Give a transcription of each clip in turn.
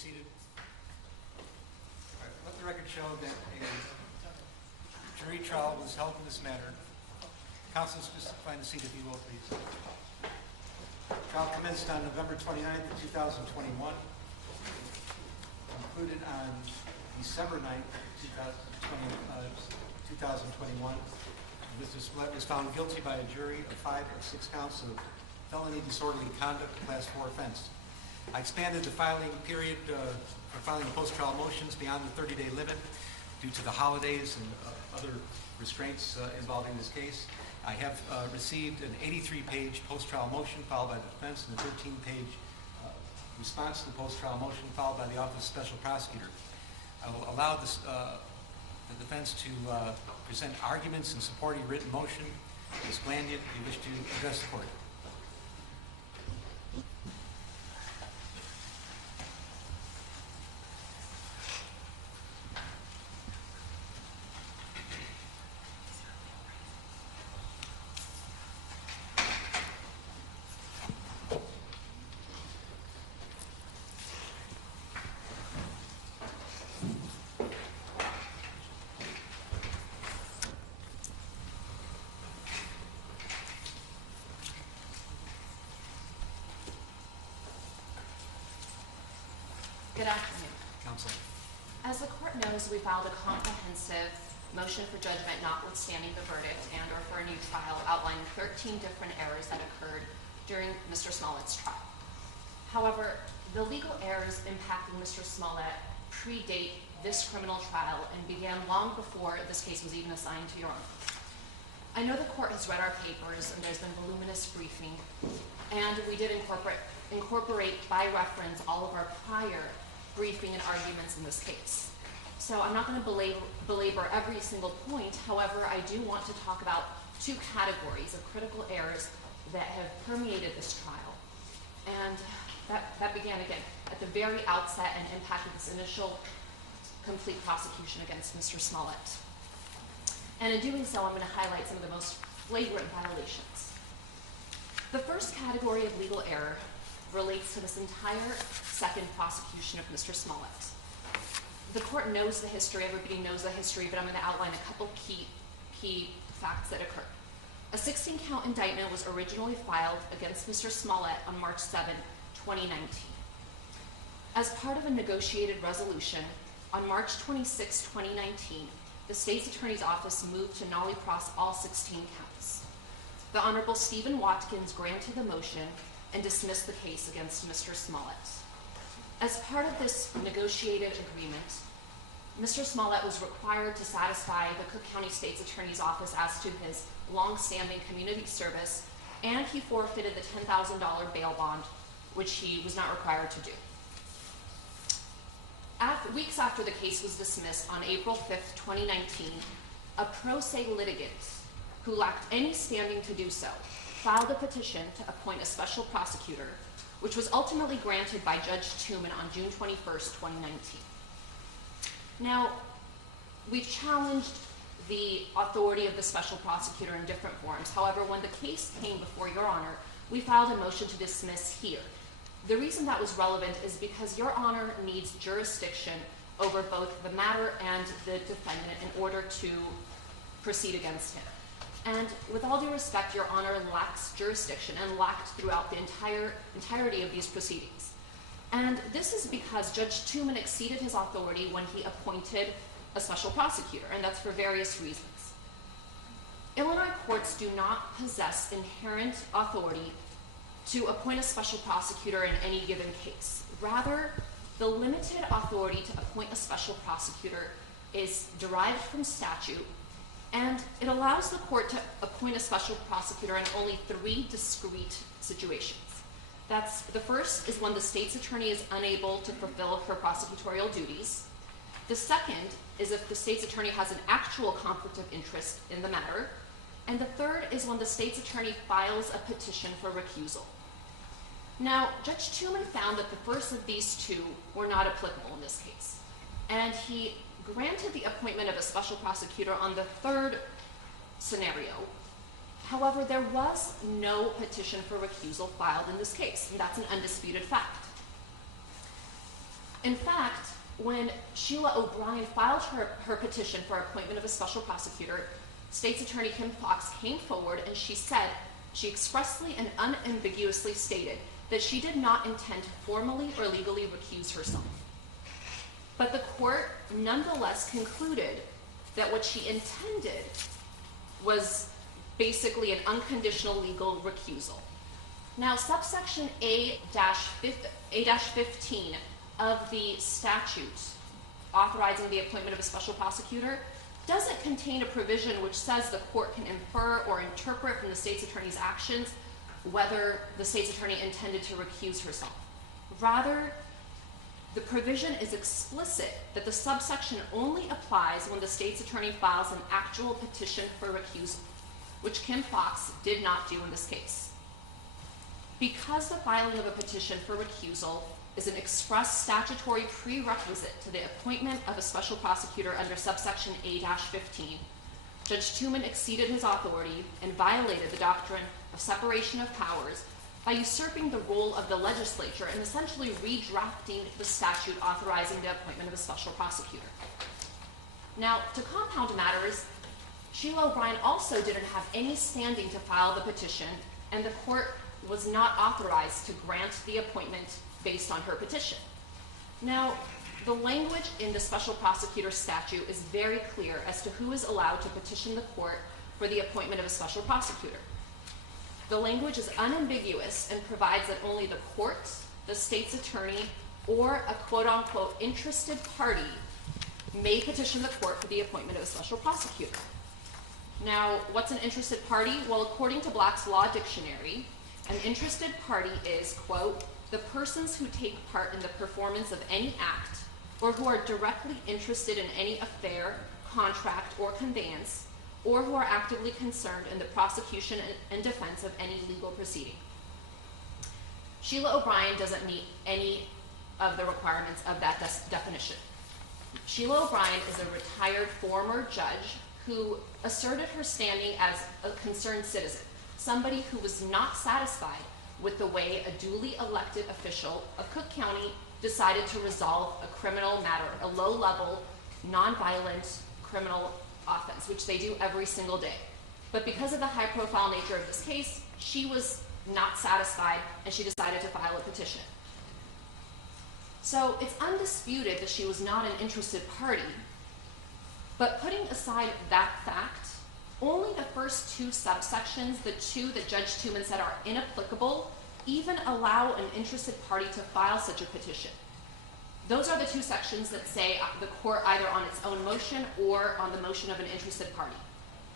seated. All right, let the record show that a jury trial was held in this matter. Counsel, just find a seat if you will, please. Trial commenced on November 29th, 2021. Concluded on December 9th, 2021. Mr. Smollett was found guilty by a jury of 5 of 6 counts of felony disorderly conduct, class 4 offense. I expanded the filing period for filing of post-trial motions beyond the 30-day limit due to the holidays and other restraints involving this case. I have received an 83-page post-trial motion filed by the defense and a 13-page response to the post-trial motion filed by the Office of Special Prosecutor. I will allow this, the defense to present arguments in support of your written motion. Ms. Blandian, if you wish to address the court. Good afternoon. Counsel. As the court knows, we filed a comprehensive motion for judgment notwithstanding the verdict and or for a new trial outlining 13 different errors that occurred during Mr. Smollett's trial. However, the legal errors impacting Mr. Smollett predate this criminal trial and began long before this case was even assigned to your honor. I know the court has read our papers and there's been voluminous briefing, and we did incorporate by reference all of our prior briefing and arguments in this case. So I'm not going to belabor every single point. However, I do want to talk about 2 categories of critical errors that have permeated this trial. And that began again at the very outset and impacted this initial complete prosecution against Mr. Smollett. And in doing so, I'm going to highlight some of the most flagrant violations. The first category of legal error relates to this entire second prosecution of Mr. Smollett. The court knows the history, everybody knows the history, but I'm going to outline a couple key facts that occurred. A 16-count indictment was originally filed against Mr. Smollett on March 7, 2019. As part of a negotiated resolution, on March 26, 2019, the State's Attorney's Office moved to nollie pros all 16 counts. The Honorable Stephen Watkins granted the motion and dismissed the case against Mr. Smollett. As part of this negotiated agreement, Mr. Smollett was required to satisfy the Cook County State's Attorney's Office as to his long-standing community service, and he forfeited the $10,000 bail bond, which he was not required to do. Weeks after the case was dismissed on April 5th, 2019, a pro se litigant who lacked any standing to do so filed a petition to appoint a special prosecutor, which was ultimately granted by Judge Tuman on June 21st, 2019. Now, we've challenged the authority of the special prosecutor in different forms. However, when the case came before your honor, we filed a motion to dismiss here. The reason that was relevant is because your honor needs jurisdiction over both the matter and the defendant in order to proceed against him. And with all due respect, your honor lacks jurisdiction and lacked throughout the entirety of these proceedings. And this is because Judge Tuman exceeded his authority when he appointed a special prosecutor, and that's for various reasons. Illinois courts do not possess inherent authority to appoint a special prosecutor in any given case. Rather, the limited authority to appoint a special prosecutor is derived from statute, and it allows the court to appoint a special prosecutor in only 3 discrete situations. The first is when the state's attorney is unable to fulfill her prosecutorial duties. The second is if the state's attorney has an actual conflict of interest in the matter. And the third is when the state's attorney files a petition for recusal. Now, Judge Tuman found that the first of these 2 were not applicable in this case, and he granted the appointment of a special prosecutor on the 3rd scenario. However, there was no petition for recusal filed in this case, and that's an undisputed fact. In fact, when Sheila O'Brien filed her petition for appointment of a special prosecutor, State's Attorney Kim Foxx came forward and she expressly and unambiguously stated that she did not intend to formally or legally recuse herself. But the court nonetheless concluded that what she intended was basically an unconditional legal recusal. Now, subsection A-15 of the statute authorizing the appointment of a special prosecutor doesn't contain a provision which says the court can infer or interpret from the state's attorney's actions whether the state's attorney intended to recuse herself. Rather, the provision is explicit that the subsection only applies when the state's attorney files an actual petition for recusal, which Kim Foxx did not do in this case. Because the filing of a petition for recusal is an express statutory prerequisite to the appointment of a special prosecutor under subsection A-15, Judge Tuman exceeded his authority and violated the doctrine of separation of powers by usurping the role of the legislature and essentially redrafting the statute authorizing the appointment of a special prosecutor. Now, to compound matters, Sheila O'Brien also didn't have any standing to file the petition, and the court was not authorized to grant the appointment based on her petition. Now, the language in the special prosecutor statute is very clear as to who is allowed to petition the court for the appointment of a special prosecutor. The language is unambiguous and provides that only the court, the state's attorney, or a quote-unquote interested party may petition the court for the appointment of a special prosecutor. Now, what's an interested party? Well, according to Black's Law Dictionary, an interested party is, quote, the persons who take part in the performance of any act or who are directly interested in any affair, contract, or conveyance, or who are actively concerned in the prosecution and defense of any legal proceeding. Sheila O'Brien doesn't meet any of the requirements of that definition. Sheila O'Brien is a retired former judge who asserted her standing as a concerned citizen, somebody who was not satisfied with the way a duly elected official of Cook County decided to resolve a criminal matter, a low-level, nonviolent criminal offense, which they do every single day. But because of the high-profile nature of this case, she was not satisfied, and she decided to file a petition. So it's undisputed that she was not an interested party, but putting aside that fact, only the first two subsections, the two that Judge Tuman said are inapplicable, even allow an interested party to file such a petition. Those are the two sections that say the court either on its own motion or on the motion of an interested party.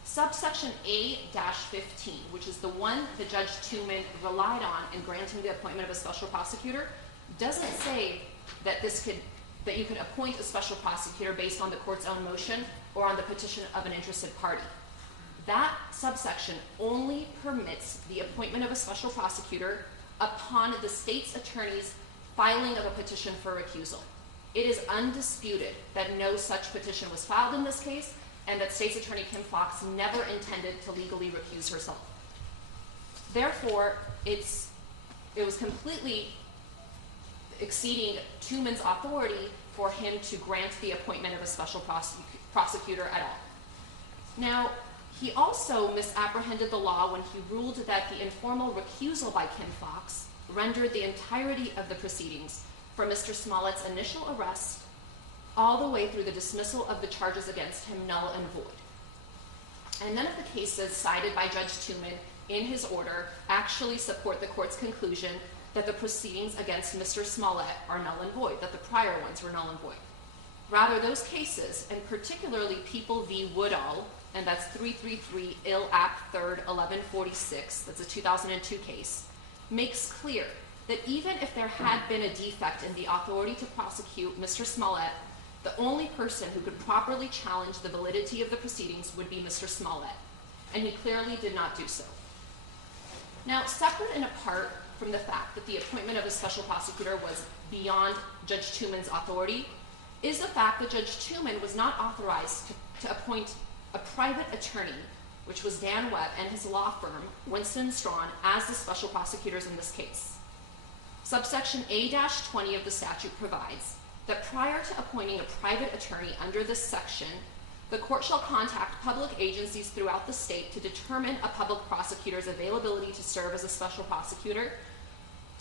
Subsection A-15, which is the one that Judge Tuman relied on in granting the appointment of a special prosecutor, doesn't say that that you can appoint a special prosecutor based on the court's own motion or on the petition of an interested party. That subsection only permits the appointment of a special prosecutor upon the state's attorney's filing of a petition for recusal. It is undisputed that no such petition was filed in this case and that State's Attorney Kim Foxx never intended to legally recuse herself. Therefore, it was completely exceeding Tuman's authority for him to grant the appointment of a special prosecutor at all. Now, he also misapprehended the law when he ruled that the informal recusal by Kim Foxx rendered the entirety of the proceedings from Mr. Smollett's initial arrest all the way through the dismissal of the charges against him null and void. And none of the cases cited by Judge Tuman in his order actually support the court's conclusion that the proceedings against Mr. Smollett are null and void, that the prior ones were null and void. Rather, those cases, and particularly People v. Woodall, and that's 333 Ill App 3rd 1146, that's a 2002 case, makes clear that even if there had been a defect in the authority to prosecute Mr. Smollett, the only person who could properly challenge the validity of the proceedings would be Mr. Smollett, and he clearly did not do so. Now, separate and apart from the fact that the appointment of a special prosecutor was beyond Judge Tuman's authority, is the fact that Judge Tuman was not authorized to appoint a private attorney, which was Dan Webb and his law firm, Winston & Strawn, as the special prosecutors in this case. Subsection A-20 of the statute provides that prior to appointing a private attorney under this section, the court shall contact public agencies throughout the state to determine a public prosecutor's availability to serve as a special prosecutor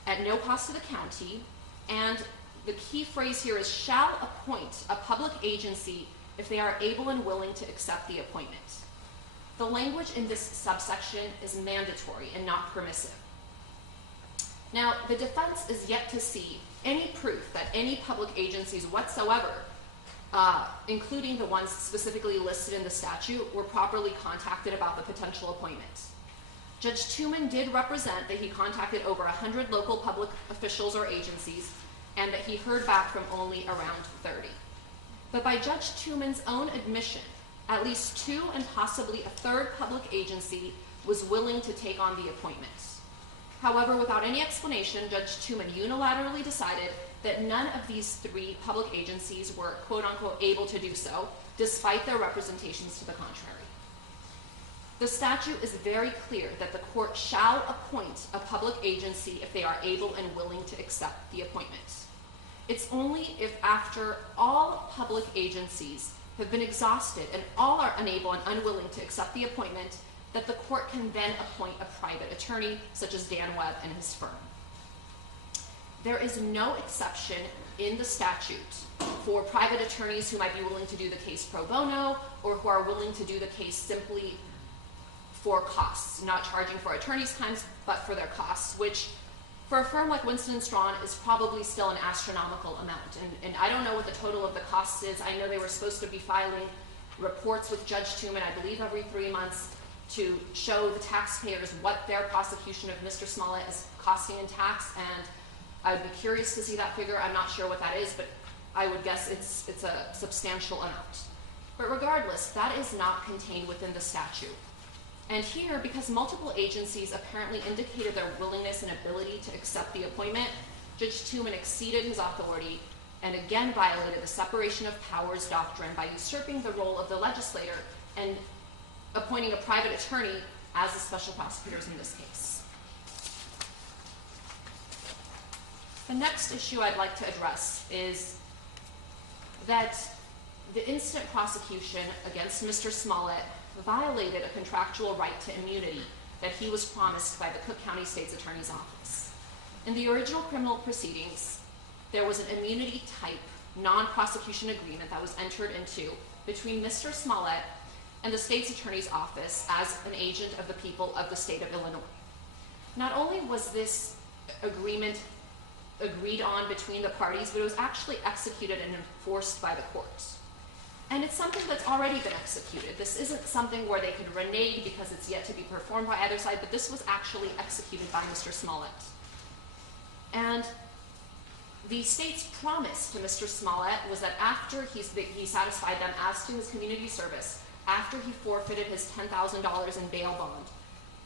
at no cost to the county, and the key phrase here is shall appoint a public agency if they are able and willing to accept the appointment. The language in this subsection is mandatory and not permissive. Now, the defense is yet to see any proof that any public agencies whatsoever, including the ones specifically listed in the statute, were properly contacted about the potential appointment. Judge Tuman did represent that he contacted over 100 local public officials or agencies, and that he heard back from only around 30. But by Judge Tuman's own admission, at least 2 and possibly a third public agency was willing to take on the appointment. However, without any explanation, Judge Tuman unilaterally decided that none of these 3 public agencies were quote-unquote able to do so, despite their representations to the contrary. The statute is very clear that the court shall appoint a public agency if they are able and willing to accept the appointment. It's only if after all public agencies have been exhausted and all are unable and unwilling to accept the appointment that the court can then appoint a private attorney, such as Dan Webb and his firm. There is no exception in the statute for private attorneys who might be willing to do the case pro bono or who are willing to do the case simply for costs, not charging for attorney's time, but for their costs, which for a firm like Winston & Strawn is probably still an astronomical amount. And I don't know what the total of the costs is. I know they were supposed to be filing reports with Judge Tuman, I believe every 3 months, to show the taxpayers what their prosecution of Mr. Smollett is costing in tax, and I would be curious to see that figure. I'm not sure what that is, but I would guess it's a substantial amount. But regardless, that is not contained within the statute. And here, because multiple agencies apparently indicated their willingness and ability to accept the appointment, Judge Tuman exceeded his authority and again violated the separation of powers doctrine by usurping the role of the legislator and appointing a private attorney as the special prosecutors in this case. The next issue I'd like to address is that the instant prosecution against Mr. Smollett violated a contractual right to immunity that he was promised by the Cook County State's Attorney's Office. In the original criminal proceedings, there was an immunity-type non-prosecution agreement that was entered into between Mr. Smollett and the State's Attorney's Office as an agent of the people of the state of Illinois. Not only was this agreement agreed on between the parties, but it was actually executed and enforced by the courts. And it's something that's already been executed. This isn't something where they could renege because it's yet to be performed by either side, but this was actually executed by Mr. Smollett. And the state's promise to Mr. Smollett was that after he satisfied them as to his community service, after he forfeited his $10,000 in bail bond,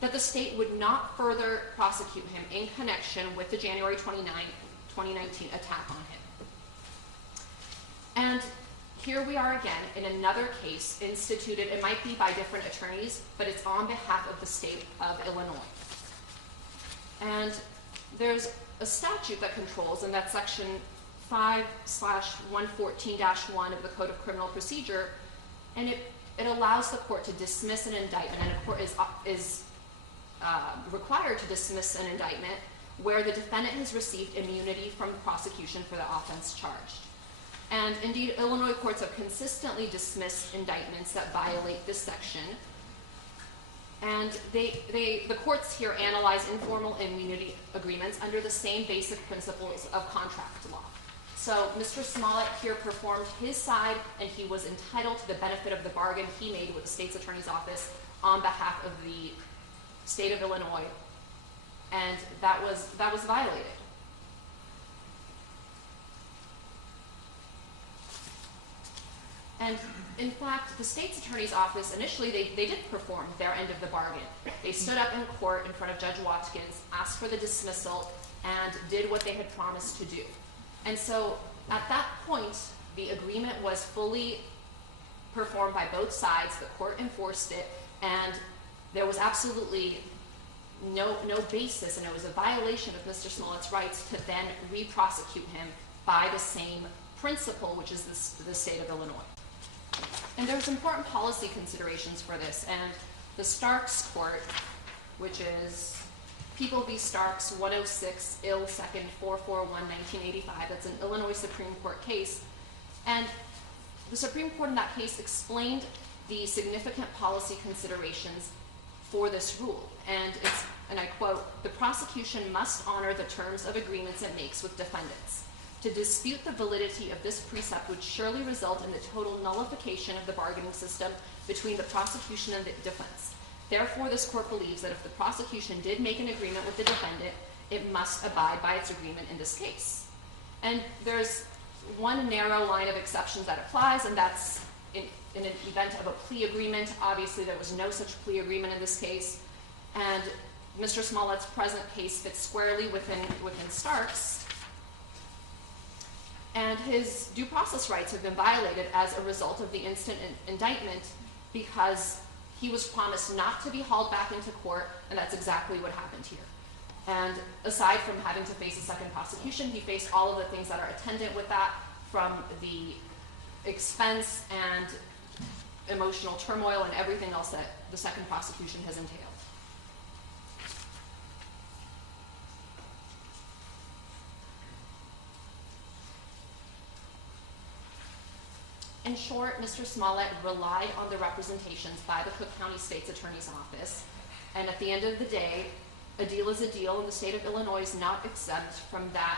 that the state would not further prosecute him in connection with the January 29, 2019 attack on him. And here we are again in another case instituted, it might be by different attorneys, but it's on behalf of the state of Illinois. And there's a statute that controls, and that's section 5/114-1 of the Code of Criminal Procedure, and it allows the court to dismiss an indictment, and a court is required to dismiss an indictment where the defendant has received immunity from prosecution for the offense charged. And indeed, Illinois courts have consistently dismissed indictments that violate this section. And the courts here analyze informal immunity agreements under the same basic principles of contract law. So Mr. Smollett here performed his side, and he was entitled to the benefit of the bargain he made with the state's attorney's office on behalf of the state of Illinois, and that was violated. And in fact, the state's attorney's office, initially they did perform their end of the bargain. They stood up in court in front of Judge Watkins, asked for the dismissal, and did what they had promised to do. And so at that point, the agreement was fully performed by both sides. The court enforced it, and there was absolutely no basis, and it was a violation of Mr. Smollett's rights to then re-prosecute him by the same principal, which is the state of Illinois. And there's important policy considerations for this, and the Starks Court, which is People v. Starks 106 Ill 2nd 441 1985, that's an Illinois Supreme Court case, and the Supreme Court in that case explained the significant policy considerations for this rule, and I quote, "The prosecution must honor the terms of agreements it makes with defendants. To dispute the validity of this precept would surely result in the total nullification of the bargaining system between the prosecution and the defense. Therefore, this court believes that if the prosecution did make an agreement with the defendant, it must abide by its agreement in this case." And there's one narrow line of exceptions that applies, and that's in an event of a plea agreement. Obviously, there was no such plea agreement in this case, and Mr. Smollett's present case fits squarely within Starks, and his due process rights have been violated as a result of the instant indictment because he was promised not to be hauled back into court, and that's exactly what happened here. And aside from having to face a second prosecution, he faced all of the things that are attendant with that, from the expense and emotional turmoil and everything else that the second prosecution has entailed. In short, Mr. Smollett relied on the representations by the Cook County State's Attorney's Office, and at the end of the day, a deal is a deal, and the state of Illinois is not exempt from that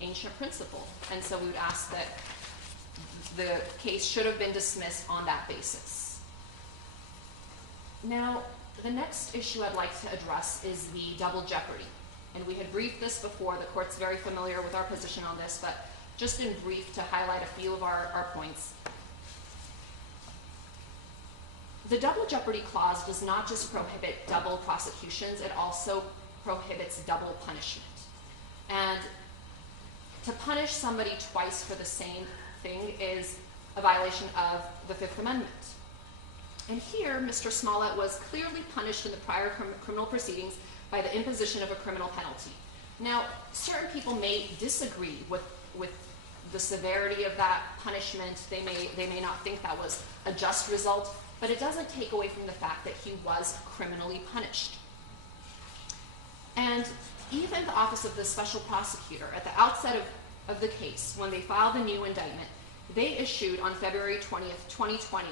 ancient principle. And so we would ask that the case should have been dismissed on that basis. Now, the next issue I'd like to address is the double jeopardy. And we had briefed this before. The court's very familiar with our position on this, but just in brief to highlight a few of our points. The double jeopardy clause does not just prohibit double prosecutions, it also prohibits double punishment. And to punish somebody twice for the same thing is a violation of the Fifth Amendment. And here, Mr. Smollett was clearly punished in the prior criminal proceedings by the imposition of a criminal penalty. Now, certain people may disagree with the severity of that punishment. They may not think that was a just result, but it doesn't take away from the fact that he was criminally punished. And even the Office of the Special Prosecutor, at the outset of the case, when they filed a new indictment, they issued on February 20th, 2020,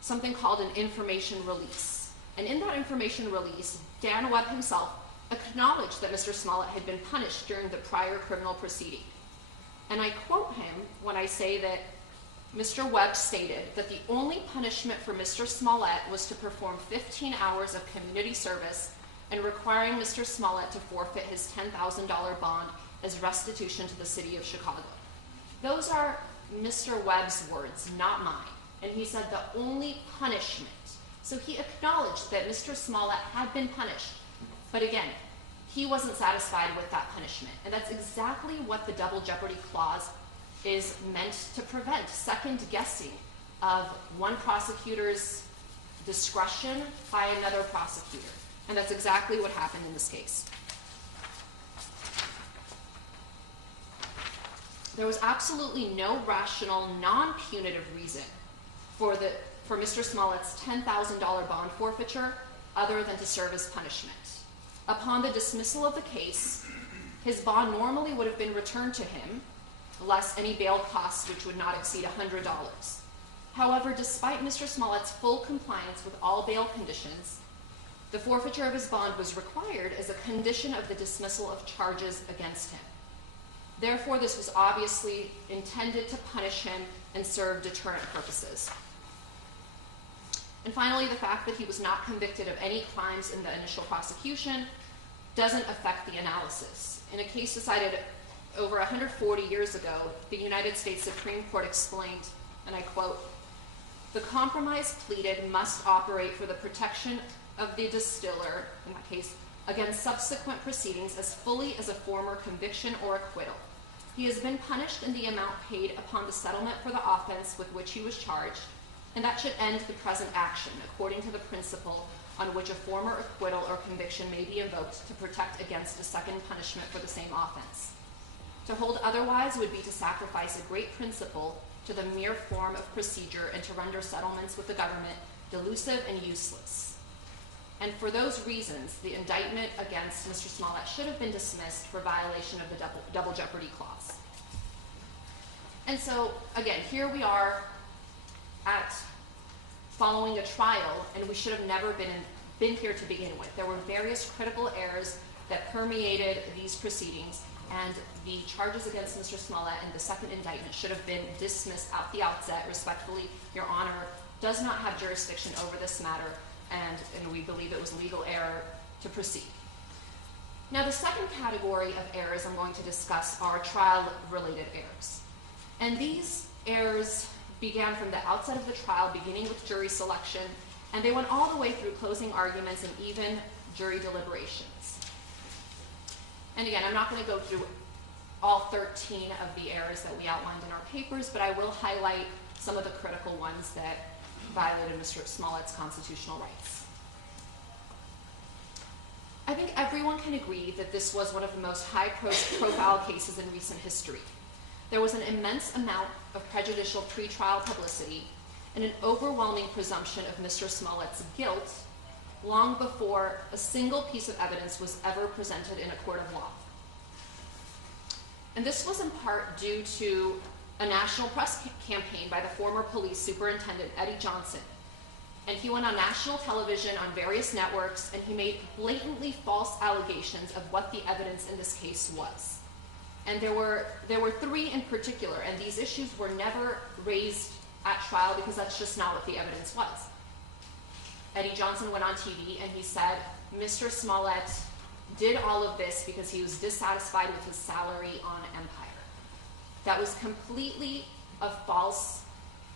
something called an information release. And in that information release, Dan Webb himself acknowledged that Mr. Smollett had been punished during the prior criminal proceeding. And I quote him when I say that Mr. Webb stated that the only punishment for Mr. Smollett was to perform 15 hours of community service and requiring Mr. Smollett to forfeit his $10,000 bond as restitution to the city of Chicago. Those are Mr. Webb's words, not mine. And he said the only punishment. So he acknowledged that Mr. Smollett had been punished. But again, he wasn't satisfied with that punishment. And that's exactly what the double jeopardy clause is meant to prevent, second guessing of one prosecutor's discretion by another prosecutor. And that's exactly what happened in this case. There was absolutely no rational, non-punitive reason for Mr. Smollett's $10,000 bond forfeiture other than to serve as punishment. Upon the dismissal of the case, his bond normally would have been returned to him, less any bail costs, which would not exceed $100. However, despite Mr. Smollett's full compliance with all bail conditions, the forfeiture of his bond was required as a condition of the dismissal of charges against him. Therefore, this was obviously intended to punish him and serve deterrent purposes. And finally, the fact that he was not convicted of any crimes in the initial prosecution doesn't affect the analysis. In a case decided over 140 years ago, the United States Supreme Court explained, and I quote, "The compromise pleaded must operate for the protection of the distiller, in that case, against subsequent proceedings as fully as a former conviction or acquittal. He has been punished in the amount paid upon the settlement for the offense with which he was charged, and that should end the present action, according to the principle on which a former acquittal or conviction may be invoked to protect against a second punishment for the same offense." To hold otherwise would be to sacrifice a great principle to the mere form of procedure and to render settlements with the government delusive and useless. And for those reasons, the indictment against Mr. Smollett should have been dismissed for violation of the double jeopardy clause. And so, again, here we are at following a trial, and we should have never been here to begin with. There were various critical errors that permeated these proceedings, and the charges against Mr. Smollett and the second indictment should have been dismissed at the outset. Respectfully, Your Honor does not have jurisdiction over this matter, and we believe it was legal error to proceed. Now, the second category of errors I'm going to discuss are trial-related errors. And these errors began from the outset of the trial, beginning with jury selection, and they went all the way through closing arguments and even jury deliberations. And again, I'm not going to go through all 13 of the errors that we outlined in our papers, but I will highlight some of the critical ones that violated Mr. Smollett's constitutional rights. I think everyone can agree that this was one of the most high-profile cases in recent history. There was an immense amount of prejudicial pretrial publicity and an overwhelming presumption of Mr. Smollett's guilt long before a single piece of evidence was ever presented in a court of law. And this was in part due to a national press campaign by the former police superintendent, Eddie Johnson. And he went on national television on various networks, and he made blatantly false allegations of what the evidence in this case was. And there were three in particular, and these issues were never raised at trial because that's just not what the evidence was. Eddie Johnson went on TV and he said Mr. Smollett did all of this because he was dissatisfied with his salary on Empire. That was completely a false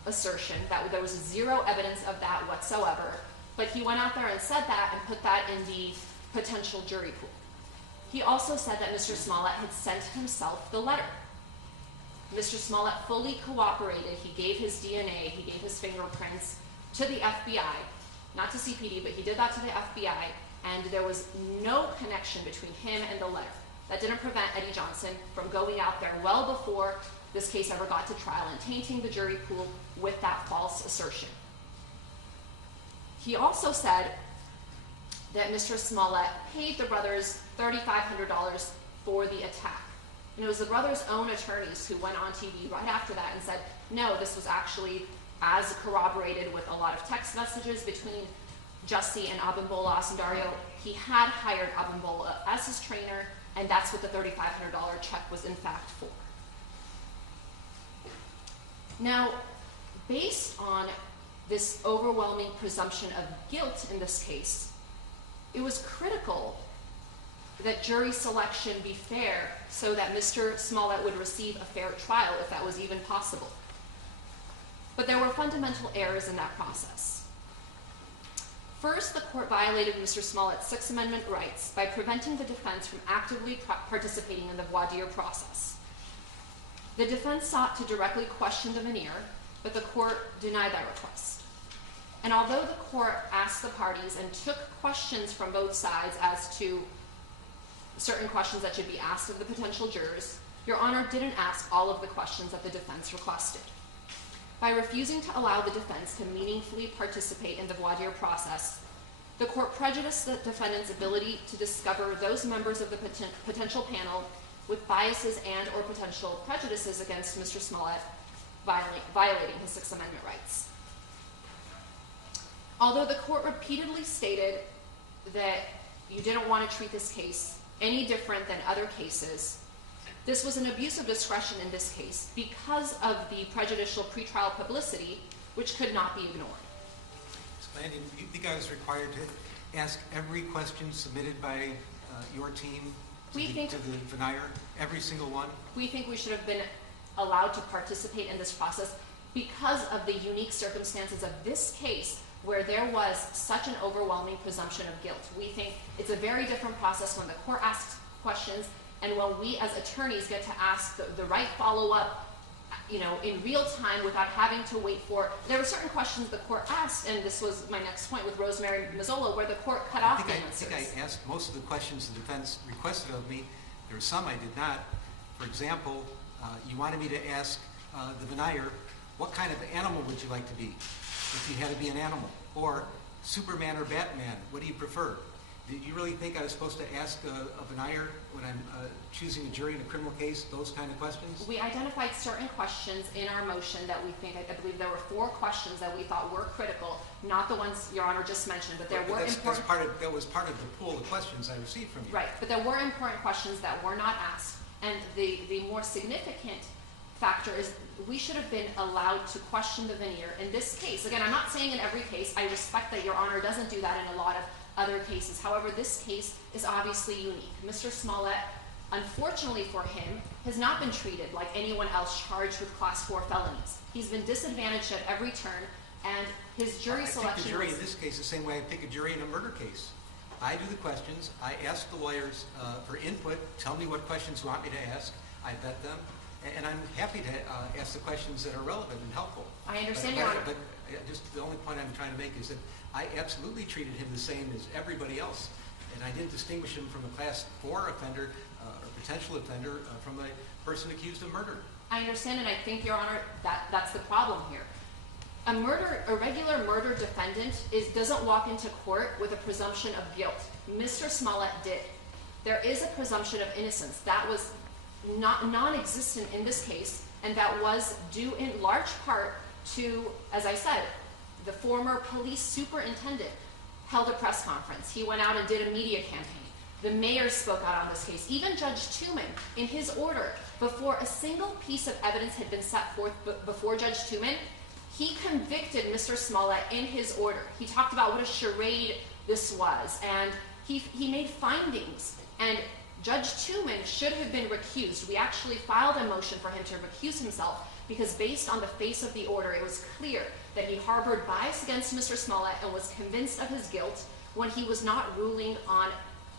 assertion. There was zero evidence of that whatsoever, but he went out there and said that and put that in the potential jury pool. He also said that Mr. Smollett had sent himself the letter. Mr. Smollett fully cooperated. He gave his DNA, he gave his fingerprints to the FBI, not to CPD, but he did that to the FBI, and there was no connection between him and the letter. That didn't prevent Eddie Johnson from going out there well before this case ever got to trial and tainting the jury pool with that false assertion. He also said that Mr. Smollett paid the brothers $3,500 for the attack. And it was the brothers' own attorneys who went on TV right after that and said, no, this was actually as corroborated with a lot of text messages between Jussie and Abimbola Asundario. He had hired Abimbola as his trainer, and that's what the $3,500 check was in fact for. Now, based on this overwhelming presumption of guilt in this case, it was critical that jury selection be fair so that Mr. Smollett would receive a fair trial if that was even possible. But there were fundamental errors in that process. First, the court violated Mr. Smollett's Sixth Amendment rights by preventing the defense from actively participating in the voir dire process. The defense sought to directly question the veneer, but the court denied that request. And although the court asked the parties and took questions from both sides as to certain questions that should be asked of the potential jurors, Your Honor didn't ask all of the questions that the defense requested. By refusing to allow the defense to meaningfully participate in the voir dire process, the court prejudiced the defendant's ability to discover those members of the potential panel with biases and or potential prejudices against Mr. Smollett, violating his Sixth Amendment rights. Although the court repeatedly stated that you didn't want to treat this case any different than other cases, this was an abuse of discretion in this case because of the prejudicial pretrial publicity, which could not be ignored. And you think I was required to ask every question submitted by your team to the veneer, every single one? We think we should have been allowed to participate in this process because of the unique circumstances of this case where there was such an overwhelming presumption of guilt. We think it's a very different process when the court asks questions and when we as attorneys get to ask the right follow-up, in real time without having to wait for. There were certain questions the court asked, and this was my next point with Rosemary Mazzola, where the court cut off the answers. I think I asked most of the questions the defense requested of me. There were some I did not. For example, you wanted me to ask the denier, what kind of animal would you like to be if you had to be an animal? Or Superman or Batman, what do you prefer? Did you really think I was supposed to ask a denier when I'm choosing a jury in a criminal case, those kind of questions? We identified certain questions in our motion that we think, I believe there were 4 questions that we thought were critical, not the ones Your Honor just mentioned, but there were important... That was part of the pool of questions I received from you. Right, but there were important questions that were not asked, and the more significant factor is we should have been allowed to question the veneer. In this case, again, I'm not saying in every case, I respect that Your Honor doesn't do that in a lot of other cases. However, this case is obviously unique. Mr. Smollett, unfortunately for him, has not been treated like anyone else charged with Class 4 felonies. He's been disadvantaged at every turn, and his jury selection... I pick a jury in this case the same way I pick a jury in a murder case. I do the questions, I ask the lawyers for input, tell me what questions you want me to ask, I vet them, and I'm happy to ask the questions that are relevant and helpful. I understand, Your Honor. But just the only point I'm trying to make is that I absolutely treated him the same as everybody else, and I didn't distinguish him from a Class 4 offender or potential offender from a person accused of murder. I understand, and I think, Your Honor, that's the problem here. A regular murder defendant doesn't walk into court with a presumption of guilt. Mr. Smollett did. There is a presumption of innocence. That was non-existent in this case, and that was due in large part to, as I said, the former police superintendent held a press conference. He went out and did a media campaign. The mayor spoke out on this case. Even Judge Tooman, in his order, before a single piece of evidence had been set forth before Judge Tooman, he convicted Mr. Smollett in his order. He talked about what a charade this was, and he made findings. And Judge Tooman should have been recused. We actually filed a motion for him to recuse himself because based on the face of the order, it was clear that he harbored bias against Mr. Smollett and was convinced of his guilt when he was not ruling on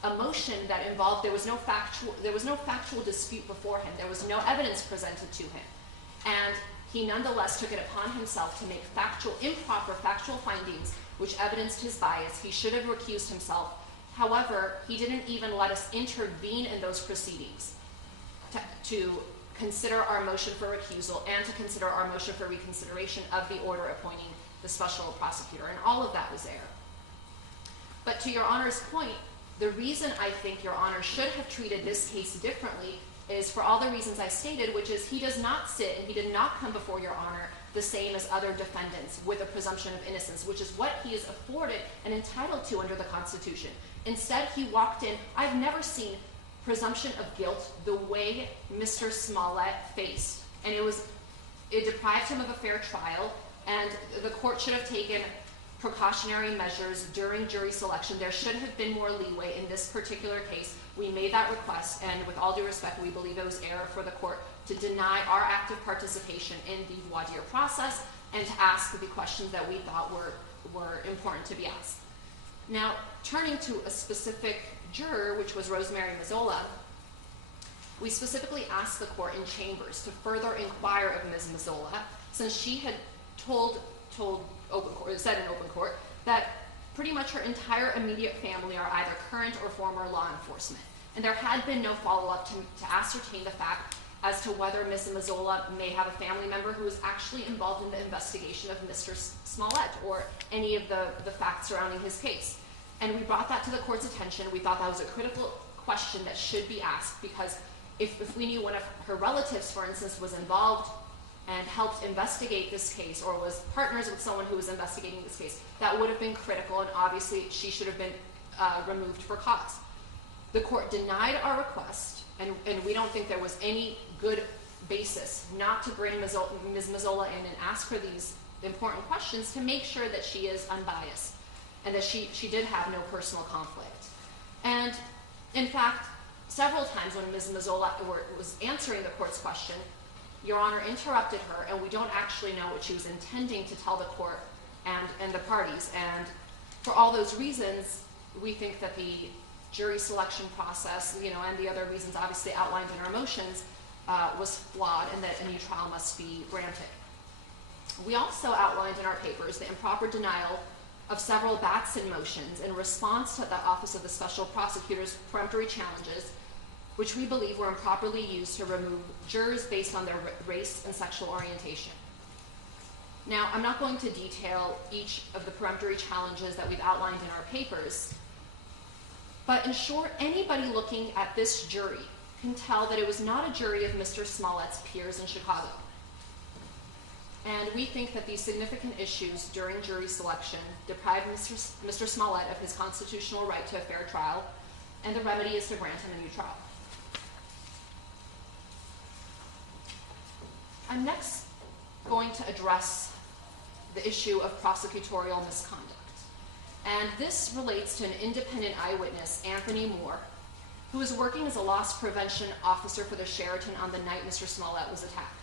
a motion that involved, there was no factual dispute before him. There was no evidence presented to him. And he nonetheless took it upon himself to make improper factual findings which evidenced his bias. He should have recused himself. However, he didn't even let us intervene in those proceedings to consider our motion for recusal and to consider our motion for reconsideration of the order appointing the special prosecutor, and all of that was there. But to Your Honor's point, the reason I think Your Honor should have treated this case differently is for all the reasons I stated, which is he does not sit and he did not come before Your Honor the same as other defendants with a presumption of innocence, which is what he is afforded and entitled to under the Constitution. Instead, he walked in. I've never seen presumption of guilt the way Mr. Smollett faced. And it deprived him of a fair trial, and the court should have taken precautionary measures during jury selection. There should have been more leeway in this particular case. We made that request, and with all due respect, we believe it was error for the court to deny our active participation in the voir dire process and to ask the questions that we thought were important to be asked. Now, turning to a specific juror, which was Rosemary Mazzola, we specifically asked the court in chambers to further inquire of Ms. Mazzola, since she had said in open court that pretty much her entire immediate family are either current or former law enforcement. And there had been no follow-up to ascertain the fact as to whether Ms. Mazzola may have a family member who was actually involved in the investigation of Mr. Smollett or any of the facts surrounding his case. And we brought that to the court's attention. We thought that was a critical question that should be asked, because if we knew one of her relatives, for instance, was involved and helped investigate this case or was partners with someone who was investigating this case, that would have been critical, and obviously she should have been removed for cause. The court denied our request, and we don't think there was any good basis not to bring Ms. Mazzola in and ask her these important questions to make sure that she is unbiased and that she did have no personal conflict. And in fact, several times when Ms. Mazzola was answering the court's question, Your Honor interrupted her, and we don't actually know what she was intending to tell the court and the parties. And for all those reasons, we think that the jury selection process, and the other reasons obviously outlined in our motions, was flawed, and that a new trial must be granted. We also outlined in our papers the improper denial of several Batson motions in response to the Office of the Special Prosecutor's peremptory challenges which we believe were improperly used to remove jurors based on their race and sexual orientation. Now, I'm not going to detail each of the peremptory challenges that we've outlined in our papers, but in short, anybody looking at this jury can tell that it was not a jury of Mr. Smollett's peers in Chicago. And we think that these significant issues during jury selection deprive Mr. Smollett of his constitutional right to a fair trial, and the remedy is to grant him a new trial. I'm next going to address the issue of prosecutorial misconduct. And this relates to an independent eyewitness, Anthony Moore, who was working as a loss prevention officer for the Sheraton on the night Mr. Smollett was attacked.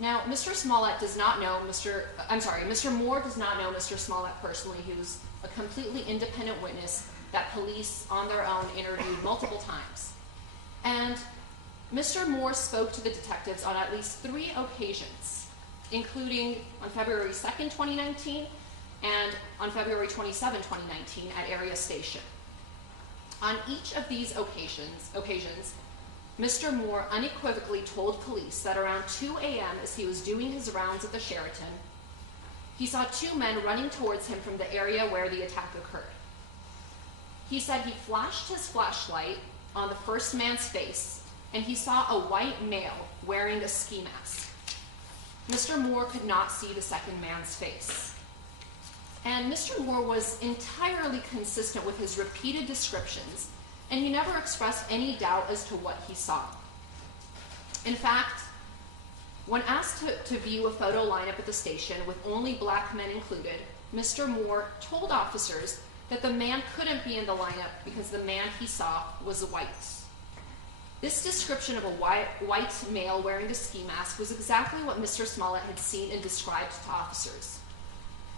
Now, Mr. Moore does not know Mr. Smollett personally. He was a completely independent witness that police on their own interviewed multiple times. And Mr. Moore spoke to the detectives on at least 3 occasions, including on February 2nd, 2019, and on February 27, 2019 at Area Station. On each of these occasions, Mr. Moore unequivocally told police that around 2 a.m. as he was doing his rounds at the Sheraton, he saw 2 men running towards him from the area where the attack occurred. He said he flashed his flashlight on the first man's face, and he saw a white male wearing a ski mask. Mr. Moore could not see the second man's face. And Mr. Moore was entirely consistent with his repeated descriptions, and he never expressed any doubt as to what he saw. In fact, when asked to view a photo lineup at the station with only black men included, Mr. Moore told officers that the man couldn't be in the lineup because the man he saw was white. This description of a white male wearing a ski mask was exactly what Mr. Smollett had seen and described to officers.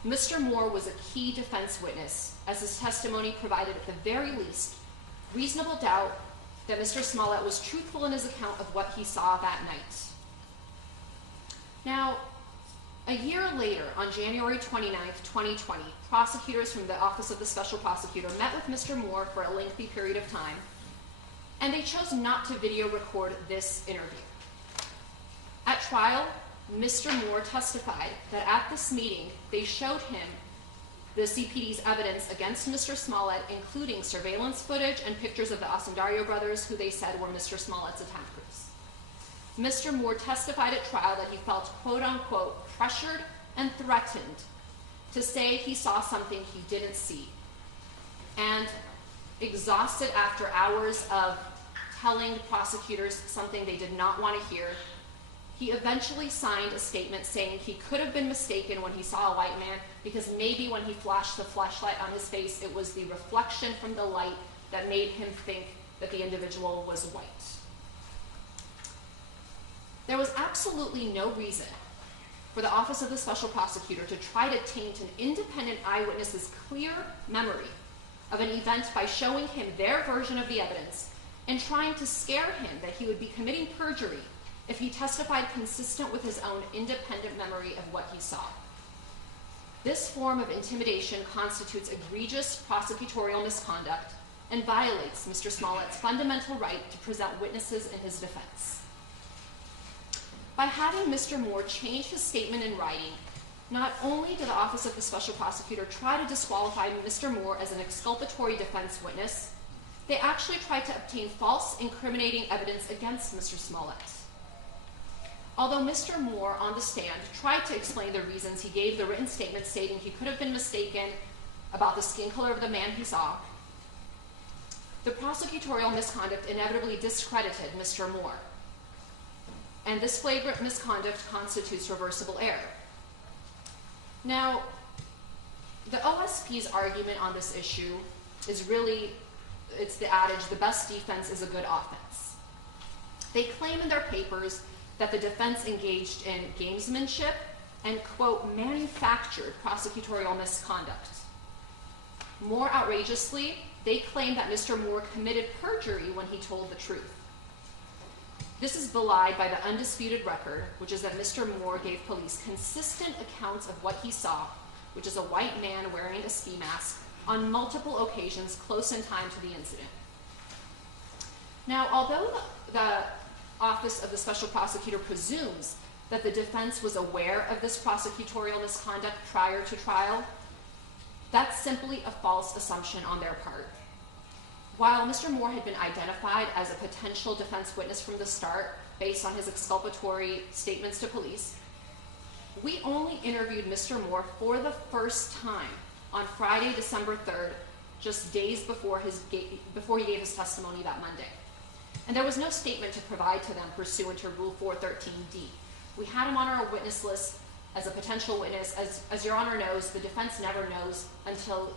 Mr. Moore was a key defense witness, as his testimony provided at the very least reasonable doubt that Mr. Smollett was truthful in his account of what he saw that night. Now, a year later, on January 29th, 2020, prosecutors from the Office of the Special Prosecutor met with Mr. Moore for a lengthy period of time, and they chose not to video record this interview. At trial, Mr. Moore testified that at this meeting, they showed him the CPD's evidence against Mr. Smollett, including surveillance footage and pictures of the Asendario brothers, who they said were Mr. Smollett's attackers. Mr. Moore testified at trial that he felt, quote-unquote, pressured and threatened to say he saw something he didn't see. And exhausted after hours of telling prosecutors something they did not want to hear, he eventually signed a statement saying he could have been mistaken when he saw a white man because maybe when he flashed the flashlight on his face, it was the reflection from the light that made him think that the individual was white. There was absolutely no reason for the Office of the Special Prosecutor to try to taint an independent eyewitness's clear memory of an event by showing him their version of the evidence and trying to scare him that he would be committing perjury if he testified consistent with his own independent memory of what he saw. This form of intimidation constitutes egregious prosecutorial misconduct and violates Mr. Smollett's fundamental right to present witnesses in his defense. By having Mr. Moore change his statement in writing, not only did the Office of the Special Prosecutor try to disqualify Mr. Moore as an exculpatory defense witness, they actually tried to obtain false incriminating evidence against Mr. Smollett. Although Mr. Moore, on the stand, tried to explain the reasons he gave the written statement stating he could have been mistaken about the skin color of the man he saw, the prosecutorial misconduct inevitably discredited Mr. Moore. And this flagrant misconduct constitutes reversible error. Now, the OSP's argument on this issue is really, it's the adage, the best defense is a good offense. They claim in their papers that the defense engaged in gamesmanship and, quote, manufactured prosecutorial misconduct. More outrageously, they claim that Mr. Moore committed perjury when he told the truth. This is belied by the undisputed record, which is that Mr. Moore gave police consistent accounts of what he saw, which is a white man wearing a ski mask, on multiple occasions close in time to the incident. Now, although the Office of the Special Prosecutor presumes that the defense was aware of this prosecutorial misconduct prior to trial, that's simply a false assumption on their part. While Mr. Moore had been identified as a potential defense witness from the start based on his exculpatory statements to police, we only interviewed Mr. Moore for the first time on Friday, December 3rd, just days before he gave his testimony that Monday. And there was no statement to provide to them pursuant to Rule 413D. We had him on our witness list as a potential witness. As Your Honor knows, the defense never knows until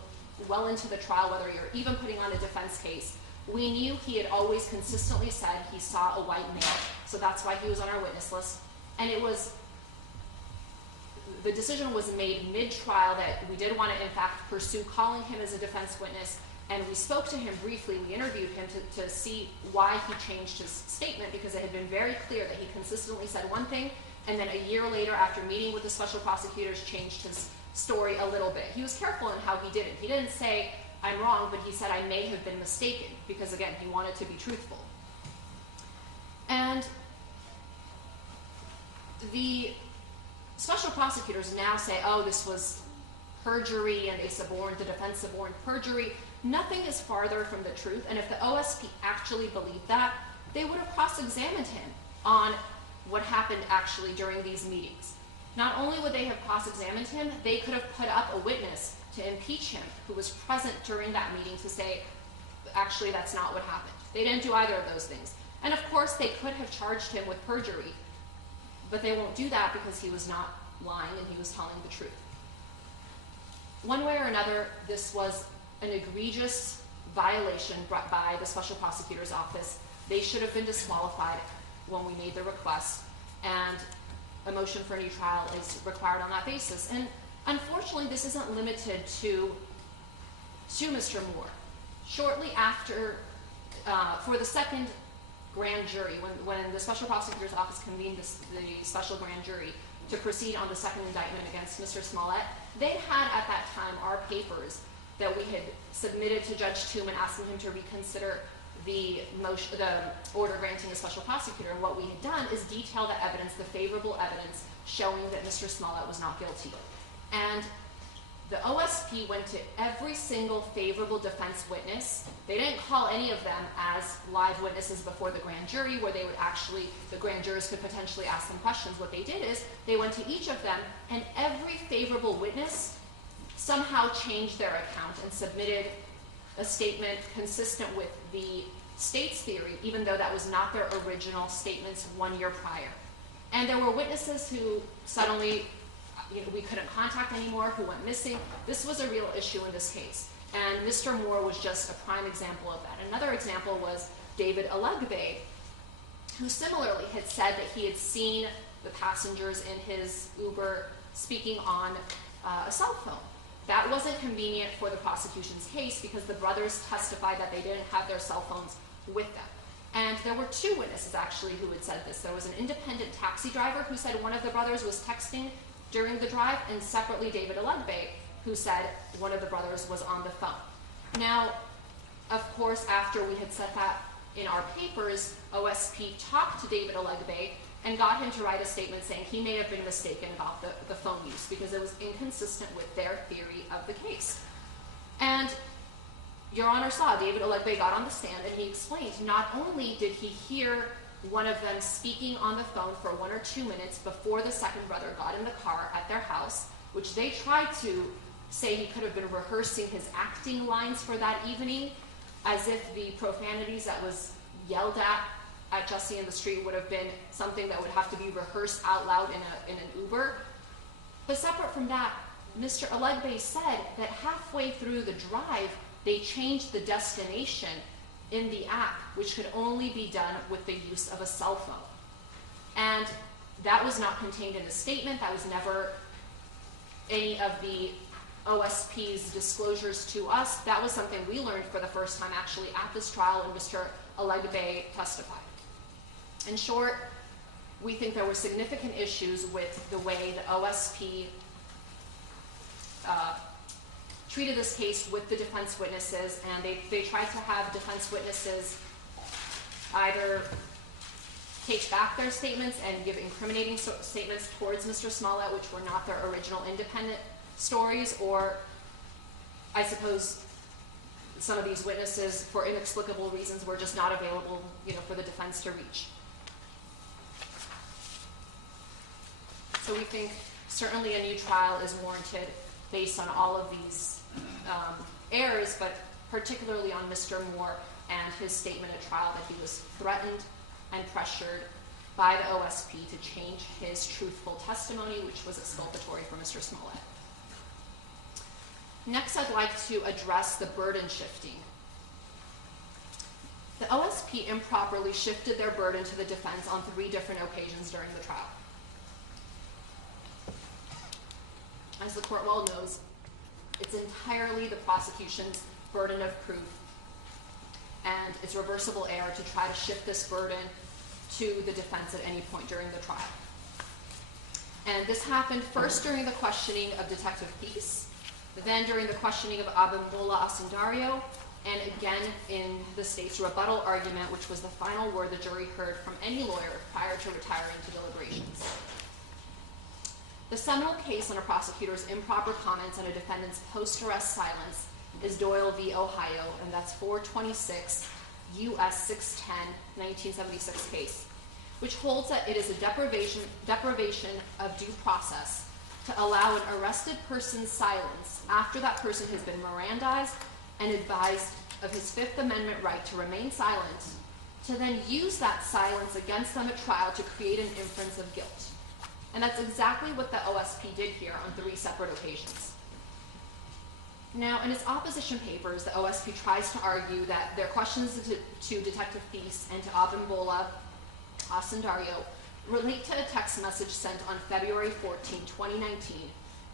well into the trial whether you're even putting on a defense case. We knew he had always consistently said he saw a white male, so that's why he was on our witness list. And the decision was made mid-trial that we did want to, in fact, pursue calling him as a defense witness, and we spoke to him briefly. We interviewed him to see why he changed his statement, because it had been very clear that he consistently said one thing, and then a year later, after meeting with the special prosecutors, changed his story a little bit. He was careful in how he did it. He didn't say, I'm wrong, but he said, I may have been mistaken, because again, he wanted to be truthful. And the special prosecutors now say, oh, this was perjury, and the defense suborned perjury. Nothing is farther from the truth, and if the OSP actually believed that, they would have cross-examined him on what happened actually during these meetings. Not only would they have cross-examined him, they could have put up a witness to impeach him who was present during that meeting to say, actually, that's not what happened. They didn't do either of those things. And of course, they could have charged him with perjury, but they won't do that because he was not lying and he was telling the truth. One way or another, this was an egregious violation brought by the special prosecutor's office. They should have been disqualified when we made the request, and a motion for a new trial is required on that basis. And unfortunately, this isn't limited to Mr. Moore. Shortly after, for the second grand jury, when the special prosecutor's office convened the special grand jury to proceed on the second indictment against Mr. Smollett, they had at that time our papers that we had submitted to Judge Tooman asking him to reconsider the order granting a special prosecutor. And what we had done is detail the evidence, the favorable evidence, showing that Mr. Smollett was not guilty. And the OSP went to every single favorable defense witness. They didn't call any of them as live witnesses before the grand jury, where they would actually, the grand jurors could potentially ask them questions. What they did is they went to each of them, and every favorable witness somehow changed their account and submitted a statement consistent with the state's theory, even though that was not their original statements 1 year prior. And there were witnesses who suddenly we couldn't contact anymore, who went missing. This was a real issue in this case. And Mr. Moore was just a prime example of that. Another example was David Alegbe, who similarly had said that he had seen the passengers in his Uber speaking on a cell phone. That wasn't convenient for the prosecution's case because the brothers testified that they didn't have their cell phones with them. And there were two witnesses actually who had said this. There was an independent taxi driver who said one of the brothers was texting during the drive, and separately David Alegbe, who said one of the brothers was on the phone. Now, of course, after we had set that in our papers, OSP talked to David Alegbe and got him to write a statement saying he may have been mistaken about the phone use because it was inconsistent with their theory of the case. And Your Honor saw David Alegbe got on the stand and he explained not only did he hear one of them speaking on the phone for 1 or 2 minutes before the second brother got in the car at their house, which they tried to say he could have been rehearsing his acting lines for that evening, as if the profanities that was yelled at Jussie in the street would have been something that would have to be rehearsed out loud in an Uber. But separate from that, Mr. Alegbe said that halfway through the drive, they changed the destination in the app, which could only be done with the use of a cell phone. And that was not contained in the statement. That was never any of the OSP's disclosures to us. That was something we learned for the first time actually at this trial when Mr. Alegbe testified. In short, we think there were significant issues with the way the OSP treated this case with the defense witnesses, and they tried to have defense witnesses either take back their statements and give incriminating statements towards Mr. Smollett, which were not their original independent stories, or I suppose some of these witnesses, for inexplicable reasons, were just not available, for the defense to reach. So we think certainly a new trial is warranted based on all of these errors, but particularly on Mr. Moore and his statement at trial that he was threatened and pressured by the OSP to change his truthful testimony, which was exculpatory for Mr. Smollett. Next, I'd like to address the burden shifting. The OSP improperly shifted their burden to the defense on 3 different occasions during the trial. As the court well knows, it's entirely the prosecution's burden of proof, and it's reversible error to try to shift this burden to the defense at any point during the trial. And this happened first during the questioning of Detective Peace, then during the questioning of Abimbola Asundario, and again in the state's rebuttal argument, which was the final word the jury heard from any lawyer prior to retiring to deliberations. The seminal case on a prosecutor's improper comments on a defendant's post-arrest silence is Doyle v. Ohio, and that's 426 U.S. 610, 1976 case, which holds that it is a deprivation of due process to allow an arrested person's silence after that person has been Mirandized and advised of his Fifth Amendment right to remain silent, to then use that silence against them at trial to create an inference of guilt. And that's exactly what the OSP did here on 3 separate occasions. Now, in its opposition papers, the OSP tries to argue that their questions to Detective Peace and to Abimbola Asundario relate to a text message sent on February 14, 2019,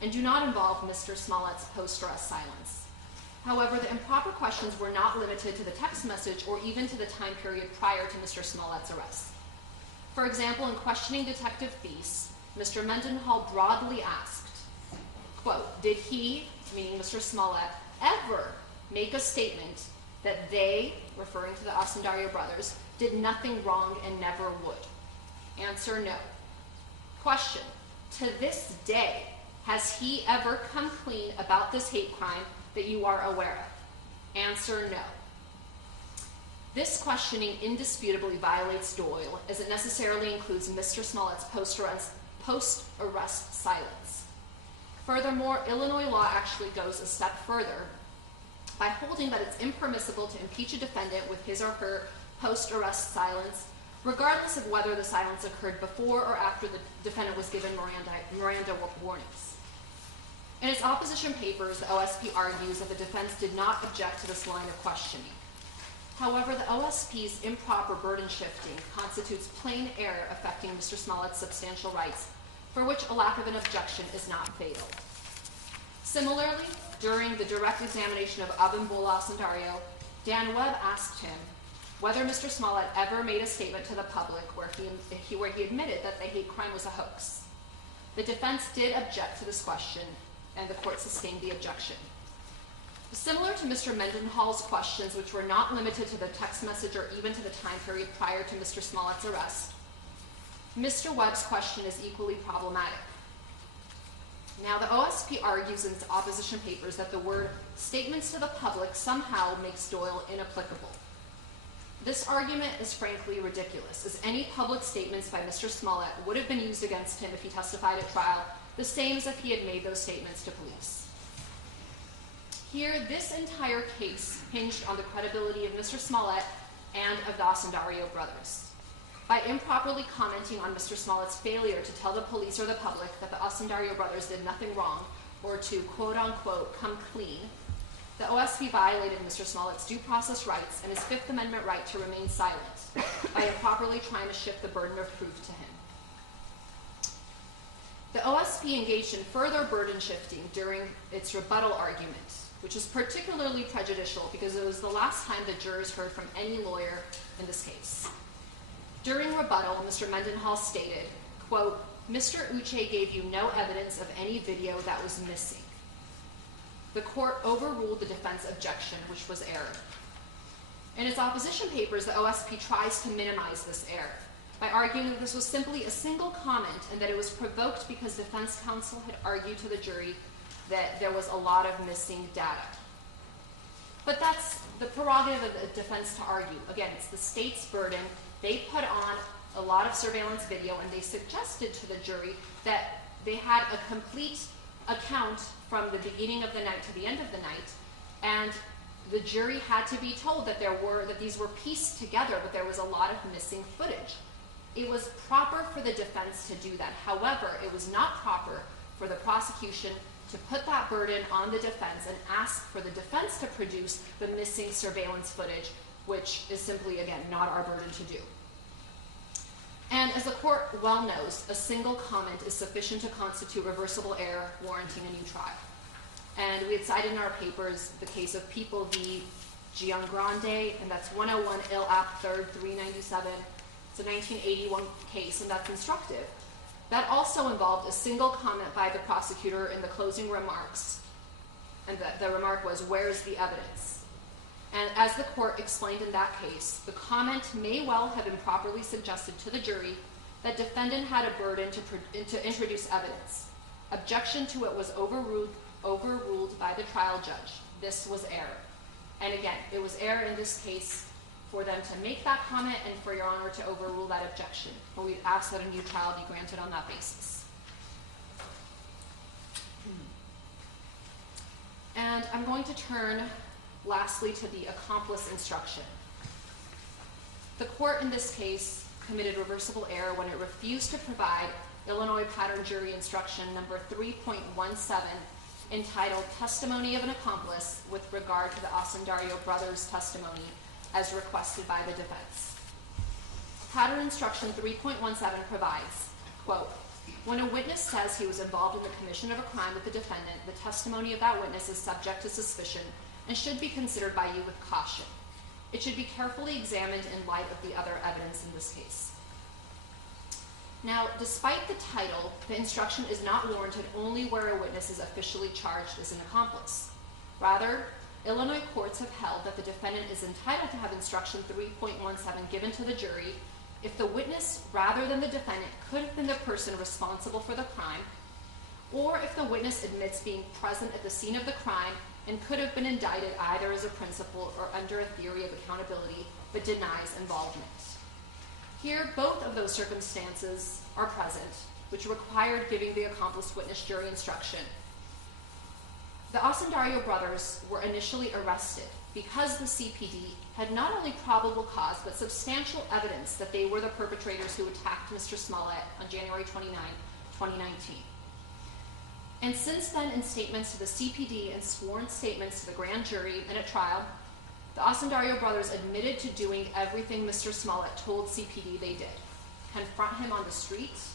and do not involve Mr. Smollett's post-arrest silence. However, the improper questions were not limited to the text message or even to the time period prior to Mr. Smollett's arrest. For example, in questioning Detective Peace, Mr. Mendenhall broadly asked, quote, did he, meaning Mr. Smollett, ever make a statement that they, referring to the Asundario brothers, did nothing wrong and never would? Answer, no. Question, to this day, has he ever come clean about this hate crime that you are aware of? Answer, no. This questioning indisputably violates Doyle, as it necessarily includes Mr. Smollett's post-arrest silence. Furthermore, Illinois law actually goes a step further by holding that it's impermissible to impeach a defendant with his or her post-arrest silence, regardless of whether the silence occurred before or after the defendant was given Miranda warnings. In its opposition papers, the OSP argues that the defense did not object to this line of questioning. However, the OSP's improper burden shifting constitutes plain error affecting Mr. Smollett's substantial rights, for which a lack of an objection is not fatal. Similarly, during the direct examination of Abimbola Asundario, Dan Webb asked him whether Mr. Smollett ever made a statement to the public where he admitted that the hate crime was a hoax. The defense did object to this question, and the court sustained the objection. Similar to Mr. Mendenhall's questions, which were not limited to the text message or even to the time period prior to Mr. Smollett's arrest, Mr. Webb's question is equally problematic. Now, the OSP argues in its opposition papers that the word statements to the public somehow makes Doyle inapplicable. This argument is frankly ridiculous, as any public statements by Mr. Smollett would have been used against him if he testified at trial, the same as if he had made those statements to police. Here, this entire case hinged on the credibility of Mr. Smollett and of the Asundario brothers. By improperly commenting on Mr. Smollett's failure to tell the police or the public that the Asundario brothers did nothing wrong, or to quote-unquote come clean, the OSP violated Mr. Smollett's due process rights and his Fifth Amendment right to remain silent by improperly trying to shift the burden of proof to him. The OSP engaged in further burden shifting during its rebuttal argument, which was particularly prejudicial because it was the last time the jurors heard from any lawyer in this case. During rebuttal, Mr. Mendenhall stated, quote, Mr. Uche gave you no evidence of any video that was missing. The court overruled the defense objection, which was error. In its opposition papers, the OSP tries to minimize this error by arguing that this was simply a single comment and that it was provoked because defense counsel had argued to the jury that there was a lot of missing data. But that's the prerogative of the defense to argue. Again, it's the state's burden. They put on a lot of surveillance video and they suggested to the jury that they had a complete account from the beginning of the night to the end of the night, and the jury had to be told that these were pieced together, but there was a lot of missing footage. It was proper for the defense to do that. However, it was not proper for the prosecution to put that burden on the defense and ask for the defense to produce the missing surveillance footage, which is simply, again, not our burden to do. And as the court well knows, a single comment is sufficient to constitute reversible error warranting a new trial. And we had cited in our papers the case of People v. Giangrande, and that's 101 Ill App 3rd 397. It's a 1981 case, and that's instructive. That also involved a single comment by the prosecutor in the closing remarks. And the remark was, "Where's the evidence?" And as the court explained in that case, the comment may well have improperly suggested to the jury that defendant had a burden to introduce evidence. Objection to it was overruled by the trial judge. This was error. And again, it was error in this case for them to make that comment and for Your Honor to overrule that objection. But we'd ask that a new trial be granted on that basis. And I'm going to turn lastly to the Accomplice Instruction. The court in this case committed reversible error when it refused to provide Illinois Pattern Jury Instruction number 3.17 entitled Testimony of an Accomplice with regard to the Osundario brothers' testimony as requested by the defense. Pattern Instruction 3.17 provides, quote, "When a witness says he was involved in the commission of a crime with the defendant, the testimony of that witness is subject to suspicion and should be considered by you with caution. It should be carefully examined in light of the other evidence in this case." Now, despite the title, the instruction is not warranted only where a witness is officially charged as an accomplice. Rather, Illinois courts have held that the defendant is entitled to have Instruction 3.17 given to the jury if the witness, rather than the defendant, could have been the person responsible for the crime, or if the witness admits being present at the scene of the crime and could have been indicted either as a principal or under a theory of accountability, but denies involvement. Here, both of those circumstances are present, which required giving the accomplice witness jury instruction. The Osundario brothers were initially arrested because the CPD had not only probable cause, but substantial evidence that they were the perpetrators who attacked Mr. Smollett on January 29, 2019. And since then, in statements to the CPD and sworn statements to the grand jury and at trial, the Osundario brothers admitted to doing everything Mr. Smollett told CPD they did. Confront him on the streets,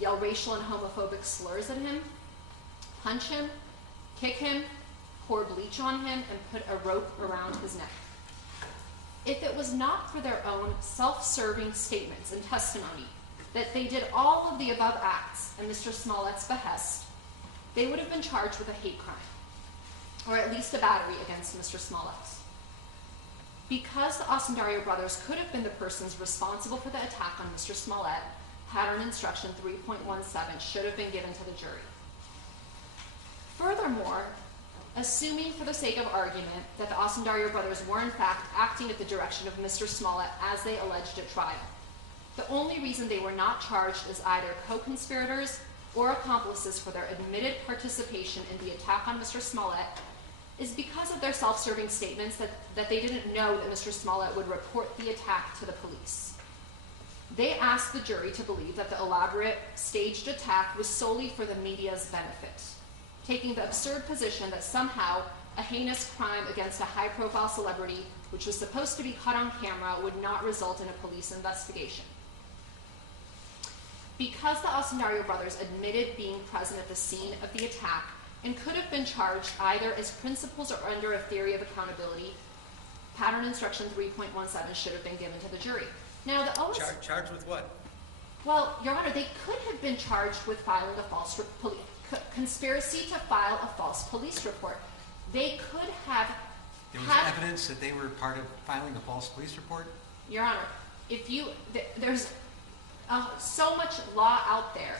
yell racial and homophobic slurs at him, punch him, kick him, pour bleach on him, and put a rope around his neck. If it was not for their own self-serving statements and testimony that they did all of the above acts at Mr. Smollett's behest, they would have been charged with a hate crime, or at least a battery against Mr. Smollett. Because the Osundario brothers could have been the persons responsible for the attack on Mr. Smollett, Pattern Instruction 3.17 should have been given to the jury. Furthermore, assuming for the sake of argument that the Osundario brothers were in fact acting at the direction of Mr. Smollett as they alleged at trial, the only reason they were not charged as either co-conspirators or accomplices for their admitted participation in the attack on Mr. Smollett is because of their self-serving statements that they didn't know that Mr. Smollett would report the attack to the police. They asked the jury to believe that the elaborate, staged attack was solely for the media's benefit, taking the absurd position that somehow a heinous crime against a high-profile celebrity, which was supposed to be caught on camera, would not result in a police investigation. Because the Osundario brothers admitted being present at the scene of the attack and could have been charged either as principals or under a theory of accountability, Pattern Instruction 3.17 should have been given to the jury. Now, the OSP... Charged with what? Well, Your Honor, they could have been charged with filing a false conspiracy to file a false police report. They could have There was evidence that they were part of filing a false police report? Your Honor, there's so much law out there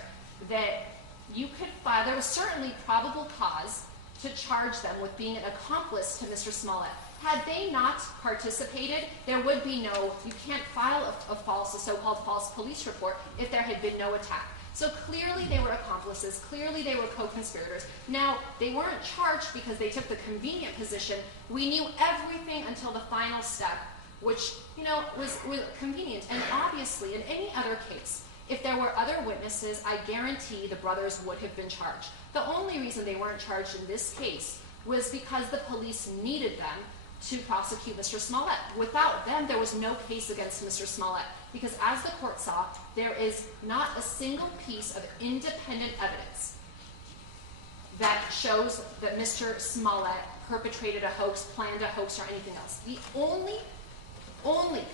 that you could file. There was certainly probable cause to charge them with being an accomplice to Mr. Smollett. Had they not participated, there would be you can't file a so-called false police report if there had been no attack. So clearly they were accomplices, clearly they were co-conspirators. Now, they weren't charged because they took the convenient position. We knew everything until the final step, which, was convenient. And obviously, in any other case, if there were other witnesses, I guarantee the brothers would have been charged. The only reason they weren't charged in this case was because the police needed them to prosecute Mr. Smollett. Without them, there was no case against Mr. Smollett, because as the court saw, there is not a single piece of independent evidence that shows that Mr. Smollett perpetrated a hoax, planned a hoax, or anything else. The only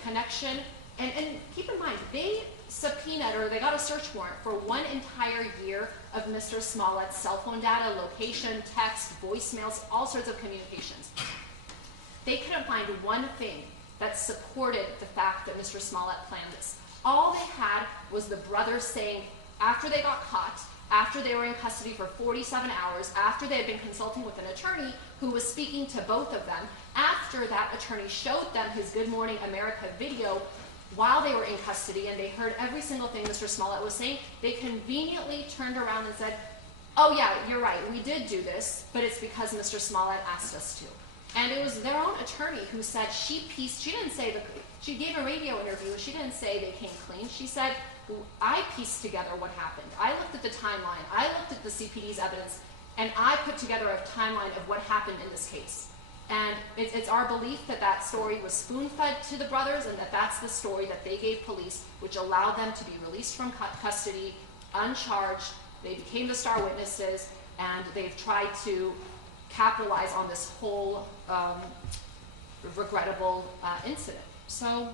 connection, and keep in mind, they subpoenaed, or they got a search warrant for 1 entire year of Mr. Smollett's cell phone data, location, text, voicemails, all sorts of communications. They couldn't find one thing that supported the fact that Mr. Smollett planned this. All they had was the brothers saying, after they got caught, after they were in custody for 47 hours, after they had been consulting with an attorney who was speaking to both of them, after that attorney showed them his Good Morning America video while they were in custody and they heard every single thing Mr. Smollett was saying, they conveniently turned around and said, oh yeah, you're right, we did do this, but it's because Mr. Smollett asked us to. And it was their own attorney who said she gave a radio interview, she didn't say they came clean, she said, I pieced together what happened. I looked at the timeline, I looked at the CPD's evidence, and I put together a timeline of what happened in this case. And it's our belief that that story was spoon-fed to the brothers, and that that's the story that they gave police, which allowed them to be released from custody, uncharged. They became the star witnesses, and they've tried to capitalize on this whole regrettable incident. So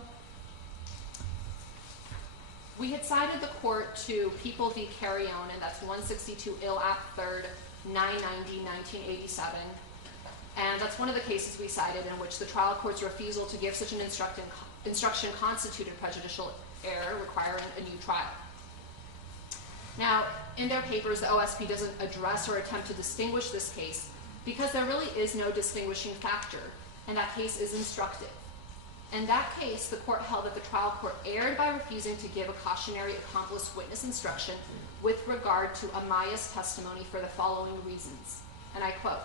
we had cited the court to People v. Carrion, and that's 162 Ill Act 3rd, 990, 1987. And that's one of the cases we cited in which the trial court's refusal to give such an instruction constituted prejudicial error requiring a new trial. Now, in their papers, the OSP doesn't address or attempt to distinguish this case because there really is no distinguishing factor, and that case is instructive. In that case, the court held that the trial court erred by refusing to give a cautionary accomplice witness instruction with regard to Amaya's testimony for the following reasons. And I quote,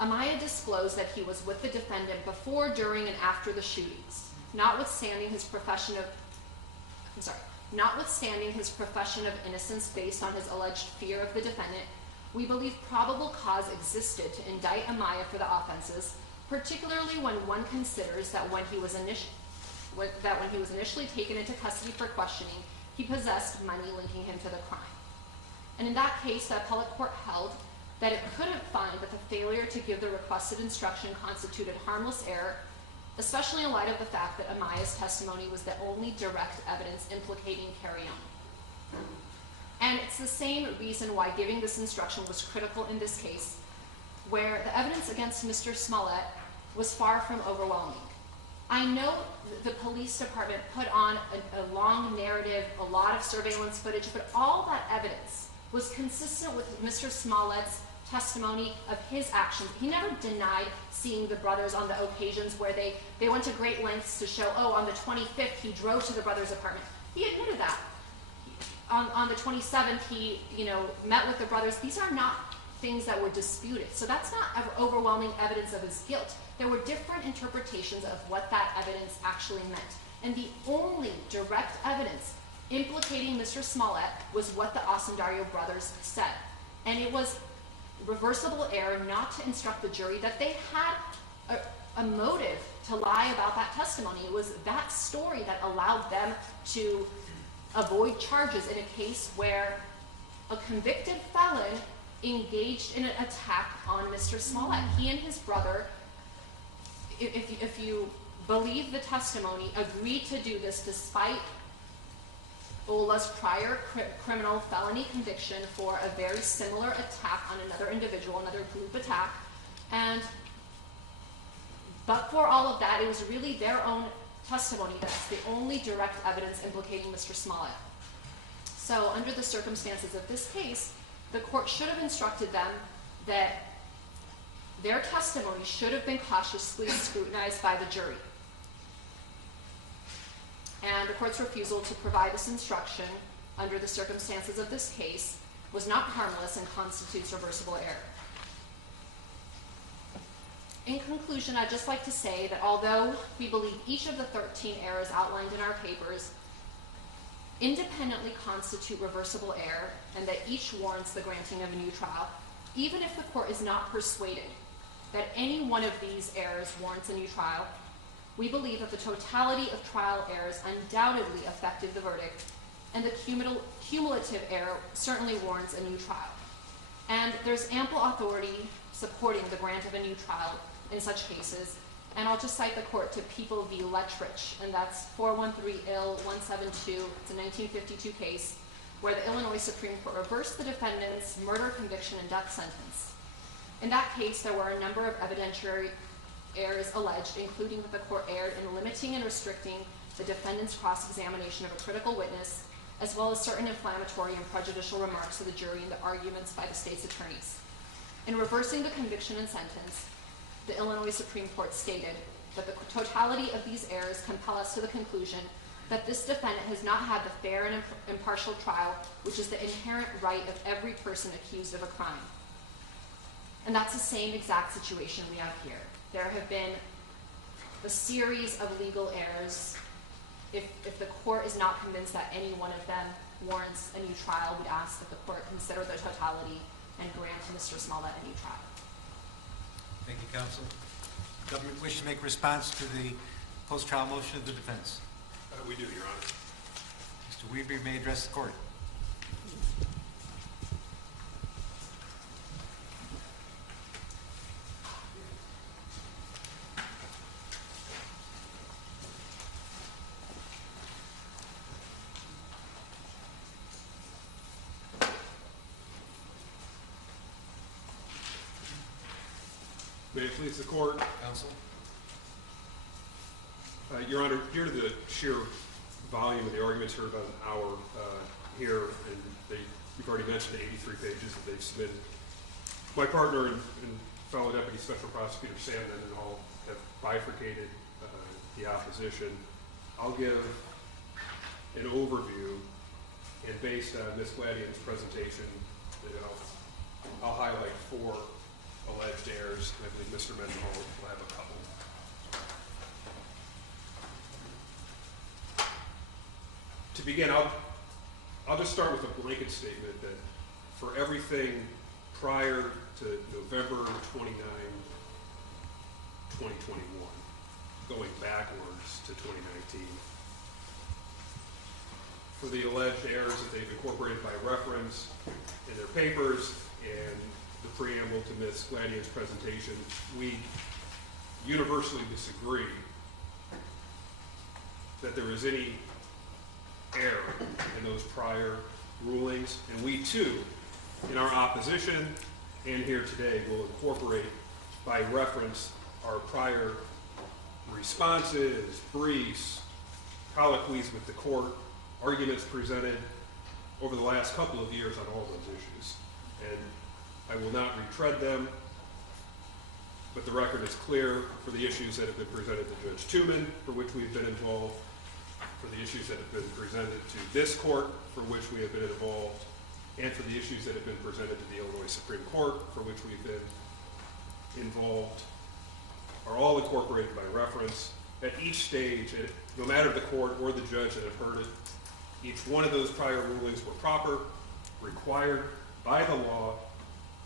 Amaya disclosed that he was with the defendant before, during, and after the shootings. Notwithstanding his profession of innocence based on his alleged fear of the defendant, we believe probable cause existed to indict Amaya for the offenses, particularly when one considers that when he was initially taken into custody for questioning, he possessed money linking him to the crime. And in that case, the appellate court held that it couldn't find that the failure to give the requested instruction constituted harmless error, especially in light of the fact that Amaya's testimony was the only direct evidence implicating Carrion. And it's the same reason why giving this instruction was critical in this case, where the evidence against Mr. Smollett was far from overwhelming. I know the police department put on a long narrative, a lot of surveillance footage, but all that evidence was consistent with Mr. Smollett's testimony of his actions. He never denied seeing the brothers on the occasions where they went to great lengths to show, oh, on the 25th he drove to the brothers' apartment. He admitted that. On the 27th he, met with the brothers. These are not things that were disputed. So that's not overwhelming evidence of his guilt. There were different interpretations of what that evidence actually meant. And the only direct evidence implicating Mr. Smollett was what the Osundario brothers said. And it was reversible error not to instruct the jury that they had a motive to lie about that testimony. It was that story that allowed them to avoid charges in a case where a convicted felon engaged in an attack on Mr. Smollett. He and his brother, if you believe the testimony, agreed to do this despite Ola's prior criminal felony conviction for a very similar attack on another individual, another group attack. And But for all of that, it was really their own testimony that's the only direct evidence implicating Mr. Smollett. So under the circumstances of this case, the court should have instructed them that their testimony should have been cautiously scrutinized by the jury. And the court's refusal to provide this instruction under the circumstances of this case was not harmless and constitutes reversible error. In conclusion, I'd just like to say that although we believe each of the 13 errors outlined in our papers independently constitute reversible error and that each warrants the granting of a new trial, even if the court is not persuaded that any one of these errors warrants a new trial, we believe that the totality of trial errors undoubtedly affected the verdict, and the cumulative error certainly warrants a new trial. And there's ample authority supporting the grant of a new trial in such cases, and I'll just cite the court to People v. Lettrich, and that's 413 Ill 172. It's a 1952 case where the Illinois Supreme Court reversed the defendant's murder conviction and death sentence. In that case, there were a number of evidentiary errors alleged, including that the court erred in limiting and restricting the defendant's cross-examination of a critical witness, as well as certain inflammatory and prejudicial remarks to the jury in the arguments by the state's attorneys. In reversing the conviction and sentence, the Illinois Supreme Court stated that the totality of these errors compel us to the conclusion that this defendant has not had the fair and impartial trial, which is the inherent right of every person accused of a crime. And that's the same exact situation we have here. There have been a series of legal errors. If the court is not convinced that any one of them warrants a new trial, we'd ask that the court consider the totality and grant Mr. Smollett a new trial. Thank you, counsel. Government wish to make response to the post-trial motion of the defense? We do, Your Honor. Mr. Weaver, you may address the court. May it please the court. Counsel. Your Honor, due to the sheer volume of the arguments heard, about an hour here, and you've already mentioned the 83 pages that they've submitted. My partner and fellow Deputy Special Prosecutor Sam and all have bifurcated the opposition. I'll give an overview, and based on Ms. Gladian's presentation, I'll highlight 4 alleged errors. I believe Mr. Mendenhall will have a couple. To begin, I'll just start with a blanket statement that for everything prior to November 29, 2021, going backwards to 2019, for the alleged errors that they've incorporated by reference in their papers and the preamble to Ms. Gladian's presentation, we universally disagree that there is any error in those prior rulings, and we too, in our opposition and here today, will incorporate by reference our prior responses, briefs, colloquies with the court, arguments presented over the last couple of years on all those issues. And I will not retread them, but the record is clear for the issues that have been presented to Judge Tuman, for which we've been involved, for the issues that have been presented to this court, for which we have been involved, and for the issues that have been presented to the Illinois Supreme Court, for which we've been involved, are all incorporated by reference. At each stage, no matter the court or the judge that have heard it, each one of those prior rulings were proper, required by the law,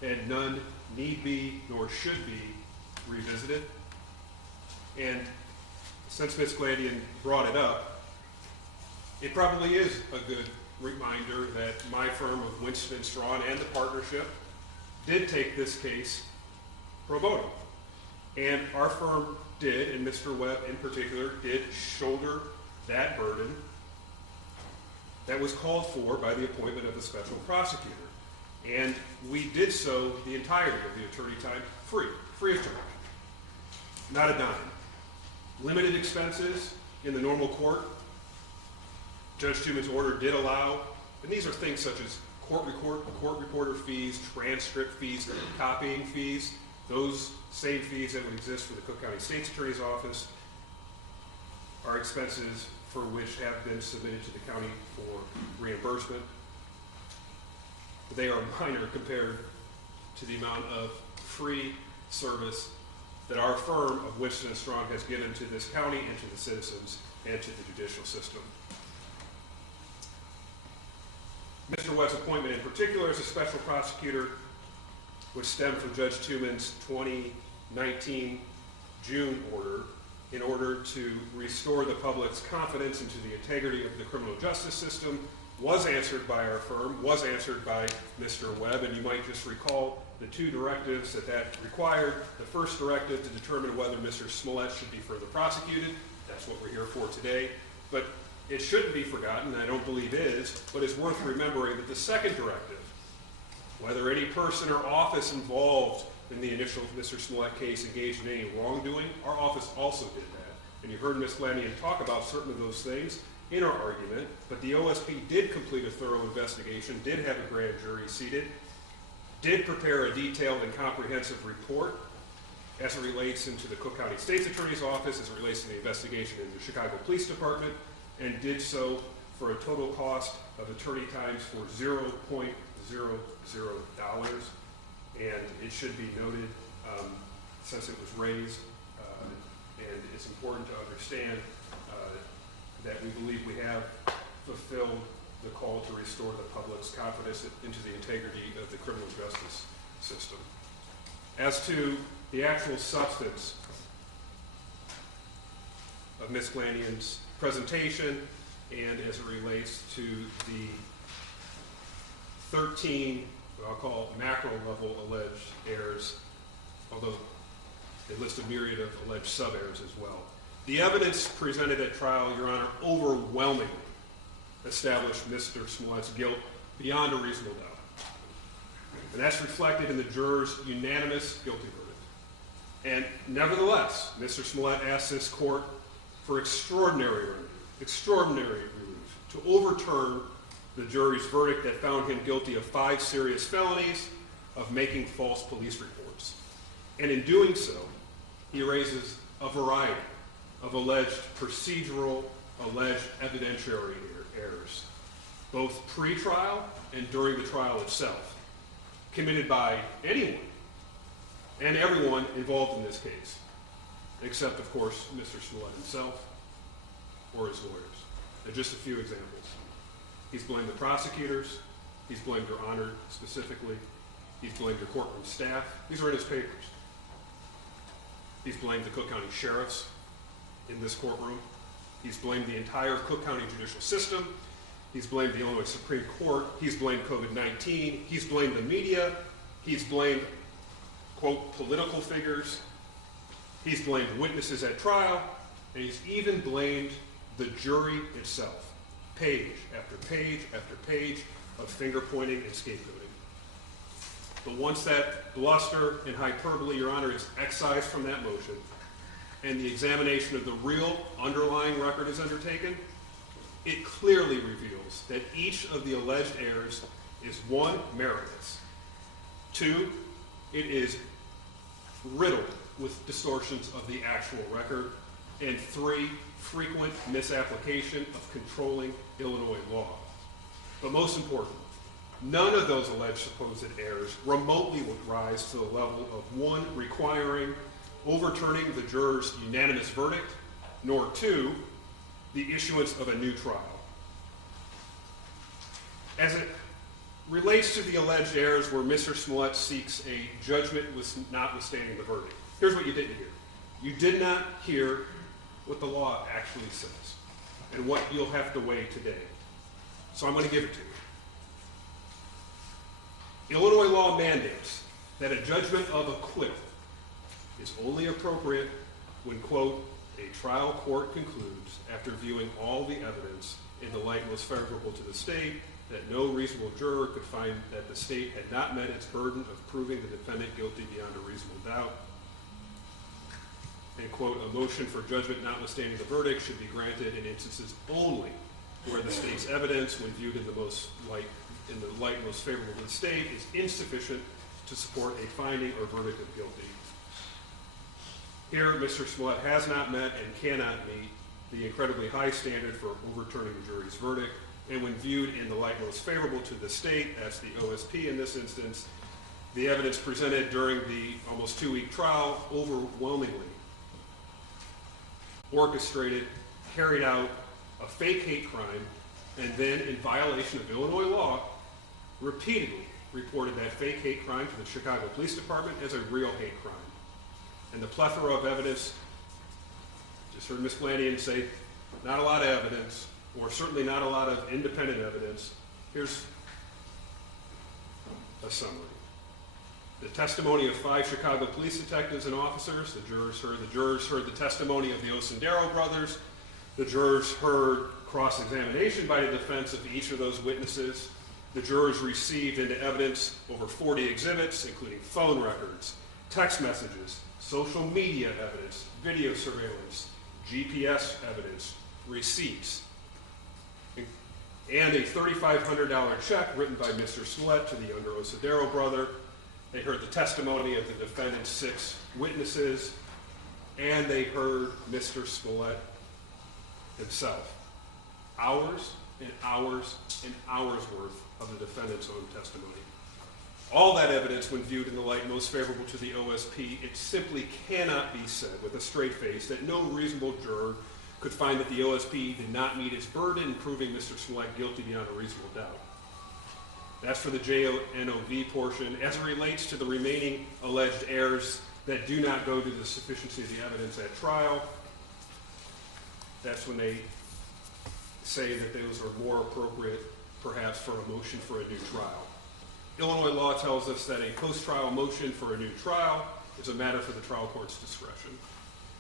and none need be nor should be revisited. And since Ms. Gladian brought it up, it probably is a good reminder that my firm of Winston & Strawn and the partnership did take this case pro bono. And our firm did, and Mr. Webb in particular, did shoulder that burden that was called for by the appointment of the special prosecutor. And we did so the entirety of the attorney time free of charge. Not a dime. Limited expenses in the normal court. Judge Tuman's order did allow, and these are things such as court reporter fees, transcript fees, copying fees, those same fees that would exist for the Cook County State's Attorney's Office are expenses for which have been submitted to the county for reimbursement. They are minor compared to the amount of free service that our firm of Winston & Strong has given to this county and to the citizens and to the judicial system. Mr. Webb's appointment in particular as a special prosecutor, which stemmed from Judge Tuman's 2019 June order, in order to restore the public's confidence into the integrity of the criminal justice system, was answered by our firm, was answered by Mr. Webb, and you might just recall the two directives that required. The first directive to determine whether Mr. Smollett should be further prosecuted. That's what we're here for today. But it shouldn't be forgotten, and I don't believe is, but it's worth remembering that the second directive, whether any person or office involved in the initial Mr. Smollett case engaged in any wrongdoing, our office also did that. And you heard Ms. Glamian talk about certain of those things in our argument, but the OSP did complete a thorough investigation, did have a grand jury seated, did prepare a detailed and comprehensive report as it relates into the Cook County State's Attorney's Office, as it relates to the investigation in the Chicago Police Department, and did so for a total cost of attorney times for $0.00. And it should be noted, since it was raised, and it's important to understand that we believe we have fulfilled the call to restore the public's confidence into the integrity of the criminal justice system. As to the actual substance of Ms. Glamian's presentation, and as it relates to the 13, what I'll call macro level alleged errors, although they list a myriad of alleged sub-errors as well. The evidence presented at trial, Your Honor, overwhelmingly established Mr. Smollett's guilt beyond a reasonable doubt. And that's reflected in the jurors' unanimous guilty verdict. And nevertheless, Mr. Smollett asked this court for extraordinary relief to overturn the jury's verdict that found him guilty of 5 serious felonies of making false police reports. And in doing so, he raises a variety of alleged procedural, alleged evidentiary errors, both pre-trial and during the trial itself, committed by anyone and everyone involved in this case, except, of course, Mr. Smollett himself or his lawyers. And just a few examples. He's blamed the prosecutors. He's blamed Your Honor specifically. He's blamed your courtroom staff. These are in his papers. He's blamed the Cook County sheriffs in this courtroom. He's blamed the entire Cook County judicial system. He's blamed the Illinois Supreme Court. He's blamed COVID-19. He's blamed the media. He's blamed, quote, political figures. He's blamed witnesses at trial. And he's even blamed the jury itself. Page after page after page of finger pointing and scapegoating. But once that bluster and hyperbole, Your Honor, is excised from that motion, and the examination of the real underlying record is undertaken, it clearly reveals that each of the alleged errors is 1, meritless, 2, it is riddled with distortions of the actual record, and 3, frequent misapplication of controlling Illinois law. But most important, none of those alleged supposed errors remotely would rise to the level of 1, requiring overturning the jurors' unanimous verdict, nor 2, the issuance of a new trial. As it relates to the alleged errors where Mr. Smollett seeks a judgment notwithstanding the verdict, here's what you didn't hear. You did not hear what the law actually says and what you'll have to weigh today. So I'm going to give it to you. Illinois law mandates that a judgment of acquittal is only appropriate when, quote, a trial court concludes, after viewing all the evidence in the light most favorable to the state, that no reasonable juror could find that the state had not met its burden of proving the defendant guilty beyond a reasonable doubt. and quote, a motion for judgment notwithstanding the verdict should be granted in instances only where the state's evidence, when viewed in the light most favorable to the state, is insufficient to support a finding or verdict of guilty. Here, Mr. Smollett has not met and cannot meet the incredibly high standard for overturning the jury's verdict, and when viewed in the light most favorable to the state, that's the OSP in this instance, the evidence presented during the almost 2-week trial overwhelmingly orchestrated, carried out a fake hate crime, and then, in violation of Illinois law, repeatedly reported that fake hate crime to the Chicago Police Department as a real hate crime. And the plethora of evidence, just heard Ms. Blandian say, not a lot of evidence, or certainly not a lot of independent evidence. Here's a summary. The testimony of 5 Chicago police detectives and officers. The jurors heard the testimony of the Osendero brothers. The jurors heard cross-examination by the defense of each of those witnesses. The jurors received into evidence over 40 exhibits, including phone records, text messages, social media evidence, video surveillance, GPS evidence, receipts, and a $3,500 check written by Mr. Smollett to the younger Osendero brother. They heard the testimony of the defendant's 6 witnesses, and they heard Mr. Smollett himself. Hours and hours and hours worth of the defendant's own testimony. All that evidence, when viewed in the light most favorable to the OSP, it simply cannot be said with a straight face that no reasonable juror could find that the OSP did not meet its burden in proving Mr. Smollett guilty beyond a reasonable doubt. That's for the JNOV portion. As it relates to the remaining alleged errors that do not go to the sufficiency of the evidence at trial, that's when they say that those are more appropriate, perhaps, for a motion for a new trial. Illinois law tells us that a post-trial motion for a new trial is a matter for the trial court's discretion.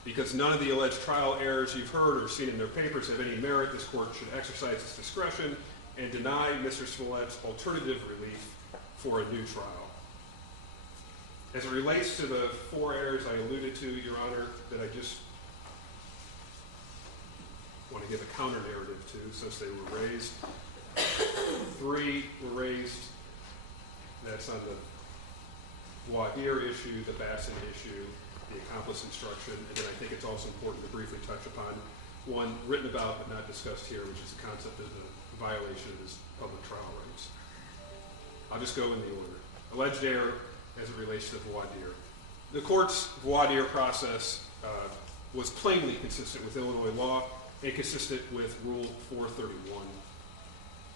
Because none of the alleged trial errors you've heard or seen in their papers have any merit, this court should exercise its discretion and deny Mr. Smollett's alternative relief for a new trial. As it relates to the 4 errors I alluded to, Your Honor, that I just want to give a counter-narrative to, since they were raised. 3 were raised. That's on the voir dire issue, the Bassin issue, the Accomplice Instruction, and then I think it's also important to briefly touch upon one written about but not discussed here, which is the concept of the violation of his public trial rights. I'll just go in the order. Alleged error as it relates to the voir dire. The court's voir dire process was plainly consistent with Illinois law and consistent with Rule 431.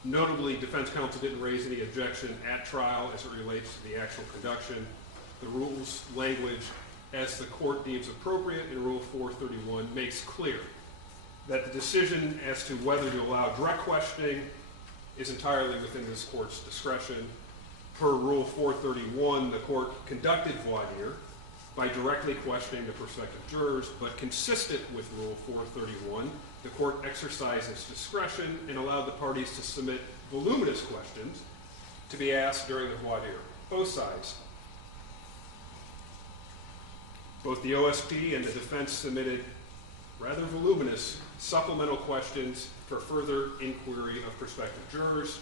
Notably, defense counsel didn't raise any objection at trial as it relates to the actual conduction. The rule's language, as the court deems appropriate in Rule 431, makes clear that the decision as to whether to allow direct questioning is entirely within this court's discretion. Per Rule 431, the court conducted voir dire by directly questioning the prospective jurors, but consistent with Rule 431, the court exercised its discretion and allowed the parties to submit voluminous questions to be asked during the voir dire. Both sides. Both the OSP and the defense submitted rather voluminous supplemental questions for further inquiry of prospective jurors.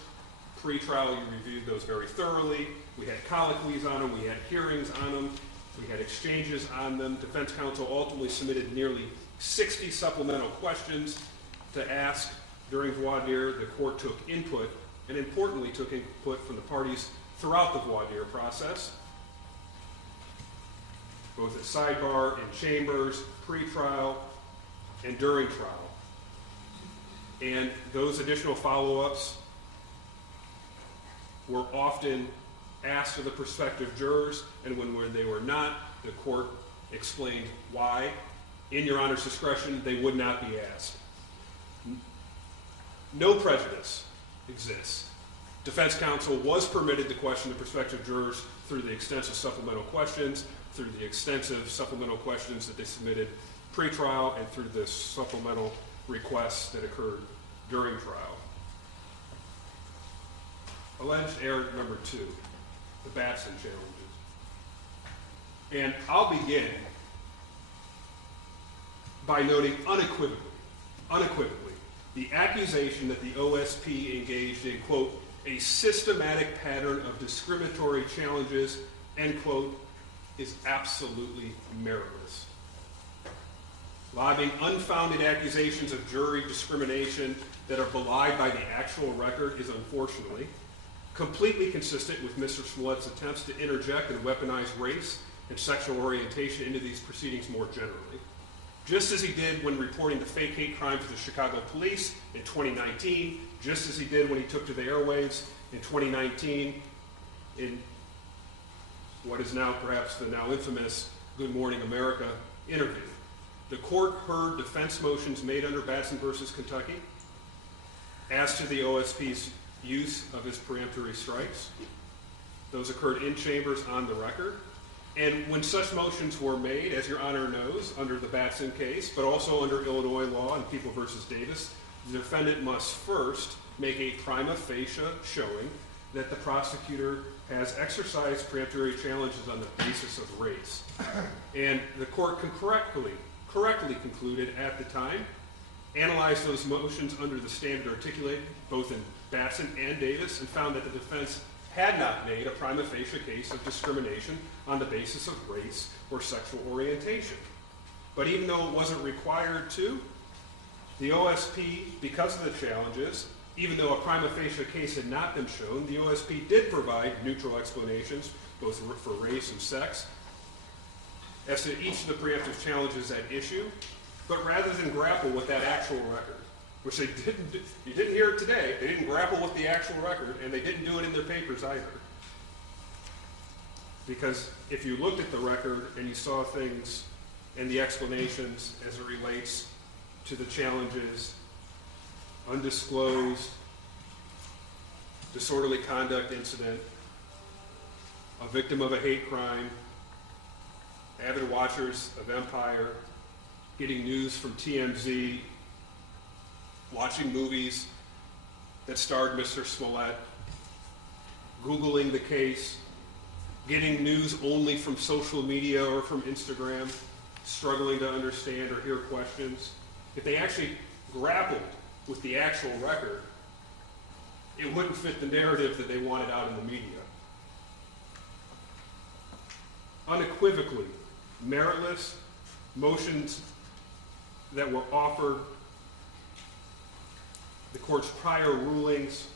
Pre-trial, you reviewed those very thoroughly. We had colloquies on them. We had hearings on them. We had exchanges on them. Defense counsel ultimately submitted nearly 60 supplemental questions to ask during voir dire. The court took input, and importantly took input from the parties throughout the voir dire process, both at sidebar, in chambers, pre-trial, and during trial. And those additional follow-ups were often asked of the prospective jurors, and when they were not, the court explained why. In Your Honor's discretion, they would not be asked. No prejudice exists. Defense counsel was permitted to question the prospective jurors through the extensive supplemental questions, through the extensive supplemental questions that they submitted pre-trial, and through the supplemental requests that occurred during trial. Alleged error number 2, the Batson challenges. And I'll begin by noting unequivocally, the accusation that the OSP engaged in, quote, a systematic pattern of discriminatory challenges, end quote, is absolutely meritless. Lobbing unfounded accusations of jury discrimination that are belied by the actual record is unfortunately completely consistent with Mr. Smollett's attempts to interject and weaponize race and sexual orientation into these proceedings more generally. Just as he did when reporting the fake hate crimes of the Chicago police in 2019, just as he did when he took to the airwaves in 2019 in what is now perhaps the now infamous Good Morning America interview. The court heard defense motions made under Batson versus Kentucky as to the OSP's use of his peremptory strikes. Those occurred in chambers on the record. And when such motions were made, as Your Honor knows, under the Batson case, but also under Illinois law and People versus Davis, the defendant must first make a prima facie showing that the prosecutor has exercised peremptory challenges on the basis of race. And the court correctly concluded at the time, analyzed those motions under the standard articulated both in Batson and Davis, and found that the defense had not made a prima facie case of discrimination on the basis of race or sexual orientation. But even though it wasn't required to, the OSP, because of the challenges, even though a prima facie case had not been shown, the OSP did provide neutral explanations, both for race and sex, as to each of the preemptive challenges at issue. But rather than grapple with that actual record, which they didn't do, you didn't hear it today, they didn't grapple with the actual record, and they didn't do it in their papers either. Because if you looked at the record and you saw things and the explanations as it relates to the challenges, undisclosed, disorderly conduct incident, a victim of a hate crime, avid watchers of Empire, getting news from TMZ, watching movies that starred Mr. Smollett, Googling the case, getting news only from social media or from Instagram, struggling to understand or hear questions. If they actually grappled with the actual record, it wouldn't fit the narrative that they wanted out in the media. Unequivocally, meritless motions that were offered, the court's prior rulings,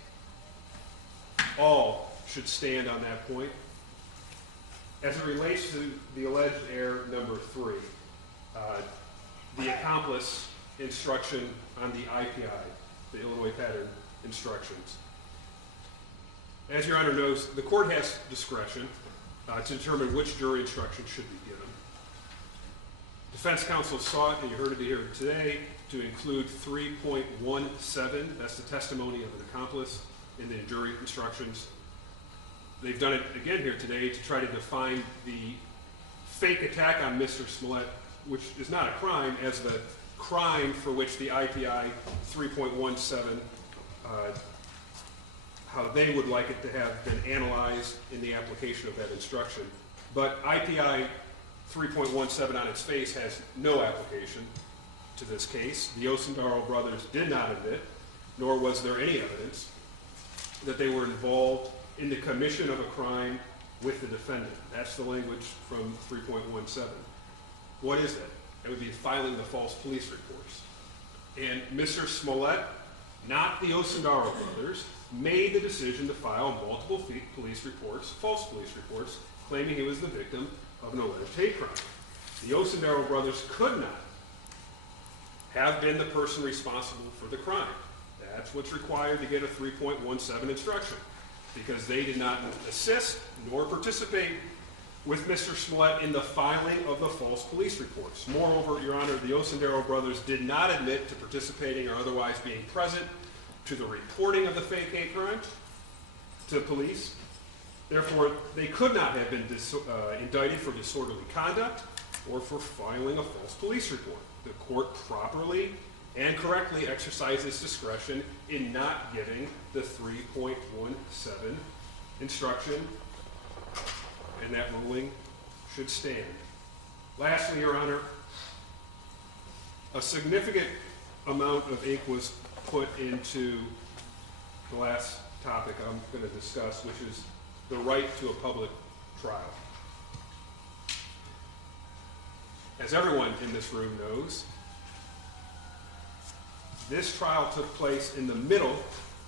all should stand on that point. As it relates to the alleged error number 3, the accomplice instruction on the IPI, the Illinois pattern instructions. As Your Honor knows, the court has discretion to determine which jury instruction should be given. Defense counsel sought, and you heard it here today, to include 3.17, that's the testimony of an accomplice, in the jury instructions. They've done it again here today to try to define the fake attack on Mr. Smollett, which is not a crime, as the crime for which the IPI 3.17, how they would like it to have been analyzed in the application of that instruction. But IPI 3.17 on its face has no application to this case. The Osendaro brothers did not admit, nor was there any evidence, that they were involved in the commission of a crime with the defendant. That's the language from 3.17. What is that? It would be filing the false police reports. And Mr. Smollett, not the Osendaro brothers, made the decision to file multiple police reports, false police reports, claiming he was the victim of an alleged hate crime. The Osendaro brothers could not have been the person responsible for the crime. That's what's required to get a 3.17 instruction, because they did not assist nor participate with Mr. Smollett in the filing of the false police reports. Moreover, Your Honor, the Osendaro brothers did not admit to participating or otherwise being present to the reporting of the fake hate crime to police. Therefore, they could not have been indicted for disorderly conduct or for filing a false police report. The court properly and correctly exercises discretion in not giving the 3.17 instruction, and that ruling should stand. Lastly, Your Honor, A significant amount of ink was put into the last topic I'm going to discuss, which is the right to a public trial. As everyone in this room knows, this trial took place in the middle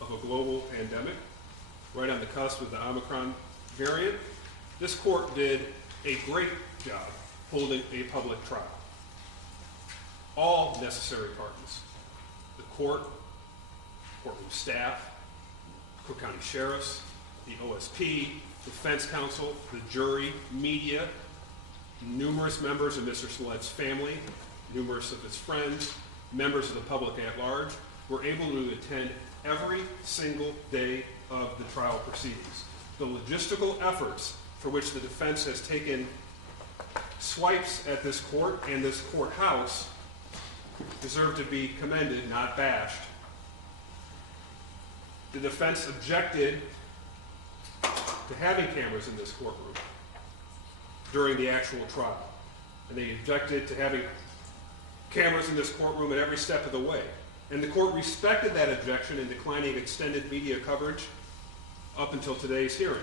of a global pandemic, right on the cusp of the Omicron variant. This court did a great job holding a public trial. All necessary parties, the court, courtroom staff, Cook County sheriffs, the OSP, defense counsel, the jury, media, numerous members of Mr. Smollett's family, numerous of his friends, members of the public at large, were able to attend every single day of the trial proceedings. The logistical efforts for which the defense has taken swipes at this court and this courthouse deserve to be commended, not bashed. The defense objected to having cameras in this courtroom during the actual trial. And they objected to having cameras in this courtroom at every step of the way. And the court respected that objection in declining extended media coverage up until today's hearing.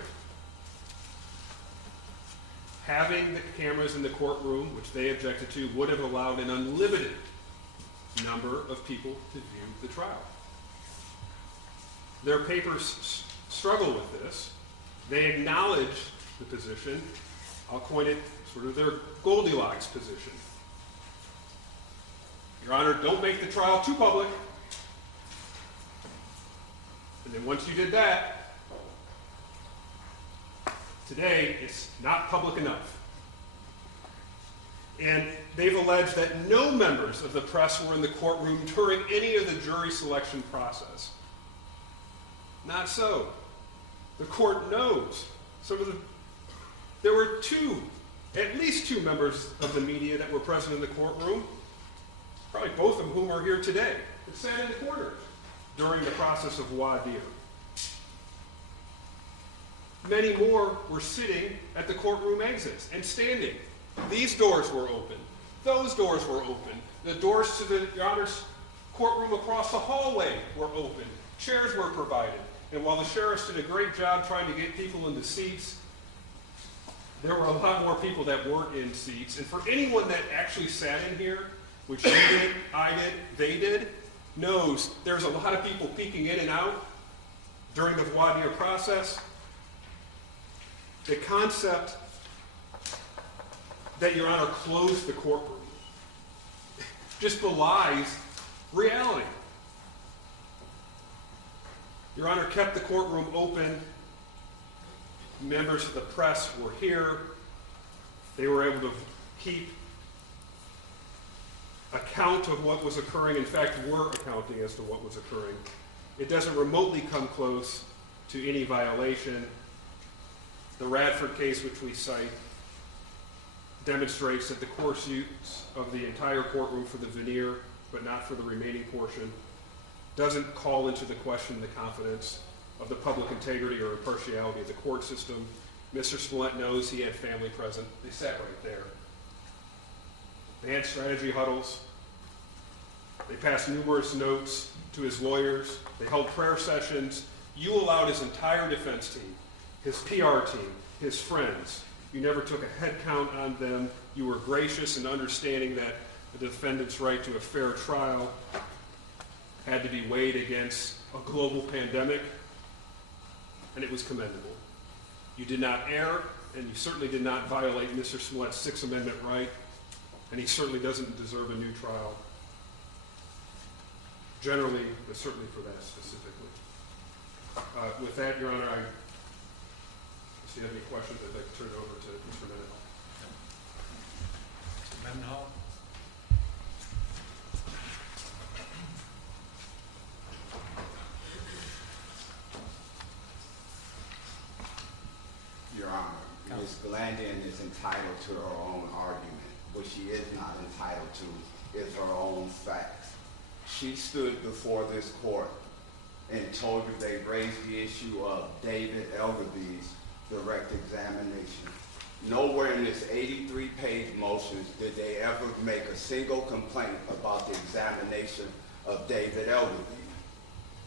Having the cameras in the courtroom, which they objected to, would have allowed an unlimited number of people to view the trial. Their papers struggle with this. They acknowledge the position. I'll coin it sort of their Goldilocks position. Your Honor, don't make the trial too public. And then once you did that, today it's not public enough. And they've alleged that no members of the press were in the courtroom during any of the jury selection process. Not so. The court knows there were at least two members of the media that were present in the courtroom, probably both of whom are here today, that sat in the corners during the process of voir dire. Many more were sitting at the courtroom exits and standing. These doors were open. Those doors were open. The doors to the Your Honor's courtroom across the hallway were open. Chairs were provided. And while the sheriffs did a great job trying to get people into seats, there were a lot more people that weren't in seats. And for anyone that actually sat in here, which you did, I did, they did, knows there's a lot of people peeking in and out during the voir dire process. The concept that Your Honor closed the courtroom just belies reality. Your Honor kept the courtroom open. Members of the press were here. They were able to keep account of what was occurring. In fact, were accounting as to what was occurring. It doesn't remotely come close to any violation. The Radford case, which we cite, demonstrates that the course use of the entire courtroom for the veneer, but not for the remaining portion, doesn't call into the question the confidence of the public integrity or impartiality of the court system. Mr. Smollett knows he had family present. They sat right there. They had strategy huddles. They passed numerous notes to his lawyers. They held prayer sessions. You allowed his entire defense team, his PR team, his friends. You never took a head count on them. You were gracious in understanding that the defendant's right to a fair trial had to be weighed against a global pandemic, and it was commendable. You did not err, and you certainly did not violate Mr. Smollett's Sixth Amendment right, and he certainly doesn't deserve a new trial. Generally, but certainly for that specifically. With that, Your Honor, if you have any questions, I'd like to turn it over to Mr. Mendenhall. Mr. Mendenhall? Your Honor, Ms. Glandon is entitled to her own argument. What she is not entitled to is her own facts. She stood before this court and told you they raised the issue of David Elderby's direct examination. nowhere in this 83-page motion did they ever make a single complaint about the examination of David Elderly.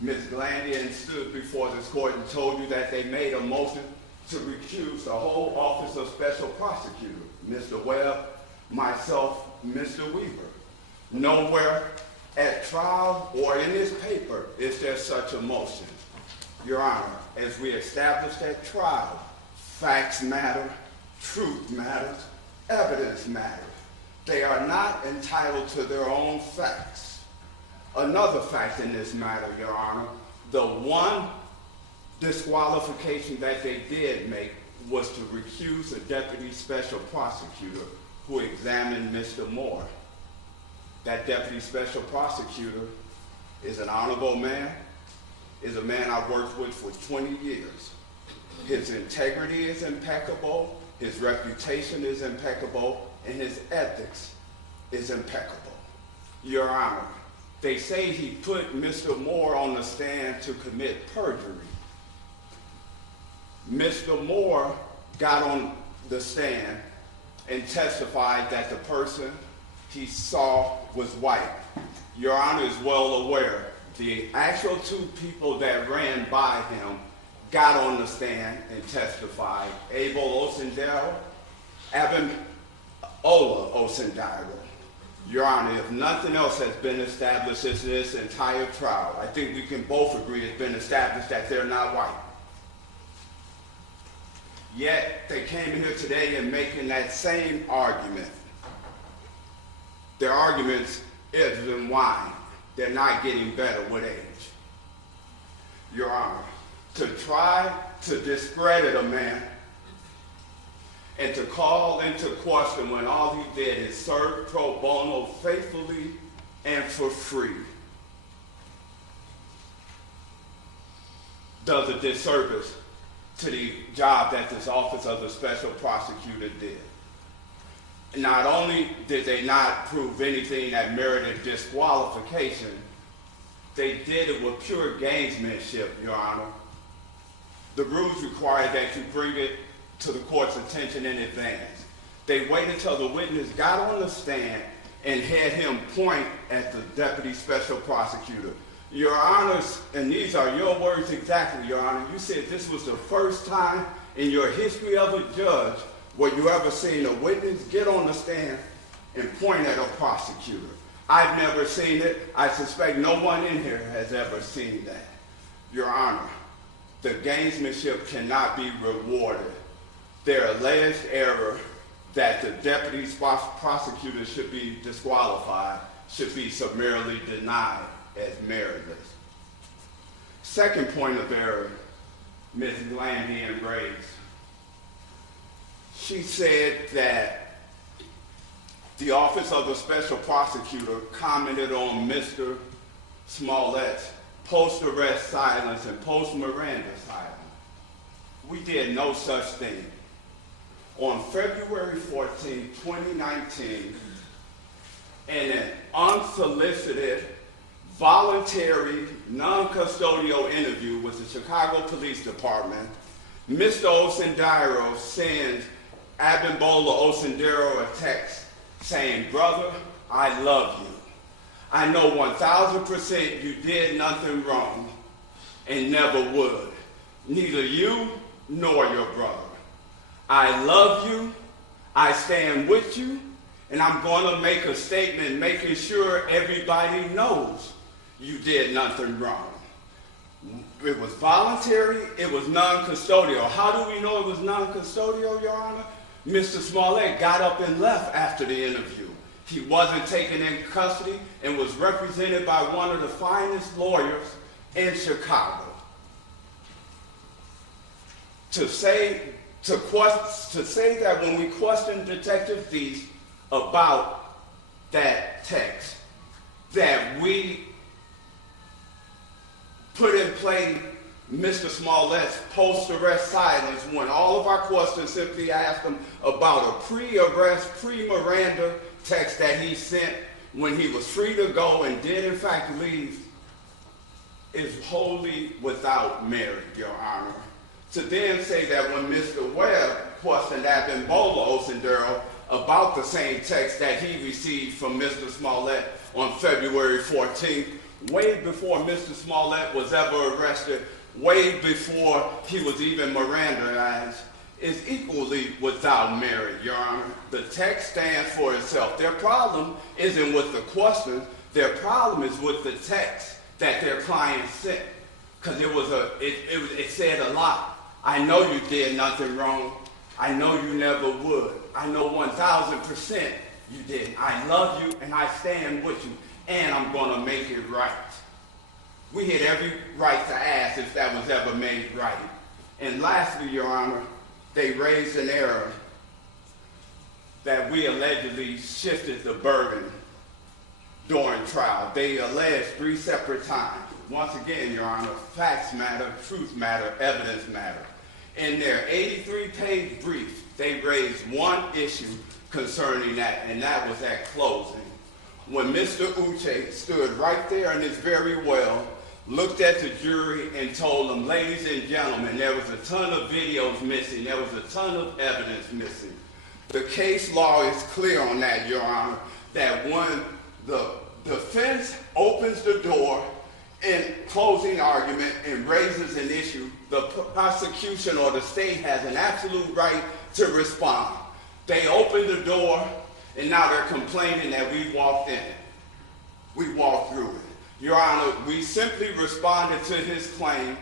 Ms. Glandian stood before this court and told you that they made a motion to recuse the whole Office of Special Prosecutor, Mr. Webb, myself, Mr. Weaver. Nowhere at trial or in this paper is there such a motion. Your Honor, as we established at trial, facts matter, truth matters, evidence matters. They are not entitled to their own facts. Another fact in this matter, Your Honor, the one disqualification that they did make was to recuse a deputy special prosecutor who examined Mr. Moore. That deputy special prosecutor is an honorable man, is a man I've worked with for 20 years. His integrity is impeccable, his reputation is impeccable, and his ethics is impeccable. Your Honor, they say he put Mr. Moore on the stand to commit perjury. Mr. Moore got on the stand and testified that the person he saw was white. Your Honor is well aware the actual two people that ran by him got on the stand and testified. Abel Osendero, Abin Ola Osendero. Your Honor, if nothing else has been established in this entire trial, I think we can both agree it's been established that they're not white. Yet, they came in here today and making that same argument. Their arguments is in wine. They're not getting better with age. Your Honor, to try to discredit a man and to call into question when all he did is serve pro bono faithfully and for free does a disservice to the job that this Office of the Special Prosecutor did. Not only did they not prove anything that merited disqualification, they did it with pure gamesmanship, Your Honor. The rules require that you bring it to the court's attention in advance. They waited till the witness got on the stand and had him point at the deputy special prosecutor. Your Honors, and these are your words exactly, Your Honor, you said this was the first time in your history of a judge where you ever seen a witness get on the stand and point at a prosecutor. I've never seen it. I suspect no one in here has ever seen that. Your Honor, the gamesmanship cannot be rewarded. Their alleged error that the deputy prosecutor should be disqualified should be summarily denied as meritless. Second point of error, Ms. Glandian raised. She said that the Office of the Special Prosecutor commented on Mr. Smollett's post-arrest silence and post-Miranda silence. We did no such thing. On February 14, 2019, in an unsolicited, voluntary, non-custodial interview with the Chicago Police Department, Mr. Osendero sends Abimbola Osendero a text saying, "Brother, I love you. I know 1000% you did nothing wrong and never would. Neither you nor your brother. I love you, I stand with you, and I'm going to make a statement making sure everybody knows you did nothing wrong." It was voluntary, it was non-custodial. How do we know it was non-custodial, Your Honor? Mr. Smollett got up and left after the interview. He wasn't taken in custody and was represented by one of the finest lawyers in Chicago. To say that when we questioned Detective Deese about that text, that we put in play Mr. Smollett's post-arrest silence when all of our questions simply asked him about a pre-arrest, pre-Miranda text that he sent when he was free to go and did in fact leave, is wholly without merit, Your Honor. To then say that when Mr. Webb questioned Abimbola Osinduro about the same text that he received from Mr. Smollett on February 14th, way before Mr. Smollett was ever arrested, way before he was even Mirandized, is equally without merit, Your Honor. The text stands for itself. Their problem isn't with the questions. Their problem is with the text that their client sent, because it said a lot. I know you did nothing wrong. I know you never would. I know 1,000% you did. I love you and I stand with you, and I'm going to make it right. We had every right to ask if that was ever made right. And lastly, Your Honor, they raised an error that we allegedly shifted the burden during trial. They alleged 3 separate times. Once again, Your Honor, facts matter, truth matter, evidence matter. In their 83-page brief, they raised one issue concerning that, and that was at closing. When Mr. Uche stood right there in his very well, looked at the jury and told them, ladies and gentlemen, there was a ton of videos missing, there was a ton of evidence missing. The case law is clear on that, Your Honor, that when the defense opens the door in closing argument and raises an issue, the prosecution or the state has an absolute right to respond. They opened the door, and now they're complaining that we walked in it. We walked through it. Your Honor, we simply responded to his claim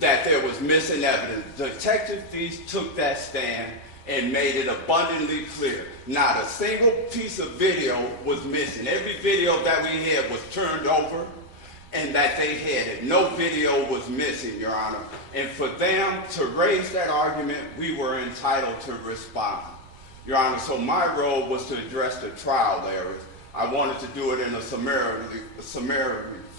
that there was missing evidence. Detective Thies took that stand and made it abundantly clear. Not a single piece of video was missing. Every video that we had was turned over, and that they had it. No video was missing, Your Honor. And for them to raise that argument, we were entitled to respond. Your Honor, so my role was to address the trial errors. I wanted to do it in a summary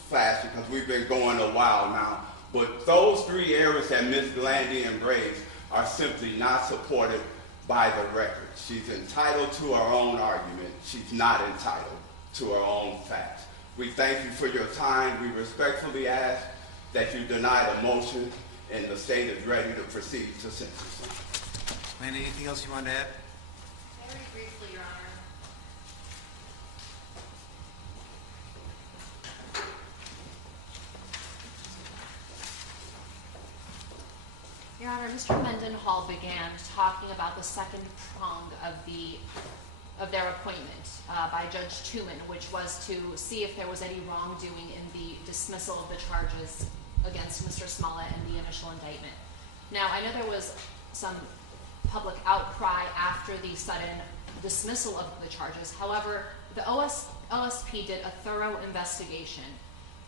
fashion because we've been going a while now. But those 3 errors that Ms. Glandian raised are simply not supported by the record. She's entitled to her own argument. She's not entitled to her own facts. We thank you for your time. We respectfully ask that you deny the motion, and the state is ready to proceed to sentencing. Lynn, anything else you want to add? Very briefly, Your Honor. Your Honor, Mr. Mendenhall began talking about the second prong of their appointment by Judge Tuman, which was to see if there was any wrongdoing in the dismissal of the charges against Mr. Smollett in the initial indictment. Now, I know there was some public outcry after the sudden dismissal of the charges. However, the OSP did a thorough investigation,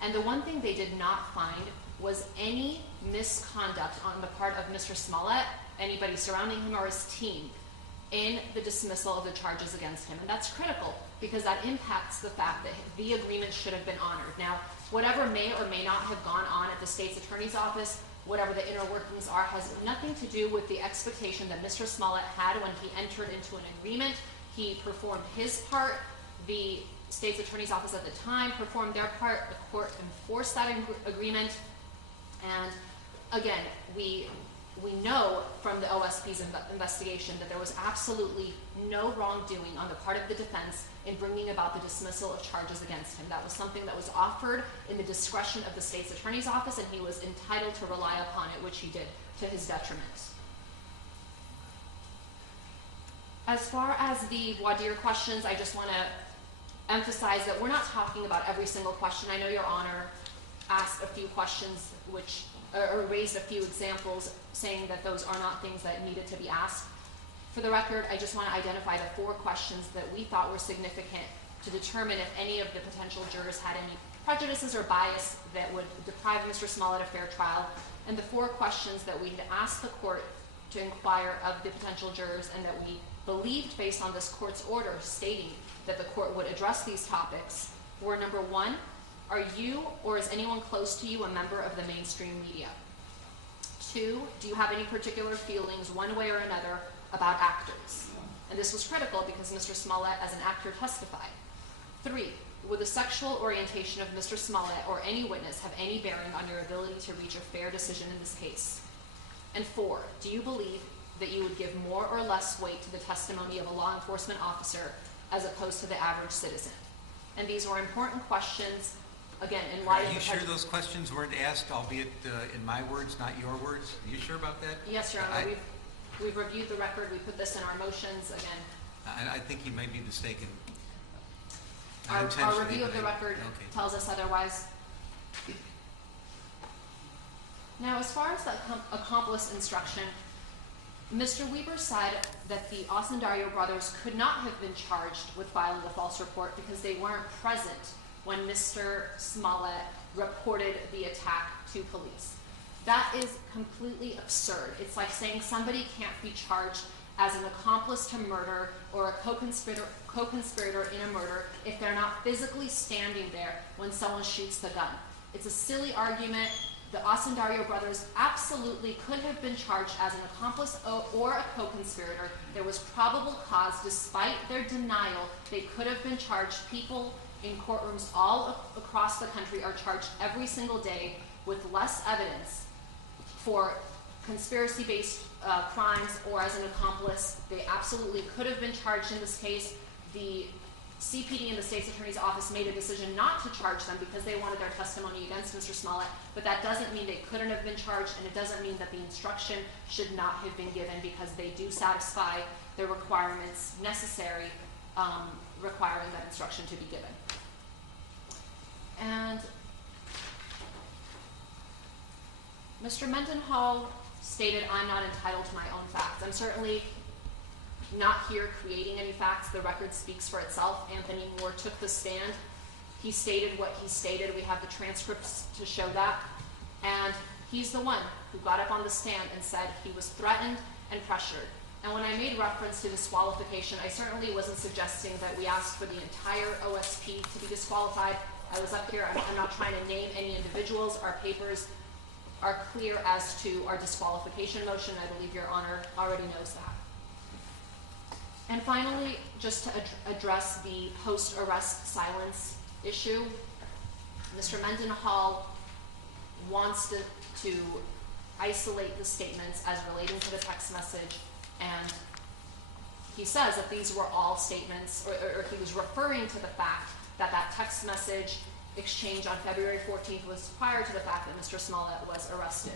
and the one thing they did not find was any misconduct on the part of Mr. Smollett, anybody surrounding him or his team, in the dismissal of the charges against him. And that's critical because that impacts the fact that the agreement should have been honored. Now, whatever may or may not have gone on at the state's attorney's office, whatever the inner workings are, has nothing to do with the expectation that Mr. Smollett had when he entered into an agreement. He performed his part. The state's attorney's office at the time performed their part. The court enforced that agreement. And again, we know from the OSP's investigation that there was absolutely no wrongdoing on the part of the defense in bringing about the dismissal of charges against him. That was something that was offered in the discretion of the state's attorney's office, and he was entitled to rely upon it, which he did, to his detriment. As far as the voir dire questions, I just want to emphasize that we're not talking about every single question. I know Your Honor asked a few questions or raised a few examples saying that those are not things that needed to be asked. For the record, I just want to identify the 4 questions that we thought were significant to determine if any of the potential jurors had any prejudices or bias that would deprive Mr. Smollett a fair trial, and the 4 questions that we had asked the court to inquire of the potential jurors and that we believed based on this court's order stating that the court would address these topics were: number 1, are you or is anyone close to you a member of the mainstream media? 2, do you have any particular feelings one way or another about actors? And this was critical because Mr. Smollett as an actor testified. 3, would the sexual orientation of Mr. Smollett or any witness have any bearing on your ability to reach a fair decision in this case? And 4, do you believe that you would give more or less weight to the testimony of a law enforcement officer as opposed to the average citizen? And these were important questions, again, in light of Are you the sure those questions weren't asked, albeit in my words, not your words? Are you sure about that? Yes, Your Honor. We've reviewed the record. We put this in our motions. Again, I think you may be mistaken. our Unintentionally, review of but the record okay. tells us otherwise. Now, as far as the accomplice instruction, Mr. Weber said that the Osundario brothers could not have been charged with filing a false report because they weren't present when Mr. Smollett reported the attack to police. That is completely absurd. It's like saying somebody can't be charged as an accomplice to murder or a co-conspirator in a murder if they're not physically standing there when someone shoots the gun. It's a silly argument. The Osundario brothers absolutely could have been charged as an accomplice or a co-conspirator. There was probable cause. Despite their denial, they could have been charged. People in courtrooms all across the country are charged every single day with less evidence for conspiracy-based crimes or as an accomplice. They absolutely could have been charged in this case. The CPD and the State's Attorney's Office made a decision not to charge them because they wanted their testimony against Mr. Smollett, but that doesn't mean they couldn't have been charged, and it doesn't mean that the instruction should not have been given because they do satisfy the requirements necessary requiring that instruction to be given. And Mr. Mendenhall stated, I'm not entitled to my own facts. I'm certainly not here creating any facts. The record speaks for itself. Anthony Moore took the stand. He stated what he stated. We have the transcripts to show that. And he's the one who got up on the stand and said he was threatened and pressured. And when I made reference to disqualification, I certainly wasn't suggesting that we asked for the entire OSP to be disqualified. I was up here. I'm not trying to name any individuals. Our papers are clear as to our disqualification motion. I believe Your Honor already knows that. And finally, just to address the post-arrest silence issue, Mr. Mendenhall wants to isolate the statements as relating to the text message, and he says that these were all statements, or he was referring to the fact that that text message exchange on February 14th was prior to the fact that Mr. Smollett was arrested.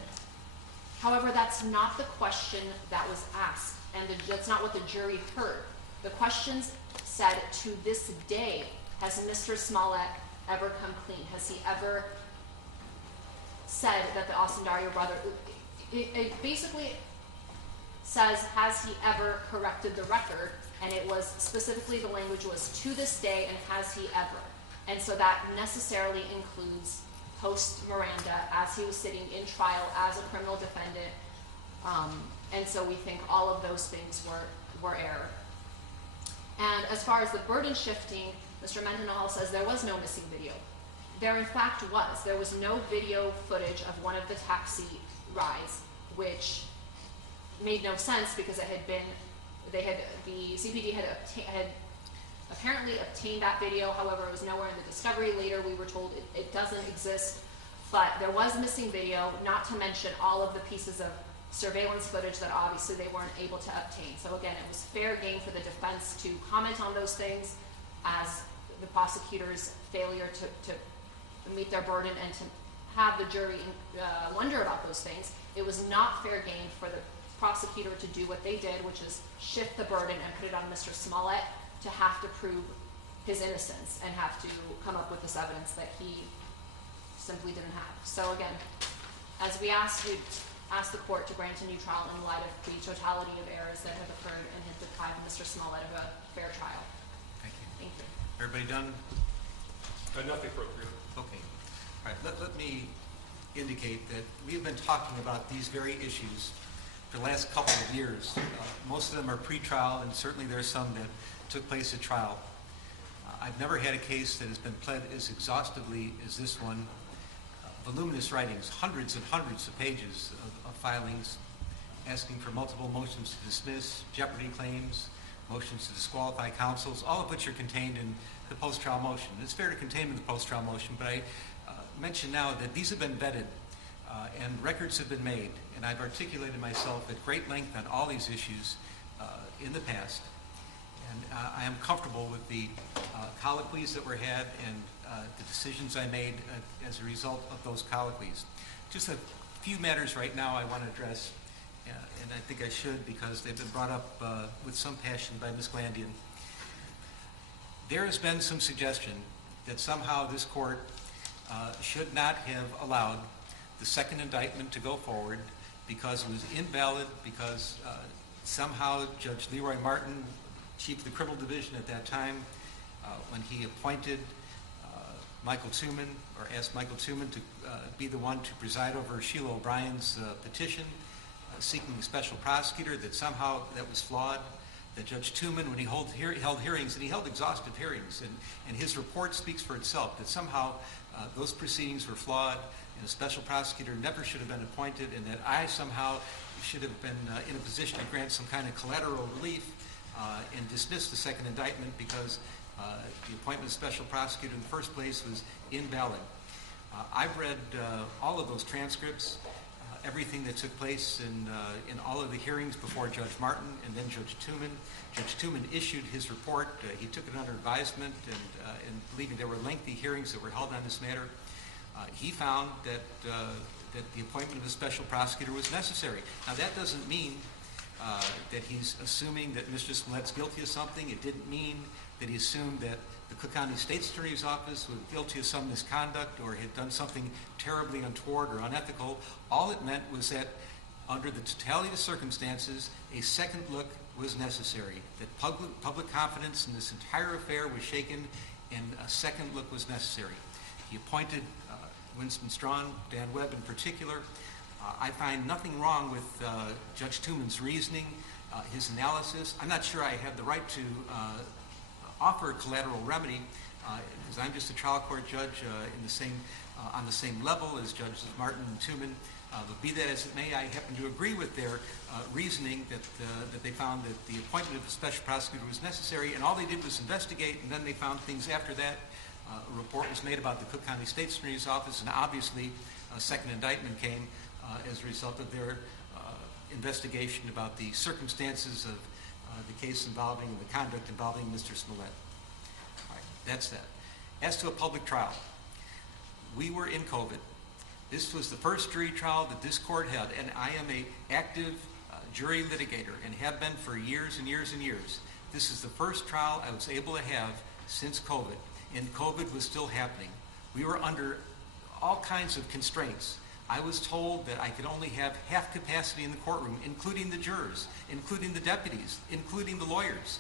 However, that's not the question that was asked, and that's not what the jury heard. The questions said, to this day, has Mr. Smollett ever come clean? Has he ever said that the Osundario brother, it basically says, has he ever corrected the record? And it was specifically, the language was to this day and has he ever. And so that necessarily includes post-Miranda as he was sitting in trial as a criminal defendant. And so we think all of those things were error. And as far as the burden shifting, Mr. Mendenhall says there was no missing video. There in fact was. There was no video footage of one of the taxi rides, which made no sense because it had been, the CPD had apparently obtained that video. However, it was nowhere in the discovery. Later we were told it doesn't exist, but there was missing video, not to mention all of the pieces of surveillance footage that obviously they weren't able to obtain. So again, it was fair game for the defense to comment on those things as the prosecutor's failure to meet their burden and to have the jury wonder about those things. It was not fair game for the prosecutor to do what they did, which is shift the burden and put it on Mr. Smollett to have to prove his innocence and have to come up with this evidence that he simply didn't have. So again, as we asked the court to grant a new trial in light of the totality of errors that have occurred and have deprived Mr. Smollett of a fair trial. Thank you. Thank you. Everybody done? Nothing further. Okay. All right, let me indicate that we've been talking about these very issues for the last couple of years. Most of them are pre-trial, and certainly there's some that took place at trial. I've never had a case that has been pled as exhaustively as this one. Voluminous writings, hundreds and hundreds of pages of filings asking for multiple motions to dismiss, Jeopardy claims, motions to disqualify counsels, all of which are contained in the post-trial motion. It's fair to contain in the post-trial motion, but I mention now that these have been vetted and records have been made, and I've articulated myself at great length on all these issues in the past. And I am comfortable with the colloquies that were had and the decisions I made as a result of those colloquies. Just a few matters right now I want to address, and I think I should because they've been brought up with some passion by Ms. Glandian. There has been some suggestion that somehow this court should not have allowed the second indictment to go forward because it was invalid, because somehow Judge Leroy Martin, chief of the criminal division at that time, when he appointed Michael Tooman, or asked Michael Tooman to be the one to preside over Sheila O'Brien's petition seeking a special prosecutor, that somehow that was flawed, that Judge Tooman, when he held hearings, and he held exhaustive hearings, and his report speaks for itself, that somehow those proceedings were flawed, and a special prosecutor never should have been appointed, and that I somehow should have been in a position to grant some kind of collateral relief and dismiss the second indictment because the appointment of special prosecutor in the first place was invalid. I've read all of those transcripts, everything that took place in all of the hearings before Judge Martin and then Judge Tooman. Judge Tooman issued his report. He took it under advisement, and believing there were lengthy hearings that were held on this matter, he found that the appointment of a special prosecutor was necessary. Now, that doesn't mean that he's assuming that Mr. Smollett's guilty of something. It didn't mean that he assumed that the Cook County State's Attorney's Office was guilty of some misconduct or had done something terribly untoward or unethical. All it meant was that under the totality of the circumstances, a second look was necessary, that public confidence in this entire affair was shaken and a second look was necessary. He appointed Winston Strawn, Dan Webb in particular. I find nothing wrong with Judge Tooman's reasoning, his analysis. I'm not sure I have the right to offer a collateral remedy because I'm just a trial court judge on the same level as Judges Martin and Tooman. But be that as it may, I happen to agree with their reasoning that they found that the appointment of a special prosecutor was necessary, and all they did was investigate, and then they found things after that. A report was made about the Cook County State's Attorney's Office, and obviously a second indictment came as a result of their investigation about the circumstances of the case involving the conduct involving Mr. Smollett. All right, that's that. As to a public trial, we were in COVID. This was the first jury trial that this court had, and I am an active jury litigator and have been for years and years and years. This is the first trial I was able to have since COVID, and COVID was still happening. We were under all kinds of constraints. I was told that I could only have half capacity in the courtroom, including the jurors, including the deputies, including the lawyers.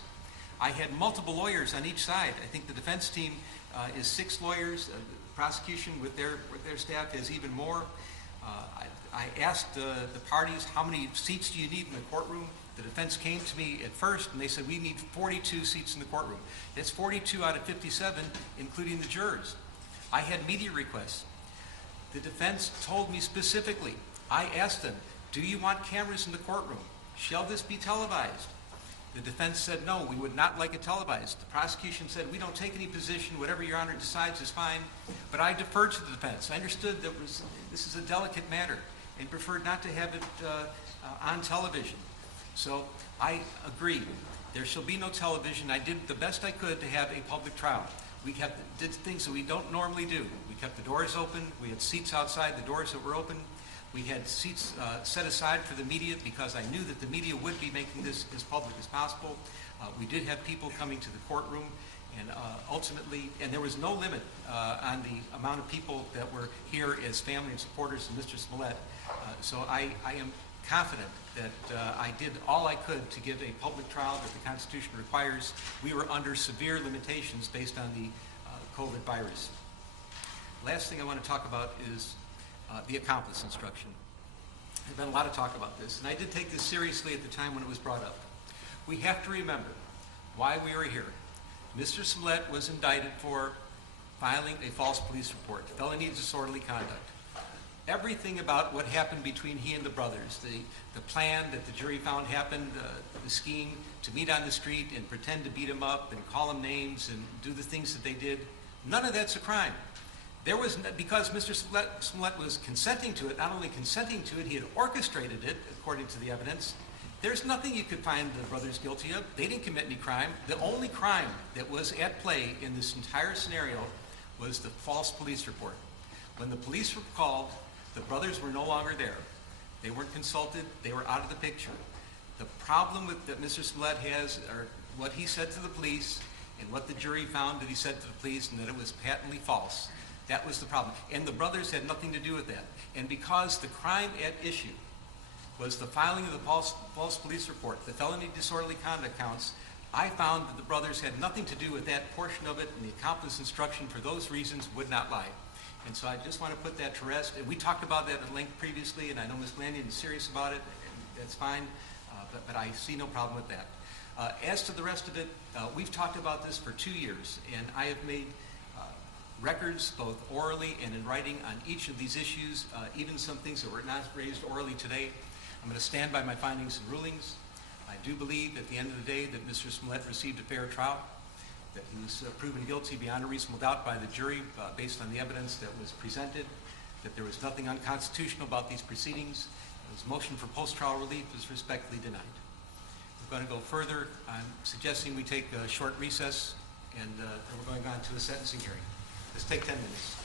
I had multiple lawyers on each side. I think the defense team is 6 lawyers. The prosecution with their staff has even more. I asked the parties, how many seats do you need in the courtroom? The defense came to me at first and they said, we need 42 seats in the courtroom. That's 42 out of 57, including the jurors. I had media requests. The defense told me specifically, I asked them, do you want cameras in the courtroom? Shall this be televised? The defense said, no, we would not like it televised. The prosecution said, we don't take any position. Whatever Your Honor decides is fine. But I deferred to the defense. I understood that this is a delicate matter and preferred not to have it on television. So I agreed. There shall be no television. I did the best I could to have a public trial. We did things that we don't normally do. We kept the doors open. We had seats outside the doors that were open. We had seats set aside for the media because I knew that the media would be making this as public as possible. We did have people coming to the courtroom, and ultimately, and there was no limit on the amount of people that were here as family and supporters of Mr. Smollett. So I am confident that I did all I could to give a public trial that the Constitution requires. We were under severe limitations based on the COVID virus. Last thing I want to talk about is the Accomplice Instruction. There's been a lot of talk about this, and I did take this seriously at the time when it was brought up. We have to remember why we are here. Mr. Smollett was indicted for filing a false police report, felony disorderly conduct. Everything about what happened between he and the brothers, the plan that the jury found happened, the scheme to meet on the street and pretend to beat him up and call him names and do the things that they did, none of that's a crime. There was, because Mr. Smollett was consenting to it, not only consenting to it, he had orchestrated it, according to the evidence. There's nothing you could find the brothers guilty of. They didn't commit any crime. The only crime that was at play in this entire scenario was the false police report. When the police were called, the brothers were no longer there. They weren't consulted. They were out of the picture. The problem that Mr. Smollett has, or what he said to the police, and what the jury found that he said to the police, and that it was patently false. That was the problem. And the brothers had nothing to do with that. And because the crime at issue was the filing of the false police report, the felony disorderly conduct counts, I found that the brothers had nothing to do with that portion of it, and the accomplice instruction for those reasons would not lie. And so I just want to put that to rest. And we talked about that at length previously, and I know Ms. Landian is serious about it, and that's fine, but I see no problem with that. As to the rest of it, we've talked about this for 2 years, and I have made records both orally and in writing on each of these issues, even some things that were not raised orally today. I'm going to stand by my findings and rulings. I do believe at the end of the day that Mr. Smollett received a fair trial, that he was proven guilty beyond a reasonable doubt by the jury based on the evidence that was presented, that there was nothing unconstitutional about these proceedings. His motion for post-trial relief is respectfully denied. We're going to go further. I'm suggesting we take a short recess, and then we're going on to the sentencing hearing. Let's take 10 minutes.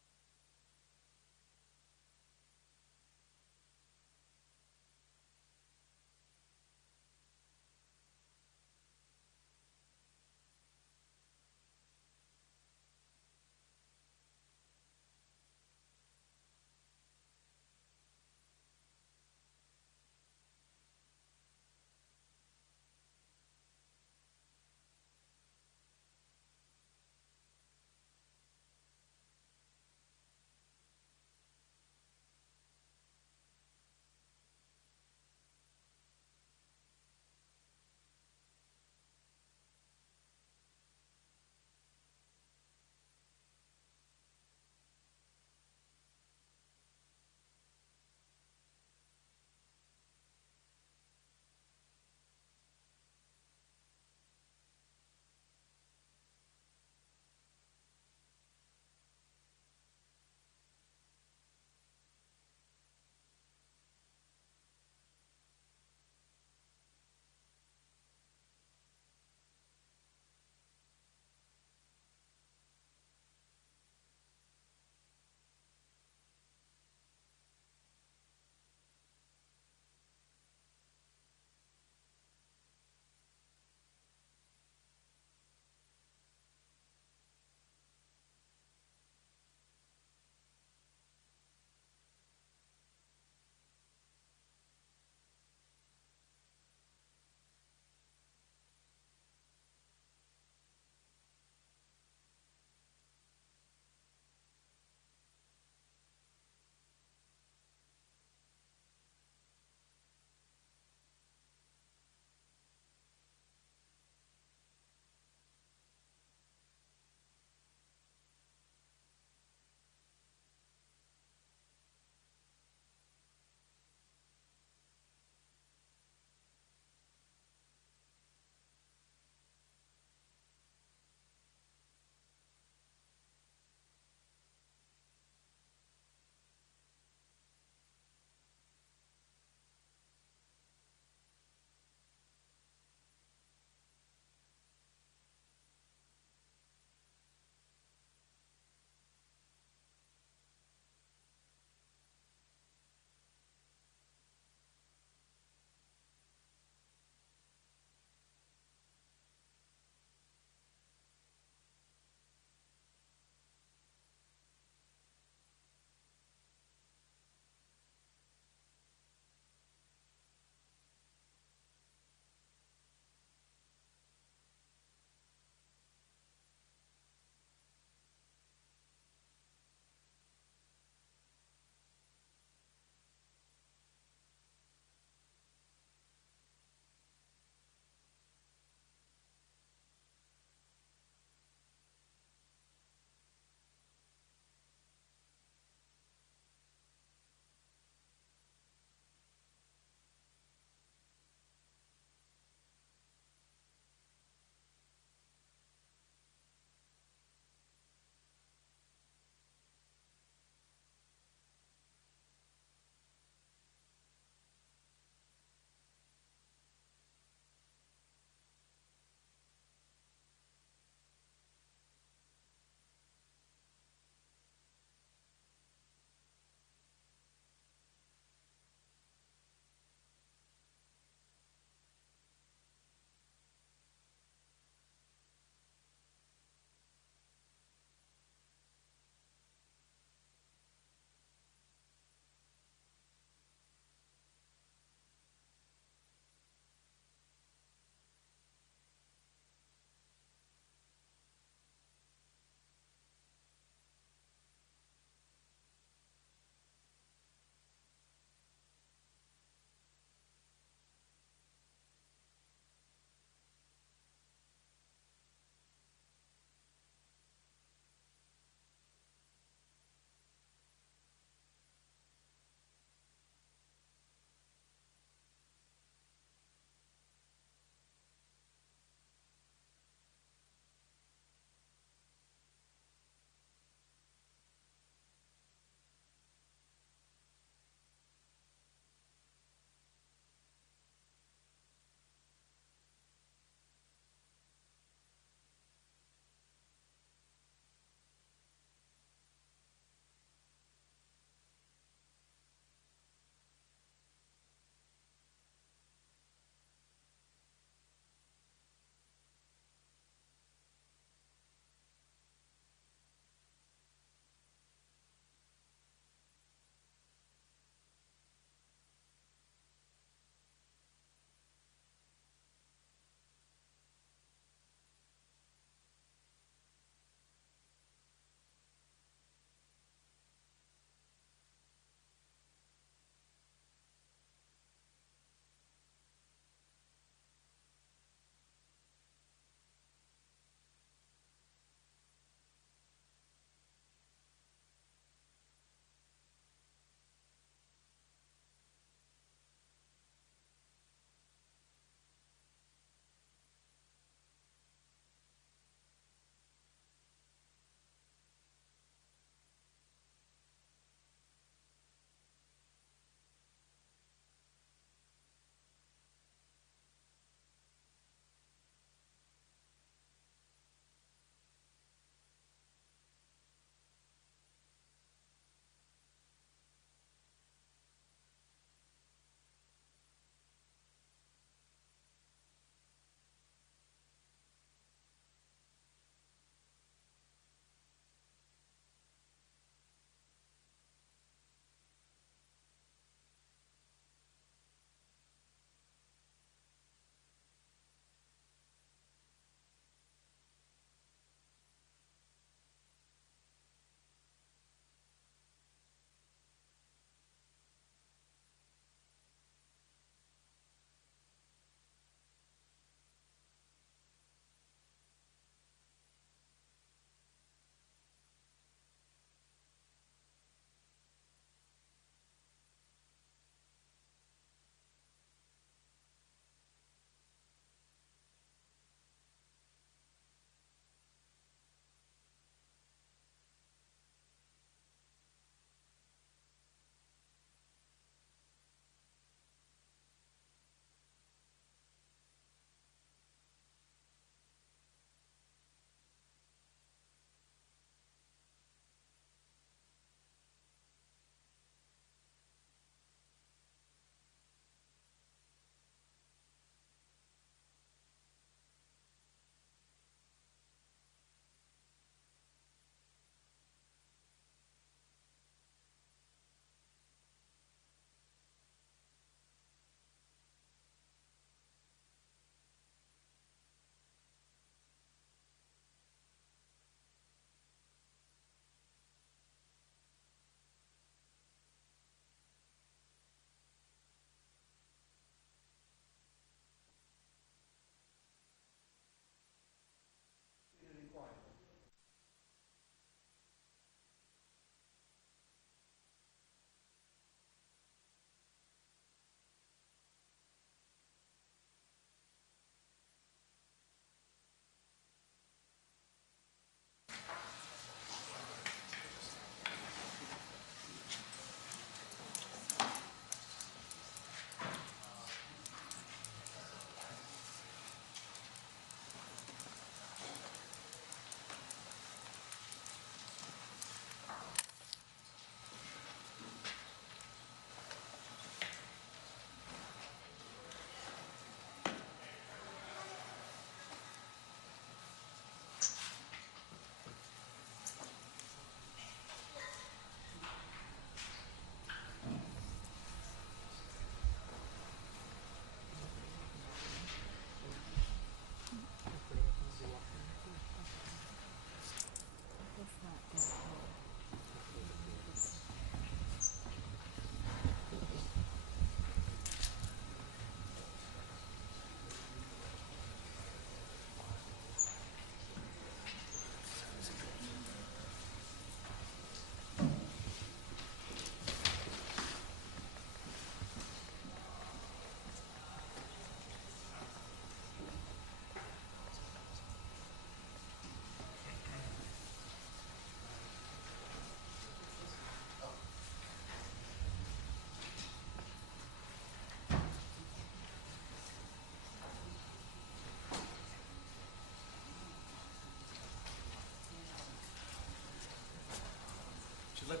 you let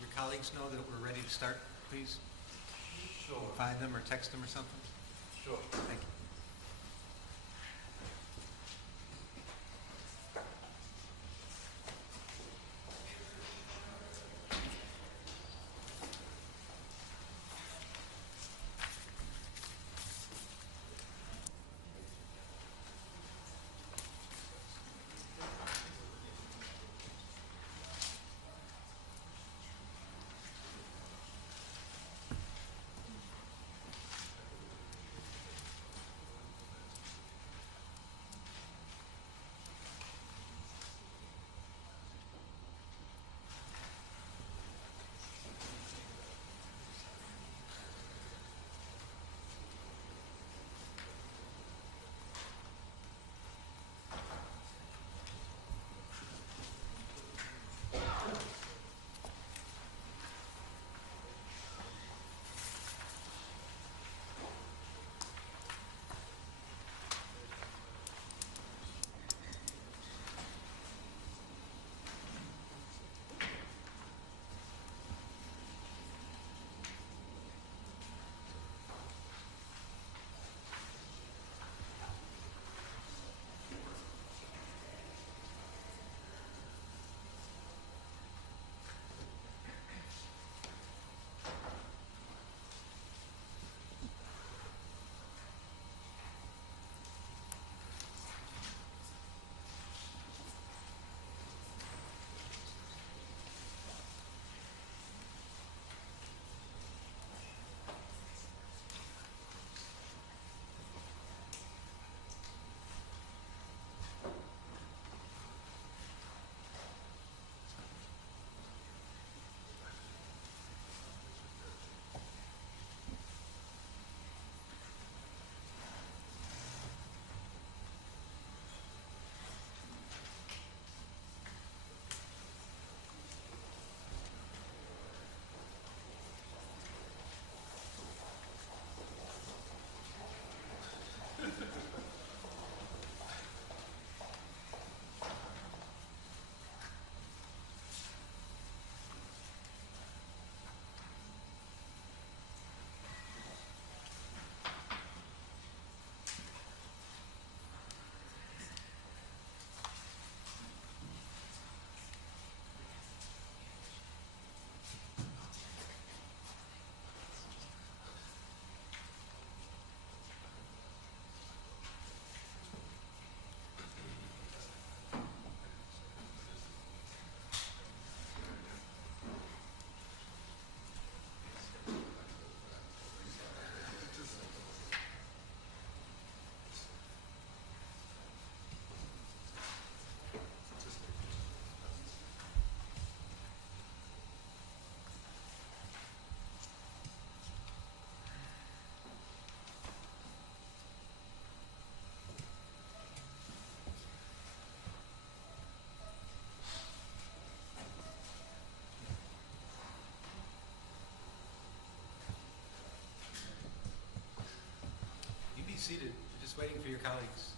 your colleagues know that we're ready to start, please? Sure. Find them or text them or something? Sure. Thank you. Seated, just waiting for your colleagues.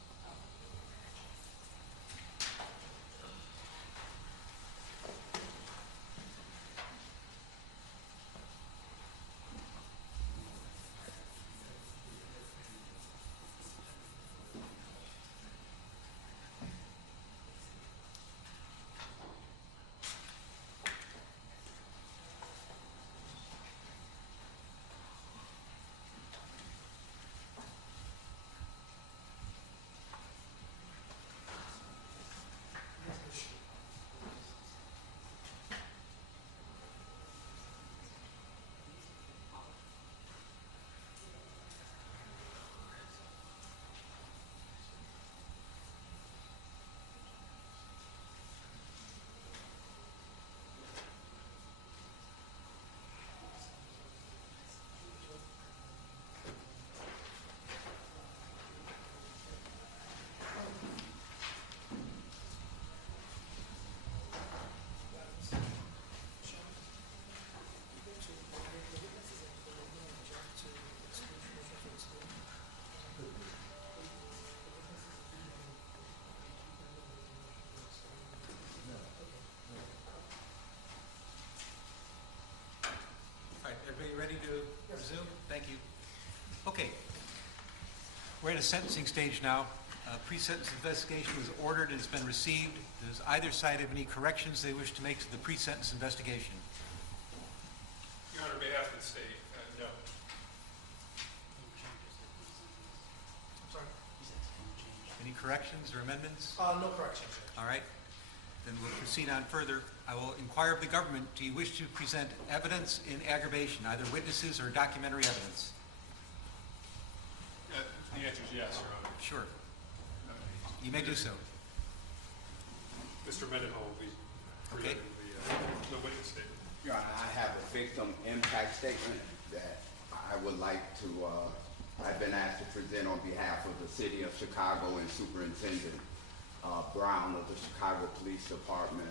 the sentencing stage now. Pre-sentence investigation was ordered and it's been received. Does either side have any corrections they wish to make to the pre-sentence investigation? Your Honor, on behalf of the state, no. I'm sorry? Any corrections or amendments? No corrections, Judge. All right. Then we'll proceed on further. I will inquire of the government, do you wish to present evidence in aggravation, either witnesses or documentary evidence? The answer is yes, Your Honor. Sure. You may do so. Mr. Mendenhall will be Okay. presenting the witness statement. Your Honor, I have a victim impact statement that I would like to, I've been asked to present on behalf of the City of Chicago and Superintendent Brown of the Chicago Police Department.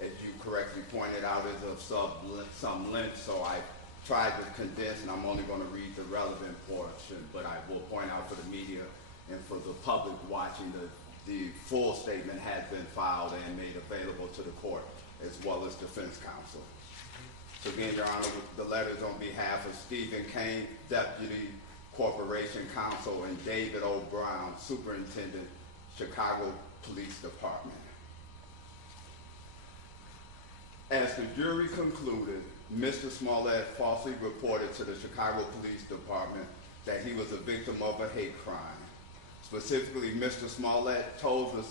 As you correctly pointed out, is of some length, so I tried to condense, and I'm only going to read the relevant portion, but I will point out for the media and for the public watching, the full statement has been filed and made available to the court, as well as defense counsel. So again, Your Honor, the letters on behalf of Stephen Kane, Deputy Corporation Counsel, and David O. Brown, Superintendent, Chicago Police Department. As the jury concluded, Mr. Smollett falsely reported to the Chicago Police Department that he was a victim of a hate crime. Specifically, Mr. Smollett told the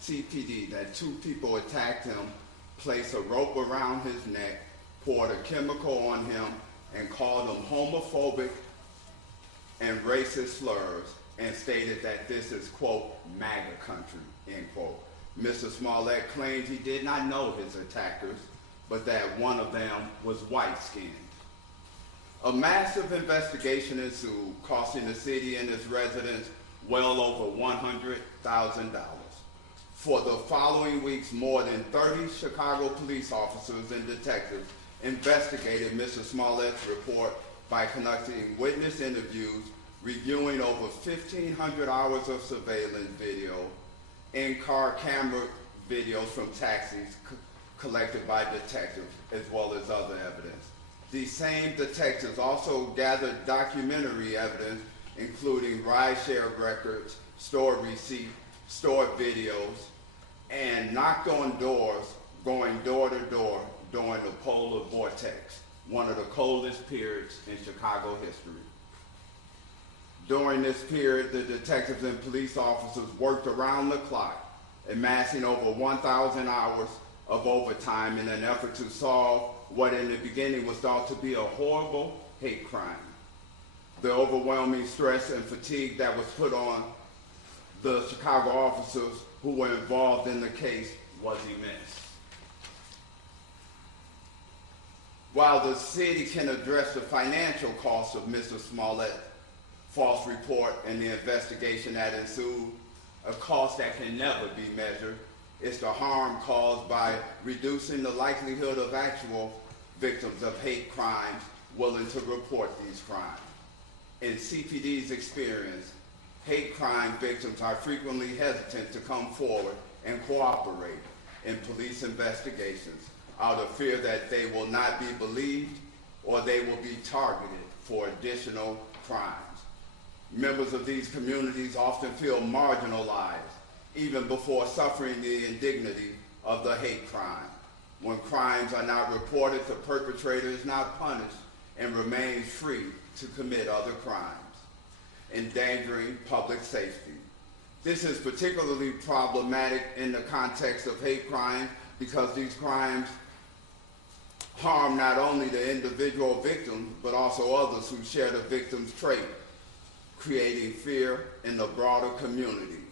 CPD that two people attacked him, placed a rope around his neck, poured a chemical on him, and called him homophobic and racist slurs, and stated that this is, quote, MAGA country, end quote. Mr. Smollett claimed he did not know his attackers, but that one of them was white-skinned. A massive investigation ensued, costing the city and its residents well over $100,000. For the following weeks, more than 30 Chicago police officers and detectives investigated Mr. Smollett's report by conducting witness interviews, reviewing over 1,500 hours of surveillance video, in-car camera videos from taxis collected by detectives, as well as other evidence. These same detectives also gathered documentary evidence, including ride-share records, store receipts, store videos, and knocked on doors, going door to door during the polar vortex, one of the coldest periods in Chicago history. During this period, the detectives and police officers worked around the clock, amassing over 1,000 hours of overtime in an effort to solve what in the beginning was thought to be a horrible hate crime. The overwhelming stress and fatigue that was put on the Chicago officers who were involved in the case was immense. While the city can address the financial costs of Mr. Smollett's false report and the investigation that ensued, a cost that can never be measured, is the harm caused by reducing the likelihood of actual victims of hate crimes willing to report these crimes. In CPD's experience, hate crime victims are frequently hesitant to come forward and cooperate in police investigations out of fear that they will not be believed or they will be targeted for additional crimes. Members of these communities often feel marginalized even before suffering the indignity of the hate crime. When crimes are not reported, the perpetrator is not punished and remains free to commit other crimes, endangering public safety. This is particularly problematic in the context of hate crime because these crimes harm not only the individual victim, but also others who share the victim's trait, creating fear in the broader community.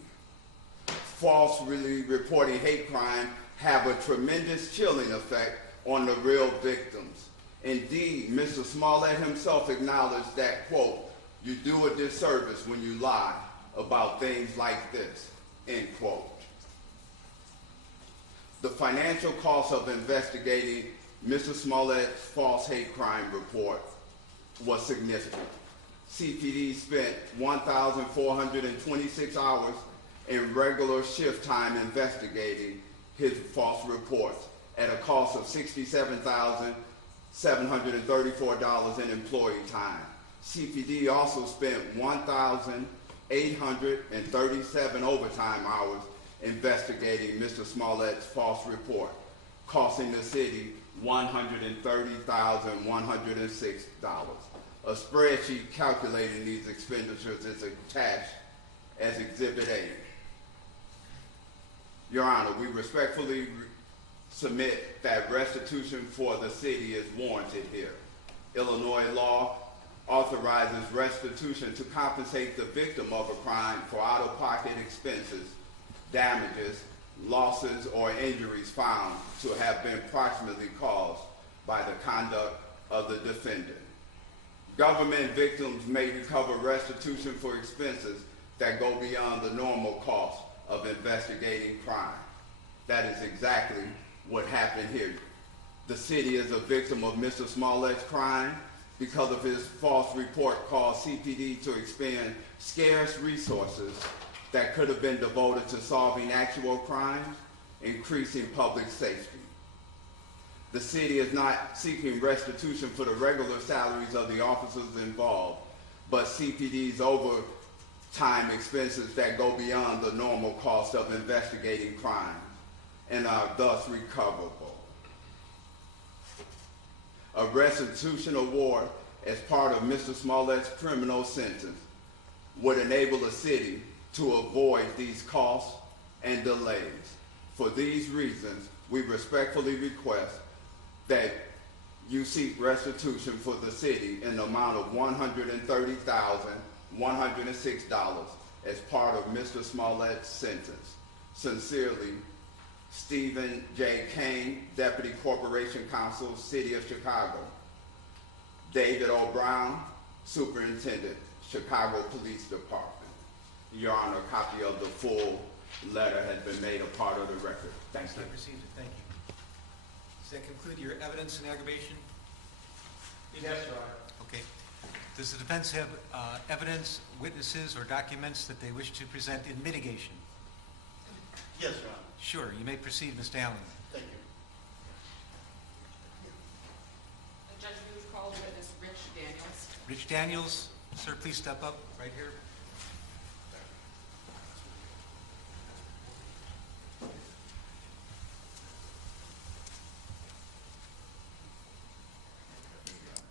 Falsely reporting hate crime have a tremendous chilling effect on the real victims. Indeed, Mr. Smollett himself acknowledged that, quote, "You do a disservice when you lie about things like this," end quote. The financial cost of investigating Mr. Smollett's false hate crime report was significant. CPD spent 1,426 hours in regular shift time investigating his false reports at a cost of $67,734 in employee time. CPD also spent 1,000 837 overtime hours investigating Mr. Smollett's false report, costing the city $130,106. A spreadsheet calculating these expenditures is attached as Exhibit A. Your Honor, we respectfully submit that restitution for the city is warranted here. Illinois law authorizes restitution to compensate the victim of a crime for out-of-pocket expenses, damages, losses, or injuries found to have been proximately caused by the conduct of the defendant. Government victims may recover restitution for expenses that go beyond the normal cost of investigating crime. That is exactly what happened here. The city is a victim of Mr. Smollett's crime because of his false report caused CPD to expend scarce resources that could have been devoted to solving actual crimes, increasing public safety. The city is not seeking restitution for the regular salaries of the officers involved, but CPD's overtime expenses that go beyond the normal cost of investigating crimes and are thus recoverable. A restitution award as part of Mr. Smollett's criminal sentence would enable the city to avoid these costs and delays. For these reasons, we respectfully request that you seek restitution for the city in the amount of $130,106 as part of Mr. Smollett's sentence. Sincerely, Stephen J. Kane, Deputy Corporation Counsel, City of Chicago. David O. Brown, Superintendent, Chicago Police Department. Your Honor, a copy of the full letter has been made a part of the record. Thank you. I received it. Thank you. Does that conclude your evidence in aggravation? Yes, Your Honor. Okay. Does the defense have evidence, witnesses, or documents that they wish to present in mitigation? Yes, Your Honor. Sure. You may proceed, Mr. Allen. Thank you. Judge, we would call witness Rich Daniels. Rich Daniels, sir, please step up right here.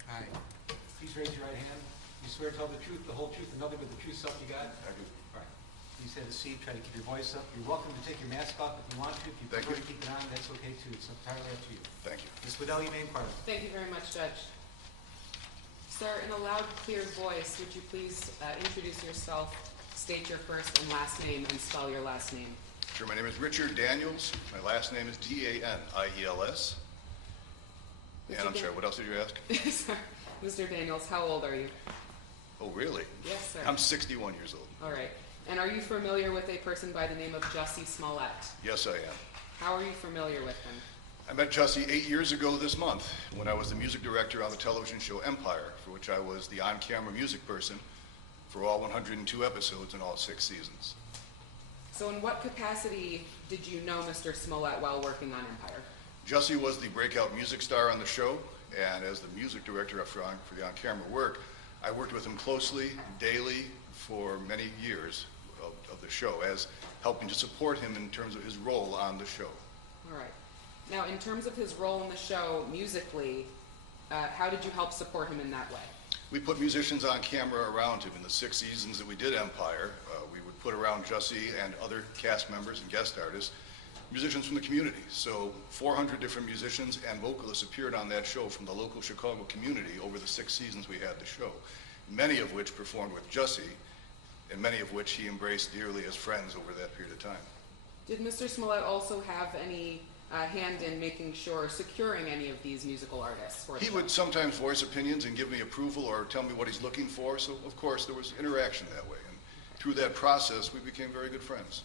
Hi. Please raise your right hand. You swear to tell the truth, the whole truth, and nothing but the truth, self you got? I do. All right. Please have a seat. Try to keep your voice up. You're welcome to take your mask off if you want to. If you Thank prefer you. to keep it on, that's okay too. It's entirely up to you. Thank you. Ms. Waddell, you may inquire. Thank you very much, Judge. Sir, in a loud, clear voice, would you please introduce yourself, state your first and last name, and spell your last name? Sure, my name is Richard Daniels. My last name is D-A-N-I-E-L-S. And I'm sorry, what else did you ask? Sorry. Mr. Daniels, how old are you? Oh, really? Yes, sir. I'm 61 years old. All right. And are you familiar with a person by the name of Jussie Smollett? Yes, I am. How are you familiar with him? I met Jussie 8 years ago this month when I was the music director on the television show Empire, for which I was the on-camera music person for all 102 episodes and all 6 seasons. So in what capacity did you know Mr. Smollett while working on Empire? Jussie was the breakout music star on the show, and as the music director for the on-camera work, I worked with him closely, daily, for many years of the show, as helping to support him in terms of his role on the show. All right. Now, in terms of his role in the show musically, how did you help support him in that way? We put musicians on camera around him in the 6 seasons that we did Empire. We would put around Jussie and other cast members and guest artists, musicians from the community. So 400 different musicians and vocalists appeared on that show from the local Chicago community over the 6 seasons we had the show, many of which performed with Jussie, and many of which he embraced dearly as friends over that period of time. Did Mr. Smollett also have any hand in making sure, securing any of these musical artists for the He show? would sometimes voice opinions and give me approval or tell me what he's looking for, so of course there was interaction that way. And through that process, we became very good friends.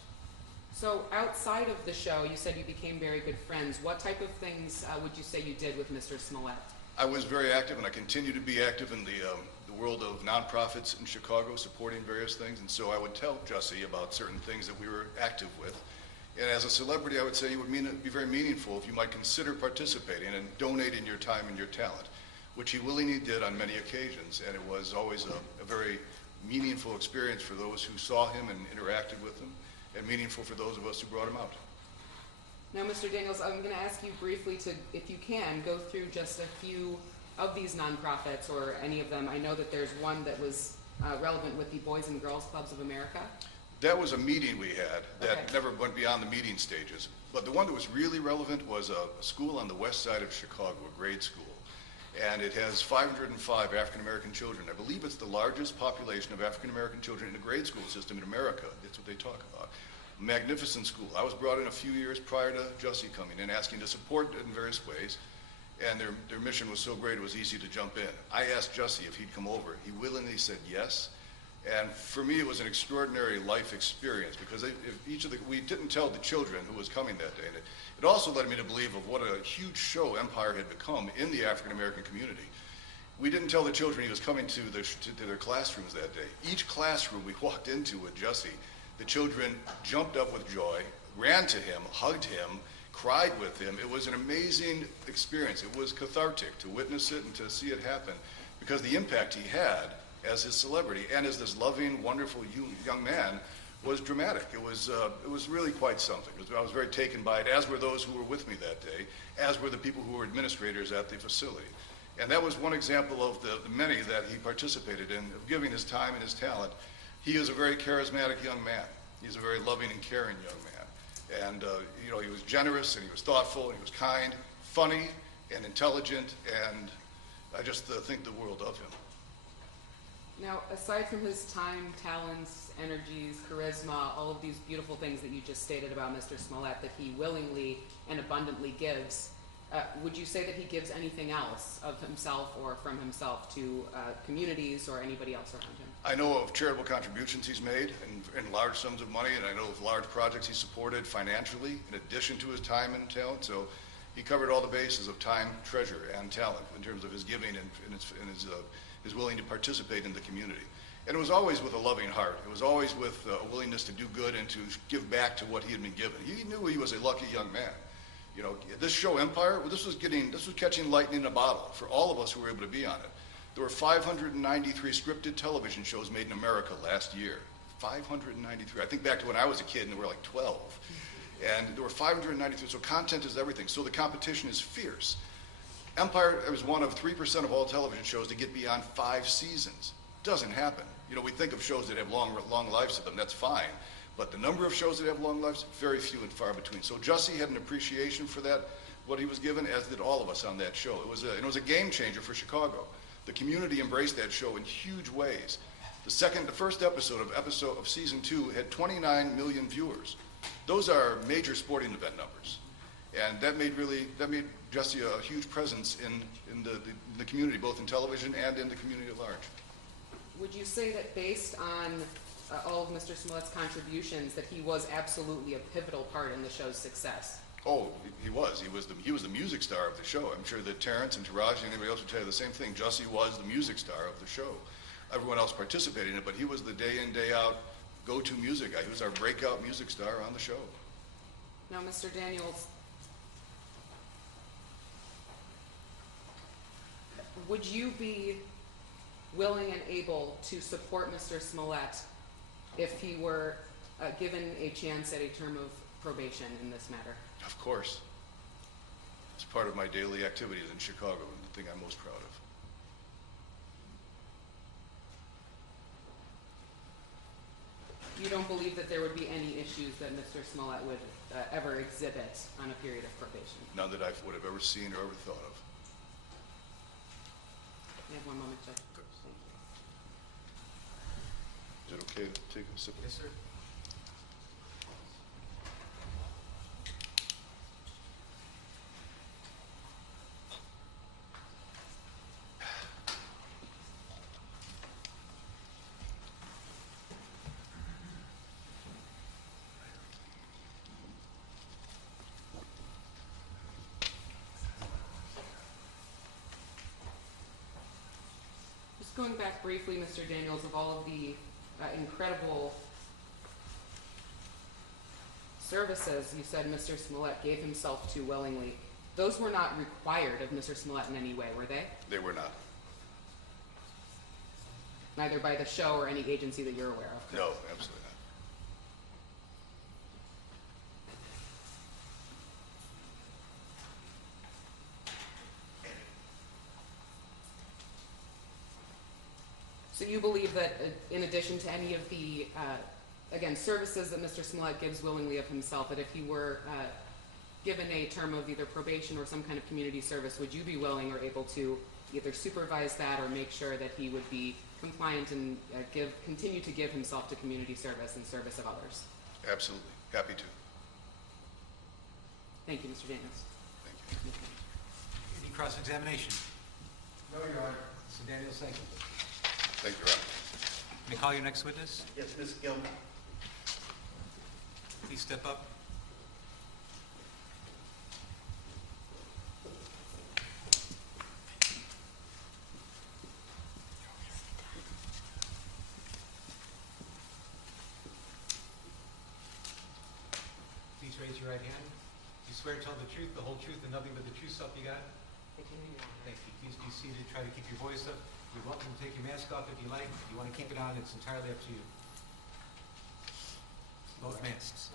So outside of the show, you said you became very good friends. What type of things would you say you did with Mr. Smollett? I was very active, and I continue to be active in the world of nonprofits in Chicago, supporting various things. And so I would tell Jussie about certain things that we were active with. And as a celebrity, I would say it would be very meaningful if you might consider participating and donating your time and your talent, which he willingly did on many occasions. And it was always a very meaningful experience for those who saw him and interacted with him, and meaningful for those of us who brought him out. Now, Mr. Daniels, I'm going to ask you briefly to, if you can, go through just a few of these nonprofits or any of them. I know that there's one that was relevant with the Boys and Girls Clubs of America. That was a meeting we had that Okay. never went beyond the meeting stages. But the one that was really relevant was a school on the west side of Chicago, a grade school. And it has 505 African-American children. I believe it's the largest population of African-American children in the grade school system in America. That's what they talk about. Magnificent school. I was brought in a few years prior to Jussie coming in, asking to support it in various ways. And their mission was so great it was easy to jump in. I asked Jussie if he'd come over. He willingly said yes. And for me, it was an extraordinary life experience because we didn't tell the children who was coming that day. And it also led me to believe of what a huge show Empire had become in the African-American community. We didn't tell the children he was coming to their classrooms that day. Each classroom we walked into with Jussie, the children jumped up with joy, ran to him, hugged him, cried with him. It was an amazing experience. It was cathartic to witness it and to see it happen because the impact he had as his celebrity and as this loving, wonderful young man was dramatic. It was really quite something. I was very taken by it, as were those who were with me that day, as were the people who were administrators at the facility. And that was one example of the many that he participated in, of giving his time and his talent. He is a very charismatic young man. He's a very loving and caring young man. And he was generous and he was thoughtful and he was kind, funny and intelligent, and I just think the world of him. Now, aside from his time, talents, energies, charisma, all of these beautiful things that you just stated about Mr. Smollett that he willingly and abundantly gives, would you say that he gives anything else of himself or from himself to communities or anybody else around him? I know of charitable contributions he's made in large sums of money, and I know of large projects he supported financially in addition to his time and talent. So he covered all the bases of time, treasure, and talent in terms of his giving and his willing to participate in the community. And it was always with a loving heart. It was always with a willingness to do good and to give back to what he had been given. He knew he was a lucky young man. You know, this show Empire, this was catching lightning in a bottle for all of us who were able to be on it. There were 593 scripted television shows made in America last year. 593. I think back to when I was a kid and there were like 12. And there were 593, so content is everything. So the competition is fierce. Empire was one of 3% of all television shows to get beyond 5 seasons. Doesn't happen. You know, we think of shows that have long lives to them, that's fine. But the number of shows that have long lives, very few and far between. So Jussie had an appreciation for that, what he was given, as did all of us on that show. It was a game changer for Chicago. The community embraced that show in huge ways. The first episode of season 2 had 29 million viewers. Those are major sporting event numbers. And that made Jussie a huge presence in the community, both in television and in the community at large. Would you say that based on all of Mr. Smollett's contributions that he was absolutely a pivotal part in the show's success? Oh, he was. He was the music star of the show. I'm sure that Terrence and Taraji and anybody else would tell you the same thing. Jussie was the music star of the show. Everyone else participated in it, but he was the day in, day out go-to music guy. He was our breakout music star on the show. Now, Mr. Daniels, would you be willing and able to support Mr. Smollett if he were given a chance at a term of probation in this matter? Of course. It's part of my daily activities in Chicago and the thing I'm most proud of. You don't believe that there would be any issues that Mr. Smollett would ever exhibit on a period of probation? None that I would have ever seen or ever thought of. You have 1 moment, Judge. Good. Thank you. Is it okay to take a sip? Yes, sir. Just going back briefly, Mr. Daniels, of all of the incredible services you said Mr. Smollett gave himself to willingly, those were not required of Mr. Smollett in any way, were they? They were not. neither by the show or any agency that you're aware of? No, absolutely not. So you believe that in addition to any of the, again, services that Mr. Smollett gives willingly of himself, that if he were given a term of either probation or some kind of community service, would you be willing or able to either supervise that or make sure that he would be compliant and continue to give himself to community service and service of others? Absolutely. Happy to. Thank you, Mr. Daniels. Thank you. Any cross-examination? No, Your Honor. Mr. Daniels, thank you. Thank you, Your Honor. May I call your next witness? Yes, Ms. Gilman. Please step up. Please raise your right hand. You swear to tell the truth, the whole truth, and nothing but the truth, so help you God? Thank you. Please be seated. Try to keep your voice up. You're welcome to take your mask off if you like. If you want to keep it on, it's entirely up to you. Both masks.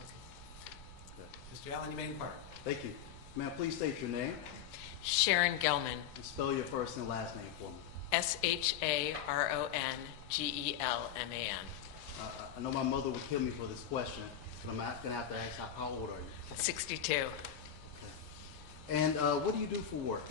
Mr. Allen, you may inquire. Thank you. Ma'am, please state your name Sharon Gelman, and spell your first and last name for me. SharonGelman. I know my mother would kill me for this question, but I'm not going to have to ask how old are you? 62. And what do you do for work?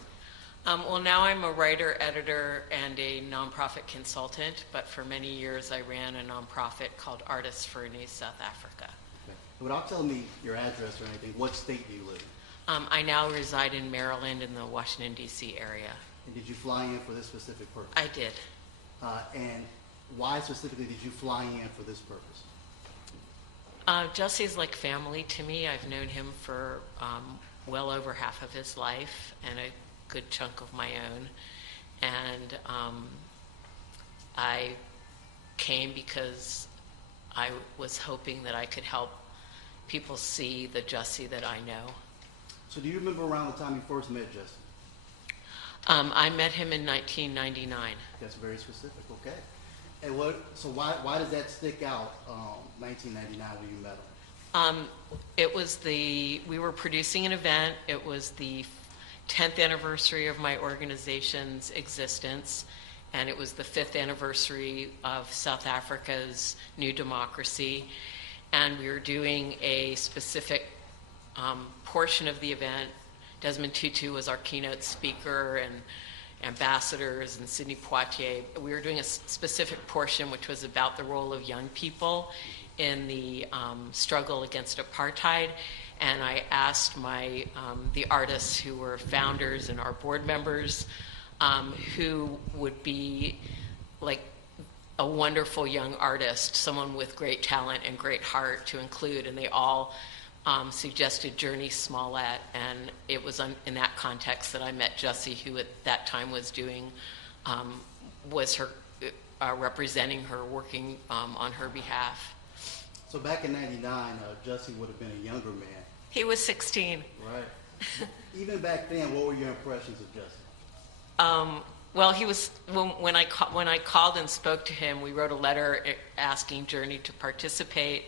Well, now I'm a writer, editor, and a nonprofit consultant, but for many years I ran a nonprofit called Artists for a New South Africa. Okay. Without telling me your address or anything, what state do you live in? I now reside in Maryland in the Washington, D.C. area. And did you fly in for this specific purpose? I did. And why specifically did you fly in for this purpose? Jussie's like family to me. I've known him for well over half of his life and a good chunk of my own. And I came because I was hoping that I could help people see the Jussie that I know. So do you remember around the time you first met Jussie? I met him in 1999. That's very specific, okay. And so why does that stick out, 1999 when you met him? It was we were producing an event. It was the 10th anniversary of my organization's existence, and it was the 5th anniversary of South Africa's new democracy. And we were doing a specific portion of the event. Desmond Tutu was our keynote speaker, and ambassadors, and Sidney Poitier. We were doing a specific portion which was about the role of young people in the struggle against apartheid. And I asked the artists who were founders and our board members who would be like a wonderful young artist, someone with great talent and great heart to include, and they all suggested Jussie Smollett, and it was in that context that I met Jussie, who at that time was was her representing her, working on her behalf. So back in 99, Jussie would have been a younger man. He was 16. Right. Even back then, what were your impressions of Jussie? Well, he was when I called and spoke to him. We wrote a letter asking Journey to participate,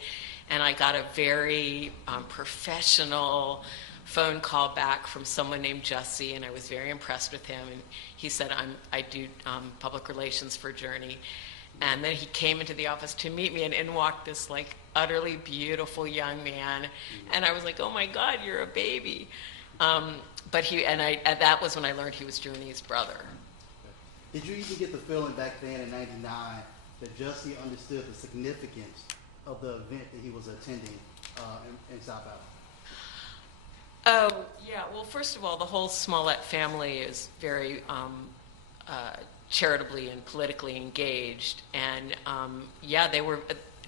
and I got a very professional phone call back from someone named Jussie, and I was very impressed with him. And he said, I do public relations for Journey. And then he came into the office to meet me, and in walked this like utterly beautiful young man. And I was like, oh my God, you're a baby. And that was when I learned he was Journey's brother. Did you even get the feeling back then in 99 that Jussie understood the significance of the event that he was attending in South Africa? Oh, yeah. Well, first of all, the whole Smollett family is very charitably and politically engaged. And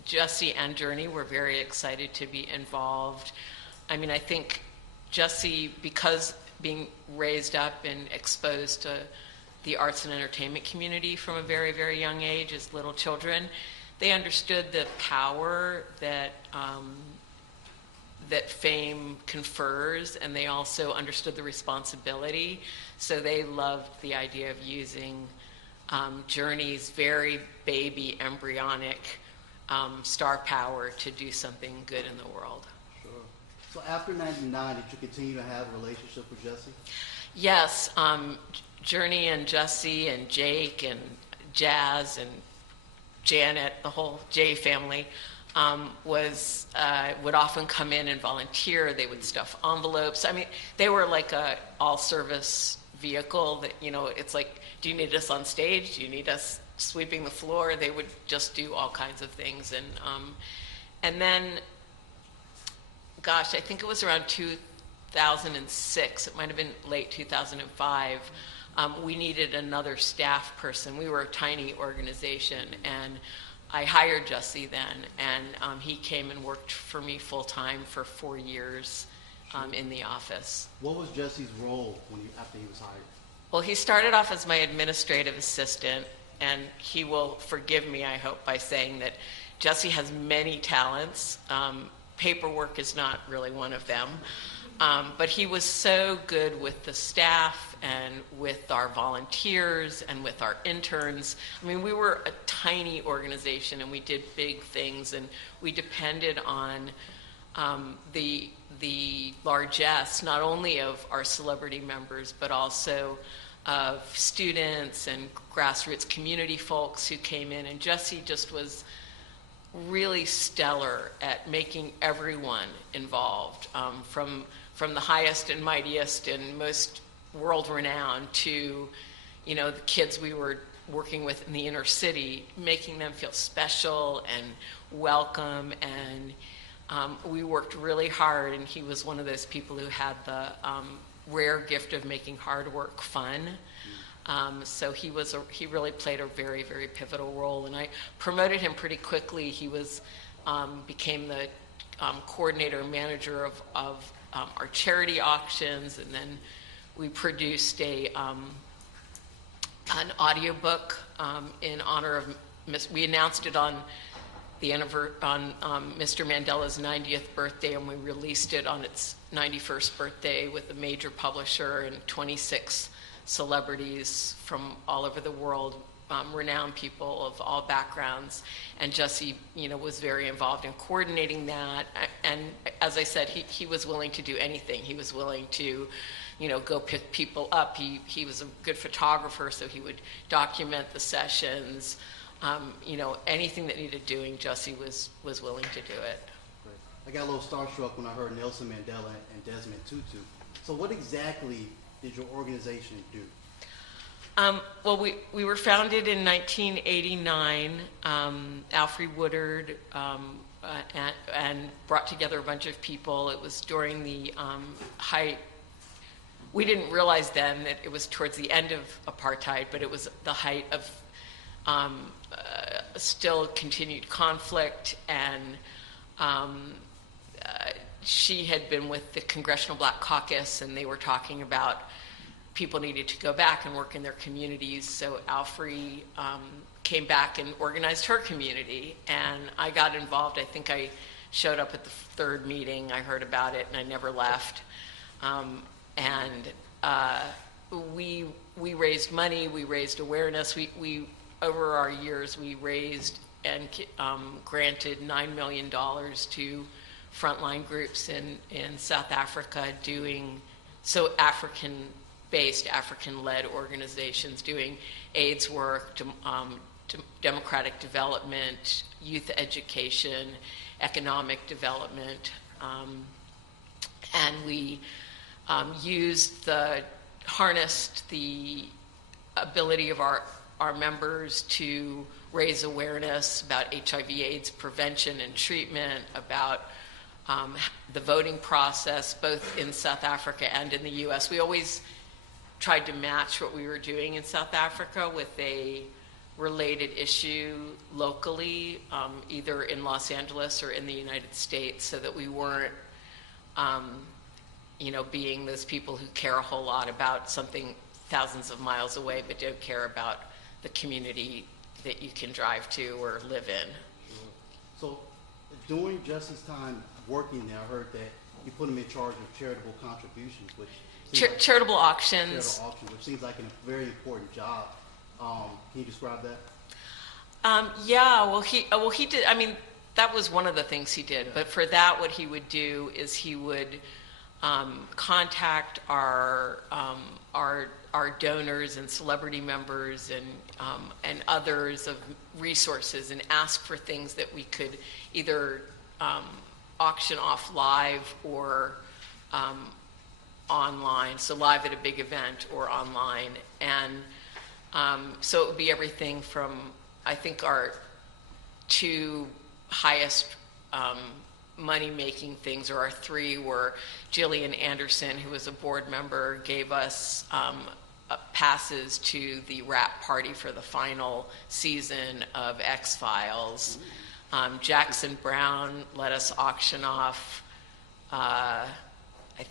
Jussie and Journey were very excited to be involved. I mean, I think Jussie, because being raised up and exposed to the arts and entertainment community from a very, very young age as little children, they understood the power that that fame confers, and they also understood the responsibility. So they loved the idea of using Journey's very baby, embryonic star power to do something good in the world. Sure. So after 99, did you continue to have a relationship with Jussie? Yes, Journey and Jussie and Jake and Jazz and Janet, the whole J family, would often come in and volunteer. They would stuff envelopes. I mean, they were like a all-service vehicle that, you know, it's like, do you need us on stage? Do you need us sweeping the floor? They would just do all kinds of things. And then, gosh, I think it was around 2006. It might have been late 2005. We needed another staff person. We were a tiny organization, and I hired Jussie then, and he came and worked for me full-time for 4 years in the office. What was Jussie's role after he was hired? Well, he started off as my administrative assistant, and he will forgive me, I hope, by saying that Jussie has many talents. Paperwork is not really one of them. But he was so good with the staff and with our volunteers and with our interns. I mean, we were a tiny organization, and we did big things, and we depended on the largesse, not only of our celebrity members, but also of students and grassroots community folks who came in. And Jussie just was really stellar at making everyone involved, from the highest and mightiest and most world-renowned to, you know, the kids we were working with in the inner city, making them feel special and welcome. And we worked really hard, and he was one of those people who had the rare gift of making hard work fun. So he really played a very, very pivotal role, and I promoted him pretty quickly. He became the coordinator and manager of our charity auctions, and then we produced an audiobook in honor of we announced it on Mr. Mandela's 90th birthday, and we released it on its 91st birthday with a major publisher and 26 celebrities from all over the world, renowned people of all backgrounds. And Jussie, you know, was very involved in coordinating that. And as I said, he was willing to do anything. He was willing to, you know, go pick people up. He was a good photographer, so he would document the sessions. You know, anything that needed doing, Jussie was willing to do it. Great. I got a little starstruck when I heard Nelson Mandela and Desmond Tutu. So what exactly did your organization do? Well, we were founded in 1989. Alfre Woodard and brought together a bunch of people. It was during the height. We didn't realize then that it was towards the end of apartheid, but it was the height of still continued conflict, and she had been with the Congressional Black Caucus, and they were talking about people needed to go back and work in their communities. So Alfre came back and organized her community, and I got involved. I think I showed up at the third meeting. I heard about it, and I never left. We raised money. We raised awareness. We over our years, we raised and granted $9 million to frontline groups in South Africa African-based, African-led organizations doing AIDS work, democratic development, youth education, economic development. And we harnessed the ability of our members to raise awareness about HIV/AIDS prevention and treatment, about the voting process, both in South Africa and in the U.S. We always tried to match what we were doing in South Africa with a related issue locally, either in Los Angeles or in the United States, so that we weren't, being those people who care a whole lot about something thousands of miles away, but don't care about the community that you can drive to or live in. So during Jussie's time working there, I heard that you put him in charge of charitable contributions, which charitable auctions. Charitable auctions, which seems like a very important job. Can you describe that? Yeah, well, he did. I mean, that was one of the things he did. But for that, what he would do is he would contact our donors and celebrity members and others of resources and ask for things that we could either auction off live or online. So live at a big event or online, and so it would be everything from, I think our two highest money-making things, or our three, were Jillian Anderson, who was a board member, gave us passes to the wrap party for the final season of X-Files. Jackson Brown let us auction off, I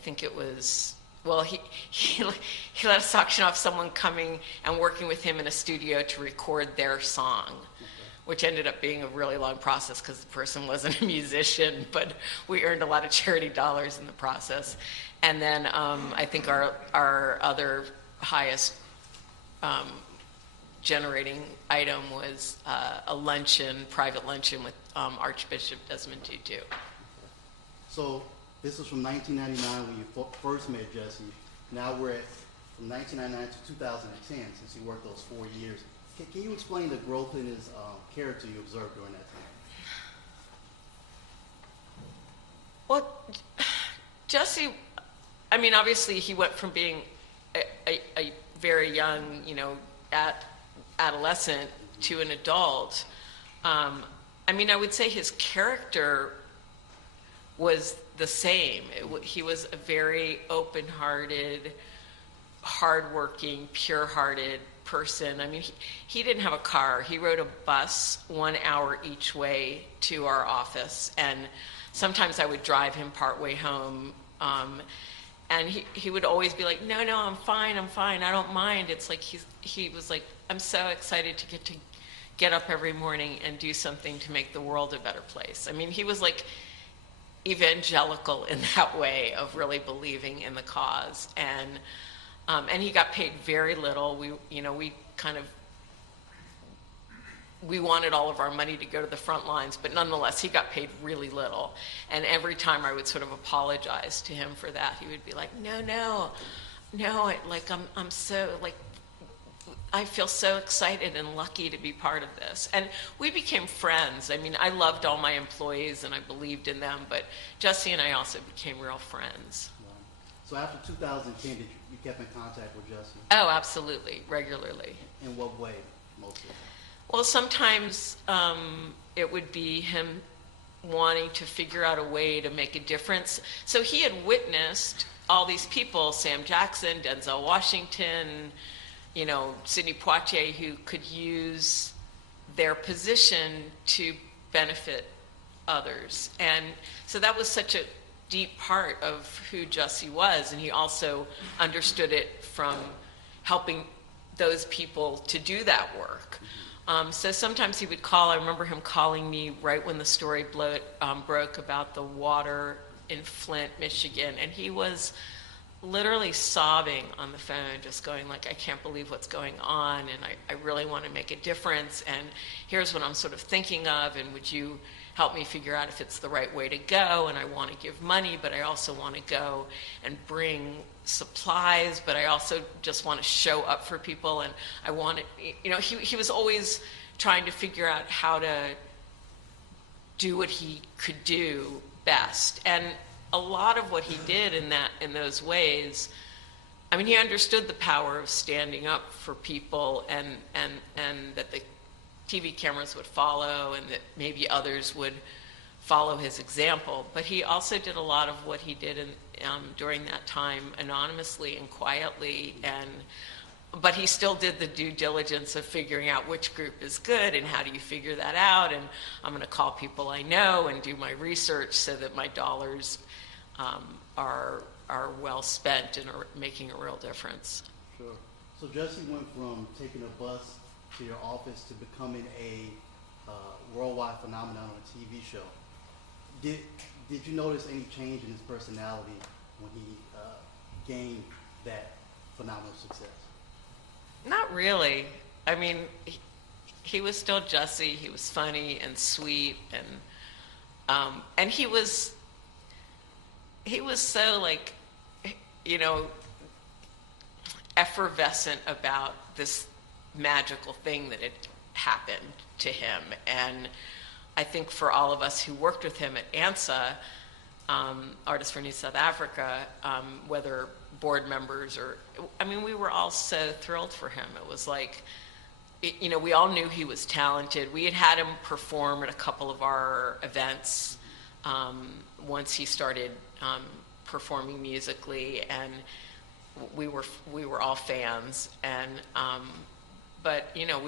think it was, well, he let us auction off someone coming and working with him in a studio to record their song, which ended up being a really long process because the person wasn't a musician, but we earned a lot of charity dollars in the process. And then I think our other highest generating item was a luncheon, private luncheon with Archbishop Desmond Tutu. So this was from 1999 when you first met Jussie. Now we're at from 1999 to 2010 since you worked those 4 years. Can you explain the growth in his character you observed during that time? Well, Jussie, I mean, obviously he went from being a very young, adolescent to an adult. I mean, I would say his character was the same. He was a very open-hearted, hardworking, pure-hearted person. I mean, he didn't have a car. He rode a bus 1 hour each way to our office, and sometimes I would drive him partway home. And he would always be like, no, I'm fine, I don't mind. It's like he was like, I'm so excited to get up every morning and do something to make the world a better place. I mean, he was like evangelical in that way of really believing in the cause. And he got paid very little. We wanted all of our money to go to the front lines, but nonetheless, he got paid really little. And every time I would sort of apologize to him for that, he would be like, no, I'm so, like, I feel so excited and lucky to be part of this. And we became friends. I mean, I loved all my employees and I believed in them, but Jussie and I also became real friends. So after 2010, did you kept in contact with Jussie? Oh, absolutely, regularly. In what way, mostly? Well, sometimes it would be him wanting to figure out a way to make a difference. So he had witnessed all these people, Sam Jackson, Denzel Washington, Sidney Poitier, who could use their position to benefit others. And so that was such a deep part of who Jussie was, and he also understood it from helping those people to do that work. So sometimes he would call. I remember him calling me right when the story broke about the water in Flint, Michigan, and he was literally sobbing on the phone, just going like, I can't believe what's going on, and I really want to make a difference, and here's what I'm sort of thinking of, and would you help me figure out if it's the right way to go? And I want to give money, but I also want to go and bring supplies, but I also just want to show up for people, and I want to, he was always trying to figure out how to do what he could do best. And a lot of what he did in those ways, I mean, he understood the power of standing up for people, and that the TV cameras would follow, and that maybe others would follow his example. But he also did a lot of what he did during that time anonymously and quietly, but he still did the due diligence of figuring out which group is good and how do you figure that out, and I'm going to call people I know and do my research so that my dollars are well spent and are making a real difference. Sure. So Jussie went from taking a bus to your office to becoming a worldwide phenomenon on a TV show. Did you notice any change in his personality when he gained that phenomenal success? Not really. I mean, he was still Jussie. He was funny and sweet, and he was so, like, you know, effervescent about this magical thing that had happened to him. And I think for all of us who worked with him at ANSA, Artists for New South Africa, whether board members or, I mean, we were all so thrilled for him. It was like, you know, we all knew he was talented. We had him perform at a couple of our events once he started performing musically, and we were all fans. And but you know,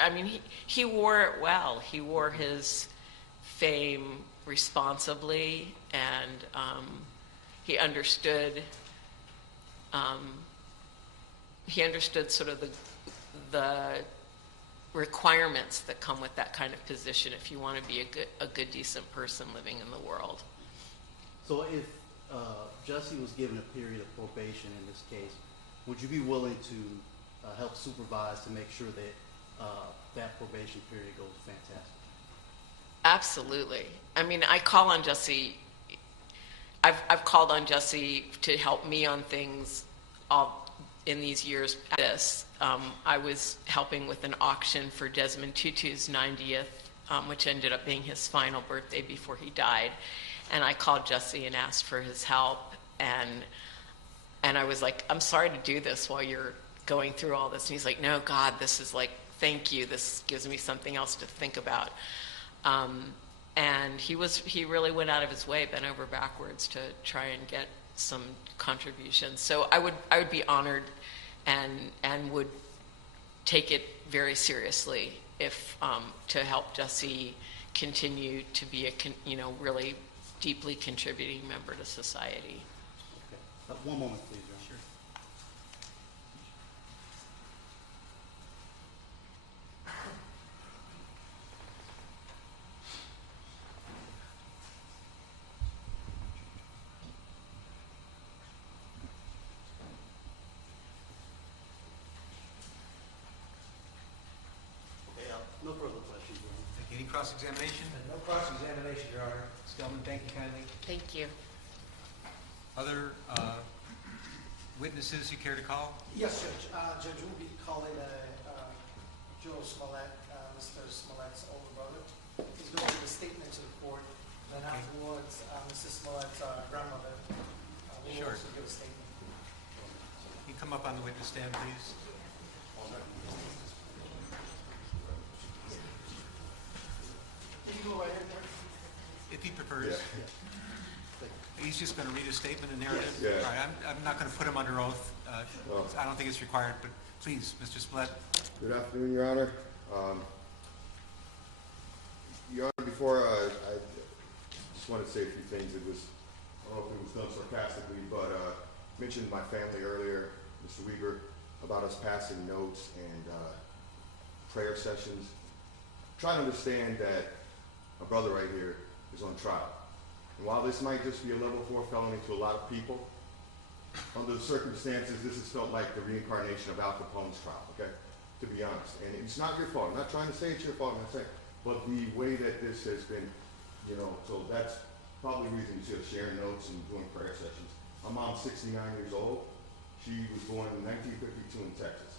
I mean, he wore it well. He wore his fame responsibly, and he understood sort of the requirements that come with that kind of position if you want to be a good decent person living in the world. So if Jussie was given a period of probation in this case, would you be willing to help supervise to make sure that that probation period goes fantastic? Absolutely. I mean, I call on Jussie. I've called on Jussie to help me on things all in these years. I was helping with an auction for Desmond Tutu's 90th, which ended up being his final birthday before he died. And I called Jussie and asked for his help. And I was like, I'm sorry to do this while you're going through all this. And he's like, no, God, this is like, thank you. This gives me something else to think about. And he really went out of his way, bent over backwards to try and get some contributions. So I would be honored and would take it very seriously if to help Jussie continue to be a really deeply contributing member to society. Okay. One moment, please, John. Sure. Okay, no further questions, Your Honor. Any cross-examination? No cross-examination, Your Honor. Stillman, thank you kindly. Thank you. Other witnesses you care to call? Yes, Judge. Judge, we'll be calling Joe Smollett, Mr. Smollett's older brother. He's going to give a statement to the court. Then Okay. afterwards, Mrs. Smollett's grandmother will Sure. also give a statement. Can you come up on the witness stand, please? Can you go right ahead, Judge? If he prefers. He's just going to read a statement, a narrative? Yes. Yeah. All right, I'm not going to put him under oath. I don't think it's required, but please, Mr. Smollett. Good afternoon, Your Honor. Your Honor, before I just wanted to say a few things. I don't know if it was done sarcastically, but mentioned my family earlier, Mr. Weber, about us passing notes and prayer sessions. Try to understand that my brother right here is on trial. And while this might just be a level 4 felony to a lot of people, under the circumstances, this has felt like the reincarnation of Al Capone's trial, okay? To be honest. And it's not your fault. I'm not trying to say it's your fault, I'm not saying, but the way that this has been, so that's probably the reason you see us sharing notes and doing prayer sessions. My mom's 69 years old. She was born in 1952 in Texas,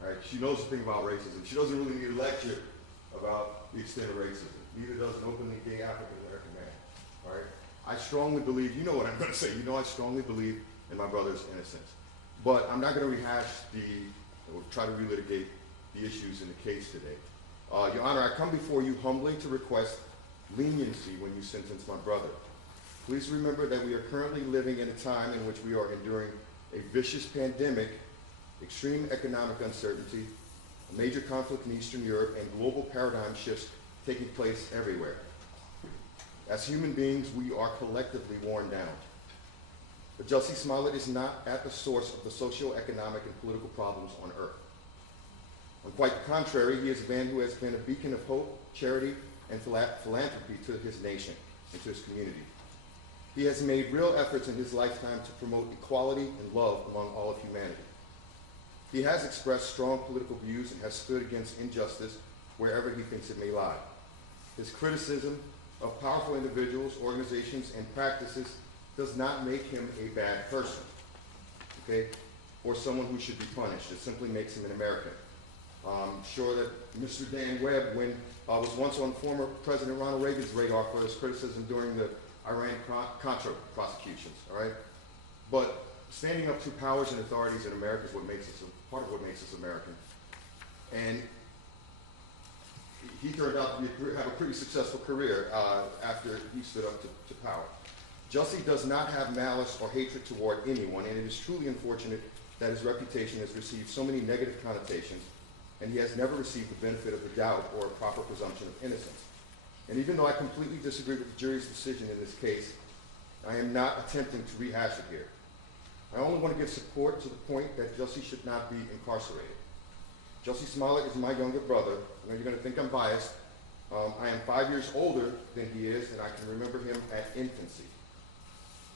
right? She knows the thing about racism. She doesn't really need a lecture about the extent of racism. Neither does an openly gay African-American man, all right? I strongly believe, you know what I'm going to say, I strongly believe in my brother's innocence. But I'm not going to rehash or try to relitigate the issues in the case today. Your Honor, I come before you humbly to request leniency when you sentence my brother. Please remember that we are currently living in a time in which we are enduring a vicious pandemic, extreme economic uncertainty, a major conflict in Eastern Europe, and global paradigm shifts taking place everywhere. As human beings, we are collectively worn down. But Jussie Smollett is not at the source of the socio-economic and political problems on earth. On quite the contrary, he is a man who has been a beacon of hope, charity, and philanthropy to his nation and to his community. He has made real efforts in his lifetime to promote equality and love among all of humanity. He has expressed strong political views and has stood against injustice wherever he thinks it may lie. His criticism of powerful individuals, organizations, and practices does not make him a bad person, okay, or someone who should be punished. It simply makes him an American. I'm sure that Mr. Dan Webb was once on former President Ronald Reagan's radar for his criticism during the Iran-Contra prosecutions, all right? But standing up to powers and authorities in America is what makes us, part of what makes us American. And he turned out to have a pretty successful career after he stood up to power. Jussie does not have malice or hatred toward anyone, and it is truly unfortunate that his reputation has received so many negative connotations, and he has never received the benefit of the doubt or a proper presumption of innocence. And even though I completely disagree with the jury's decision in this case, I am not attempting to rehash it here. I only want to give support to the point that Jussie should not be incarcerated. Jussie Smollett is my younger brother. I know you're going to think I'm biased. I am 5 years older than he is, and I can remember him at infancy.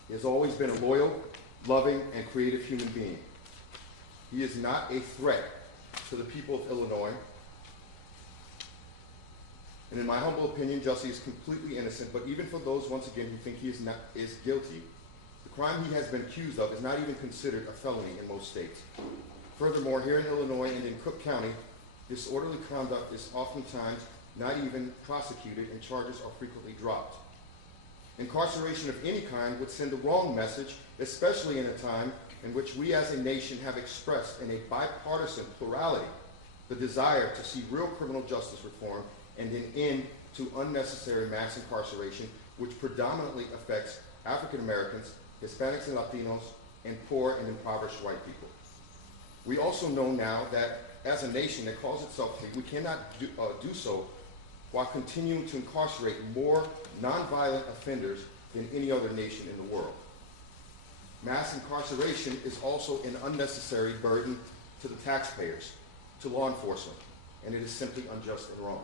He has always been a loyal, loving, and creative human being. He is not a threat to the people of Illinois. And in my humble opinion, Jussie is completely innocent, but even for those, once again, who think he is guilty, the crime he has been accused of is not even considered a felony in most states. Furthermore, here in Illinois and in Cook County, disorderly conduct is oftentimes not even prosecuted and charges are frequently dropped. Incarceration of any kind would send the wrong message, especially in a time in which we as a nation have expressed in a bipartisan plurality the desire to see real criminal justice reform and an end to unnecessary mass incarceration, which predominantly affects African Americans, Hispanics and Latinos, and poor and impoverished white people. We also know now that as a nation that calls itself free, we cannot do so while continuing to incarcerate more nonviolent offenders than any other nation in the world. Mass incarceration is also an unnecessary burden to the taxpayers, to law enforcement, and it is simply unjust and wrong.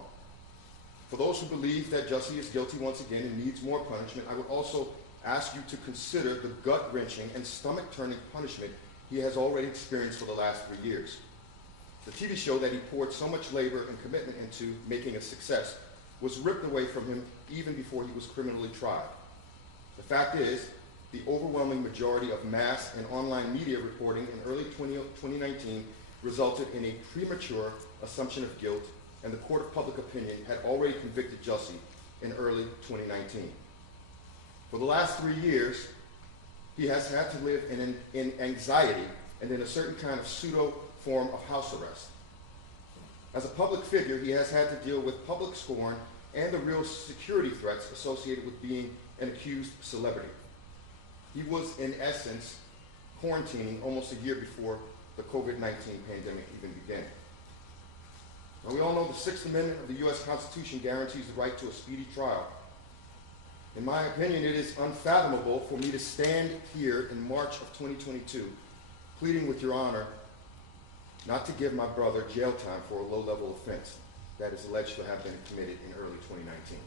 For those who believe that Jussie is guilty once again and needs more punishment, I would also ask you to consider the gut-wrenching and stomach-turning punishment he has already experienced for the last 3 years. The TV show that he poured so much labor and commitment into making a success was ripped away from him even before he was criminally tried. The fact is, the overwhelming majority of mass and online media reporting in early 2019 resulted in a premature assumption of guilt, and the court of public opinion had already convicted Jussie in early 2019. For the last 3 years, he has had to live in anxiety and in a certain kind of pseudo form of house arrest. As a public figure, he has had to deal with public scorn and the real security threats associated with being an accused celebrity. He was, in essence, quarantining almost a year before the COVID-19 pandemic even began. Now, we all know the Sixth Amendment of the U.S. Constitution guarantees the right to a speedy trial. In my opinion, it is unfathomable for me to stand here in March of 2022 pleading with Your Honor not to give my brother jail time for a low-level offense that is alleged to have been committed in early 2019.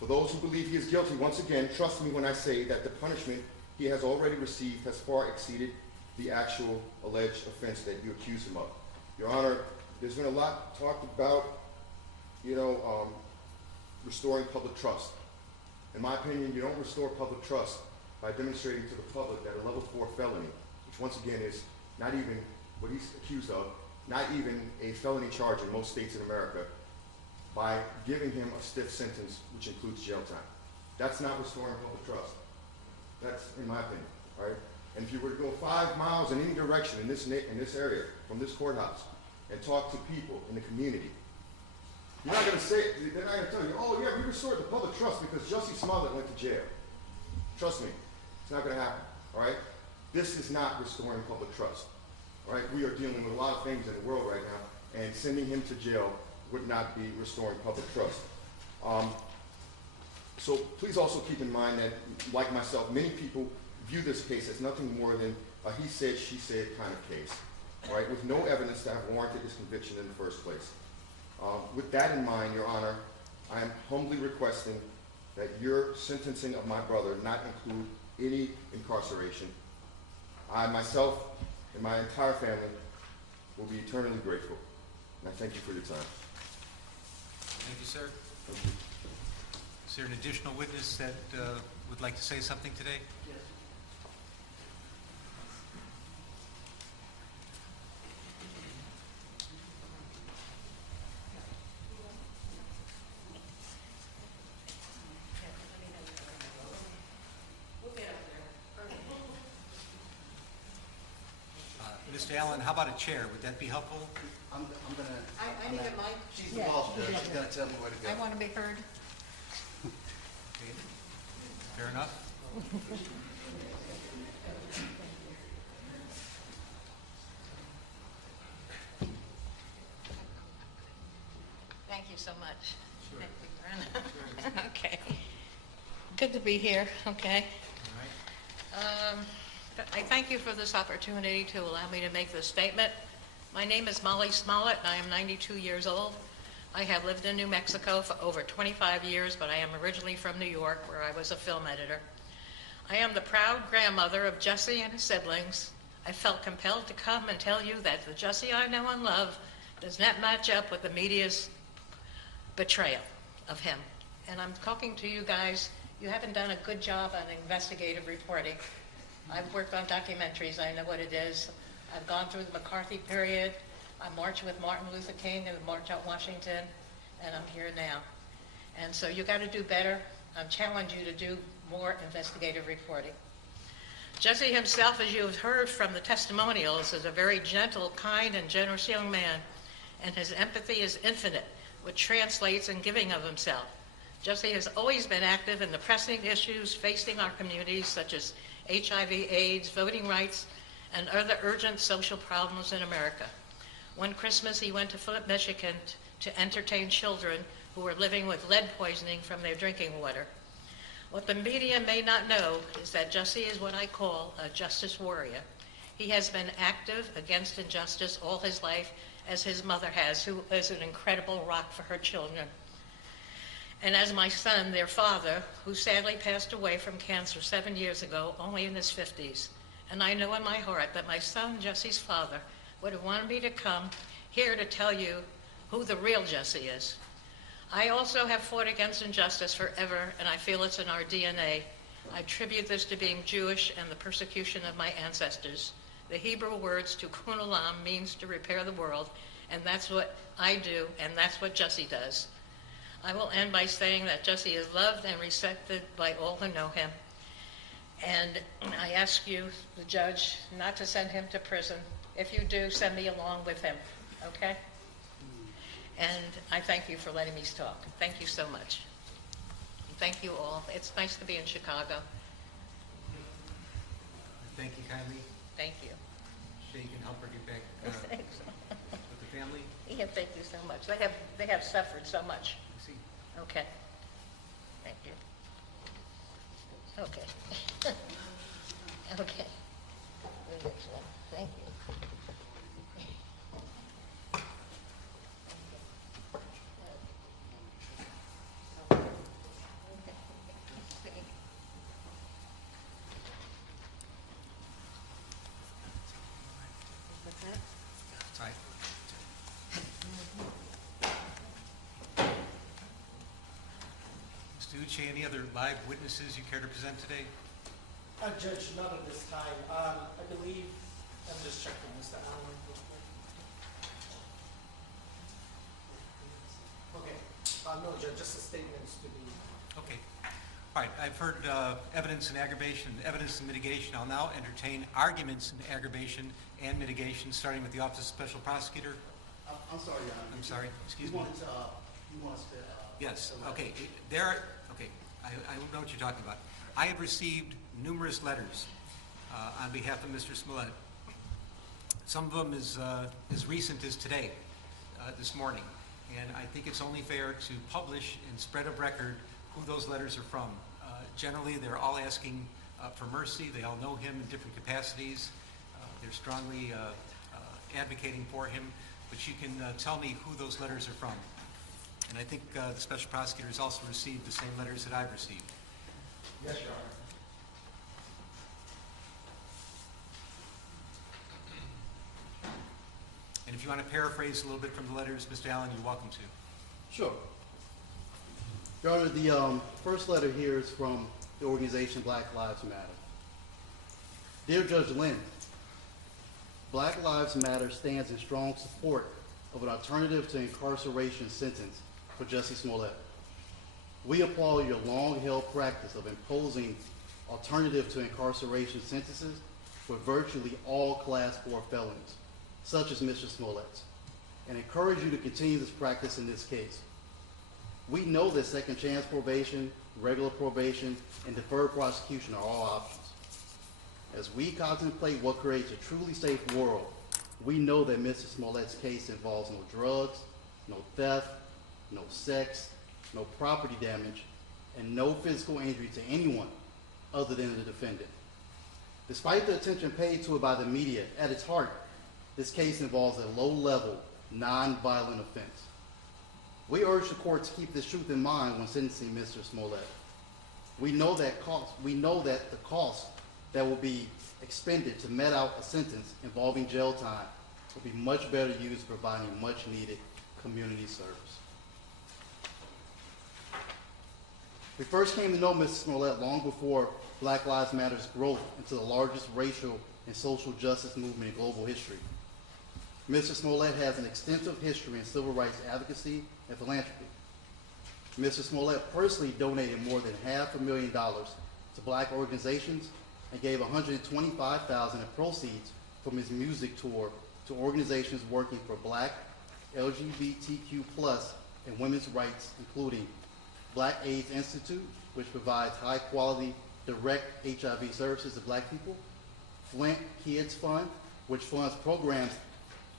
For those who believe he is guilty, once again, trust me when I say that the punishment he has already received has far exceeded the actual alleged offense that you accuse him of. Your Honor, there's been a lot talked about, restoring public trust. In my opinion, you don't restore public trust by demonstrating to the public that a level 4 felony, which once again is not even what he's accused of, not even a felony charge in most states in America, by giving him a stiff sentence which includes jail time. That's not restoring public trust. That's in my opinion, right? And if you were to go 5 miles in any direction in this area, from this courthouse, and talk to people in the community, you're not going to say, they're not going to tell you, oh yeah, we restored the public trust because Jussie Smollett went to jail. Trust me, it's not going to happen, all right? This is not restoring public trust, all right? We are dealing with a lot of things in the world right now, and sending him to jail would not be restoring public trust. So please also keep in mind that, like myself, many people view this case as nothing more than a he said, she said kind of case, all right, with no evidence to have warranted his conviction in the first place. With that in mind, Your Honor, I am humbly requesting that your sentencing of my brother not include any incarceration. I myself and my entire family will be eternally grateful. And I thank you for your time. Thank you, sir. Thank you. Is there an additional witness that would like to say something today? Yes. Mr. Allen, how about a chair? Would that be helpful? I'm gonna. I need a mic. She's the boss, Judge. She's gonna tell me where to go. I want to be heard. Okay. Fair enough. Thank you so much. Okay. Good to be here, okay? All right. I thank you for this opportunity to allow me to make this statement. My name is Molly Smollett, and I am 92 years old. I have lived in New Mexico for over 25 years, but I am originally from New York, where I was a film editor. I am the proud grandmother of Jussie and his siblings. I felt compelled to come and tell you that the Jussie I know and love does not match up with the media's betrayal of him. And I'm talking to you guys, you haven't done a good job on investigative reporting. I've worked on documentaries, I know what it is. I've gone through the McCarthy period. I marched with Martin Luther King and March on Washington, and I'm here now. And so you got to do better. I challenge you to do more investigative reporting. Jussie himself, as you have heard from the testimonials, is a very gentle, kind, and generous young man, and his empathy is infinite, which translates in giving of himself. Jussie has always been active in the pressing issues facing our communities, such as HIV, AIDS, voting rights, and other urgent social problems in America. One Christmas, he went to Flint, Michigan to entertain children who were living with lead poisoning from their drinking water. What the media may not know is that Jussie is what I call a justice warrior. He has been active against injustice all his life, as his mother has, who is an incredible rock for her children. And as my son, their father, who sadly passed away from cancer 7 years ago, only in his 50s. And I know in my heart that my son, Jussie's father, would have wanted me to come here to tell you who the real Jussie is. I also have fought against injustice forever, and I feel it's in our DNA. I attribute this to being Jewish and the persecution of my ancestors. The Hebrew words tikkun olam means to repair the world, and that's what I do, and that's what Jussie does. I will end by saying that Jussie is loved and respected by all who know him. And I ask you, the judge, not to send him to prison. If you do, send me along with him, okay? And I thank you for letting me talk. Thank you so much. Thank you all. It's nice to be in Chicago. Thank you kindly. Thank you. Shay, you can help her get back Thanks. with the family. Yeah, thank you so much. They have suffered so much. I see. Okay. Thank you. Okay. Okay. The next one. Thank you. What's that? Sorry. Mr. Uche, any other live witnesses you care to present today? Judge, none at this time. I believe, I'm just checking, Mr. Allen. Okay. No, Judge, just a statement to be. Okay. All right, I've heard evidence in aggravation, evidence in mitigation. I'll now entertain arguments in aggravation and mitigation, starting with the Office of Special Prosecutor. I'm sorry, Your Honor. I'm sorry, excuse You me. want us to. Yes, okay. I know what you're talking about. I have received numerous letters on behalf of Mr. Smollett. Some of them as recent as today, this morning. And I think it's only fair to publish and spread of record who those letters are from. Generally, they're all asking for mercy. They all know him in different capacities. They're strongly advocating for him. But you can tell me who those letters are from. And I think the Special Prosecutor has also received the same letters that I've received. Yes, Your Honor. if you want to paraphrase a little bit from the letters, Mr. Allen, you're welcome to. Sure. Your Honor, the first letter here is from the organization Black Lives Matter. Dear Judge Lynn, Black Lives Matter stands in strong support of an alternative to incarceration sentence for Jussie Smollett. We applaud your long-held practice of imposing alternative to incarceration sentences for virtually all Class 4 felons, such as Mr. Smollett's, and encourage you to continue this practice in this case. We know that second chance probation, regular probation, and deferred prosecution are all options. As we contemplate what creates a truly safe world, we know that Mr. Smollett's case involves no drugs, no theft, no sex, no property damage, and no physical injury to anyone other than the defendant. Despite the attention paid to it by the media, at its heart, this case involves a low-level, non-violent offense. We urge the court to keep this truth in mind when sentencing Mr. Smollett. We know that the cost that will be expended to met out a sentence involving jail time will be much better used providing much-needed community service. We first came to know Mr. Smollett long before Black Lives Matter's growth into the largest racial and social justice movement in global history. Mr. Smollett has an extensive history in civil rights advocacy and philanthropy. Mr. Smollett personally donated more than $500,000 to Black organizations and gave $125,000 in proceeds from his music tour to organizations working for Black, LGBTQ+, and women's rights, including Black AIDS Institute, which provides high-quality, direct HIV services to Black people, Flint Kids Fund, which funds programs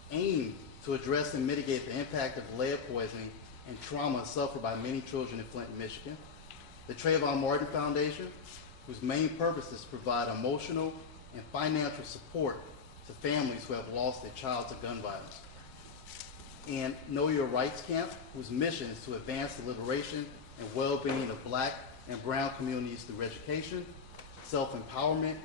aimed to address and mitigate the impact of lead poisoning and trauma suffered by many children in Flint, Michigan, the Trayvon Martin Foundation, whose main purpose is to provide emotional and financial support to families who have lost their child to gun violence, and Know Your Rights Camp, whose mission is to advance the liberation and well-being of Black and brown communities through education, self-empowerment,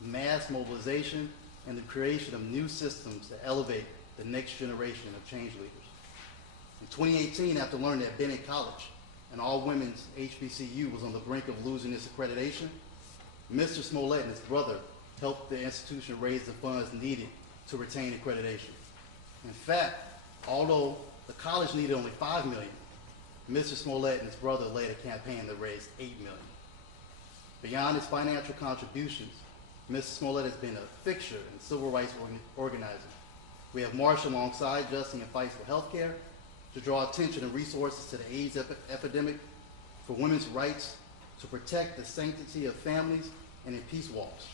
mass mobilization, and the creation of new systems that elevate the next generation of change leaders. In 2018, after learning that Bennett College, an all-women's HBCU, was on the brink of losing its accreditation, Mr. Smollett and his brother helped the institution raise the funds needed to retain accreditation. In fact, although the college needed only $5 million, Mr. Smollett and his brother led a campaign that raised $8 million. Beyond his financial contributions, Mr. Smollett has been a fixture in civil rights organizing. We have marched alongside Jussie in fights for health care, to draw attention and resources to the AIDS epidemic, for women's rights, to protect the sanctity of families, and in peace walls.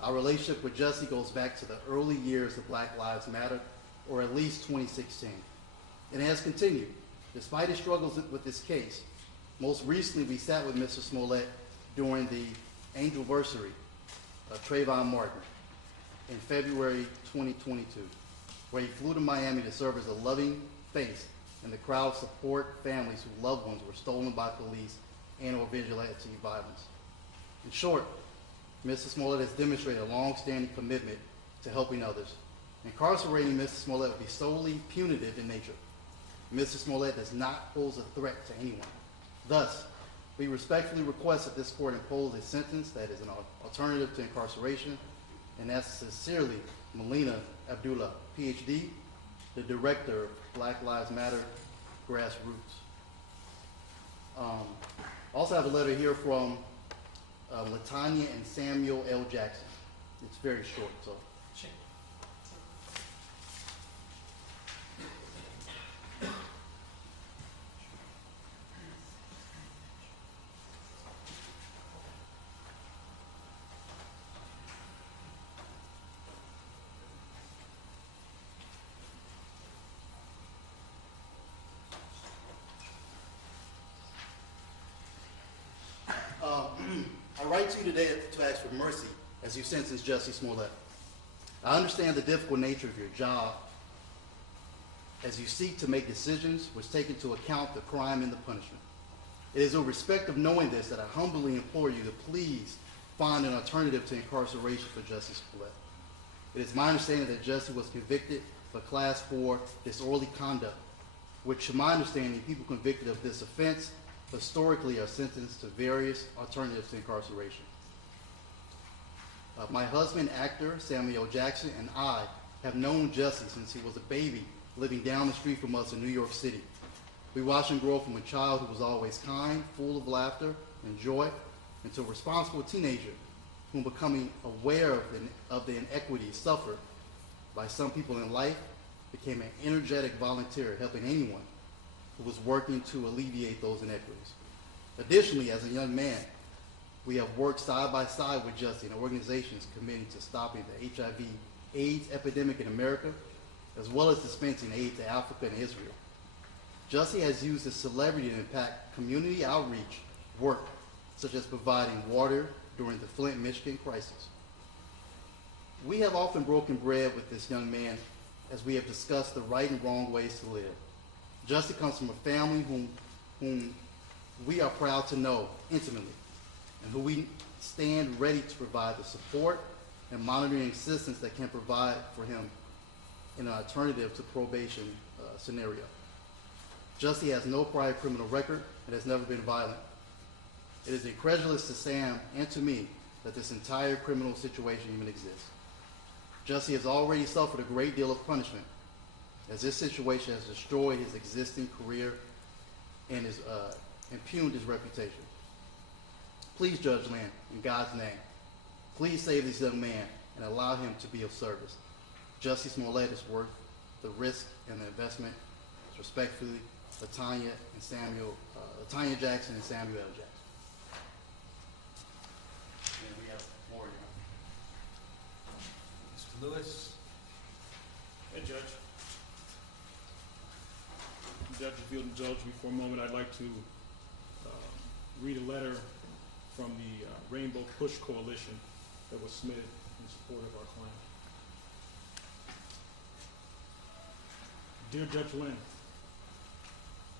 Our relationship with Jussie goes back to the early years of Black Lives Matter, or at least 2016. And it has continued, despite his struggles with this case. Most recently, we sat with Mr. Smollett during the anniversary of Trayvon Martin in February 2022, where he flew to Miami to serve as a loving face in the crowd support families whose loved ones were stolen by police and or vigilante violence. In short, Mr. Smollett has demonstrated a long-standing commitment to helping others. Incarcerating Mr. Smollett would be solely punitive in nature. Mr. Smollett does not pose a threat to anyone. Thus, we respectfully request that this court impose a sentence that is an alternative to incarceration, and that's sincerely Melina Abdullah, PhD, the director of Black Lives Matter Grassroots. Also have a letter here from Latanya and Samuel L. Jackson. It's very short, so. I write to you today to ask for mercy as you sentence Jussie Smollett. I understand the difficult nature of your job as you seek to make decisions which take into account the crime and the punishment. It is with respect of knowing this that I humbly implore you to please find an alternative to incarceration for Jussie Smollett. It is my understanding that Jussie was convicted for Class 4 disorderly conduct, which, to my understanding, people convicted of this offense historically are sentenced to various alternatives to incarceration. My husband, actor Samuel Jackson, and I have known Jussie since he was a baby living down the street from us in New York City. We watched him grow from a child who was always kind, full of laughter and joy, into a responsible teenager whom, becoming aware of the inequities suffered by some people in life, became an energetic volunteer helping anyone who was working to alleviate those inequities. Additionally, as a young man, we have worked side by side with Jussie and organizations committing to stopping the HIV/AIDS epidemic in America, as well as dispensing aid to Africa and Israel. Jussie has used his celebrity to impact community outreach work, such as providing water during the Flint, Michigan crisis. We have often broken bread with this young man as we have discussed the right and wrong ways to live. Jussie comes from a family whom we are proud to know intimately, and who we stand ready to provide the support and monitoring assistance that can provide for him in an alternative to probation scenario. Jussie has no prior criminal record and has never been violent. It is incredulous to Sam and to me that this entire criminal situation even exists. Jussie has already suffered a great deal of punishment, as this situation has destroyed his existing career and has impugned his reputation. Please, Judge Lynn, in God's name, please save this young man and allow him to be of service. Jussie Smollett is worth the risk and the investment. Respectfully, Latanya Jackson and Samuel L. Jackson. And we have more here. Mr. Lewis. Hey, Judge. Judge, if you'll indulge me for a moment, I'd like to read a letter from the Rainbow Push Coalition that was submitted in support of our client. Dear Judge Lynn,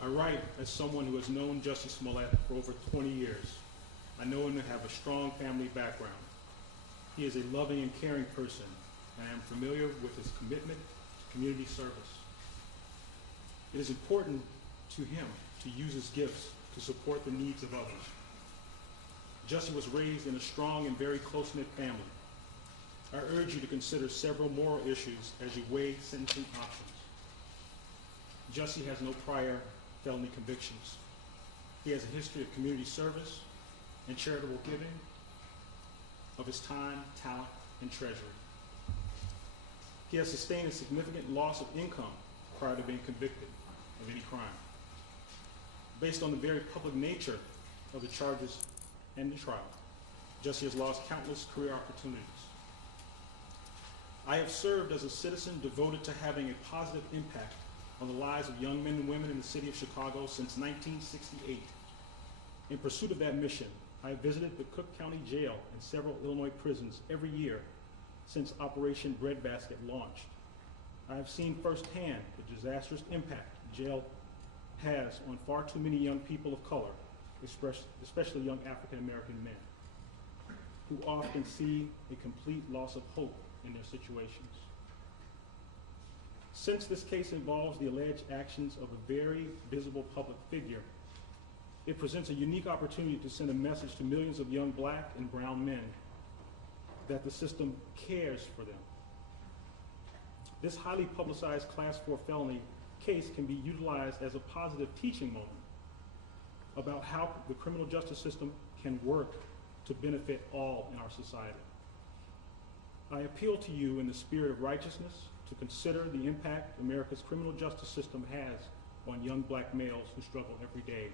I write as someone who has known Jussie Smollett for over 20 years. I know him to have a strong family background. He is a loving and caring person, and I am familiar with his commitment to community service. It is important to him to use his gifts to support the needs of others. Jussie was raised in a strong and very close-knit family. I urge you to consider several moral issues as you weigh sentencing options. Jussie has no prior felony convictions. He has a history of community service and charitable giving of his time, talent, and treasury. He has sustained a significant loss of income prior to being convicted of any crime. Based on the very public nature of the charges and the trial, Jussie has lost countless career opportunities. I have served as a citizen devoted to having a positive impact on the lives of young men and women in the city of Chicago since 1968. In pursuit of that mission, I have visited the Cook County Jail and several Illinois prisons every year since Operation Breadbasket launched. I have seen firsthand the disastrous impact jail has on far too many young people of color, especially young African American men, who often see a complete loss of hope in their situations. Since this case involves the alleged actions of a very visible public figure, it presents a unique opportunity to send a message to millions of young black and brown men that the system cares for them. This highly publicized Class 4 felony case can be utilized as a positive teaching moment about how the criminal justice system can work to benefit all in our society. I appeal to you in the spirit of righteousness to consider the impact America's criminal justice system has on young black males who struggle every day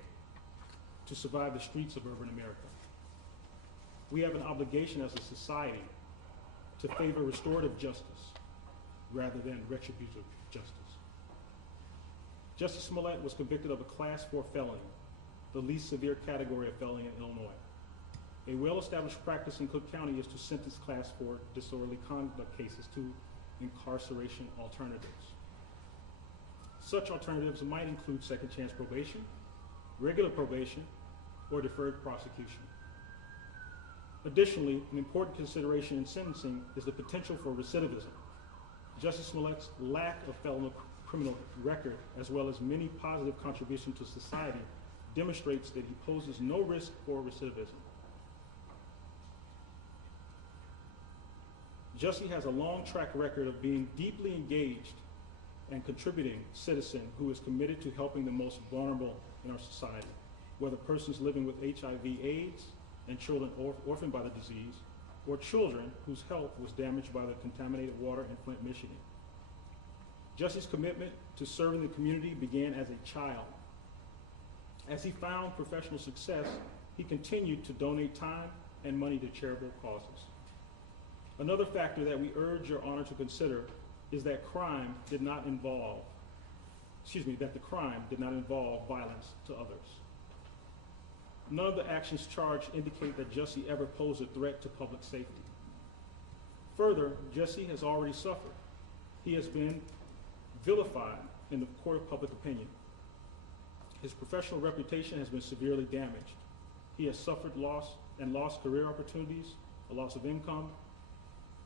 to survive the streets of urban America. We have an obligation as a society to favor restorative justice rather than retributive justice. Jussie Smollett was convicted of a Class 4 felony, the least severe category of felony in Illinois. A well-established practice in Cook County is to sentence Class 4 disorderly conduct cases to incarceration alternatives. Such alternatives might include second chance probation, regular probation, or deferred prosecution. Additionally, an important consideration in sentencing is the potential for recidivism. Jussie Smollett's lack of felony criminal record, as well as many positive contributions to society, demonstrates that he poses no risk for recidivism. Jussie has a long track record of being deeply engaged and contributing citizen who is committed to helping the most vulnerable in our society, whether persons living with HIV/AIDS and children orphaned by the disease, or children whose health was damaged by the contaminated water in Flint, Michigan. Jussie's commitment to serving the community began as a child. As he found professional success, he continued to donate time and money to charitable causes. Another factor that we urge your honor to consider is that the crime did not involve violence to others. None of the actions charged indicate that Jussie ever posed a threat to public safety. Further, Jussie has already suffered. He has been vilified in the court of public opinion. His professional reputation has been severely damaged. He has suffered lost career opportunities, a loss of income,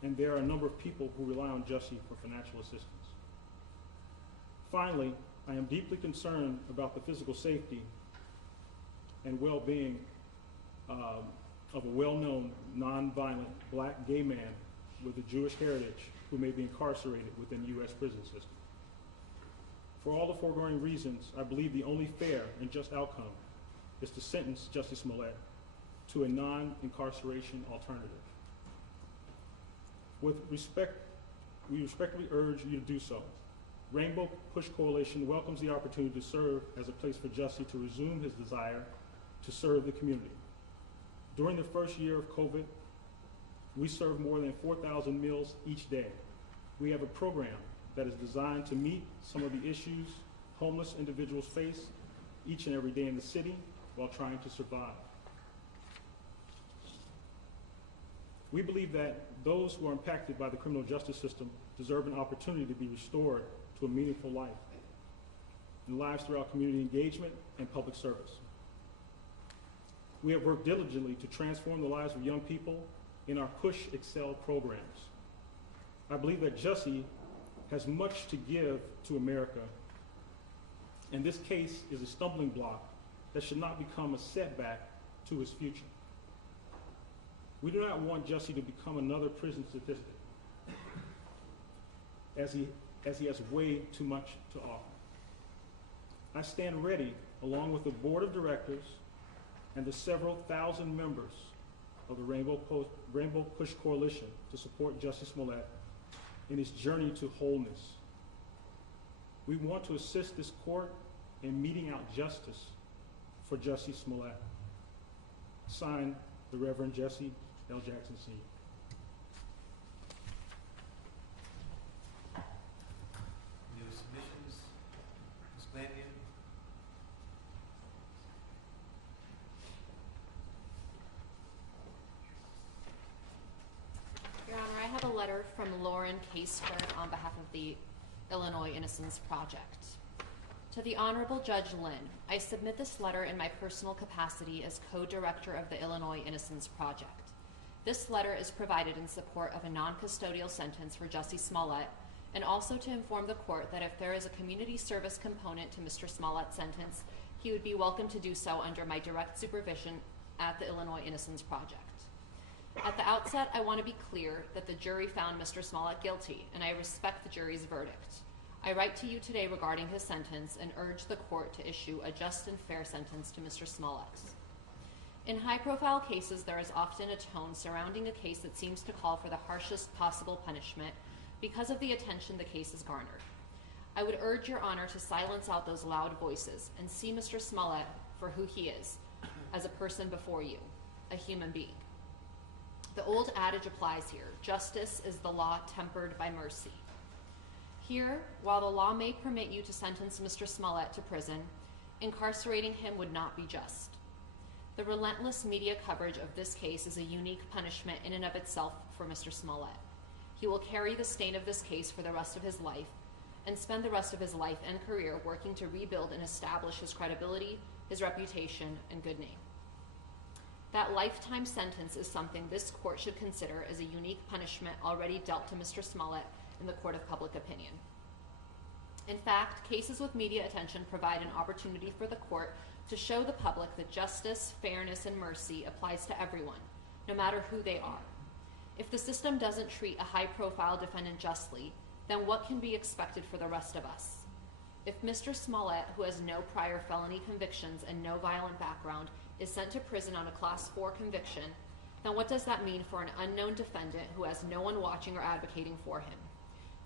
and there are a number of people who rely on Jussie for financial assistance. Finally, I am deeply concerned about the physical safety and well-being of a well-known, non-violent black gay man with a Jewish heritage who may be incarcerated within the U.S. prison system. For all the foregoing reasons, I believe the only fair and just outcome is to sentence Jussie Smollett to a non-incarceration alternative. We respectfully urge you to do so. Rainbow Push Coalition welcomes the opportunity to serve as a place for Jussie to resume his desire to serve the community. During the first year of COVID, we served more than 4,000 meals each day. We have a program that is designed to meet some of the issues homeless individuals face each and every day in the city while trying to survive. We believe that those who are impacted by the criminal justice system deserve an opportunity to be restored to a meaningful life and lives throughout community engagement and public service. We have worked diligently to transform the lives of young people in our Push Excel programs. I believe that Jussie has much to give to America, and this case is a stumbling block that should not become a setback to his future. We do not want Jussie to become another prison statistic, as he has way too much to offer. I stand ready, along with the board of directors and the several thousand members of the Rainbow Push Coalition, to support Jussie Smollett in his journey to wholeness. We want to assist this court in meting out justice for Jussie Smollett. Signed, the Reverend Jesse L. Jackson, Sr. Any other submissions? Ms. Glandian? Your Honor, I have a letter from Lauren Caseberg on behalf of the Illinois Innocence Project. To the Honorable Judge Lynn, I submit this letter in my personal capacity as co-director of the Illinois Innocence Project. This letter is provided in support of a non-custodial sentence for Jussie Smollett, and also to inform the court that if there is a community service component to Mr. Smollett's sentence, he would be welcome to do so under my direct supervision at the Illinois Innocence Project. At the outset, I want to be clear that the jury found Mr. Smollett guilty, and I respect the jury's verdict. I write to you today regarding his sentence and urge the court to issue a just and fair sentence to Mr. Smollett. In high-profile cases, there is often a tone surrounding a case that seems to call for the harshest possible punishment because of the attention the case has garnered. I would urge Your Honor to silence out those loud voices and see Mr. Smollett for who he is, as a person before you, a human being. The old adage applies here: justice is the law tempered by mercy. Here, while the law may permit you to sentence Mr. Smollett to prison, incarcerating him would not be just. The relentless media coverage of this case is a unique punishment in and of itself for Mr. Smollett. He will carry the stain of this case for the rest of his life and spend the rest of his life and career working to rebuild and establish his credibility, his reputation, and good name. That lifetime sentence is something this court should consider as a unique punishment already dealt to Mr. Smollett in the court of public opinion. In fact, cases with media attention provide an opportunity for the court to show the public that justice, fairness, and mercy applies to everyone, no matter who they are. If the system doesn't treat a high-profile defendant justly, then what can be expected for the rest of us? If Mr. Smollett, who has no prior felony convictions and no violent background, is sent to prison on a Class 4 conviction, then what does that mean for an unknown defendant who has no one watching or advocating for him?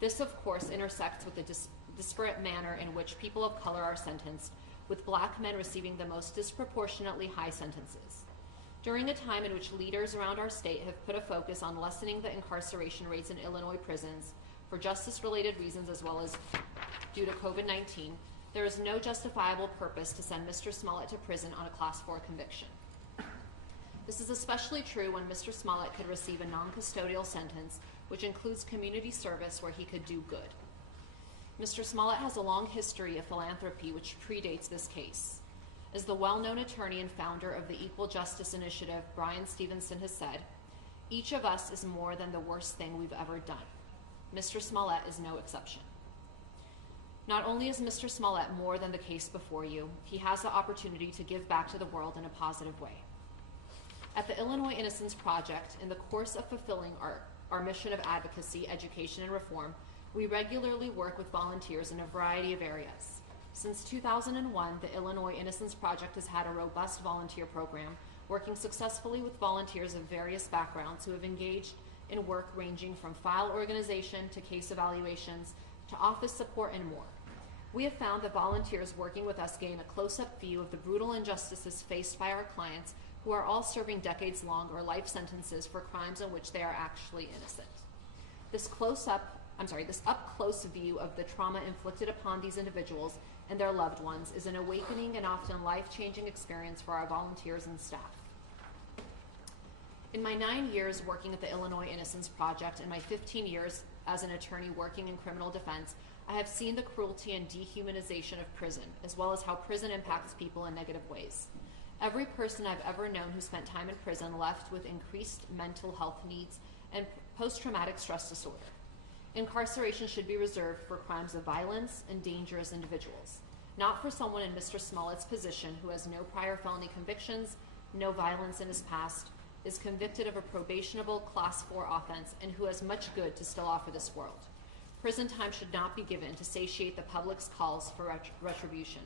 This, of course, intersects with the disparate manner in which people of color are sentenced, with black men receiving the most disproportionately high sentences. During a time in which leaders around our state have put a focus on lessening the incarceration rates in Illinois prisons for justice-related reasons as well as due to COVID-19, there is no justifiable purpose to send Mr. Smollett to prison on a Class 4 conviction. This is especially true when Mr. Smollett could receive a non-custodial sentence, which includes community service where he could do good. Mr. Smollett has a long history of philanthropy which predates this case. As the well-known attorney and founder of the Equal Justice Initiative, Brian Stevenson, has said, "Each of us is more than the worst thing we've ever done." Mr. Smollett is no exception. Not only is Mr. Smollett more than the case before you, he has the opportunity to give back to the world in a positive way. At the Illinois Innocence Project, in the course of fulfilling our mission of advocacy, education, and reform, we regularly work with volunteers in a variety of areas. Since 2001, the Illinois Innocence Project has had a robust volunteer program, working successfully with volunteers of various backgrounds who have engaged in work ranging from file organization to case evaluations to office support and more. We have found that volunteers working with us gain a close-up view of the brutal injustices faced by our clients, who are all serving decades-long or life sentences for crimes in which they are actually innocent. This up-close view of the trauma inflicted upon these individuals and their loved ones is an awakening and often life-changing experience for our volunteers and staff. In my 9 years working at the Illinois Innocence Project and my 15 years as an attorney working in criminal defense, I have seen the cruelty and dehumanization of prison, as well as how prison impacts people in negative ways. Every person I've ever known who spent time in prison left with increased mental health needs and post-traumatic stress disorder. Incarceration should be reserved for crimes of violence and dangerous individuals, not for someone in Mr. Smollett's position who has no prior felony convictions, no violence in his past, is convicted of a probationable Class 4 offense, and who has much good to still offer this world. Prison time should not be given to satiate the public's calls for retribution.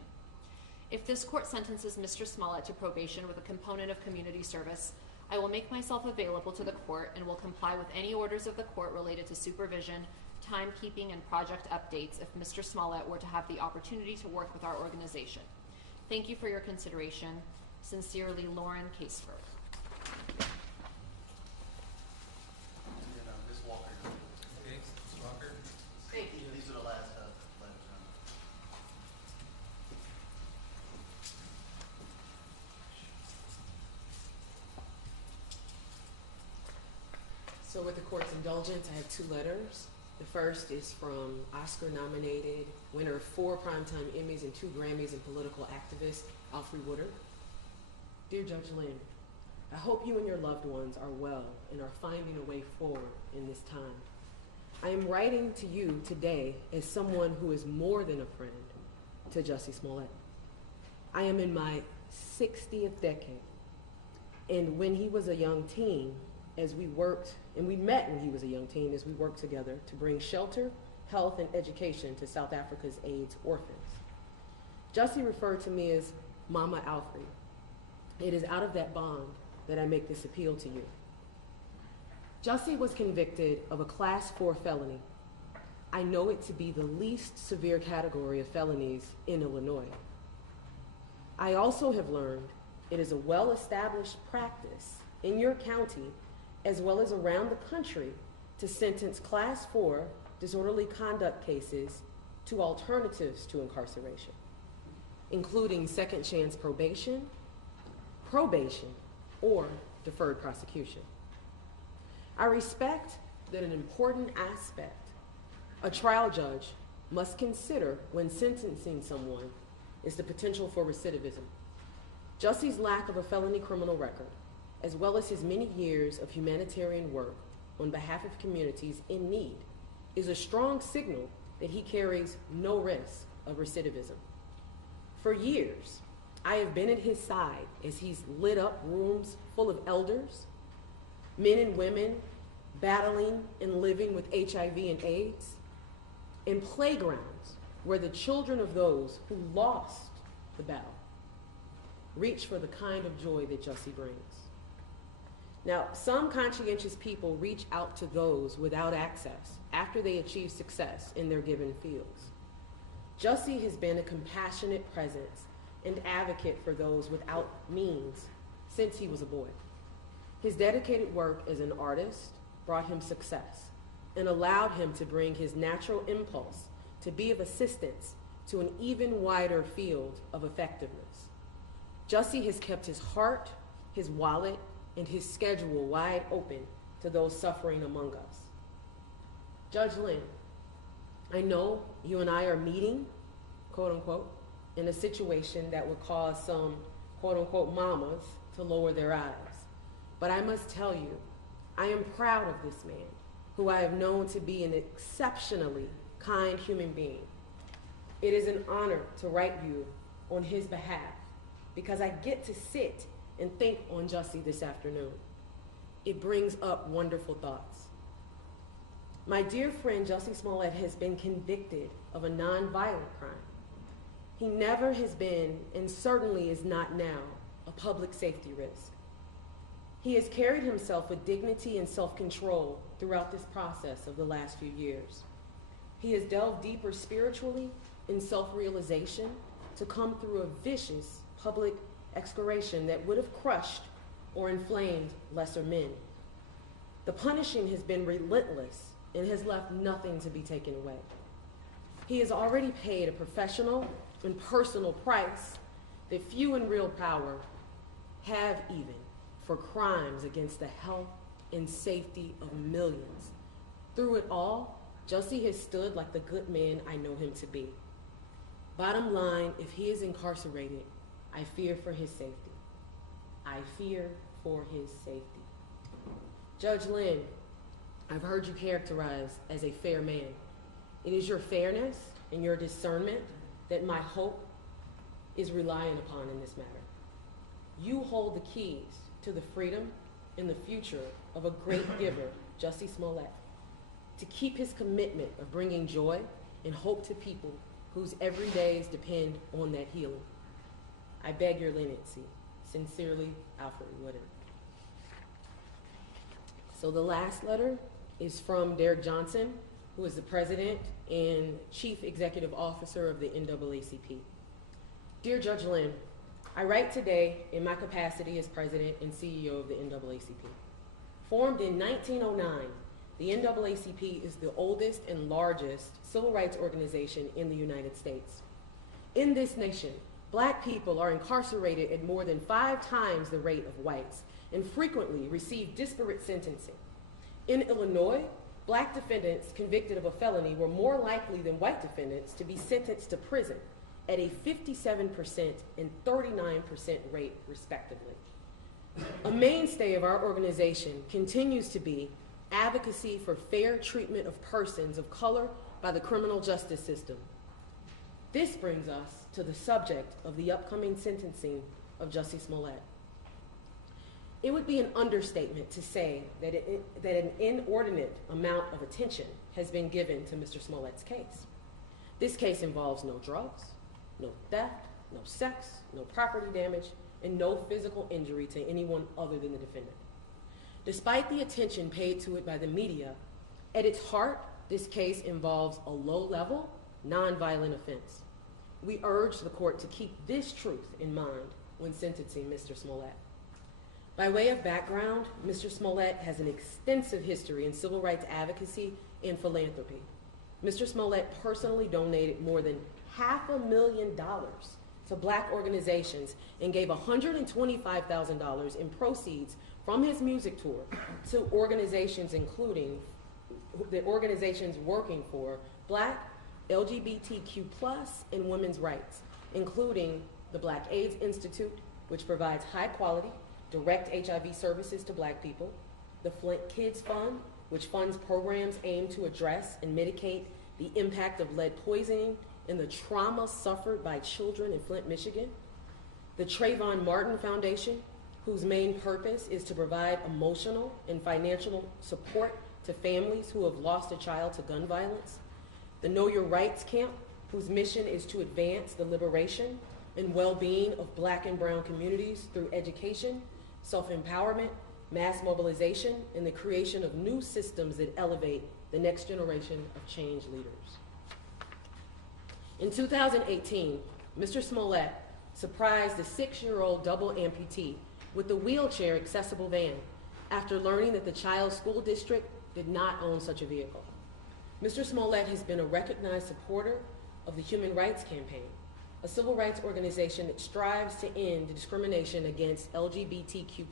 If this court sentences Mr. Smollett to probation with a component of community service, I will make myself available to the court and will comply with any orders of the court related to supervision, timekeeping, and project updates if Mr. Smollett were to have the opportunity to work with our organization. Thank you for your consideration. Sincerely, Lauren Caseberg. Ms. Walker. Okay, Ms. Walker. Thank you. These are the last letters. So with the court's indulgence, I have 2 letters. The first is from Oscar-nominated winner of 4 Primetime Emmys and 2 Grammys and political activist, Alfre Woodard. Dear Judge Lynn, I hope you and your loved ones are well and are finding a way forward in this time. I am writing to you today as someone who is more than a friend to Jussie Smollett. I am in my 60th decade, and when he was a young teen, we met when he was a young teen as we worked together to bring shelter, health, and education to South Africa's AIDS orphans. Jussie referred to me as Mama Alfre. It is out of that bond that I make this appeal to you. Jussie was convicted of a Class 4 felony. I know it to be the least severe category of felonies in Illinois. I also have learned it is a well-established practice in your county as well as around the country to sentence Class 4 disorderly conduct cases to alternatives to incarceration, including second chance probation, or deferred prosecution. I respect that an important aspect a trial judge must consider when sentencing someone is the potential for recidivism. Jussie's lack of a felony criminal record, as well as his many years of humanitarian work on behalf of communities in need, is a strong signal that he carries no risk of recidivism. For years, I have been at his side as he's lit up rooms full of elders, men and women battling and living with HIV and AIDS, and playgrounds where the children of those who lost the battle reach for the kind of joy that Jussie brings. Now, some conscientious people reach out to those without access after they achieve success in their given fields. Jussie has been a compassionate presence and advocate for those without means since he was a boy. His dedicated work as an artist brought him success and allowed him to bring his natural impulse to be of assistance to an even wider field of effectiveness. Jussie has kept his heart, his wallet, and his schedule wide open to those suffering among us. Judge Lynn, I know you and I are meeting, quote unquote, in a situation that would cause some, quote unquote, mamas to lower their eyes. But I must tell you, I am proud of this man, who I have known to be an exceptionally kind human being. It is an honor to write you on his behalf because I get to sit and think on Jussie this afternoon. It brings up wonderful thoughts. My dear friend Jussie Smollett has been convicted of a nonviolent crime. He never has been, and certainly is not now, a public safety risk. He has carried himself with dignity and self-control throughout this process of the last few years. He has delved deeper spiritually in self-realization to come through a vicious public excoriation that would have crushed or inflamed lesser men. The punishing has been relentless and has left nothing to be taken away. He has already paid a professional and personal price that few in real power have even for crimes against the health and safety of millions. Through it all, Jussie has stood like the good man I know him to be. Bottom line, if he is incarcerated, I fear for his safety. I fear for his safety. Judge Lynn, I've heard you characterized as a fair man. It is your fairness and your discernment that my hope is relying upon in this matter. You hold the keys to the freedom and the future of a great giver, Jussie Smollett, to keep his commitment of bringing joy and hope to people whose everydays depend on that healing. I beg your leniency. Sincerely, Alfred Woodard. So the last letter is from Derek Johnson, who is the president and chief executive officer of the NAACP. Dear Judge Lynn, I write today in my capacity as president and CEO of the NAACP. Formed in 1909, the NAACP is the oldest and largest civil rights organization in the United States. In this nation, Black people are incarcerated at more than 5 times the rate of whites and frequently receive disparate sentencing. In Illinois, Black defendants convicted of a felony were more likely than white defendants to be sentenced to prison at a 57% and 39% rate, respectively. A mainstay of our organization continues to be advocacy for fair treatment of persons of color by the criminal justice system. This brings us to the subject of the upcoming sentencing of Jussie Smollett. It would be an understatement to say that an inordinate amount of attention has been given to Mr. Smollett's case. This case involves no drugs, no theft, no sex, no property damage, and no physical injury to anyone other than the defendant. Despite the attention paid to it by the media, at its heart, this case involves a low-level, nonviolent offense. We urge the court to keep this truth in mind when sentencing Mr. Smollett. By way of background, Mr. Smollett has an extensive history in civil rights advocacy and philanthropy. Mr. Smollett personally donated more than $500,000 to Black organizations and gave $125,000 in proceeds from his music tour to organizations including the organizations working for Black, LGBTQ+, and women's rights, including the Black AIDS Institute, which provides high-quality, direct HIV services to Black people, the Flint Kids Fund, which funds programs aimed to address and mitigate the impact of lead poisoning and the trauma suffered by children in Flint, Michigan, the Trayvon Martin Foundation, whose main purpose is to provide emotional and financial support to families who have lost a child to gun violence, the Know Your Rights Camp, whose mission is to advance the liberation and well-being of Black and brown communities through education, self-empowerment, mass mobilization, and the creation of new systems that elevate the next generation of change leaders. In 2018, Mr. Smollett surprised a 6-year-old double amputee with a wheelchair accessible van after learning that the child's school district did not own such a vehicle. Mr. Smollett has been a recognized supporter of the Human Rights Campaign, a civil rights organization that strives to end discrimination against LGBTQ+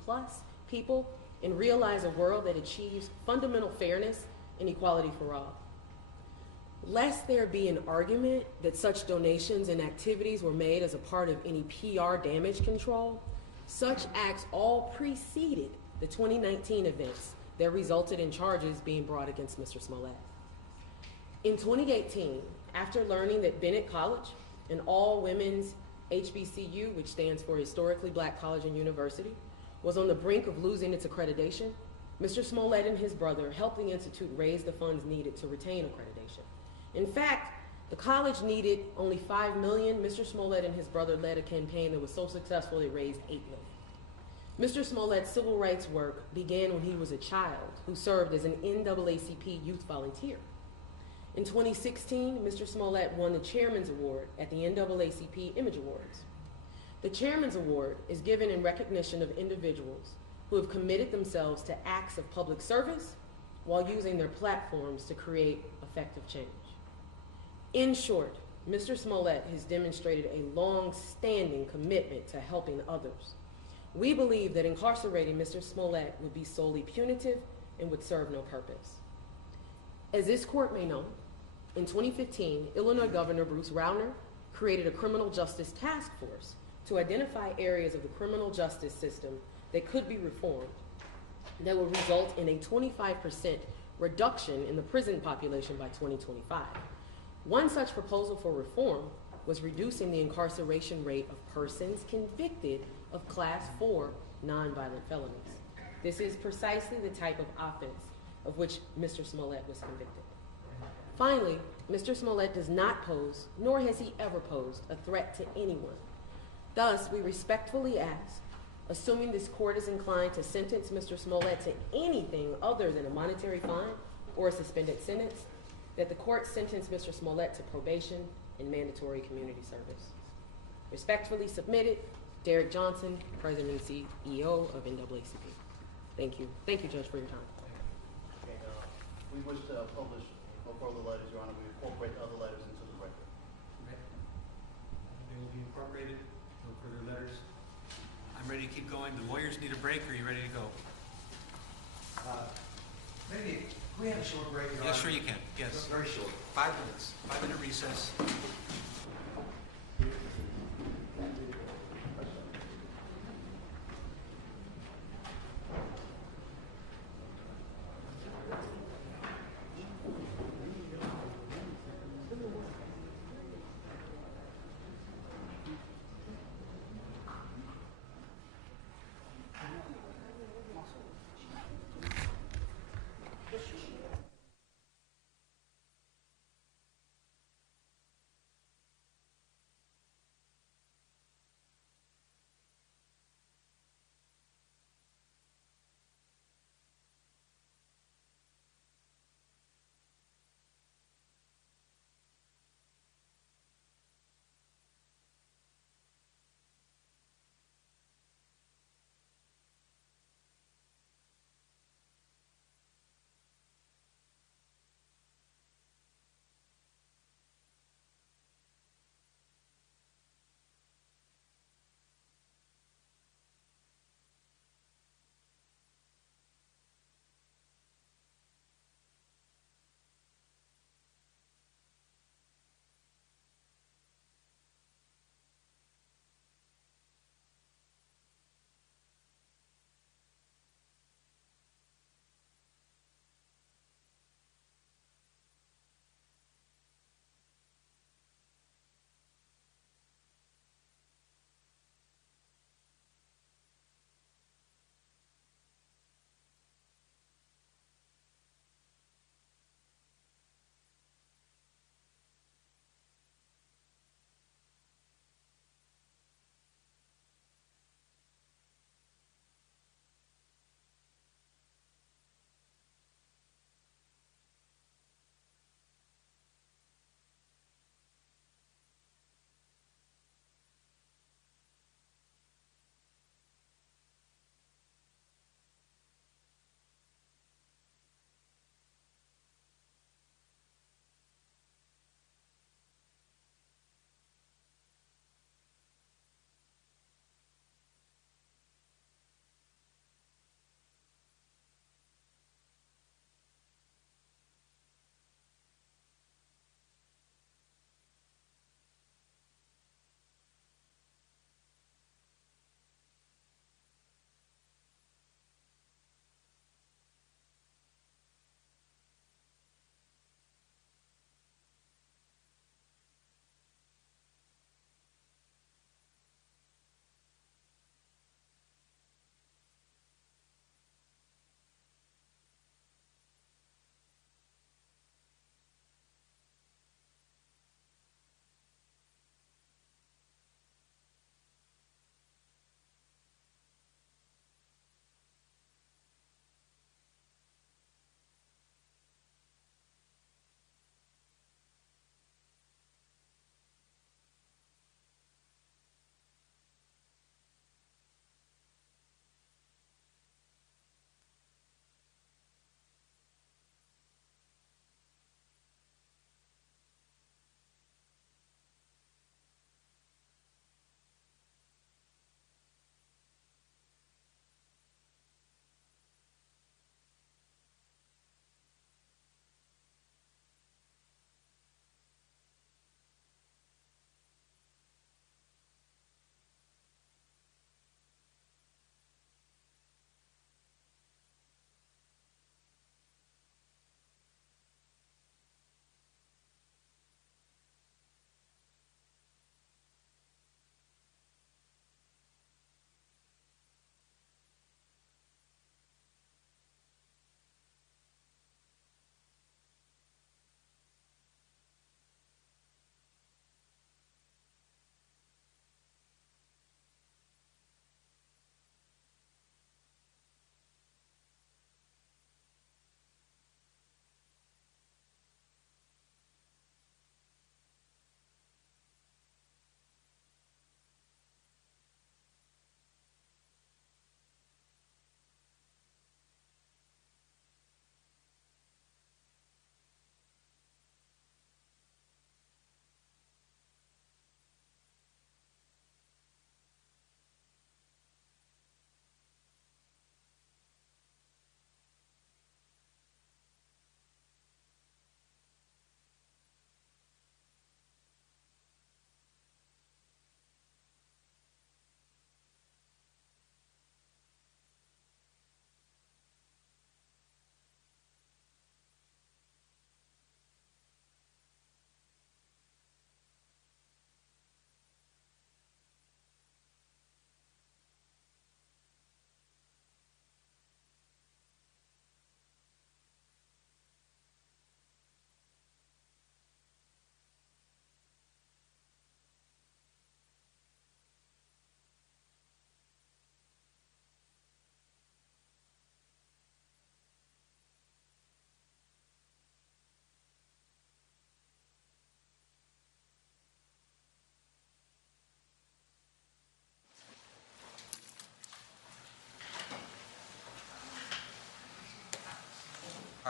people and realize a world that achieves fundamental fairness and equality for all. Lest there be an argument that such donations and activities were made as a part of any PR damage control, such acts all preceded the 2019 events that resulted in charges being brought against Mr. Smollett. In 2018, after learning that Bennett College, an all-women's HBCU, which stands for Historically Black College and University, was on the brink of losing its accreditation, Mr. Smollett and his brother helped the institute raise the funds needed to retain accreditation. In fact, the college needed only $5 million. Mr. Smollett and his brother led a campaign that was so successful it raised $8 million. Mr. Smollett's civil rights work began when he was a child who served as an NAACP youth volunteer. In 2016, Mr. Smollett won the Chairman's Award at the NAACP Image Awards. The Chairman's Award is given in recognition of individuals who have committed themselves to acts of public service while using their platforms to create effective change. In short, Mr. Smollett has demonstrated a long-standing commitment to helping others. We believe that incarcerating Mr. Smollett would be solely punitive and would serve no purpose. As this court may know, in 2015, Illinois Governor Bruce Rauner created a criminal justice task force to identify areas of the criminal justice system that could be reformed that would result in a 25% reduction in the prison population by 2025. One such proposal for reform was reducing the incarceration rate of persons convicted of Class 4 nonviolent felonies. This is precisely the type of offense of which Mr. Smollett was convicted. Finally, Mr. Smollett does not pose, nor has he ever posed, a threat to anyone. Thus, we respectfully ask, assuming this court is inclined to sentence Mr. Smollett to anything other than a monetary fine or a suspended sentence, that the court sentence Mr. Smollett to probation and mandatory community service. Respectfully submitted, Derek Johnson, President and CEO of NAACP. Thank you. Thank you, Judge, for your time. Okay, we wish to publish no further letters, Your Honor. We incorporate other letters into the record. Okay. They will be incorporated. No further letters. I'm ready to keep going. The lawyers need a break. Are you ready to go? Maybe, can we have a short break, Your Yes, Honor? sure you can. Yes. Very short. 5 minutes. 5-minute recess.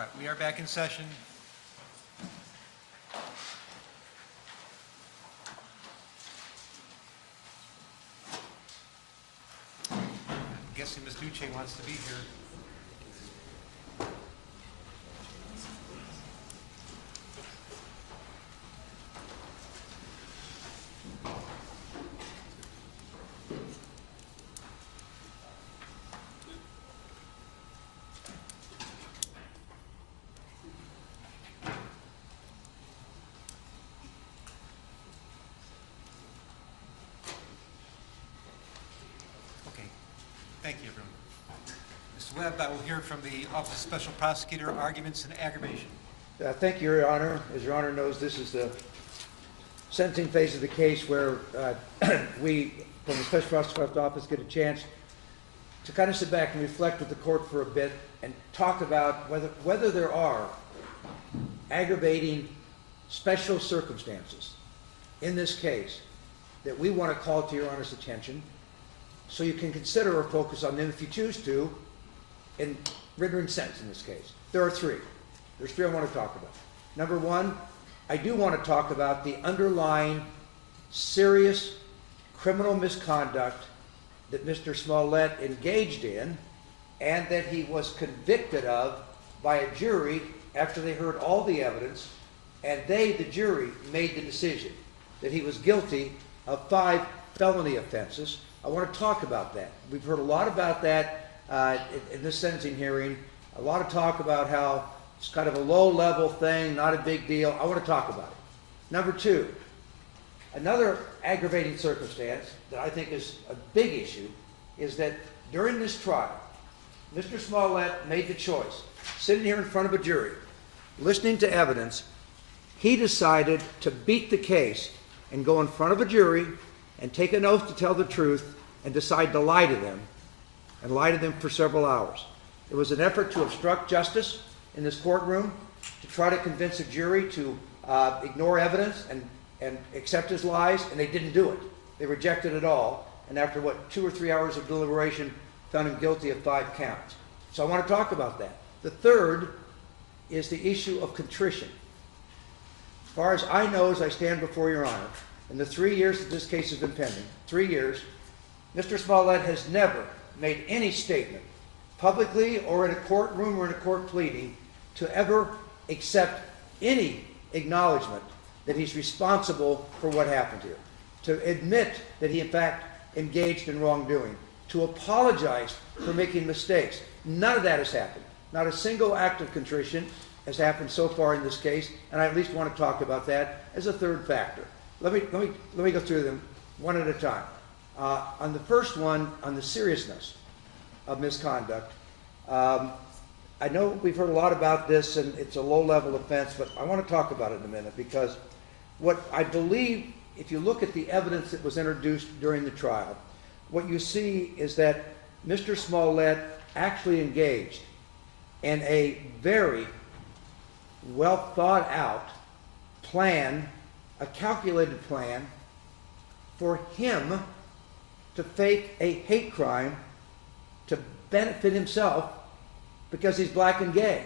All right, we are back in session. I'm guessing Ms. Duce wants to be here. Okay, thank you, everyone. Mr. Webb, I will hear from the Office of Special Prosecutor, arguments and aggravation. Thank you, Your Honor. As Your Honor knows, this is the sentencing phase of the case where we, from the Special Prosecutor's Office, get a chance to kind of sit back and reflect with the court for a bit and talk about whether there are aggravating special circumstances in this case that we want to call to Your Honor's attention so you can consider or focus on them if you choose to in rendering sentence in this case. There are three. There's three I want to talk about. Number one, I do want to talk about the underlying serious criminal misconduct that Mr. Smollett engaged in and that he was convicted of by a jury after they heard all the evidence, and they, the jury, made the decision that he was guilty of 5 felony offenses. I want to talk about that. We've heard a lot about that in this sentencing hearing, a lot of talk about how it's kind of a low-level thing, not a big deal. I want to talk about it. Number two, another aggravating circumstance that I think is a big issue is that during this trial, Mr. Smollett made the choice, sitting here in front of a jury, listening to evidence, he decided to beat the case and go in front of a jury and take an oath to tell the truth and decide to lie to them, and lie to them for several hours. It was an effort to obstruct justice in this courtroom, to try to convince a jury to ignore evidence and accept his lies, and they didn't do it. They rejected it all, and after, 2 or 3 hours of deliberation, found him guilty of 5 counts. So I want to talk about that. The third is the issue of contrition. As far as I know, as I stand before Your Honor, in the 3 years that this case has been pending, 3 years, Mr. Smollett has never made any statement, publicly or in a courtroom or in a court pleading, to ever accept any acknowledgement that he's responsible for what happened here, to admit that he in fact engaged in wrongdoing, to apologize for making mistakes. None of that has happened. Not a single act of contrition has happened so far in this case, and I at least want to talk about that as a third factor. Let me go through them one at a time. On the first one, on the seriousness of misconduct, I know we've heard a lot about this and it's a low-level offense, but I want to talk about it in a minute because what I believe, if you look at the evidence that was introduced during the trial, what you see is that Mr. Smollett actually engaged in a very well thought out plan, a calculated plan for him to fake a hate crime to benefit himself because he's black and gay.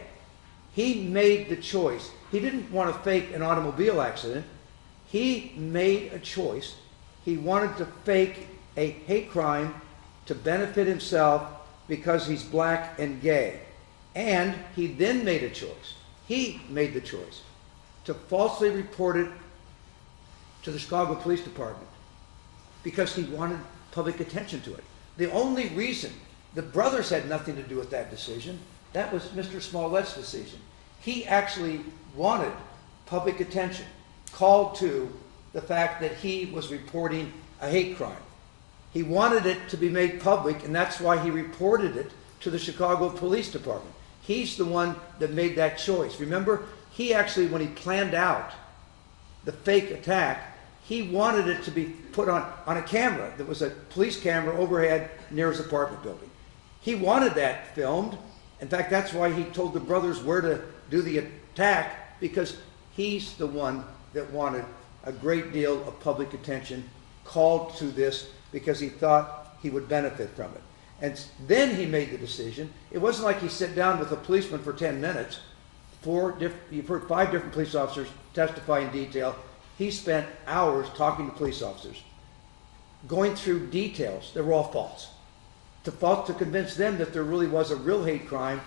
He made the choice. He didn't want to fake an automobile accident. He made a choice. He wanted to fake a hate crime to benefit himself because he's black and gay. And he then made a choice. He made the choice to falsely report it to the Chicago Police Department because he wanted public attention to it. The only reason, the brothers had nothing to do with that decision. That was Mr. Smollett's decision. He actually wanted public attention, called to the fact that he was reporting a hate crime. He wanted it to be made public, and that's why he reported it to the Chicago Police Department. He's the one that made that choice. Remember, he actually, when he planned out the fake attack, he wanted it to be put on a camera. There was a police camera overhead near his apartment building. He wanted that filmed. In fact, that's why he told the brothers where to do the attack, because he's the one that wanted a great deal of public attention, called to this because he thought he would benefit from it. And then he made the decision. It wasn't like he sat down with a policeman for 10 minutes you've heard 5 different police officers testify in detail. He spent hours talking to police officers, going through details that were all false, to convince them that there really was a real hate crime,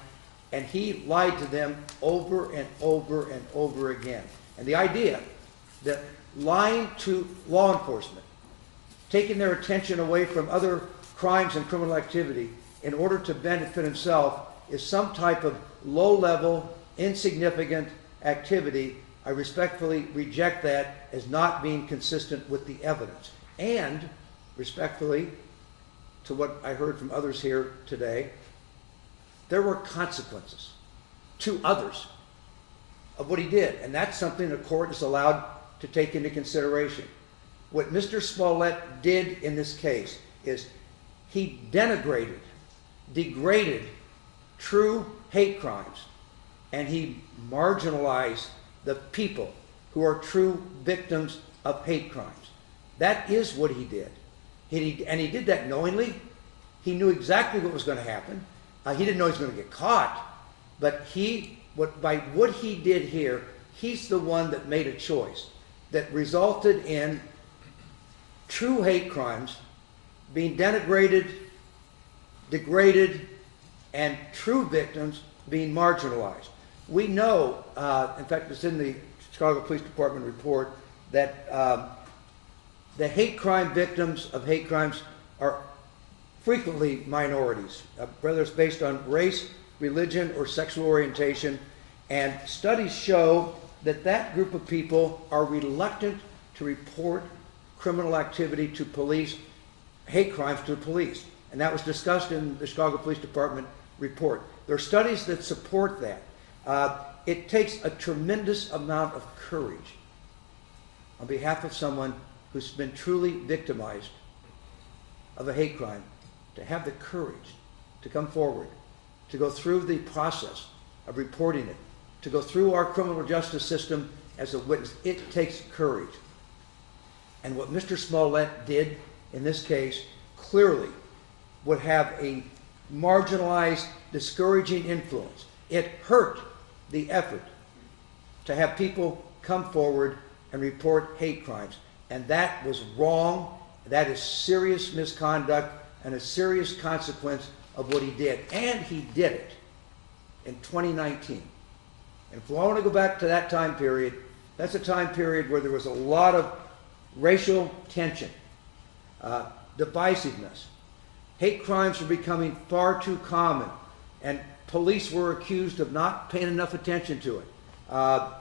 and he lied to them over and over and over again. And the idea that lying to law enforcement, taking their attention away from other crimes and criminal activity in order to benefit himself is some type of low-level, insignificant activity, I respectfully reject that as not being consistent with the evidence. And, respectfully, to what I heard from others here today, there were consequences to others of what he did. And that's something the court is allowed to take into consideration. What Mr. Smollett did in this case is he denigrated, degraded true hate crimes, and he marginalized the people who are true victims of hate crimes. That is what he did. And he did that knowingly. He knew exactly what was going to happen. He didn't know he was going to get caught, but by what he did here, he's the one that made a choice that resulted in true hate crimes being denigrated, degraded, and true victims being marginalized. We know, in fact, it's in the Chicago Police Department report, that the hate crime victims of hate crimes are frequently minorities, whether it's based on race, religion, or sexual orientation. And studies show that that group of people are reluctant to report criminal activity to police, hate crimes to the police. And that was discussed in the Chicago Police Department report. There are studies that support that. It takes a tremendous amount of courage on behalf of someone who's been truly victimized of a hate crime to have the courage to come forward, to go through the process of reporting it, to go through our criminal justice system as a witness. It takes courage. And what Mr. Smollett did in this case clearly would have a marginalized, discouraging influence. It hurt the effort to have people come forward and report hate crimes. And that was wrong. That is serious misconduct and a serious consequence of what he did. And he did it in 2019. And if I want to go back to that time period, that's a time period where there was a lot of racial tension, divisiveness. Hate crimes were becoming far too common, and police were accused of not paying enough attention to it.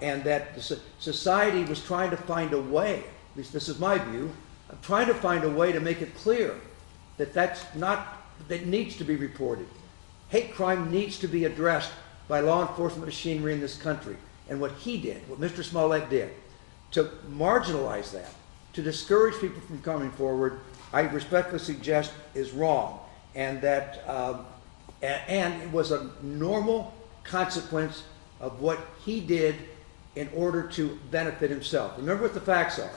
And that society was trying to find a way, at least this is my view, of trying to find a way to make it clear that that needs to be reported. Hate crime needs to be addressed by law enforcement machinery in this country. And what he did, what Mr. Smollett did, to marginalize that, to discourage people from coming forward, I respectfully suggest is wrong. And that, and it was a normal consequence of what he did in order to benefit himself. Remember what the facts are.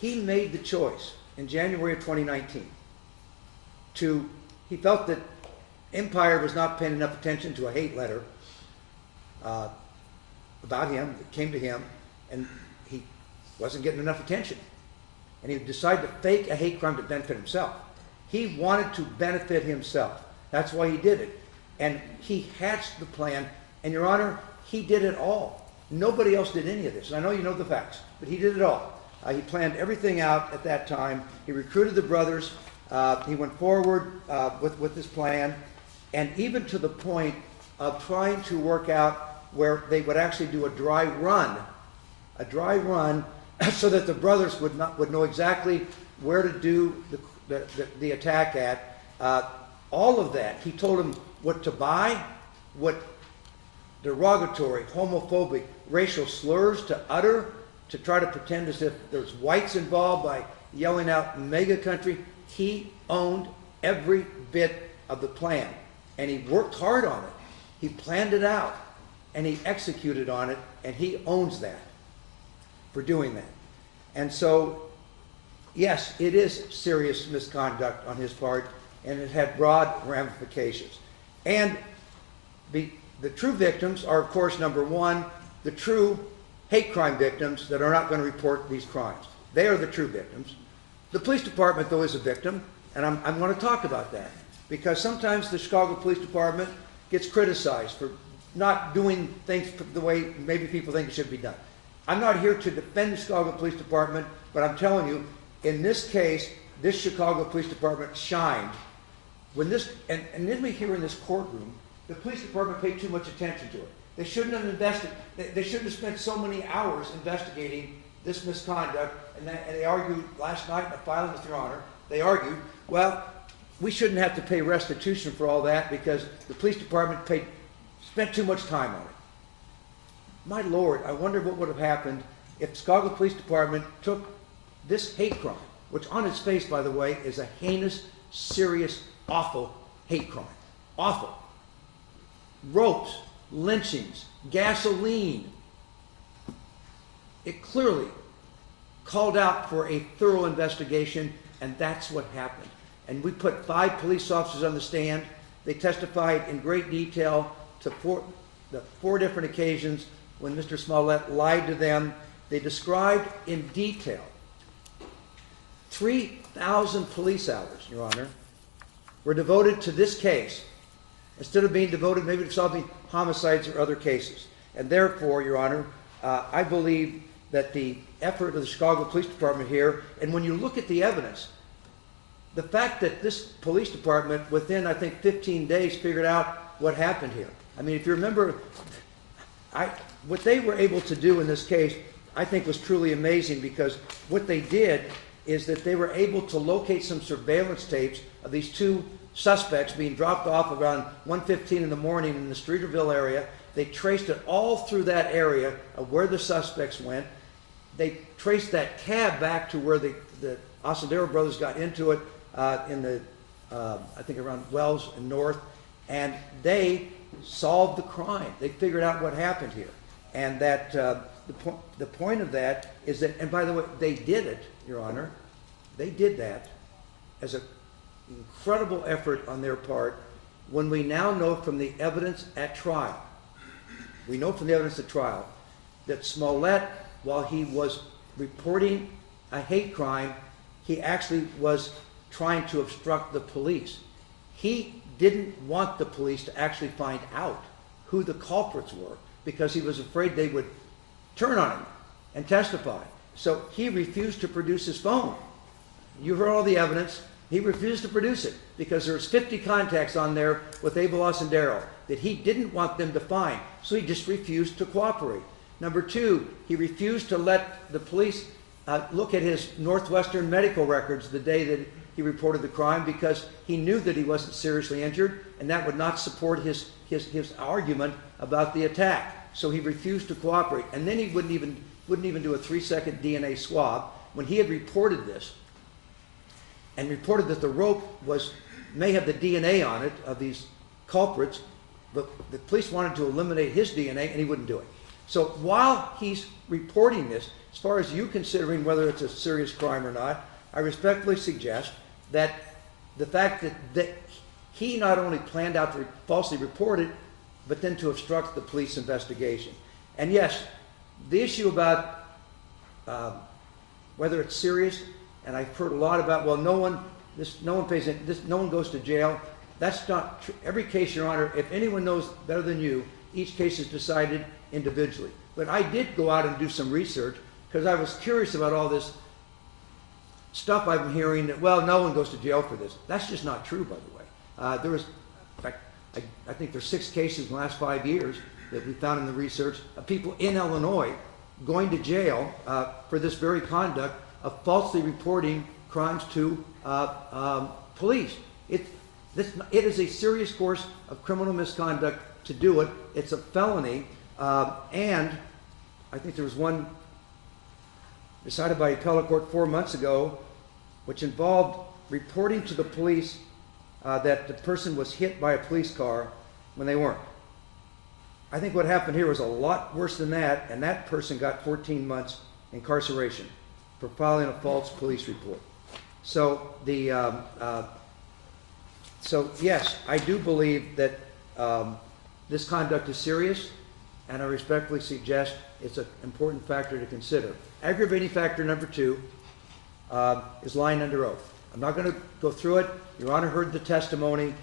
He made the choice in January of 2019 he felt that Empire was not paying enough attention to a hate letter about him that came to him, and he wasn't getting enough attention. And he decided to fake a hate crime to benefit himself. He wanted to benefit himself. That's why he did it. And he hatched the plan, and Your Honor, he did it all. Nobody else did any of this. I know you know the facts, but he did it all. He planned everything out at that time. He recruited the brothers. He went forward with this plan, and even to the point of trying to work out where they would actually do a dry run so that the brothers would know exactly where to do the attack at. All of that. He told them what to buy, what derogatory, homophobic, racial slurs to utter, to try to pretend as if there's whites involved by yelling out mega country. He owned every bit of the plan, and he worked hard on it. He planned it out, and he executed on it, and he owns that for doing that. And so, yes, it is serious misconduct on his part, and it had broad ramifications. And the the true victims are, of course, number one, the true hate crime victims that are not going to report these crimes. They are the true victims. The police department, though, is a victim, and I'm going to talk about that, because sometimes the Chicago Police Department gets criticized for not doing things the way maybe people think it should be done. I'm not here to defend the Chicago Police Department, but I'm telling you, in this case, this Chicago Police Department shined. When this, and then we hear in this courtroom, the police department paid too much attention to it. They shouldn't have they shouldn't have spent so many hours investigating this misconduct, and they argued last night in a filing with Your Honor, they argued, well, we shouldn't have to pay restitution for all that because the police department spent too much time on it. My Lord, I wonder what would have happened if Chicago Police Department took this hate crime, which on its face, by the way, is a heinous, serious, awful hate crime. Awful. Ropes, lynchings, gasoline. It clearly called out for a thorough investigation, and that's what happened. And we put 5 police officers on the stand. They testified in great detail to the 4 different occasions when Mr. Smollett lied to them. They described in detail 3,000 police hours, Your Honor, were devoted to this case instead of being devoted maybe to solving homicides or other cases. And therefore, Your Honor, I believe that the effort of the Chicago Police Department here, and when you look at the evidence, the fact that this police department within, I think, 15 days figured out what happened here. I mean, if you remember, what they were able to do in this case, I think was truly amazing, because what they did is that they were able to locate some surveillance tapes of these 2 suspects being dropped off around 1:15 in the morning in the Streeterville area. They traced it all through that area of where the suspects went. They traced that cab back to where the Osendero brothers got into it in the, I think around Wells and North, and they solved the crime. They figured out what happened here. And that the point of that is that, and by the way, they did it, Your Honor, they did that as an incredible effort on their part when we now know from the evidence at trial, that Smollett, while he was reporting a hate crime, he actually was trying to obstruct the police. He didn't want the police to actually find out who the culprits were because he was afraid they would turn on him and testify. So he refused to produce his phone. You heard all the evidence. He refused to produce it because there's 50 contacts on there with Abel Osendero that he didn't want them to find. So he just refused to cooperate. Number 2, he refused to let the police look at his Northwestern medical records the day that he reported the crime because he knew that he wasn't seriously injured and that would not support his argument about the attack. So he refused to cooperate. And then he wouldn't even do a 3-second DNA swab when he had reported this and reported that the rope may have the DNA on it of these culprits, but the police wanted to eliminate his DNA and he wouldn't do it. So while he's reporting this, as far as you considering whether it's a serious crime or not, I respectfully suggest that the fact that he not only planned out to falsely report it, but then to obstruct the police investigation. And yes, the issue about whether it's serious, and I've heard a lot about, well, no one goes to jail. That's not true. Every case, Your Honor, if anyone knows better than you, each case is decided individually. But I did go out and do some research because I was curious about all this stuff I've been hearing that, well, no one goes to jail for this. That's just not true, by the way. There was, in fact, I think there's 6 cases in the last 5 years that we found in the research of people in Illinois going to jail for this very conduct of falsely reporting crimes to police. It is a serious course of criminal misconduct to do it. It's a felony, and I think there was one decided by appellate court 4 months ago, which involved reporting to the police that the person was hit by a police car when they weren't. I think what happened here was a lot worse than that, and that person got 14 months incarceration for filing a false police report. So so yes, I do believe that This conduct is serious, and I respectfully suggest it's an important factor to consider. Aggravating factor number 2 is lying under oath. I'm not going to go through it. Your Honor heard the testimony.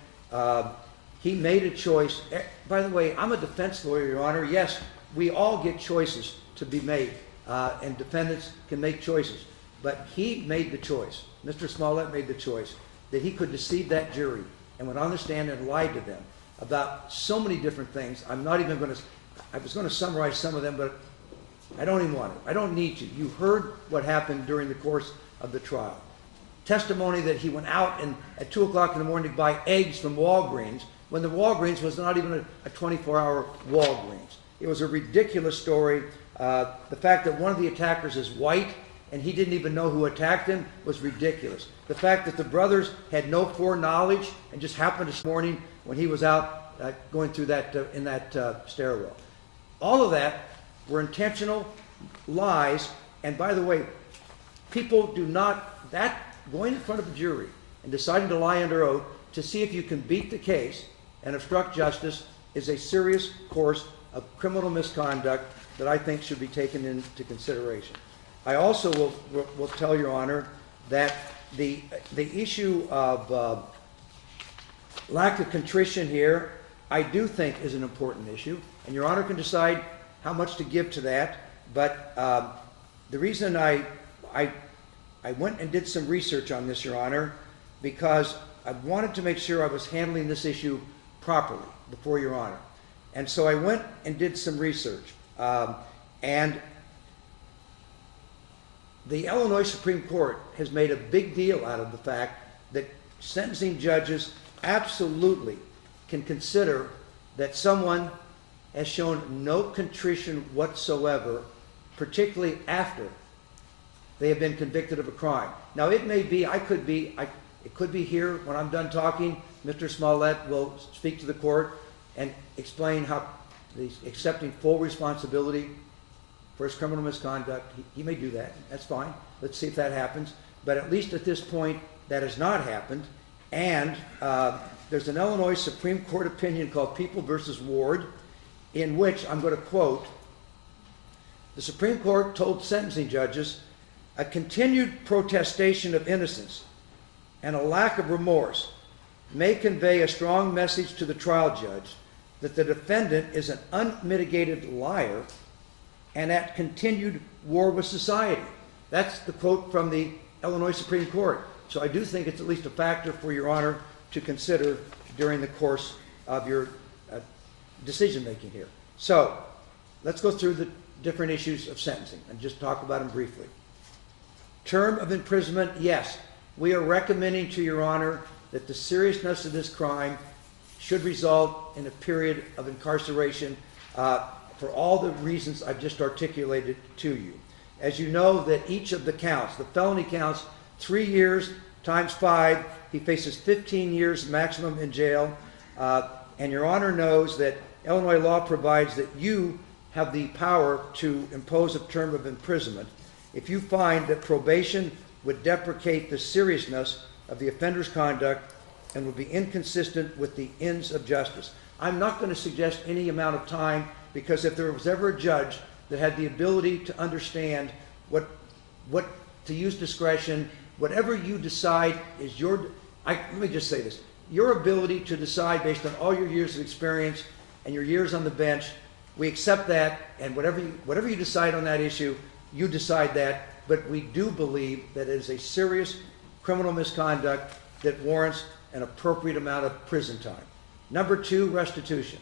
He made a choice. By the way, I'm a defense lawyer, Your Honor. Yes, we all get choices to be made, and defendants can make choices. But he made the choice, Mr. Smollett made the choice, that he could deceive that jury and went on the stand and lied to them about so many different things. I'm not even going to, I was going to summarize some of them, but I don't even want to. I don't need to. You heard what happened during the course of the trial. Testimony that he went out and at 2 o'clock in the morning to buy eggs from Walgreens when the Walgreens was not even a 24-hour Walgreens. It was a ridiculous story. The fact that one of the attackers is white and he didn't even know who attacked him was ridiculous. The fact that the brothers had no foreknowledge and just happened this morning when he was out going through that in that stairwell. All of that were intentional lies. And by the way, people do not, that going in front of a jury and deciding to lie under oath to see if you can beat the case and obstruct justice is a serious course of criminal misconduct that I think should be taken into consideration. I also will tell Your Honor that the issue of lack of contrition here, I do think is an important issue, and Your Honor can decide how much to give to that. But the reason I went and did some research on this, Your Honor, because I wanted to make sure I was handling this issue properly before Your Honor. And so I went and did some research. And the Illinois Supreme Court has made a big deal out of the fact that sentencing judges absolutely can consider that someone has shown no contrition whatsoever, particularly after they have been convicted of a crime. Now, it may be, it could be here when I'm done talking, Mr. Smollett will speak to the court and explain how he's accepting full responsibility for his criminal misconduct. He may do that. That's fine. Let's see if that happens. But at least at this point, that has not happened. And there's an Illinois Supreme Court opinion called People v. Ward, in which, I'm going to quote, the Supreme Court told sentencing judges, a continued protestation of innocence and a lack of remorse may convey a strong message to the trial judge that the defendant is an unmitigated liar and at continued war with society. That's the quote from the Illinois Supreme Court. So I do think it's at least a factor for Your Honor to consider during the course of your decision making here. So let's go through the different issues of sentencing and just talk about them briefly. Term of imprisonment, yes. We are recommending to Your Honor that the seriousness of this crime should result in a period of incarceration for all the reasons I've just articulated to you. As you know, that each of the counts, the felony counts, 3 years times 5, he faces 15 years maximum in jail. And Your Honor knows that Illinois law provides that you have the power to impose a term of imprisonment if you find that probation would deprecate the seriousness of the offender's conduct and would be inconsistent with the ends of justice. I'm not going to suggest any amount of time, because if there was ever a judge that had the ability to understand what to use discretion, whatever you decide is let me just say this, your ability to decide based on all your years of experience and your years on the bench, we accept that, and whatever you decide on that issue, you decide that, but we do believe that it is a serious criminal misconduct that warrants an appropriate amount of prison time. Number 2, restitution.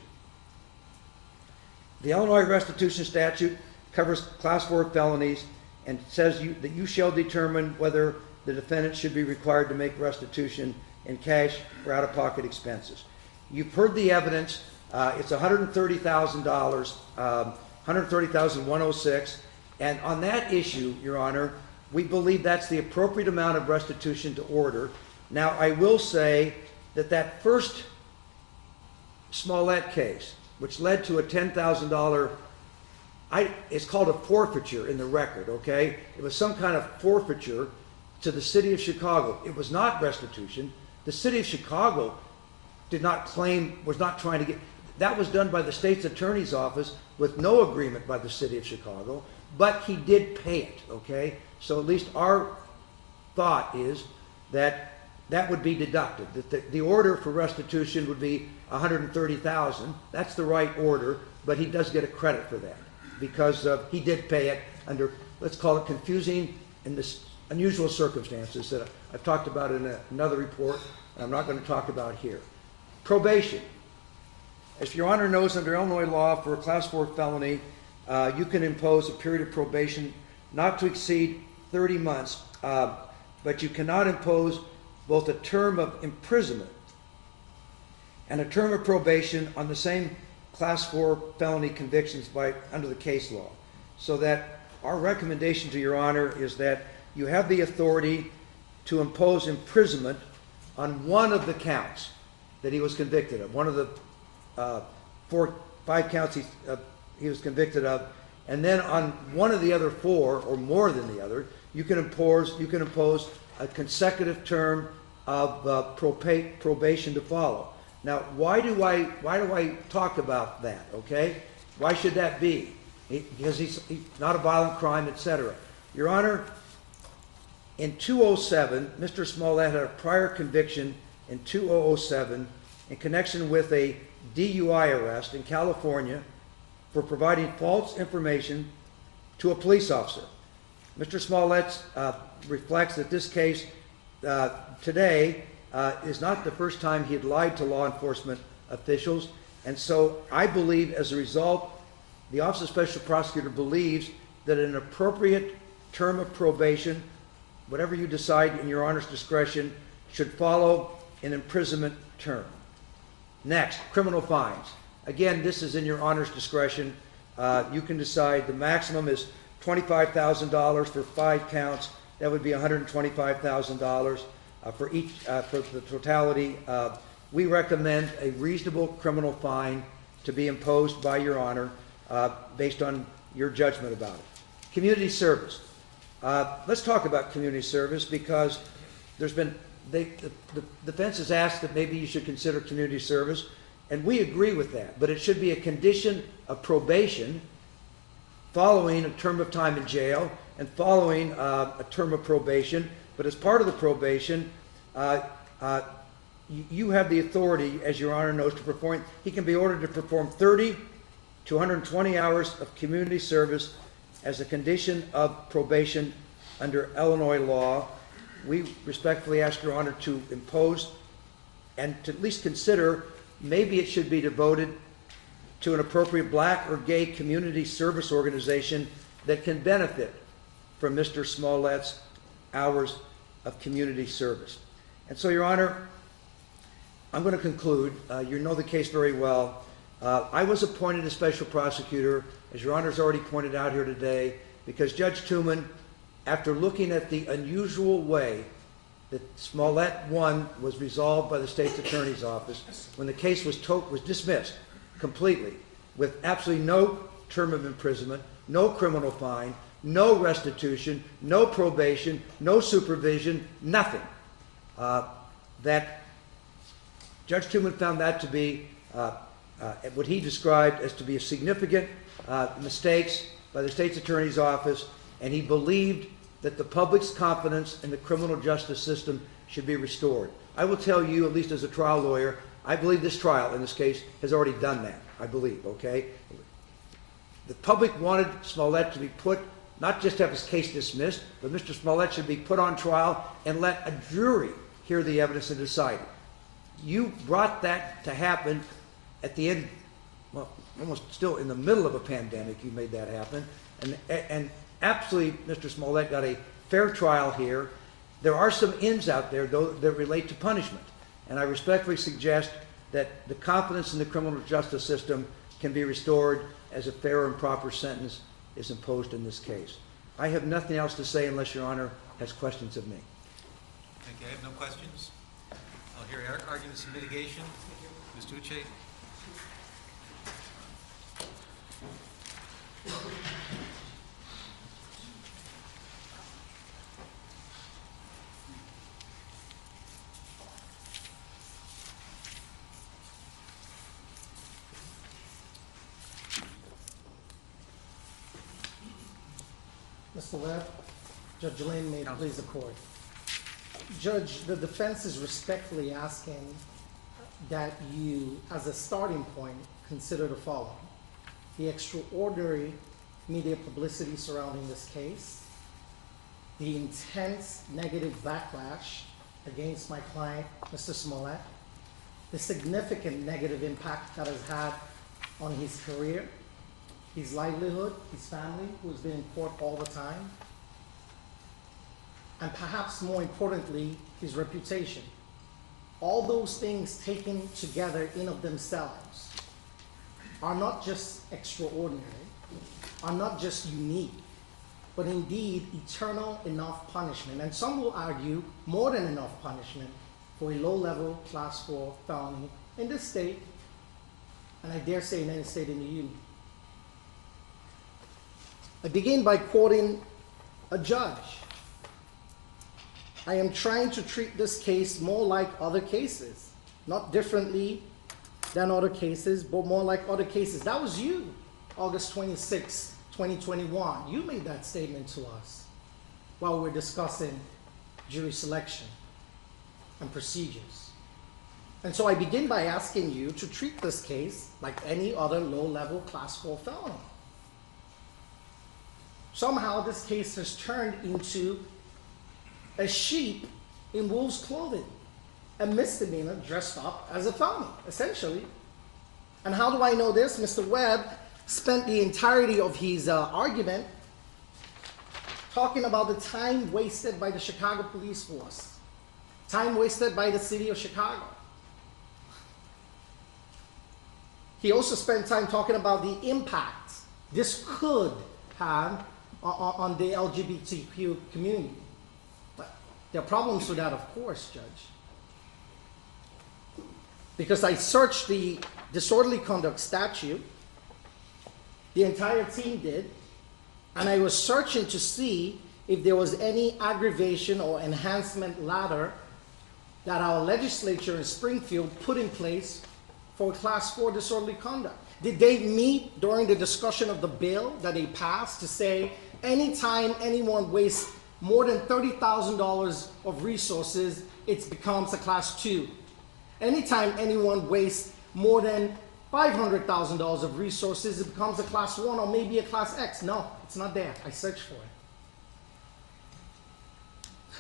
The Illinois restitution statute covers class 4 felonies and says that you shall determine whether the defendant should be required to make restitution in cash for out-of-pocket expenses. You've heard the evidence. It's $130,000, $130,106, and on that issue, Your Honor, we believe that's the appropriate amount of restitution to order. Now, I will say that that first Smollett case, which led to a $10,000, it's called a forfeiture in the record, okay? It was some kind of forfeiture to the city of Chicago. It was not restitution. The city of Chicago did not claim, was not trying to get, That was done by the state's attorney's office with no agreement by the city of Chicago, but he did pay it, okay? So at least our thought is that that would be deducted, that the order for restitution would be $130,000. That's the right order, but he does get a credit for that because he did pay it under, let's call it confusing and this unusual circumstances that I've talked about in another report, and I'm not going to talk about here. Probation. As Your Honor knows, under Illinois law, for a Class 4 felony, you can impose a period of probation not to exceed 30 months, but you cannot impose both a term of imprisonment and a term of probation on the same Class 4 felony convictions under the case law. So that our recommendation to Your Honor is that you have the authority to impose imprisonment on one of the counts that he was convicted of, one of the 5 counts he was convicted of, and then on one of the other 4 or more than the other, you can impose a consecutive term of probation to follow. Now, why do I talk about that? Okay, why should that be? Because he's not a violent crime, etc. Your Honor, in 2007, Mr. Smollett had a prior conviction in 2007 in connection with a DUI arrest in California for providing false information to a police officer. Mr. Smollett reflects that this case today is not the first time he had lied to law enforcement officials, and so I believe as a result, the Office of Special Prosecutor believes that an appropriate term of probation, whatever you decide in Your Honor's discretion, should follow an imprisonment term. Next, criminal fines. Again, this is in Your Honor's discretion. You can decide the maximum is $25,000 for 5 counts. That would be $125,000 for the totality. We recommend a reasonable criminal fine to be imposed by Your Honor based on your judgment about it. Community service. Let's talk about community service because there's been, the defense has asked that maybe you should consider community service, and we agree with that, but it should be a condition of probation following a term of time in jail and following a term of probation, but as part of the probation, you have the authority, as Your Honor knows, to perform, he can be ordered to perform 30 to 120 hours of community service as a condition of probation under Illinois law. We respectfully ask Your Honor to impose and to at least consider maybe it should be devoted to an appropriate black or gay community service organization that can benefit from Mr. Smollett's hours of community service. And so, Your Honor, I'm going to conclude. You know the case very well. I was appointed as special prosecutor, as Your Honor's already pointed out here today, because Judge Tooman, after looking at the unusual way that Smollett 1 was resolved by the state's attorney's office, when the case was dismissed completely, with absolutely no term of imprisonment, no criminal fine, no restitution, no probation, no supervision, nothing. That Judge Tooman found that to be what he described as to be a significant mistakes by the state's attorney's office, and he believed that the public's confidence in the criminal justice system should be restored. I will tell you, at least as a trial lawyer, I believe this trial in this case has already done that, I believe, okay? The public wanted Smollett to be put, not just have his case dismissed, but Mr. Smollett should be put on trial and let a jury hear the evidence and decide it. You brought that to happen at the end, well, almost still in the middle of a pandemic, you made that happen. And absolutely, Mr. Smollett got a fair trial here. There are some ins out there, though, that relate to punishment. And I respectfully suggest that the confidence in the criminal justice system can be restored as a fair and proper sentence is imposed in this case. I have nothing else to say unless Your Honor has questions of me. Thank you. I have no questions. I'll hear arguments in mitigation. Ms. Duce. Mr. Webb, Judge Lynn, may it please the court. Judge, the defense is respectfully asking that you, as a starting point, consider the following. The extraordinary media publicity surrounding this case, the intense negative backlash against my client, Mr. Smollett, the significant negative impact that has had on his career, his livelihood, his family, who has been in court all the time, and perhaps more importantly, his reputation. All those things taken together in of themselves are not just extraordinary, are not just unique, but indeed eternal enough punishment. And some will argue more than enough punishment for a low-level Class 4 felony in this state, and I dare say in any state in the Union. I begin by quoting a judge. I am trying to treat this case more like other cases, not differently than other cases, but more like other cases. That was you, August 26, 2021. You made that statement to us while we were discussing jury selection and procedures. And so I begin by asking you to treat this case like any other low-level Class 4 felony. Somehow this case has turned into a sheep in wolf's clothing, a misdemeanor dressed up as a felony, essentially. And how do I know this? Mr. Webb spent the entirety of his argument talking about the time wasted by the Chicago police force, time wasted by the city of Chicago. He also spent time talking about the impact this could have on the LGBTQ community. But there are problems with that, of course, Judge. Because I searched the disorderly conduct statute, the entire team did, and I was searching to see if there was any aggravation or enhancement ladder that our legislature in Springfield put in place for Class 4 disorderly conduct. Did they meet during the discussion of the bill that they passed to say anytime anyone wastes more than $30,000 of resources, it becomes a Class 2? Anytime anyone wastes more than $500,000 of resources, it becomes a Class 1 or maybe a Class X. No, it's not there. I searched for it.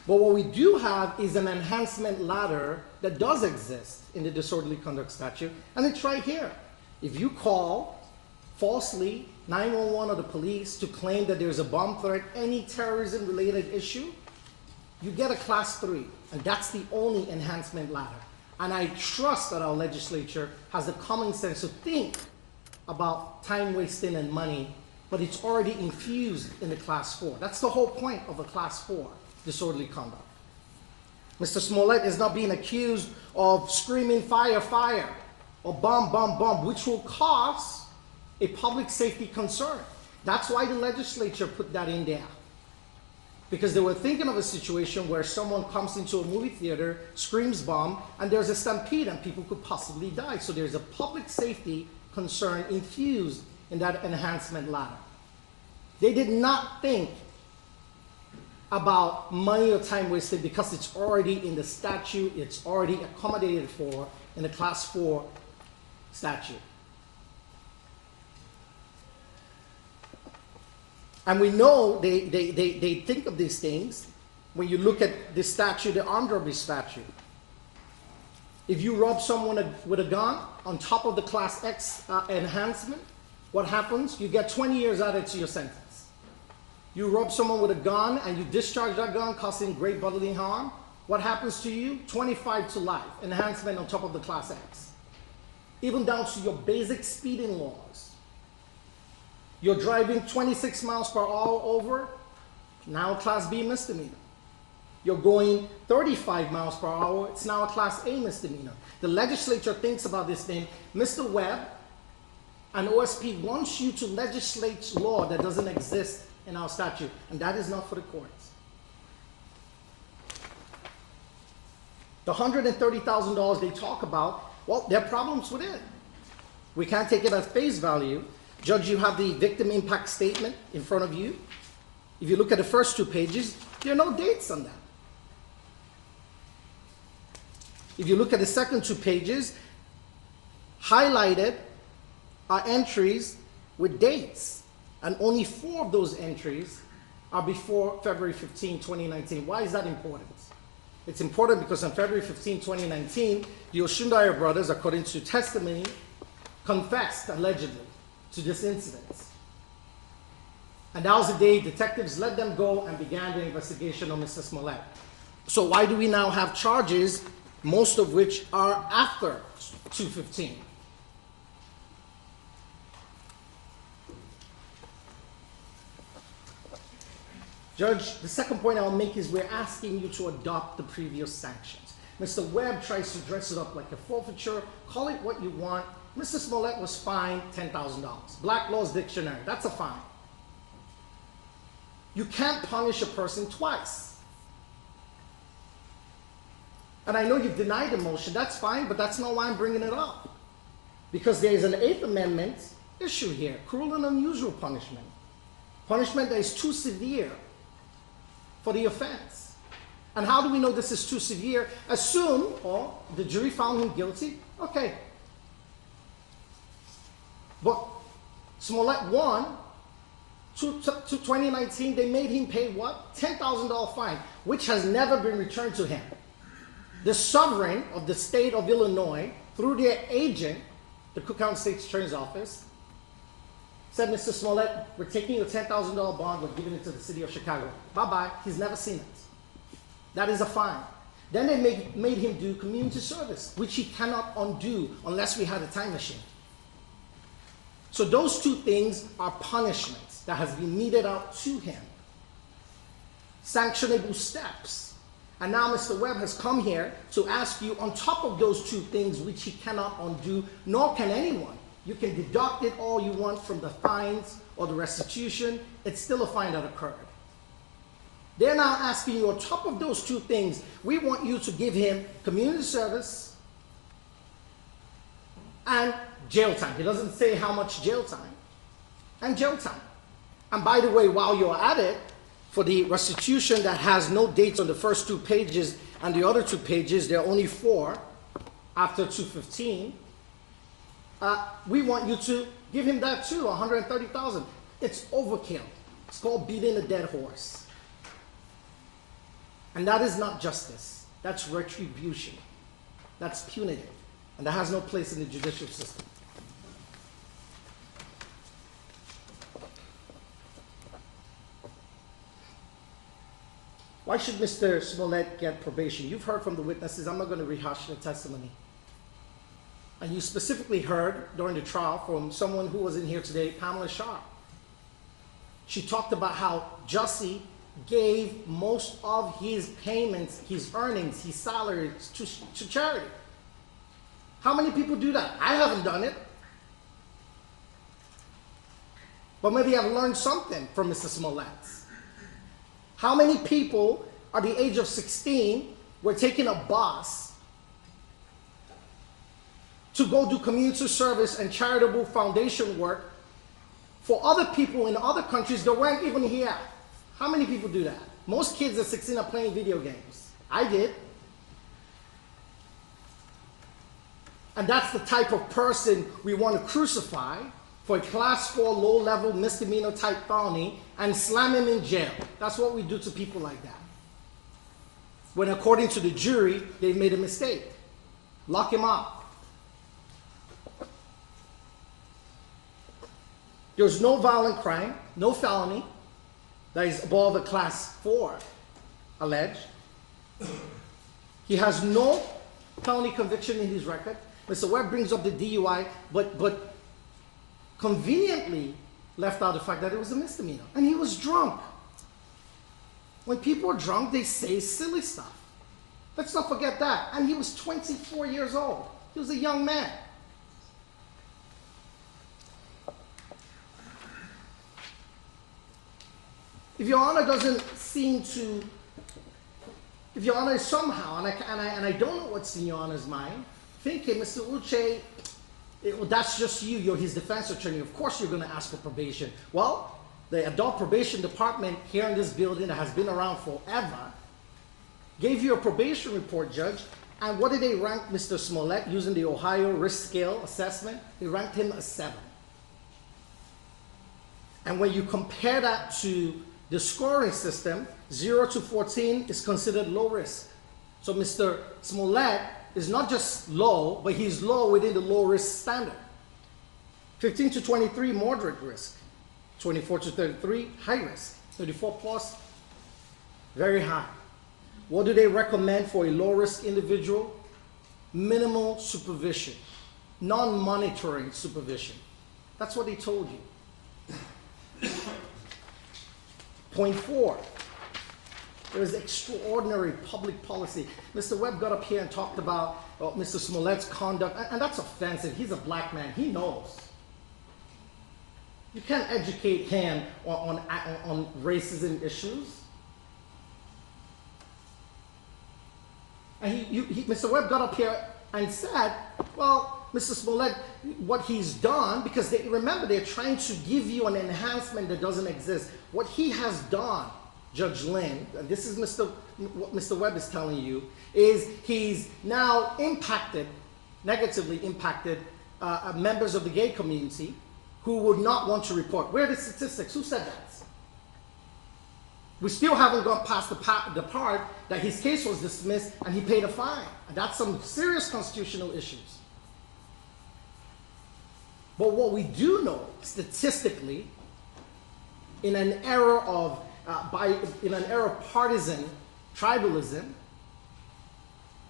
But what we do have is an enhancement ladder that does exist in the disorderly conduct statute, and it's right here. If you call falsely 911 or the police to claim that there's a bomb threat, any terrorism-related issue, you get a Class 3, and that's the only enhancement ladder. And I trust that our legislature has the common sense to think about time wasting and money, but it's already infused in the Class 4. That's the whole point of a Class 4 disorderly conduct. Mr. Smollett is not being accused of screaming fire, fire, or bomb, bomb, bomb, which will cause a public safety concern. That's why the legislature put that in there. Because they were thinking of a situation where someone comes into a movie theater, screams bomb, and there's a stampede and people could possibly die. So there's a public safety concern infused in that enhancement ladder. They did not think about money or time wasted because it's already in the statute, it's already accommodated for in the Class 4 statute. And we know they think of these things when you look at the statute, the armed robbery statute. If you rob someone with a gun on top of the Class X enhancement, what happens? You get 20 years added to your sentence. You rob someone with a gun and you discharge that gun causing great bodily harm, what happens to you? 25 to life, enhancement on top of the Class X. Even down to your basic speeding laws. You're driving 26 miles per hour over, now Class B misdemeanor. You're going 35 miles per hour, it's now a Class A misdemeanor. The legislature thinks about this thing. Mr. Webb and OSP wants you to legislate law that doesn't exist in our statute, and that is not for the courts. The $130,000 they talk about, well, there are problems with it. We can't take it at face value. Judge, you have the victim impact statement in front of you. If you look at the first 2 pages, there are no dates on that. If you look at the second 2 pages, highlighted are entries with dates, and only 4 of those entries are before February 15, 2019. Why is that important? It's important because on February 15, 2019, the Oshundaya brothers, according to testimony, confessed allegedly to this incident. And that was the day detectives let them go and began the investigation on Mr. Smollett. So why do we now have charges, most of which are after 2/15? Judge, the second point I'll make is we're asking you to adopt the previous sanctions. Mr. Webb tries to dress it up like a forfeiture. Call it what you want. Mr. Smollett was fined $10,000. Black Law's Dictionary, that's a fine. You can't punish a person twice. And I know you've denied the motion, that's fine, but that's not why I'm bringing it up. Because there is an 8th Amendment issue here, cruel and unusual punishment. Punishment that is too severe for the offense. And how do we know this is too severe? Assume, or the jury found him guilty, okay. But Smollett won. To 2019, they made him pay what? $10,000 fine, which has never been returned to him. The sovereign of the state of Illinois, through their agent, the Cook County State's Attorney's Office, said, Mr. Smollett, we're taking your $10,000 bond, we're giving it to the city of Chicago. Bye-bye. He's never seen it. That is a fine. Then they made him do community service, which he cannot undo unless we had a time machine. So those 2 things are punishments that has been meted out to him. Sanctionable steps. And now Mr. Webb has come here to ask you, on top of those 2 things which he cannot undo, nor can anyone. You can deduct it all you want from the fines or the restitution. It's still a fine that occurred. They're now asking you, on top of those 2 things, we want you to give him community service and jail time. He doesn't say how much jail time. And jail time. And by the way, while you're at it, for the restitution that has no dates on the first 2 pages and the other 2 pages, there are only 4 after 2/15, we want you to give him that too, $130,000. It's overkill. It's called beating a dead horse. And that is not justice. That's retribution. That's punitive. And that has no place in the judicial system. Why should Mr. Smollett get probation? You've heard from the witnesses. I'm not going to rehash the testimony. And you specifically heard during the trial from someone who was in here today, Pamela Sharp. She talked about how Jussie gave most of his payments, his earnings, his salaries to charity. How many people do that? I haven't done it. But maybe I've learned something from Mr. Smollett. How many people at the age of 16 were taking a bus to go do community service and charitable foundation work for other people in other countries that weren't even here? How many people do that? Most kids at 16 are playing video games. I did. And that's the type of person we want to crucify for a class 4 low-level misdemeanor type felony and slam him in jail. That's what we do to people like that. When according to the jury, they made a mistake. Lock him up. There's no violent crime, no felony that is above a class 4 alleged. He has no felony conviction in his record. Mr. Webb brings up the DUI, but conveniently left out the fact that it was a misdemeanor. And he was drunk. When people are drunk, they say silly stuff. Let's not forget that. And he was 24 years old. He was a young man. If Your Honor doesn't seem to, if Your Honor is somehow, and I don't know what's in Your Honor's mind, thinking, Mr. Uche, well, that's just you, you're his defense attorney, of course you're going to ask for probation. Well, the adult probation department here in this building that has been around forever, gave you a probation report, Judge, and what did they rank Mr. Smollett using the Ohio risk scale assessment? They ranked him a 7. And when you compare that to the scoring system, 0 to 14 is considered low risk. So Mr. Smollett is not just low, but he's low within the low risk standard. 15 to 23, moderate risk. 24 to 33, high risk. 34 plus, very high. What do they recommend for a low risk individual? Minimal supervision, non-monitoring supervision. That's what they told you. Point 4, there is extraordinary public policy. Mr. Webb got up here and talked about Mr. Smollett's conduct, and that's offensive. He's a black man, he knows. You can't educate him on racism issues. And Mr. Webb got up here and said, well, Mr. Smollett, what he's done, because remember, they're trying to give you an enhancement that doesn't exist. What he has done, Judge Lynn, and this is what Mr. Webb is telling you, is he's now negatively impacted members of the gay community who would not want to report. Where are the statistics? Who said that? We still haven't gone past the part that his case was dismissed and he paid a fine. And that's some serious constitutional issues. But what we do know statistically, in an era of partisan tribalism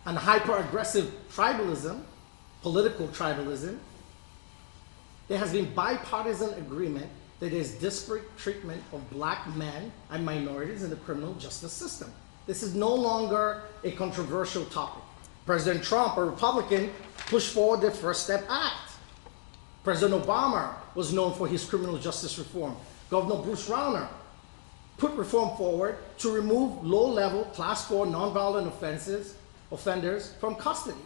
and hyper-aggressive tribalism, political tribalism, there has been bipartisan agreement that there's disparate treatment of black men and minorities in the criminal justice system. This is no longer a controversial topic. President Trump, a Republican, pushed forward the First Step Act. President Obama was known for his criminal justice reform. Governor Bruce Rauner put reform forward to remove low-level, Class 4 nonviolent offenders from custody.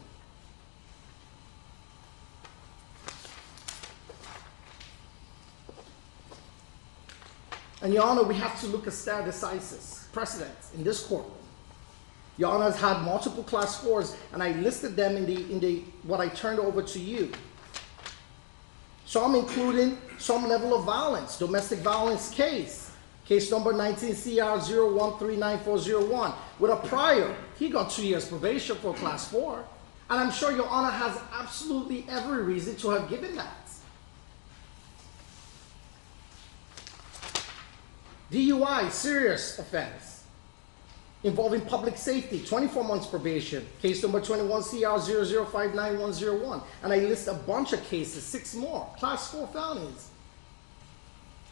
And Your Honor, we have to look at stare decisis, precedents in this court. Your Honor has had multiple Class 4s, and I listed them in what I turned over to you. Some including some level of violence, domestic violence case number 19 CR 0139401. With a prior, he got 2 years probation for Class 4, and I'm sure Your Honor has absolutely every reason to have given that. DUI, serious offense, involving public safety, 24 months probation, case number 21 CR 0059101. And I list a bunch of cases, 6 more, Class 4 felonies.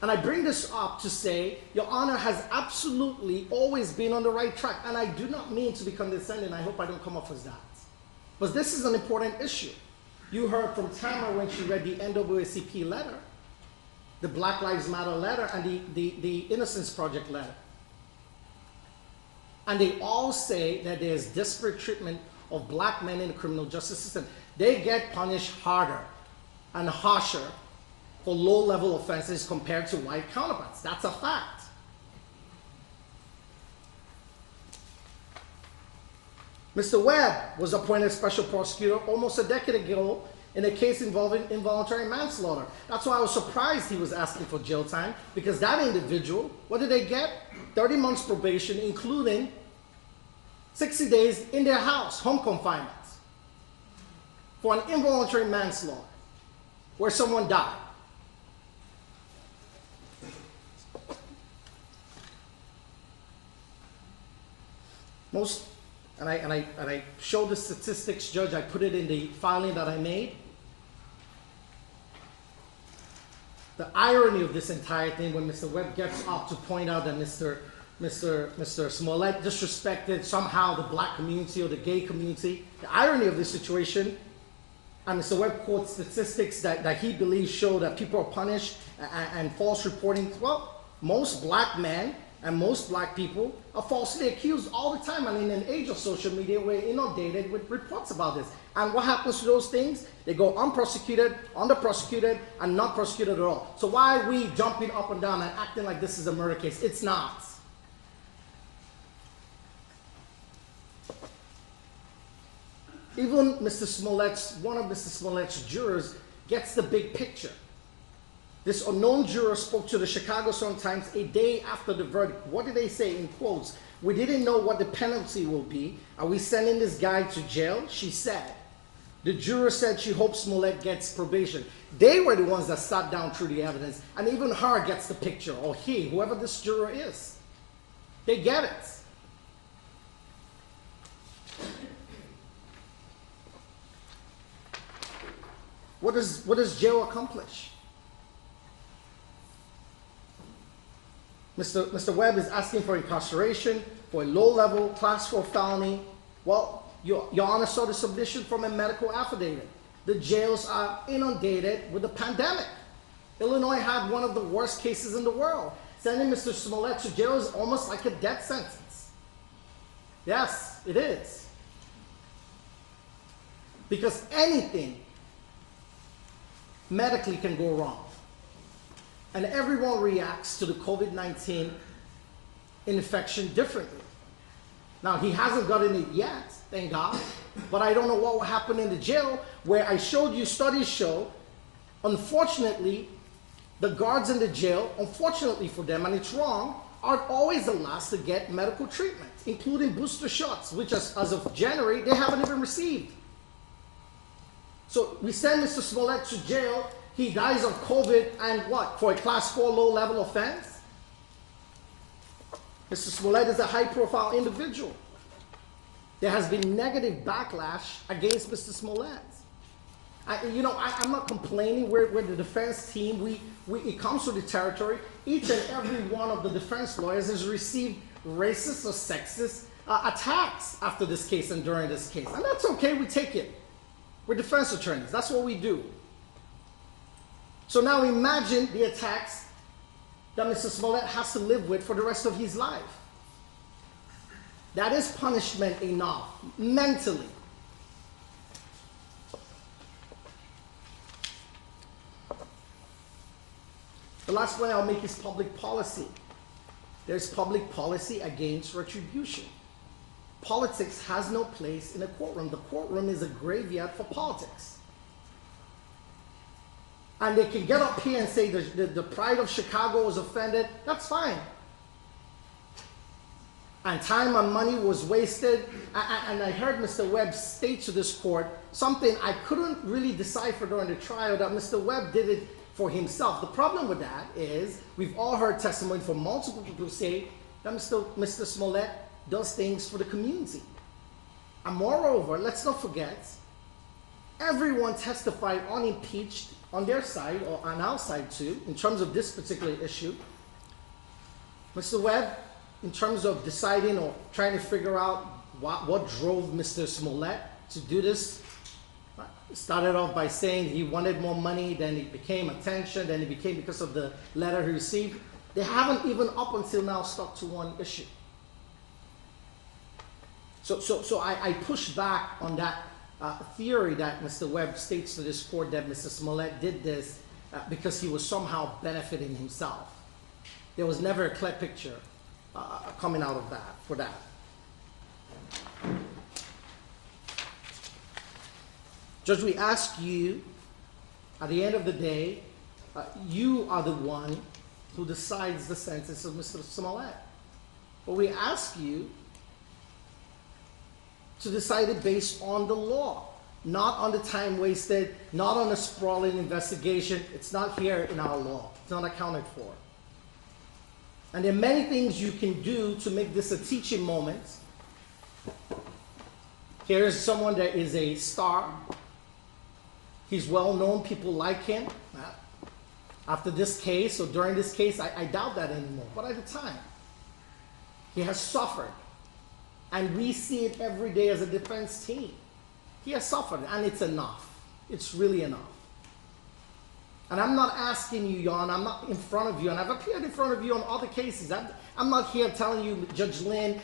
And I bring this up to say, Your Honor has absolutely always been on the right track. And I do not mean to be condescending. I hope I don't come off as that. But this is an important issue. You heard from Tamara when she read the NAACP letter, the Black Lives Matter letter, and the Innocence Project letter. And they all say that there's disparate treatment of black men in the criminal justice system. They get punished harder and harsher for low-level offenses compared to white counterparts. That's a fact. Mr. Webb was appointed special prosecutor almost a decade ago in a case involving involuntary manslaughter. That's why I was surprised he was asking for jail time, because that individual, what did they get? 30 months probation, including 60 days in their house, home confinement, for an involuntary manslaughter where someone died. And I showed the statistics, Judge, I put it in the filing that I made. The irony of this entire thing, when Mr. Webb gets up to point out that Mr. Smollett disrespected somehow the black community or the gay community, the irony of this situation, and Mr. Webb quotes statistics that he believes show that people are punished and false reporting. Well, most black men and most black people are falsely accused all the time. And in an age of social media, we're inundated with reports about this. And what happens to those things? They go unprosecuted, underprosecuted, and not prosecuted at all. So why are we jumping up and down and acting like this is a murder case? It's not. Even one of Mr. Smollett's jurors gets the big picture. This unknown juror spoke to the Chicago Sun-Times a day after the verdict. What did they say in quotes? "We didn't know what the penalty will be. Are we sending this guy to jail?" she said. The juror said she hopes Smollett gets probation. They were the ones that sat down through the evidence, and even her gets the picture, or he, whoever this juror is. They get it. What does jail accomplish? Mr. Webb is asking for incarceration for a low-level Class 4 felony. Well, Your Honor saw the submission from a medical affidavit. The jails are inundated with the pandemic. Illinois had one of the worst cases in the world. Sending Mr. Smollett to jail is almost like a death sentence. Yes, it is. Because anything medically can go wrong. And everyone reacts to the COVID-19 infection differently. Now, he hasn't gotten it yet, thank God, but I don't know what will happen in the jail, where I showed you studies show, unfortunately, the guards in the jail, unfortunately for them, and it's wrong, are always the last to get medical treatment, including booster shots, which as of January, they haven't even received. So we send Mr. Smollett to jail, he dies of COVID, and what, for a Class 4 low-level offense? Mr. Smollett is a high-profile individual. There has been negative backlash against Mr. Smollett. I'm not complaining. We're the defense team. It comes to the territory. Each and every one of the defense lawyers has received racist or sexist attacks after this case and during this case. And that's okay. We take it. We're defense attorneys. That's what we do. So now imagine the attacks that Mr. Smollett has to live with for the rest of his life. That is punishment enough, mentally. The last point I'll make is public policy. There's public policy against retribution. Politics has no place in a courtroom. The courtroom is a graveyard for politics. And they can get up here and say the pride of Chicago was offended. That's fine. And time and money was wasted. And I heard Mr. Webb state to this court something I couldn't really decipher during the trial, that Mr. Webb did it for himself. The problem with that is we've all heard testimony from multiple people who say that Mr. Smollett does things for the community. And moreover, let's not forget, everyone testified unimpeached on their side, or on our side too, in terms of this particular issue. Mr. Webb, in terms of deciding or trying to figure out what drove Mr. Smollett to do this, started off by saying he wanted more money, then it became attention, then it became because of the letter he received. They haven't even up until now stuck to one issue. So I push back on that theory that Mr. Webb states to this court that Mr. Smollett did this because he was somehow benefiting himself. There was never a clear picture coming out of that, for that. Judge, we ask you, at the end of the day, you are the one who decides the sentence of Mr. Smollett. But we ask you to decide it based on the law, not on the time wasted, not on a sprawling investigation. It's not here in our law. It's not accounted for. And there are many things you can do to make this a teaching moment. Here is someone that is a star. He's well known, people like him. After this case, or during this case, I doubt that anymore. But at the time, he has suffered. And we see it every day as a defense team. He has suffered, and it's enough. It's really enough. And I'm not asking you, Jan, I'm not in front of you, and I've appeared in front of you on other cases. I'm not here telling you, Judge Lynn,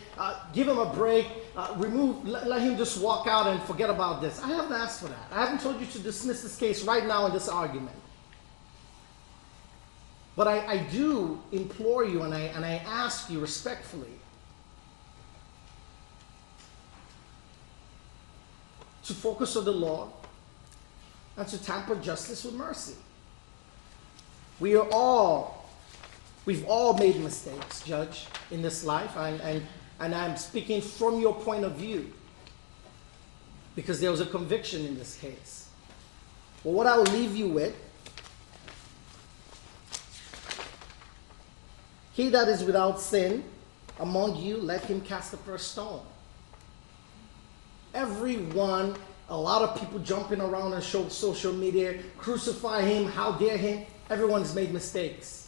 give him a break, let him just walk out and forget about this. I haven't asked for that. I haven't told you to dismiss this case right now in this argument. But I do implore you and I ask you respectfully to focus on the law and to temper justice with mercy. We've all made mistakes, Judge, in this life, and I'm speaking from your point of view because there was a conviction in this case. But what I will leave you with, he that is without sin among you, let him cast the first stone. Everyone, a lot of people jumping around on social media, crucify him, how dare him. Everyone's made mistakes.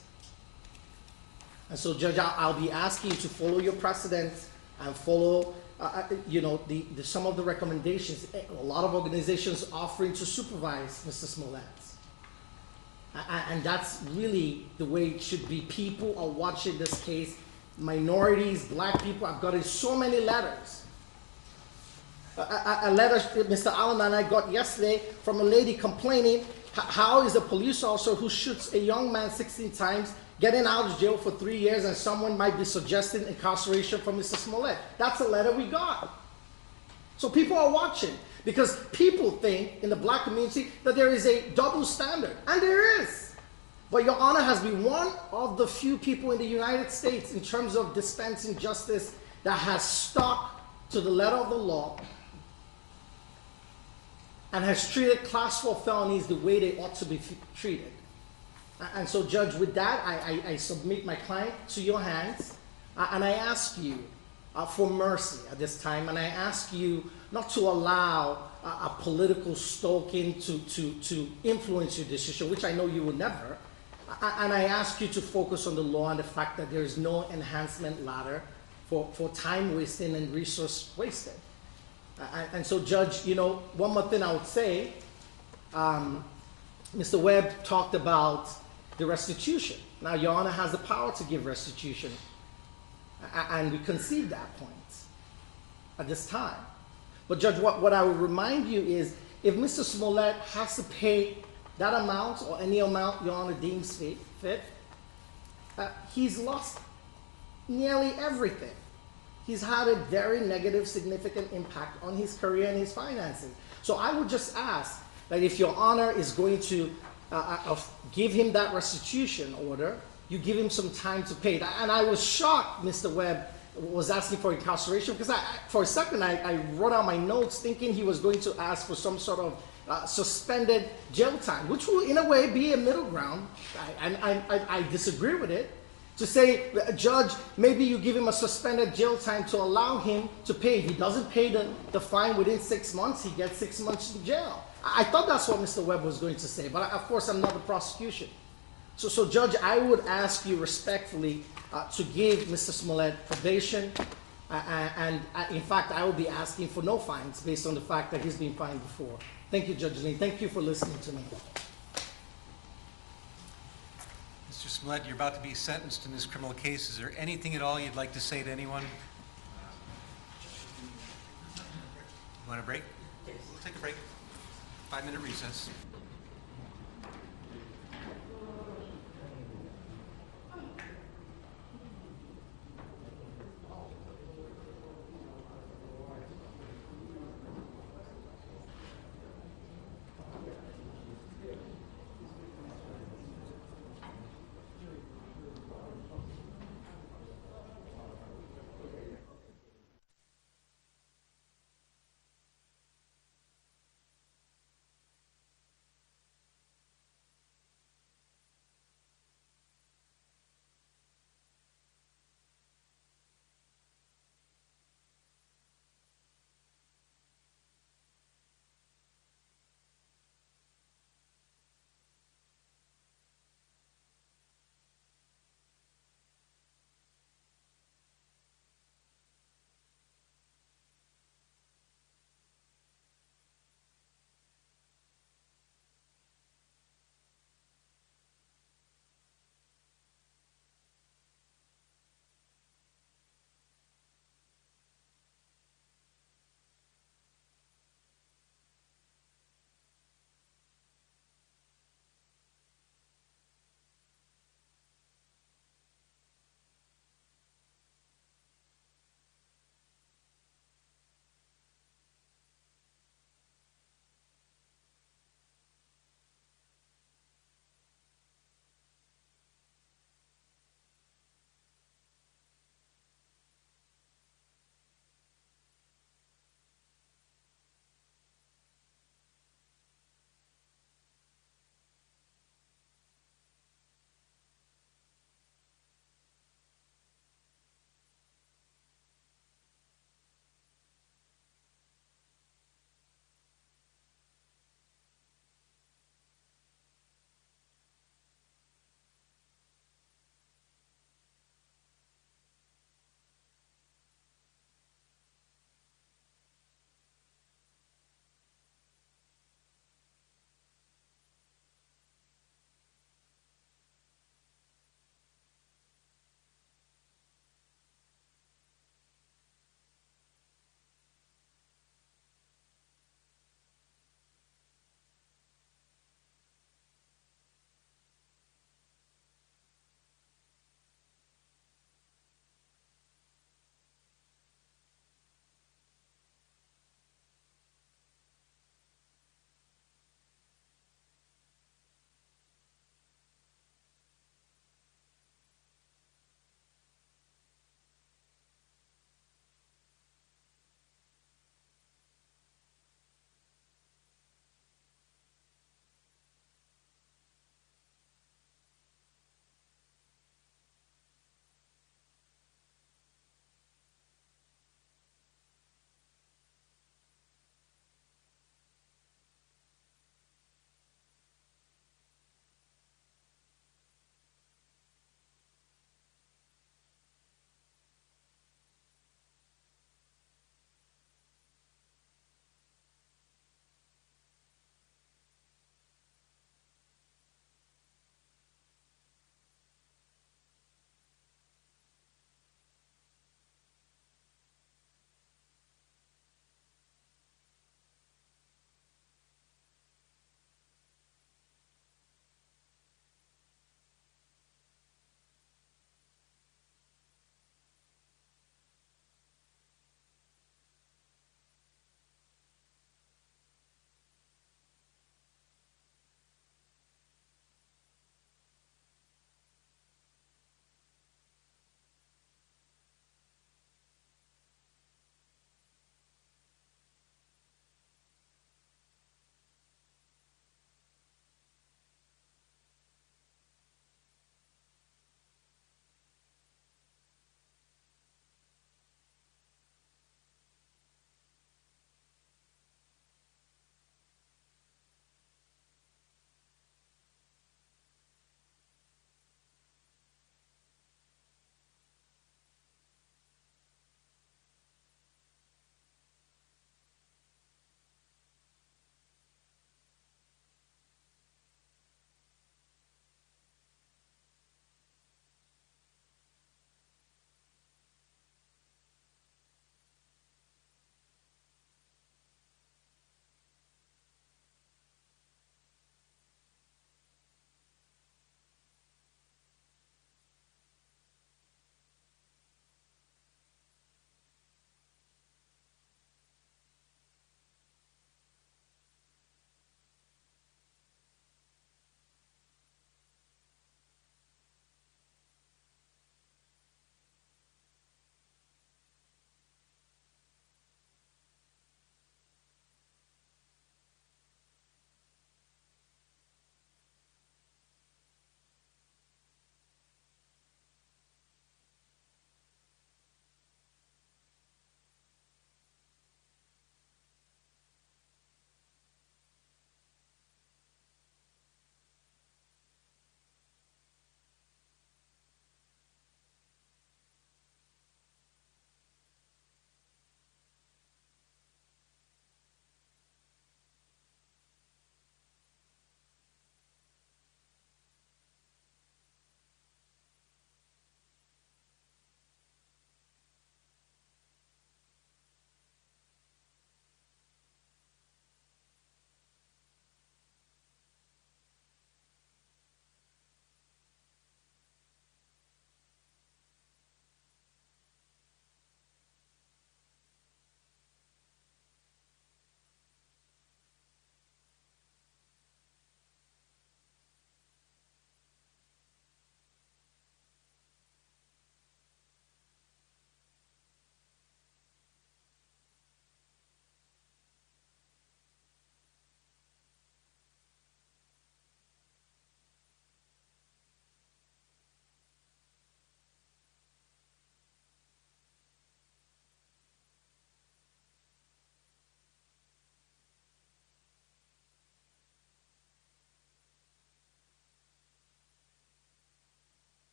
And so, Judge, I'll be asking you to follow your precedent and follow, some of the recommendations. A lot of organizations offering to supervise Mr. Smollett. And that's really the way it should be. People are watching this case. Minorities, black people. I've gotten so many letters. A letter Mr. Allen and I got yesterday from a lady complaining, how is a police officer who shoots a young man 16 times getting out of jail for 3 years, and someone might be suggesting incarceration for Mr. Smollett? That's a letter we got. So people are watching because people think in the black community that there is a double standard, and there is. But Your Honor has been one of the few people in the United States in terms of dispensing justice that has stuck to the letter of the law and has treated class 4 felonies the way they ought to be treated. And so, Judge, with that, I submit my client to your hands, and I ask you for mercy at this time, and I ask you not to allow a political stoking to influence your decision, which I know you will never, and I ask you to focus on the law and the fact that there is no enhancement ladder for time wasting and resource wasted. And so, Judge, one more thing I would say, Mr. Webb talked about the restitution. Now, Your Honor has the power to give restitution, and we concede that point at this time. But, Judge, what I would remind you is, if Mr. Smollett has to pay that amount or any amount Your Honor deems fit, he's lost nearly everything. He's had a very negative, significant impact on his career and his finances. So I would just ask that if Your Honor is going to give him that restitution order, you give him some time to pay. And I was shocked Mr. Webb was asking for incarceration, because for a second I wrote out my notes thinking he was going to ask for some sort of suspended jail time, which will in a way be a middle ground. I disagree with it. To say, Judge, maybe you give him a suspended jail time to allow him to pay. If he doesn't pay the fine within 6 months, he gets 6 months in jail. I thought that's what Mr. Webb was going to say, but of course I'm not the prosecution. So Judge, I would ask you respectfully to give Mr. Smollett probation, and in fact I will be asking for no fines based on the fact that he's been fined before. Thank you, Judge Lee. Thank you for listening to me. Mr. Smollett, you're about to be sentenced in this criminal case. Is there anything at all you'd like to say to anyone? You want a break? We'll take a break. 5-minute recess.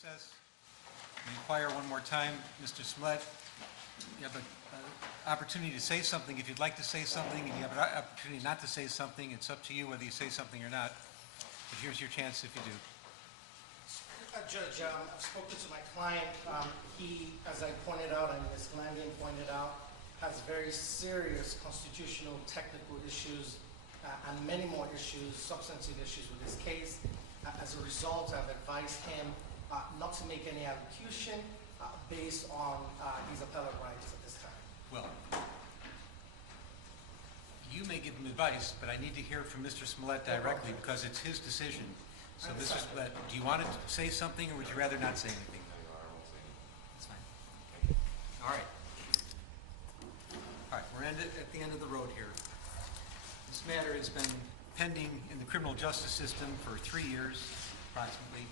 Says, we inquire one more time, Mr. Smollett, you have an opportunity to say something if you'd like to say something, and you have an opportunity not to say something. It's up to you whether you say something or not, but here's your chance if you do. Judge, I've spoken to my client. He, as I pointed out, and Ms. Glandian pointed out, has very serious constitutional technical issues and many more issues, substantive issues with this case. As a result, I've advised him not to make any allocution based on his appellate rights at this time. Well, you may give him advice, but I need to hear from Mr. Smollett directly because it's his decision. So, Mr. Smollett, do you want to say something, or would you rather not say anything? That's fine. Okay. All right. All right, we're at the end of the road here. This matter has been pending in the criminal justice system for 3 years, approximately.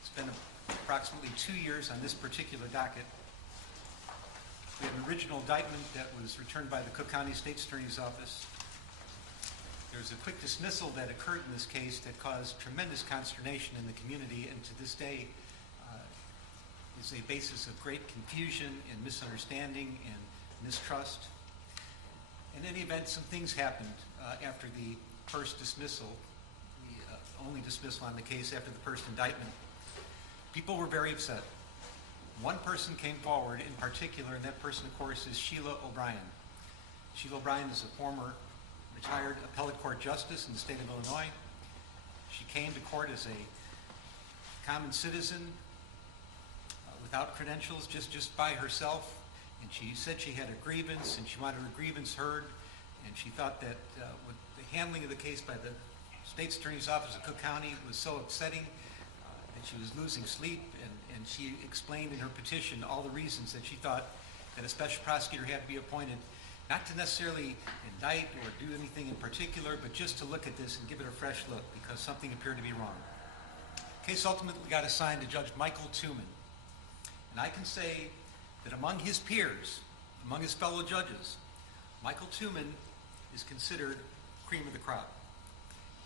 It's been approximately 2 years on this particular docket. We have an original indictment that was returned by the Cook County State's Attorney's Office. There was a quick dismissal that occurred in this case that caused tremendous consternation in the community, and to this day is a basis of great confusion and misunderstanding and mistrust. In any event, some things happened after the first dismissal, the only dismissal on the case after the first indictment. People were very upset. One person came forward in particular, and that person, of course, is Sheila O'Brien. Sheila O'Brien is a former retired appellate court justice in the state of Illinois. She came to court as a common citizen without credentials, just by herself. And she said she had a grievance, and she wanted her grievance heard. And she thought that with the handling of the case by the State's Attorney's Office of Cook County was so upsetting that she was losing sleep. And she explained in her petition all the reasons that she thought that a special prosecutor had to be appointed, not to necessarily indict or do anything in particular, but just to look at this and give it a fresh look because something appeared to be wrong. The case ultimately got assigned to Judge Michael Tooman. And I can say that among his peers, among his fellow judges, Michael Tooman is considered cream of the crop.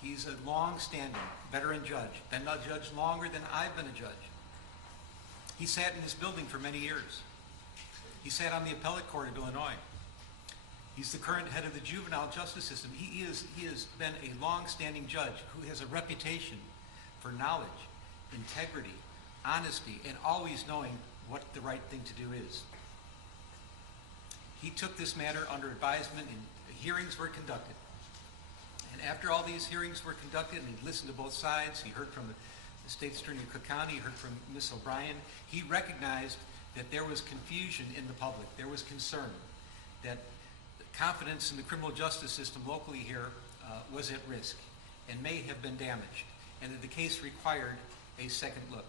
He's a long-standing veteran judge, been a judge longer than I've been a judge. He sat in this building for many years. He sat on the appellate court of Illinois. He's the current head of the juvenile justice system. He has been a long-standing judge who has a reputation for knowledge, integrity, honesty, and always knowing what the right thing to do is. He took this matter under advisement and hearings were conducted. And after all these hearings were conducted and he listened to both sides, he heard from the State's Attorney of Cook County, he heard from Ms. O'Brien, he recognized that there was confusion in the public, there was concern, that confidence in the criminal justice system locally here was at risk and may have been damaged, and that the case required a second look.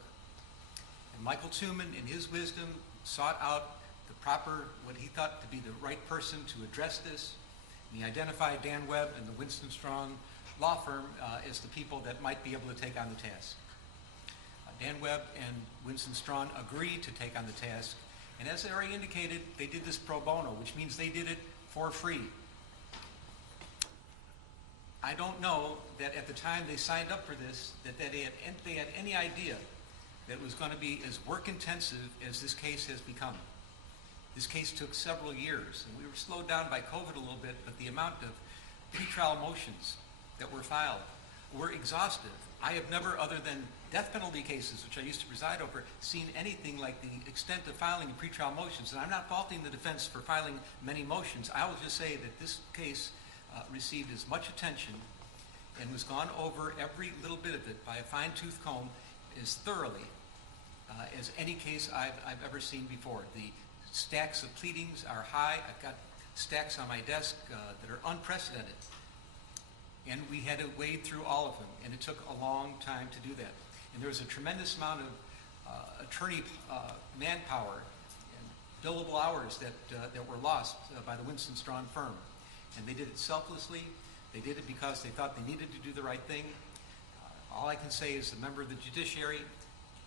And Michael Tooman, in his wisdom, sought out the proper, what he thought to be the right person to address this. And he identified Dan Webb and the Winston Strong law firm as the people that might be able to take on the task. Dan Webb and Winston Strong agreed to take on the task. And as I already indicated, they did this pro bono, which means they did it for free. I don't know that at the time they signed up for this, that they had any idea that it was going to be as work-intensive as this case has become. This case took several years, and we were slowed down by COVID a little bit, but the amount of pretrial motions that were filed were exhaustive. I have never, other than death penalty cases, which I used to preside over, seen anything like the extent of filing of pretrial motions. And I'm not faulting the defense for filing many motions. I will just say that this case received as much attention and was gone over every little bit of it by a fine-tooth comb as thoroughly as any case I've ever seen before. The stacks of pleadings are high. I've got stacks on my desk that are unprecedented. And we had to wade through all of them, and it took a long time to do that. And there was a tremendous amount of attorney manpower and billable hours that were lost by the Winston Strong firm. And they did it selflessly. They did it because they thought they needed to do the right thing. All I can say as a member of the judiciary,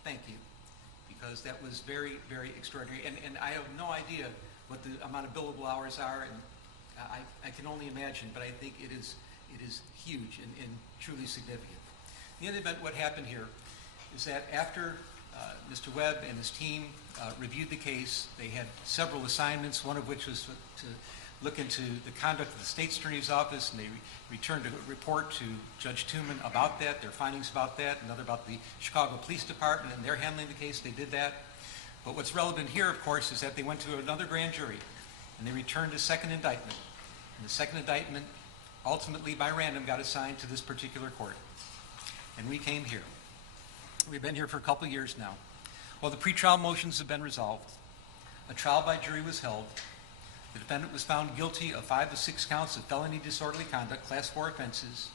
thank you, because that was very, very extraordinary. And I have no idea what the amount of billable hours are, and I can only imagine, but I think it is huge and truly significant. In the event, what happened here is that after Mr. Webb and his team reviewed the case. They had several assignments, one of which was to look into the conduct of the State's Attorney's Office, and they returned a report to Judge Tooman about that, their findings about that, another about the Chicago Police Department and their handling the case. They did that. But what's relevant here, of course, is that they went to another grand jury, and they returned a second indictment. And the second indictment, ultimately by random, got assigned to this particular court. And we came here. We've been here for a couple of years now. Well, the pretrial motions have been resolved. A trial by jury was held. The defendant was found guilty of 5 of 6 counts of felony disorderly conduct, class 4 offenses.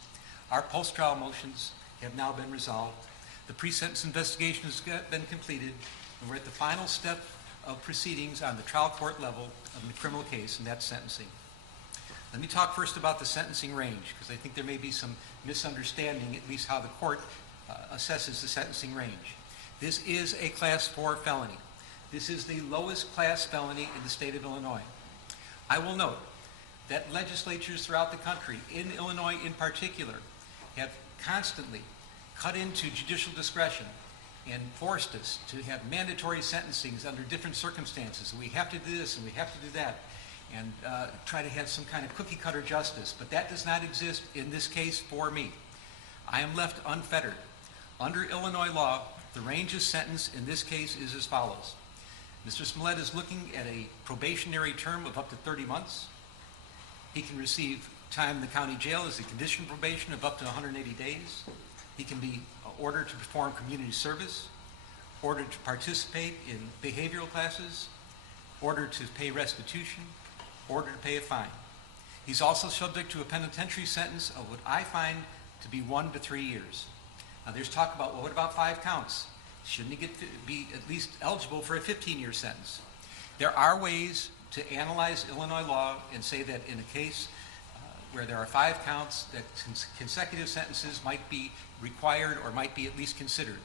Our post-trial motions have now been resolved. The pre-sentence investigation has been completed, and we're at the final step of proceedings on the trial court level of the criminal case, and that's sentencing. Let me talk first about the sentencing range, because I think there may be some misunderstanding, at least how the court assesses the sentencing range. This is a class 4 felony. This is the lowest class felony in the state of Illinois. I will note that legislatures throughout the country, in Illinois in particular, have constantly cut into judicial discretion and forced us to have mandatory sentencings under different circumstances. We have to do this and we have to do that, and try to have some kind of cookie-cutter justice. But that does not exist in this case for me. I am left unfettered. Under Illinois law, the range of sentence in this case is as follows. Mr. Smollett is looking at a probationary term of up to 30 months. He can receive time in the county jail as a condition of probation of up to 180 days. He can be ordered to perform community service, ordered to participate in behavioral classes, ordered to pay restitution, ordered to pay a fine. He's also subject to a penitentiary sentence of what I find to be 1 to 3 years. Now there's talk about, well, what about 5 counts? Shouldn't he be at least eligible for a 15-year sentence? There are ways to analyze Illinois law and say that in a case where there are 5 counts, that consecutive sentences might be required or might be at least considered.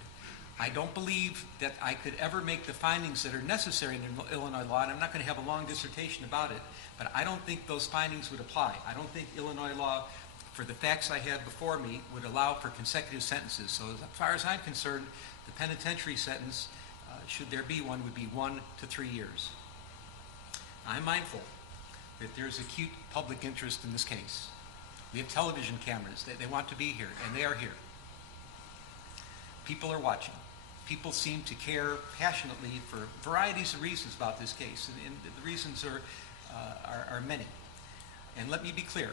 I don't believe that I could ever make the findings that are necessary in Illinois law, and I'm not going to have a long dissertation about it, but I don't think those findings would apply. I don't think Illinois law, for the facts I had before me, would allow for consecutive sentences. So as far as I'm concerned, the penitentiary sentence, should there be one, would be 1 to 3 years. I'm mindful that there's acute public interest in this case. We have television cameras. They want to be here, and they are here. People are watching. People seem to care passionately for varieties of reasons about this case, and the reasons are many. And let me be clear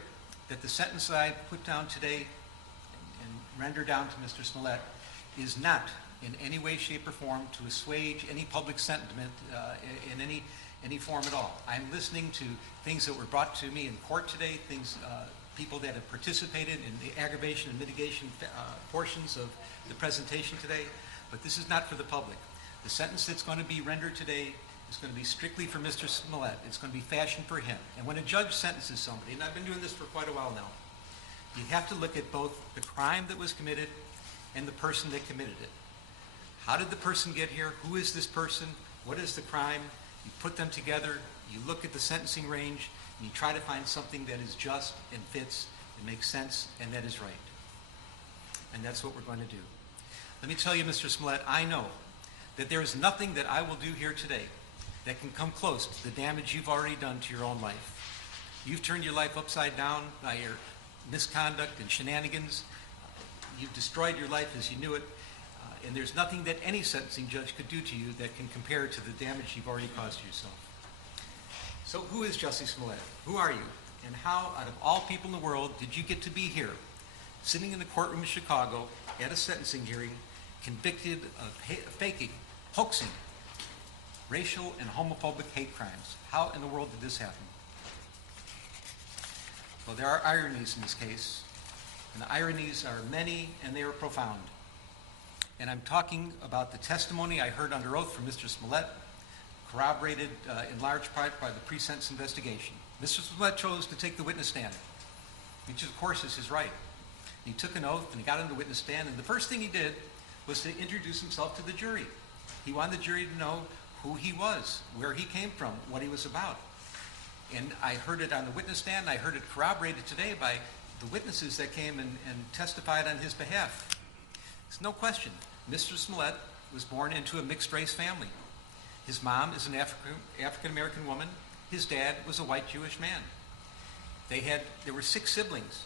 that the sentence that I put down today and render down to Mr. Smollett is not in any way, shape, or form to assuage any public sentiment in any form at all. I'm listening to things that were brought to me in court today, people that have participated in the aggravation and mitigation portions of the presentation today, but this is not for the public. The sentence that's going to be rendered today is going to be strictly for Mr. Smollett. It's going to be fashioned for him. And when a judge sentences somebody, and I've been doing this for quite a while now, you have to look at both the crime that was committed and the person that committed it. How did the person get here? Who is this person? What is the crime? You put them together, you look at the sentencing range, and you try to find something that is just and fits and makes sense and that is right. And that's what we're going to do. Let me tell you, Mr. Smollett, I know that there is nothing that I will do here today that can come close to the damage you've already done to your own life. You've turned your life upside down by your misconduct and shenanigans. You've destroyed your life as you knew it. And there's nothing that any sentencing judge could do to you that can compare to the damage you've already caused to yourself. So who is Jussie Smollett? Who are you? And how, out of all people in the world, did you get to be here, sitting in the courtroom in Chicago at a sentencing hearing, convicted of faking, hoaxing, racial and homophobic hate crimes? How in the world did this happen? Well, there are ironies in this case, and the ironies are many and they are profound. And I'm talking about the testimony I heard under oath from Mr. Smollett, corroborated in large part by the pre-sentence investigation. Mr. Smollett chose to take the witness stand, which of course is his right. He took an oath and he got on the witness stand, and the first thing he did was to introduce himself to the jury. He wanted the jury to know who he was, where he came from, what he was about. And I heard it on the witness stand, and I heard it corroborated today by the witnesses that came and testified on his behalf. There's no question, Mr. Smollett was born into a mixed-race family. His mom is an African-American woman. His dad was a white Jewish man. There were 6 siblings.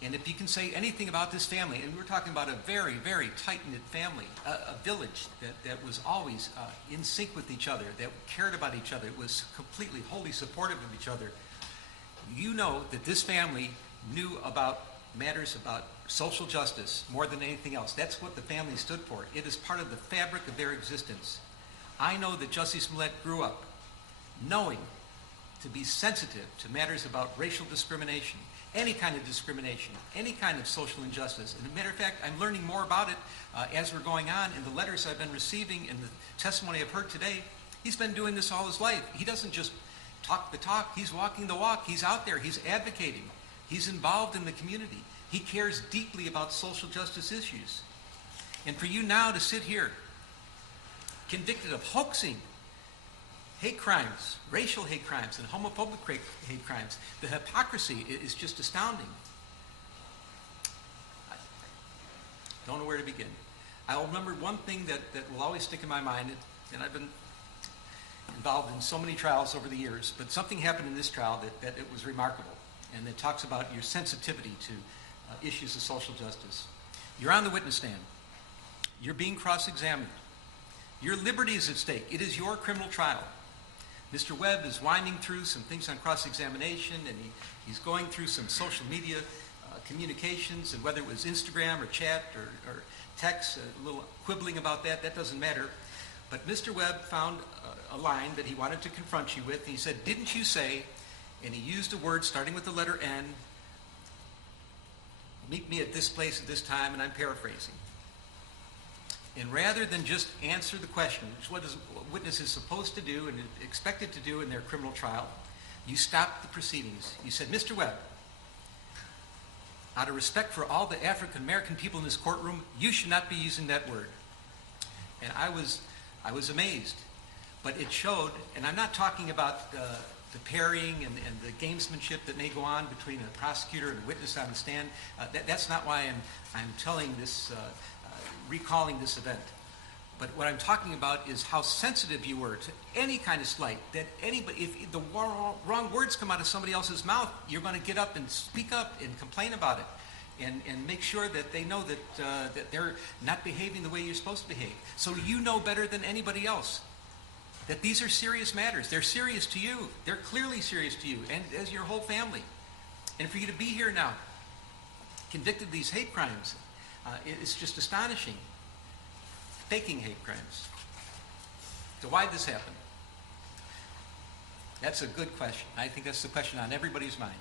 And if you can say anything about this family, and we're talking about a very, very tight-knit family, a village that was always in sync with each other, that cared about each other, was completely, wholly supportive of each other, you know that this family knew about matters about social justice more than anything else. That's what the family stood for. It is part of the fabric of their existence. I know that Jussie Smollett grew up knowing to be sensitive to matters about racial discrimination, any kind of discrimination, any kind of social injustice. And as a matter of fact, I'm learning more about it as we're going on in the letters I've been receiving and the testimony I've heard today. He's been doing this all his life. He doesn't just talk the talk, he's walking the walk. He's out there, he's advocating. He's involved in the community. He cares deeply about social justice issues. And for you now to sit here, convicted of hoaxing hate crimes, racial hate crimes, and homophobic hate crimes, the hypocrisy is just astounding. I don't know where to begin. I'll remember one thing that will always stick in my mind, and I've been involved in so many trials over the years, but something happened in this trial that it was remarkable, and it talks about your sensitivity to issues of social justice. You're on the witness stand. You're being cross-examined. Your liberty is at stake. It is your criminal trial. Mr. Webb is winding through some things on cross-examination, and he's going through some social media communications, and whether it was Instagram or chat or text, a little quibbling about that doesn't matter. But Mr. Webb found a line that he wanted to confront you with, and he said, "Didn't you say," and he used a word starting with the letter N, "meet me at this place at this time," and I'm paraphrasing. And rather than just answer the question, which is what a witness is supposed to do and expected to do in their criminal trial, you stopped the proceedings. You said, "Mr. Webb, out of respect for all the African American people in this courtroom, you should not be using that word." And I was amazed. But it showed, and I'm not talking about the parrying and the gamesmanship that may go on between a prosecutor and a witness on the stand. That's not why I'm telling this, recalling this event. But what I'm talking about is how sensitive you were to any kind of slight, that anybody, if the wrong words come out of somebody else's mouth, you're going to get up and speak up and complain about it and make sure that they know that they're not behaving the way you're supposed to behave. So you know better than anybody else that these are serious matters. They're serious to you. They're clearly serious to you and as your whole family. And for you to be here now, convicted of these hate crimes, it's just astonishing. Faking hate crimes. So why did this happen? That's a good question. I think that's the question on everybody's mind.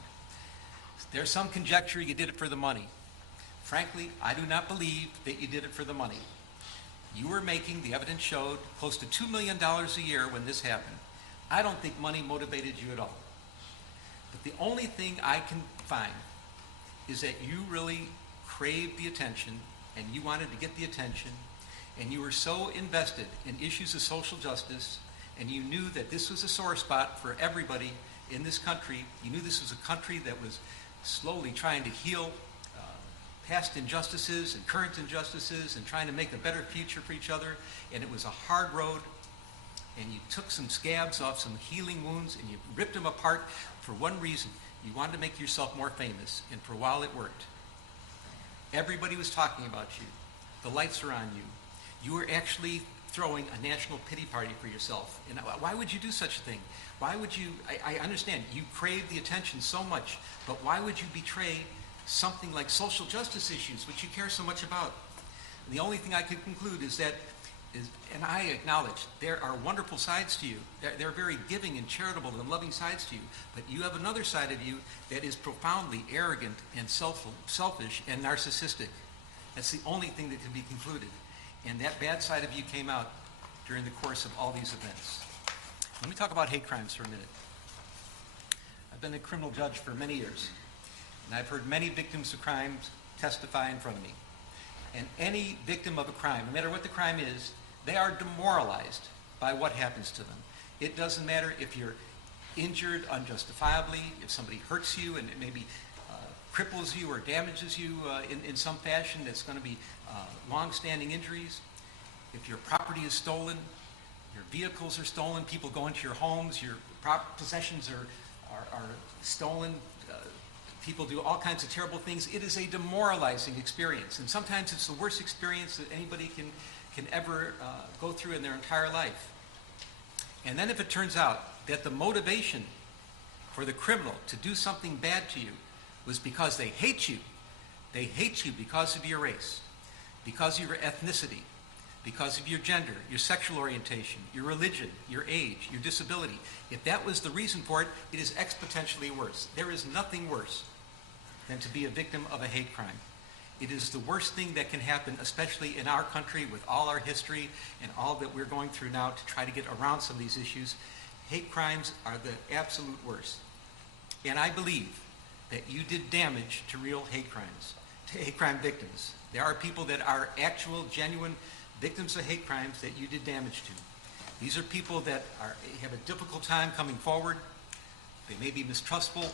There's some conjecture you did it for the money. Frankly, I do not believe that you did it for the money. You were making, the evidence showed, close to $2 million a year when this happened. I don't think money motivated you at all. But the only thing I can find is that you really craved the attention, and you wanted to get the attention, and you were so invested in issues of social justice, and you knew that this was a sore spot for everybody in this country. You knew this was a country that was slowly trying to heal past injustices and current injustices and trying to make a better future for each other, and it was a hard road, and you took some scabs off some healing wounds and you ripped them apart for one reason. You wanted to make yourself more famous, and for a while it worked. Everybody was talking about you. The lights are on you. You were actually throwing a national pity party for yourself. And why would you do such a thing? Why would you, I understand, you crave the attention so much, but why would you betray something like social justice issues, which you care so much about? And the only thing I could conclude is that, and I acknowledge, there are wonderful sides to you. There are very giving and charitable and loving sides to you, but you have another side of you that is profoundly arrogant and selfish and narcissistic. That's the only thing that can be concluded. And that bad side of you came out during the course of all these events. Let me talk about hate crimes for a minute. I've been a criminal judge for many years, and I've heard many victims of crimes testify in front of me. And any victim of a crime, no matter what the crime is, they are demoralized by what happens to them. It doesn't matter if you're injured unjustifiably, if somebody hurts you and it maybe cripples you or damages you in some fashion that's going to be long-standing injuries. if your property is stolen, your vehicles are stolen, people go into your homes, your possessions are stolen, people do all kinds of terrible things. It is a demoralizing experience, and sometimes it's the worst experience that anybody can ever go through in their entire life. And then if it turns out that the motivation for the criminal to do something bad to you was because they hate you because of your race, because of your ethnicity, because of your gender, your sexual orientation, your religion, your age, your disability. If that was the reason for it, it is exponentially worse. There is nothing worse than to be a victim of a hate crime. It is the worst thing that can happen, especially in our country with all our history and all that we're going through now to try to get around some of these issues. Hate crimes are the absolute worst. And I believe that you did damage to real hate crimes, to hate crime victims. There are people that are actual, genuine victims of hate crimes that you did damage to. These are people that have a difficult time coming forward. They may be mistrustful.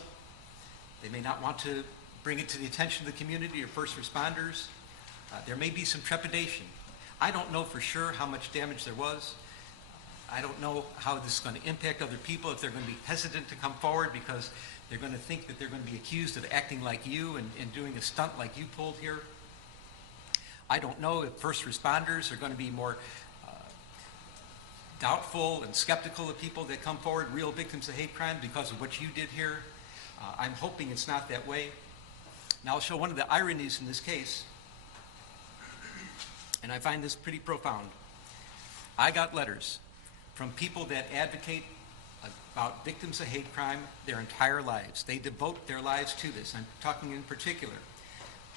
They may not want to bring it to the attention of the community or first responders. There may be some trepidation. I don't know for sure how much damage there was. I don't know how this is going to impact other people, if they're going to be hesitant to come forward because they're going to think that they're going to be accused of acting like you and doing a stunt like you pulled here. I don't know if first responders are going to be more doubtful and skeptical of people that come forward, real victims of hate crime, because of what you did here. I'm hoping it's not that way. Now I'll show one of the ironies in this case, and I find this pretty profound. I got letters from people that advocate about victims of hate crime their entire lives. They devote their lives to this. I'm talking in particular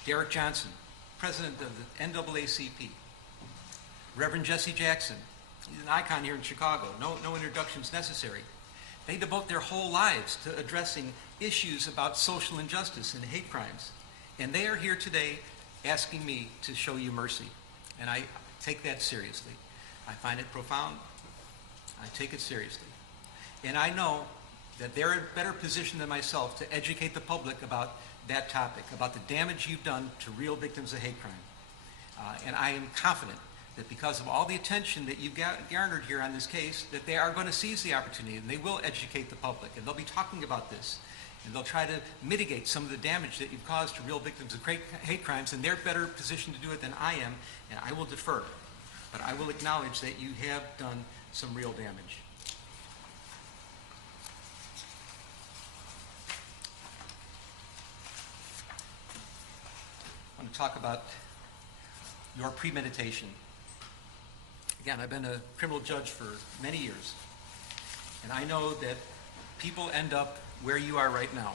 Derek Johnson, president of the NAACP, Reverend Jesse Jackson, he's an icon here in Chicago, no introductions necessary. They devote their whole lives to addressing issues about social injustice and hate crimes. And they are here today asking me to show you mercy. And I take that seriously. I find it profound. I take it seriously. And I know that they're in a better position than myself to educate the public about that topic, about the damage you've done to real victims of hate crime. And I am confident that because of all the attention that you've garnered here on this case, that they are going to seize the opportunity and they will educate the public and they'll be talking about this and they'll try to mitigate some of the damage that you've caused to real victims of hate crimes, and they're better positioned to do it than I am, and I will defer. But I will acknowledge that you have done some real damage. I want to talk about your premeditation. Again, I've been a criminal judge for many years, and I know that people end up where you are right now,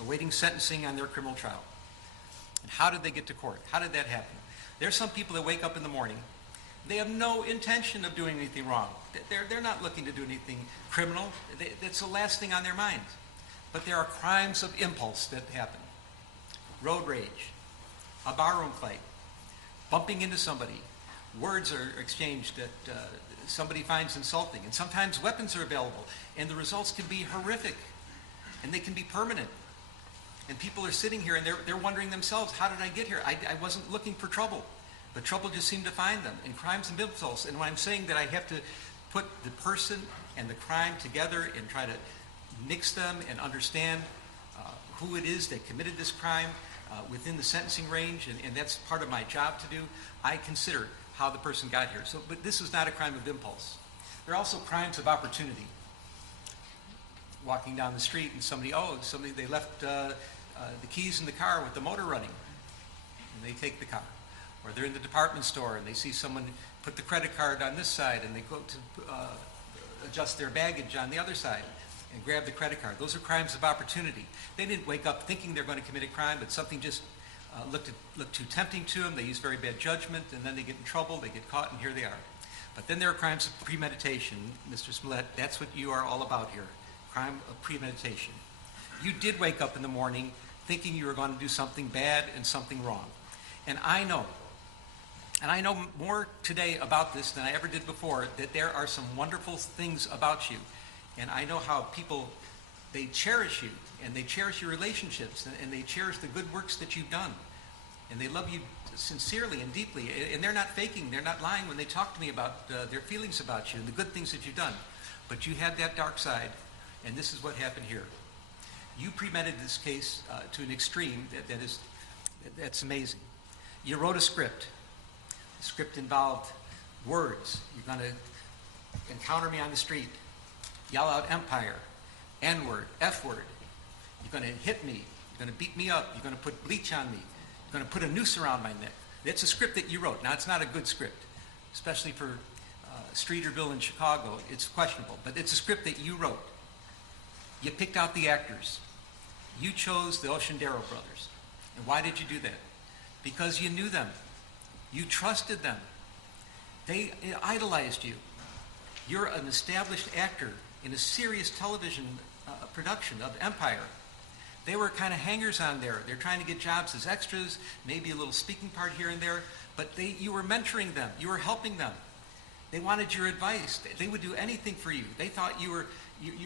awaiting sentencing on their criminal trial. And how did they get to court? How did that happen? There's some people that wake up in the morning, they have no intention of doing anything wrong. They're not looking to do anything criminal. That's the last thing on their mind. But there are crimes of impulse that happen. Road rage, a barroom fight, bumping into somebody, words are exchanged that somebody finds insulting, and sometimes weapons are available, and the results can be horrific, and they can be permanent. And people are sitting here and they're wondering themselves, how did I get here? I wasn't looking for trouble, but trouble just seemed to find them, and crimes and impulse. And when I'm saying that I have to put the person and the crime together and try to mix them and understand who it is that committed this crime within the sentencing range, and that's part of my job to do, I consider how the person got here. So, but this is not a crime of impulse. There are also crimes of opportunity. Walking down the street and somebody they left the keys in the car with the motor running, and they take the car. Or they're in the department store and they see someone put the credit card on this side and they go to adjust their baggage on the other side and grab the credit card. Those are crimes of opportunity. They didn't wake up thinking they're going to commit a crime, but something just looked too tempting to them. They use very bad judgment, and then they get in trouble, they get caught, and here they are. But then there are crimes of premeditation. Mr. Smollett, that's what you are all about here, crime of premeditation. You did wake up in the morning thinking you were going to do something bad and something wrong. And I know more today about this than I ever did before, that there are some wonderful things about you. And I know how people, they cherish you, and they cherish your relationships, and they cherish the good works that you've done. and they love you sincerely and deeply, and they're not faking, they're not lying when they talk to me about their feelings about you and the good things that you've done. But you had that dark side, and this is what happened here. You premeditated this case to an extreme that's amazing. You wrote a script. The script involved words. You're going to encounter me on the street, yell out empire, N-word, F-word. You're going to hit me. You're going to beat me up. You're going to put bleach on me. You're going to put a noose around my neck. That's a script that you wrote. Now, it's not a good script, especially for Streeterville in Chicago. It's questionable, but it's a script that you wrote. You picked out the actors. You chose the Oceandero brothers. And why did you do that? Because you knew them. You trusted them. They idolized you. You're an established actor in a serious television production of Empire. They were kind of hangers on there. They're trying to get jobs as extras, maybe a little speaking part here and there, but you were mentoring them. You were helping them. They wanted your advice. They would do anything for you. They thought you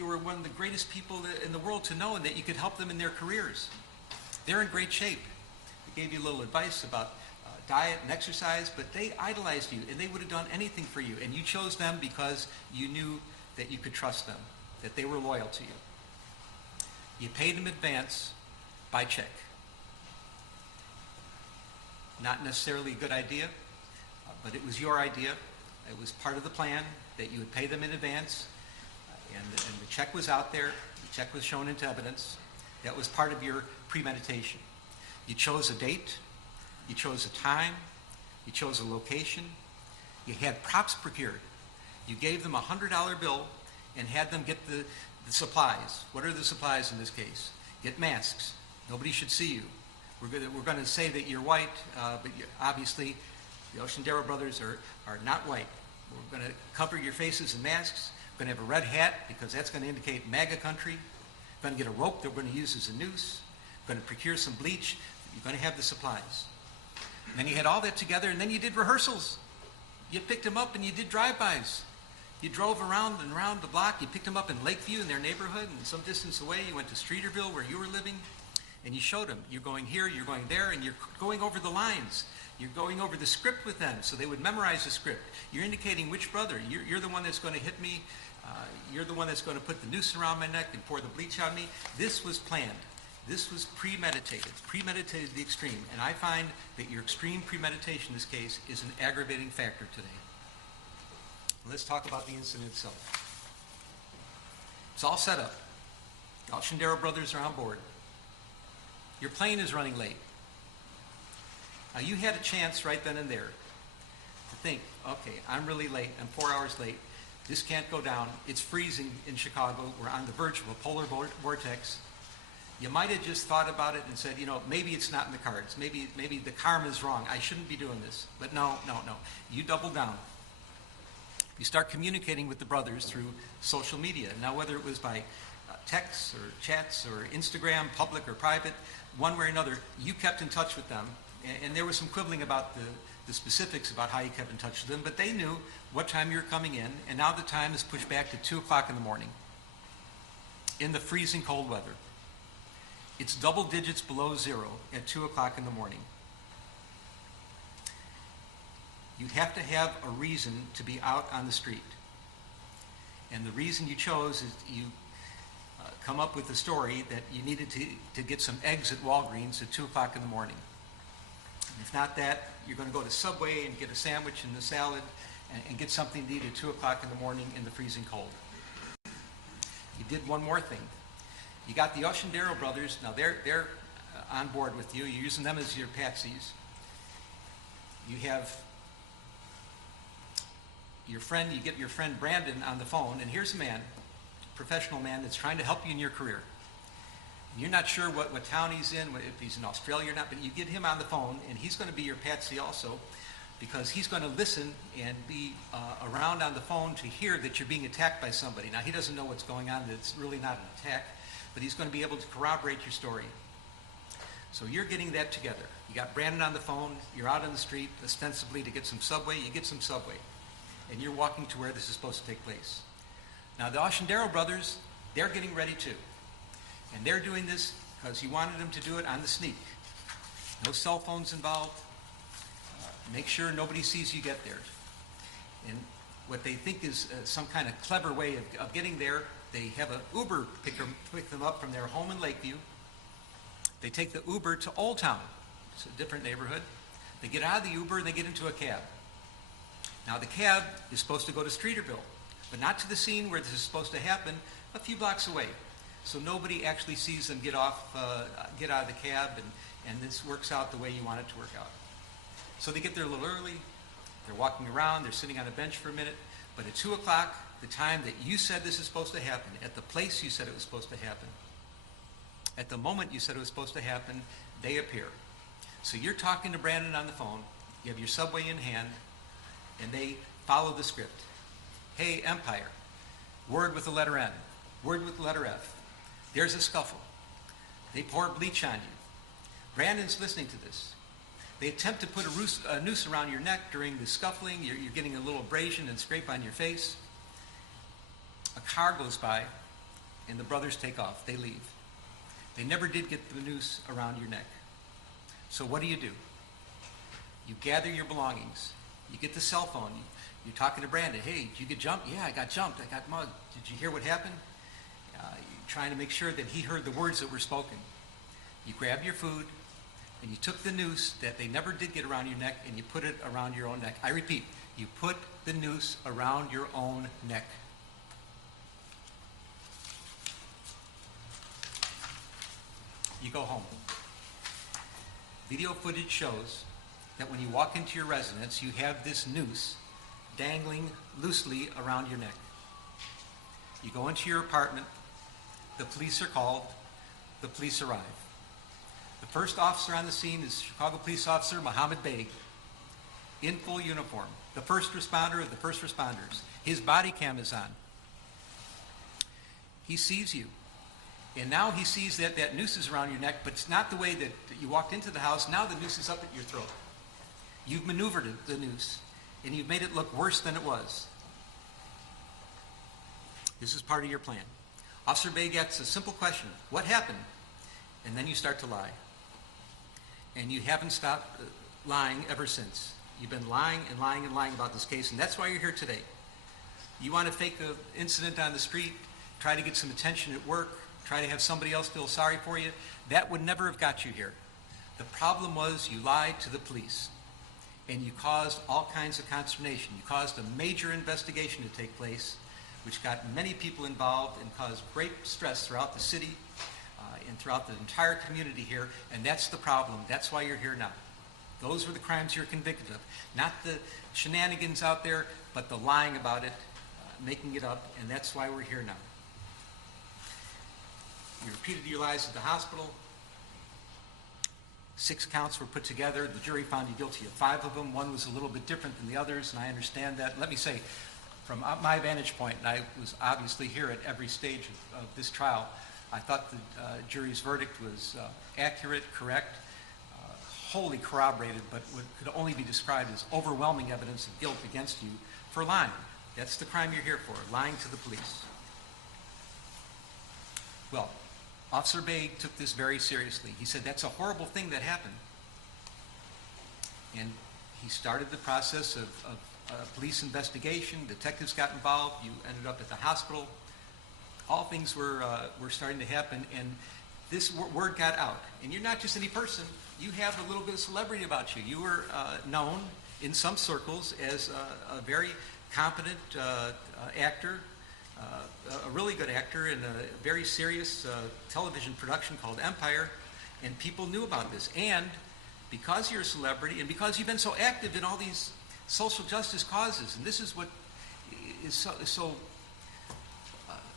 were one of the greatest people in the world to know, and that you could help them in their careers. They're in great shape. They gave you a little advice about diet and exercise, but they idolized you, and they would have done anything for you. And you chose them because you knew that you could trust them, that they were loyal to you. You paid them advance by check. Not necessarily a good idea, but it was your idea. It was part of the plan that you would pay them in advance, and the check was out there. The check was shown into evidence. That was part of your premeditation. You chose a date. You chose a time. You chose a location. You had props procured. You gave them a $100 bill and had them get the supplies. What are the supplies in this case? Get masks. Nobody should see you. We're going to say that you're white, but obviously the Oceandero brothers are not white. We're going to cover your faces in masks. We're going to have a red hat because that's going to indicate MAGA country. We're going to get a rope that we're going to use as a noose. We're going to procure some bleach. You're going to have the supplies. And then you had all that together, and then you did rehearsals. You picked them up and you did drive-bys. You drove around and around the block. You picked them up in Lakeview in their neighborhood, and some distance away you went to Streeterville where you were living, and you showed them. You're going here, you're going there, and you're going over the lines. You're going over the script with them so they would memorize the script. You're indicating which brother. You're the one that's going to hit me. You're the one that's going to put the noose around my neck and pour the bleach on me. This was planned. This was premeditated to the extreme. And I find that your extreme premeditation in this case is an aggravating factor today. Let's talk about the incident itself. It's all set up. The Oceandero brothers are on board. Your plane is running late. Now you had a chance right then and there to think, okay, I'm really late. I'm 4 hours late. This can't go down. It's freezing in Chicago. We're on the verge of a polar vortex. You might have just thought about it and said, maybe it's not in the cards. Maybe the karma's wrong. I shouldn't be doing this. But no. You double down. You start communicating with the brothers through social media. Now, whether it was by texts or chats or Instagram, public or private, one way or another, you kept in touch with them. And there was some quibbling about the specifics about how you kept in touch with them, but they knew what time you were coming in, and now the time is pushed back to 2 o'clock in the morning in the freezing cold weather. It's double digits below zero at 2 o'clock in the morning. You have to have a reason to be out on the street. And the reason you chose is you come up with the story that you needed to get some eggs at Walgreens at 2 o'clock in the morning. And if not that, you're going to go to Subway and get a sandwich and a salad and get something to eat at 2 o'clock in the morning in the freezing cold. You did one more thing. You got the Oceandero brothers. Now they're on board with you. You're using them as your patsies. You have your friend, you get your friend Brandon on the phone, and here's a man, professional man that's trying to help you in your career. You're not sure what town he's in, if he's in Australia or not, but you get him on the phone, and he's going to be your patsy also, because he's going to listen and be around on the phone to hear that you're being attacked by somebody. Now, he doesn't know what's going on, that it's really not an attack, but he's going to be able to corroborate your story. So you're getting that together. You got Brandon on the phone, you're out on the street, ostensibly to get some Subway, you get some Subway, and you're walking to where this is supposed to take place. Now, the Oceandero brothers, they're getting ready too. And they're doing this because you wanted them to do it on the sneak. No cell phones involved. Make sure nobody sees you get there. And what they think is some kind of clever way of getting there, they have an Uber pick them up from their home in Lakeview. They take the Uber to Old Town. It's a different neighborhood. They get out of the Uber and they get into a cab. Now the cab is supposed to go to Streeterville, but not to the scene where this is supposed to happen, a few blocks away. So nobody actually sees them get out of the cab, and this works out the way you want it to work out. So they get there a little early. They're walking around, they're sitting on a bench for a minute, but at 2 o'clock, the time that you said this is supposed to happen, at the place you said it was supposed to happen, at the moment you said it was supposed to happen, they appear. So you're talking to Brandon on the phone, you have your subway in hand, and they follow the script. Hey, Empire, word with the letter N, word with the letter F. There's a scuffle. They pour bleach on you. Brandon's listening to this. They attempt to put a noose around your neck during the scuffling. You're getting a little abrasion and scrape on your face. A car goes by, and the brothers take off. They leave. They never did get the noose around your neck. So what do? You gather your belongings. You get the cell phone. You're talking to Brandon. Hey, did you get jumped? Yeah, I got jumped. I got mugged. Did you hear what happened? You're trying to make sure that he heard the words that were spoken. You grab your food, and you took the noose that they never did get around your neck, and you put it around your own neck. I repeat, you put the noose around your own neck. You go home. Video footage shows that when you walk into your residence, you have this noose dangling loosely around your neck. You go into your apartment, the police are called, the police arrive. The first officer on the scene is Chicago Police Officer Mohammed Beg, in full uniform, the first responder of the first responders. His body cam is on. He sees you. And now he sees that that noose is around your neck, but it's not the way that you walked into the house. Now the noose is up at your throat. You've maneuvered the noose, and you've made it look worse than it was. This is part of your plan. Officer Beg asks a simple question: what happened? And then you start to lie. And you haven't stopped lying ever since. You've been lying and lying and lying about this case, and that's why you're here today. You want to fake an incident on the street, try to get some attention at work, try to have somebody else feel sorry for you. That would never have got you here. The problem was you lied to the police, and you caused all kinds of consternation. You caused a major investigation to take place, which got many people involved and caused great stress throughout the city and throughout the entire community here, and that's the problem. That's why you're here now. Those were the crimes you're convicted of. Not the shenanigans out there, but the lying about it, making it up, and that's why we're here now. You repeated your lies at the hospital. 6 counts were put together. The jury found you guilty of 5 of them. One was a little bit different than the others, and I understand that. Let me say, from my vantage point, and I was obviously here at every stage of this trial, I thought the jury's verdict was accurate, correct, wholly corroborated, but what could only be described as overwhelming evidence of guilt against you for lying. That's the crime you're here for, lying to the police. Well, Officer Beg took this very seriously. He said, that's a horrible thing that happened. And he started the process of police investigation. Detectives got involved. You ended up at the hospital. All things were starting to happen, and this word got out. And you're not just any person. You have a little bit of celebrity about you. You were known in some circles as a very competent actor, a really good actor in a very serious television production called Empire, and people knew about this. And because you're a celebrity, and because you've been so active in all these social justice causes, and this is what is so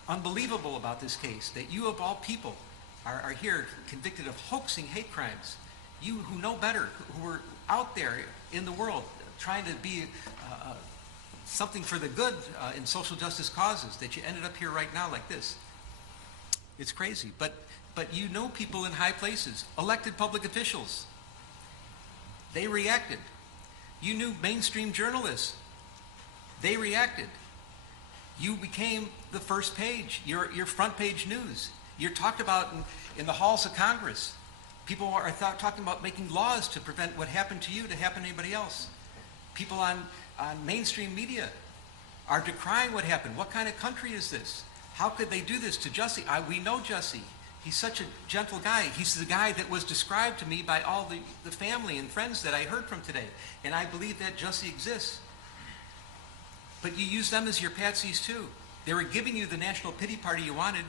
unbelievable about this case, that you of all people are here convicted of hoaxing hate crimes. You who know better, who are out there in the world trying to be something for the good in social justice causes, that you ended up here right now like this. It's crazy. But you know people in high places, elected public officials. They reacted. You knew mainstream journalists. They reacted. You became the first page, your front page news. You're talked about in the halls of Congress. People are talking about making laws to prevent what happened to you to happen to anybody else. People on mainstream media are decrying what happened. What kind of country is this? How could they do this to Jussie? We know Jussie. He's such a gentle guy. He's the guy that was described to me by all the family and friends that I heard from today. And I believe that Jussie exists. But you use them as your patsies too. They were giving you the national pity party you wanted.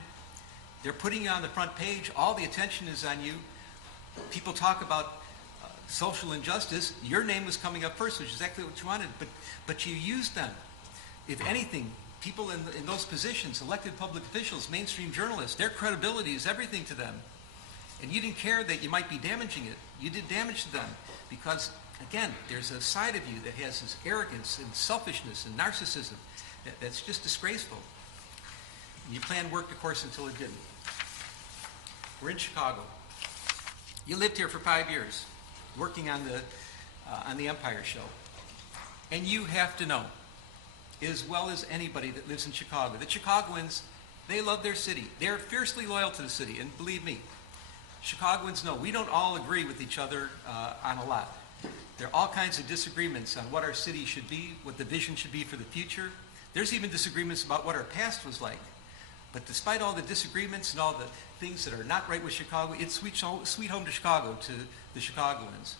They're putting you on the front page. All the attention is on you. People talk about social injustice. Your name was coming up first, which is exactly what you wanted. But you used them. If anything, people in those positions, elected public officials, mainstream journalists, their credibility is everything to them. And you didn't care that you might be damaging it. You did damage to them because, again, there's a side of you that has this arrogance and selfishness and narcissism that's just disgraceful. You planned worked, of course, until it didn't. We're in Chicago. You lived here for 5 years, working on the Empire show. And you have to know, as well as anybody that lives in Chicago, that Chicagoans, they love their city. They're fiercely loyal to the city, and believe me, Chicagoans know we don't all agree with each other on a lot. There are all kinds of disagreements on what our city should be, what the vision should be for the future. There's even disagreements about what our past was like. But despite all the disagreements and all the things that are not right with Chicago, it's sweet home to Chicago, to the Chicagoans.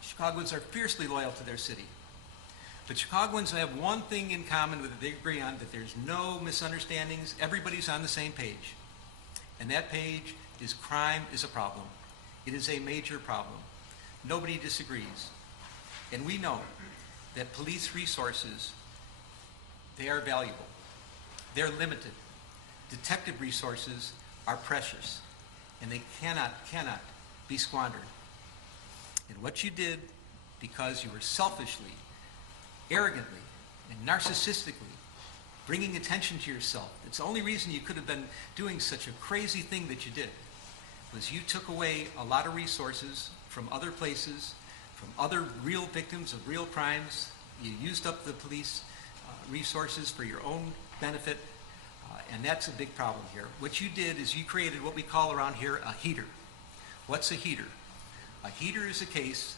Chicagoans are fiercely loyal to their city. But Chicagoans have one thing in common that they agree on, that there's no misunderstandings. Everybody's on the same page. And that page is crime is a problem. It is a major problem. Nobody disagrees. And we know that police resources, they are valuable. They're limited. Detective resources are precious, and they cannot be squandered. And what you did, because you were selfishly, arrogantly, and narcissistically bringing attention to yourself, it's the only reason you could have been doing such a crazy thing that you did, was you took away a lot of resources from other places, from other real victims of real crimes. You used up the police resources for your own benefit. And that's a big problem here. What you did is you created what we call around here a heater. What's a heater? A heater is a case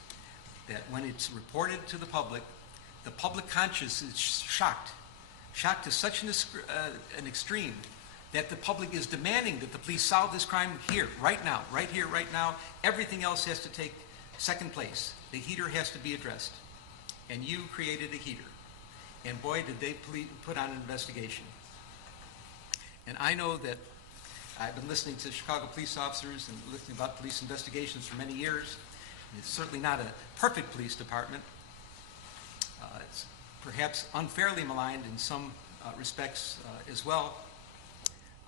that when it's reported to the public conscience is shocked to such an extreme that the public is demanding that the police solve this crime here, right now, right here, right now. Everything else has to take second place. The heater has to be addressed. And you created a heater. And boy, did they put on an investigation. And I know that I've been listening to Chicago police officers and listening about police investigations for many years. It's certainly not a perfect police department. It's perhaps unfairly maligned in some respects as well.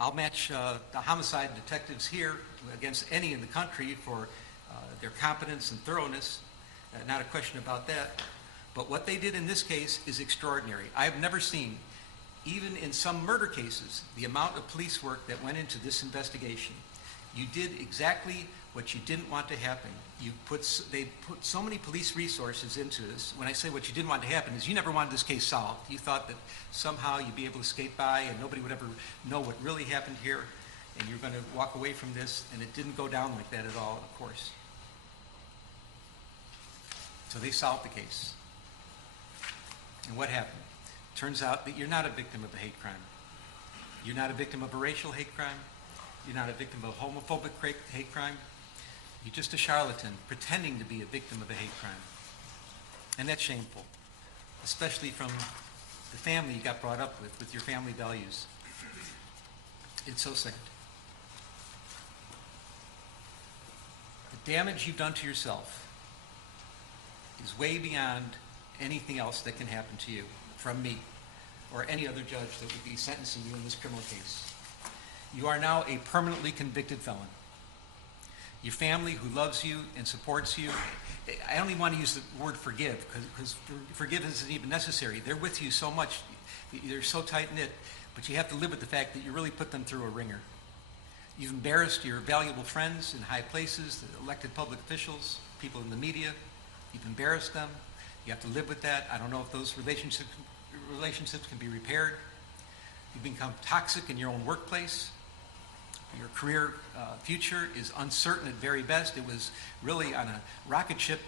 I'll match the homicide detectives here against any in the country for their competence and thoroughness. Not a question about that. But what they did in this case is extraordinary. I have never seen, even in some murder cases, the amount of police work that went into this investigation. You did exactly what you didn't want to happen. They put so many police resources into this. When I say what you didn't want to happen is you never wanted this case solved. You thought that somehow you'd be able to skate by and nobody would ever know what really happened here, and you're going to walk away from this, and it didn't go down like that at all, of course. So they solved the case. And what happened? Turns out that you're not a victim of a hate crime. You're not a victim of a racial hate crime. You're not a victim of a homophobic hate crime. You're just a charlatan pretending to be a victim of a hate crime. And that's shameful, especially from the family you got brought up with your family values. It's so sad. The damage you've done to yourself is way beyond anything else that can happen to you from me or any other judge that would be sentencing you in this criminal case. You are now a permanently convicted felon. Your family who loves you and supports you, I don't even want to use the word forgive because forgiveness isn't even necessary. They're with you so much. They're so tight-knit, but you have to live with the fact that you really put them through a ringer. You've embarrassed your valuable friends in high places, the elected public officials, people in the media. You've embarrassed them. You have to live with that. I don't know if those relationships can be repaired. You've become toxic in your own workplace. Your career future is uncertain at very best. It was really on a rocket ship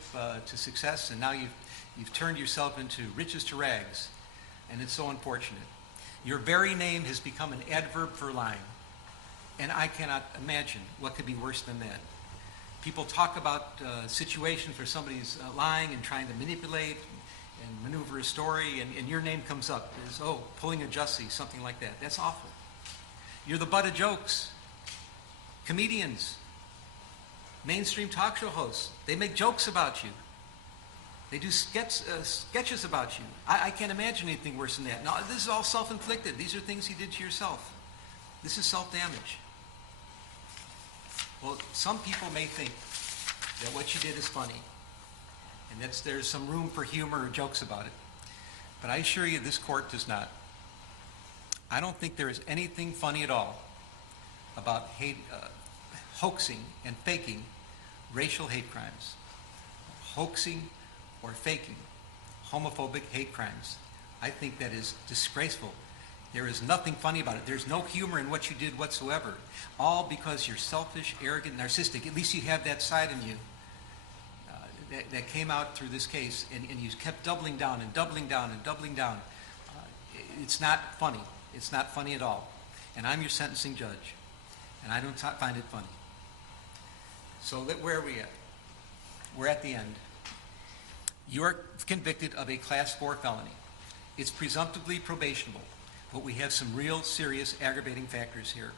to success, and now you've turned yourself into riches to rags, and it's so unfortunate. Your very name has become an adverb for lying, and I cannot imagine what could be worse than that. People talk about situations where somebody's lying and trying to manipulate and maneuver a story, and your name comes up as, oh, pulling a Jussie, something like that. That's awful. You're the butt of jokes. Comedians, mainstream talk show hosts, they make jokes about you. They do sketches about you. I can't imagine anything worse than that. Now, this is all self-inflicted. These are things you did to yourself. This is self-damage. Well, some people may think that what you did is funny, and that there's some room for humor or jokes about it. But I assure you, this court does not. I don't think there is anything funny at all about hoaxing and faking racial hate crimes, hoaxing or faking homophobic hate crimes. I think that is disgraceful. There is nothing funny about it. There's no humor in what you did whatsoever, all because you're selfish, arrogant, narcissistic. At least you have that side in you that came out through this case, and you kept doubling down and doubling down and doubling down. It's not funny. It's not funny at all. And I'm your sentencing judge, and I don't find it funny. So where are we at? We're at the end. You are convicted of a Class 4 felony. It's presumptively probationable, but we have some real serious aggravating factors here.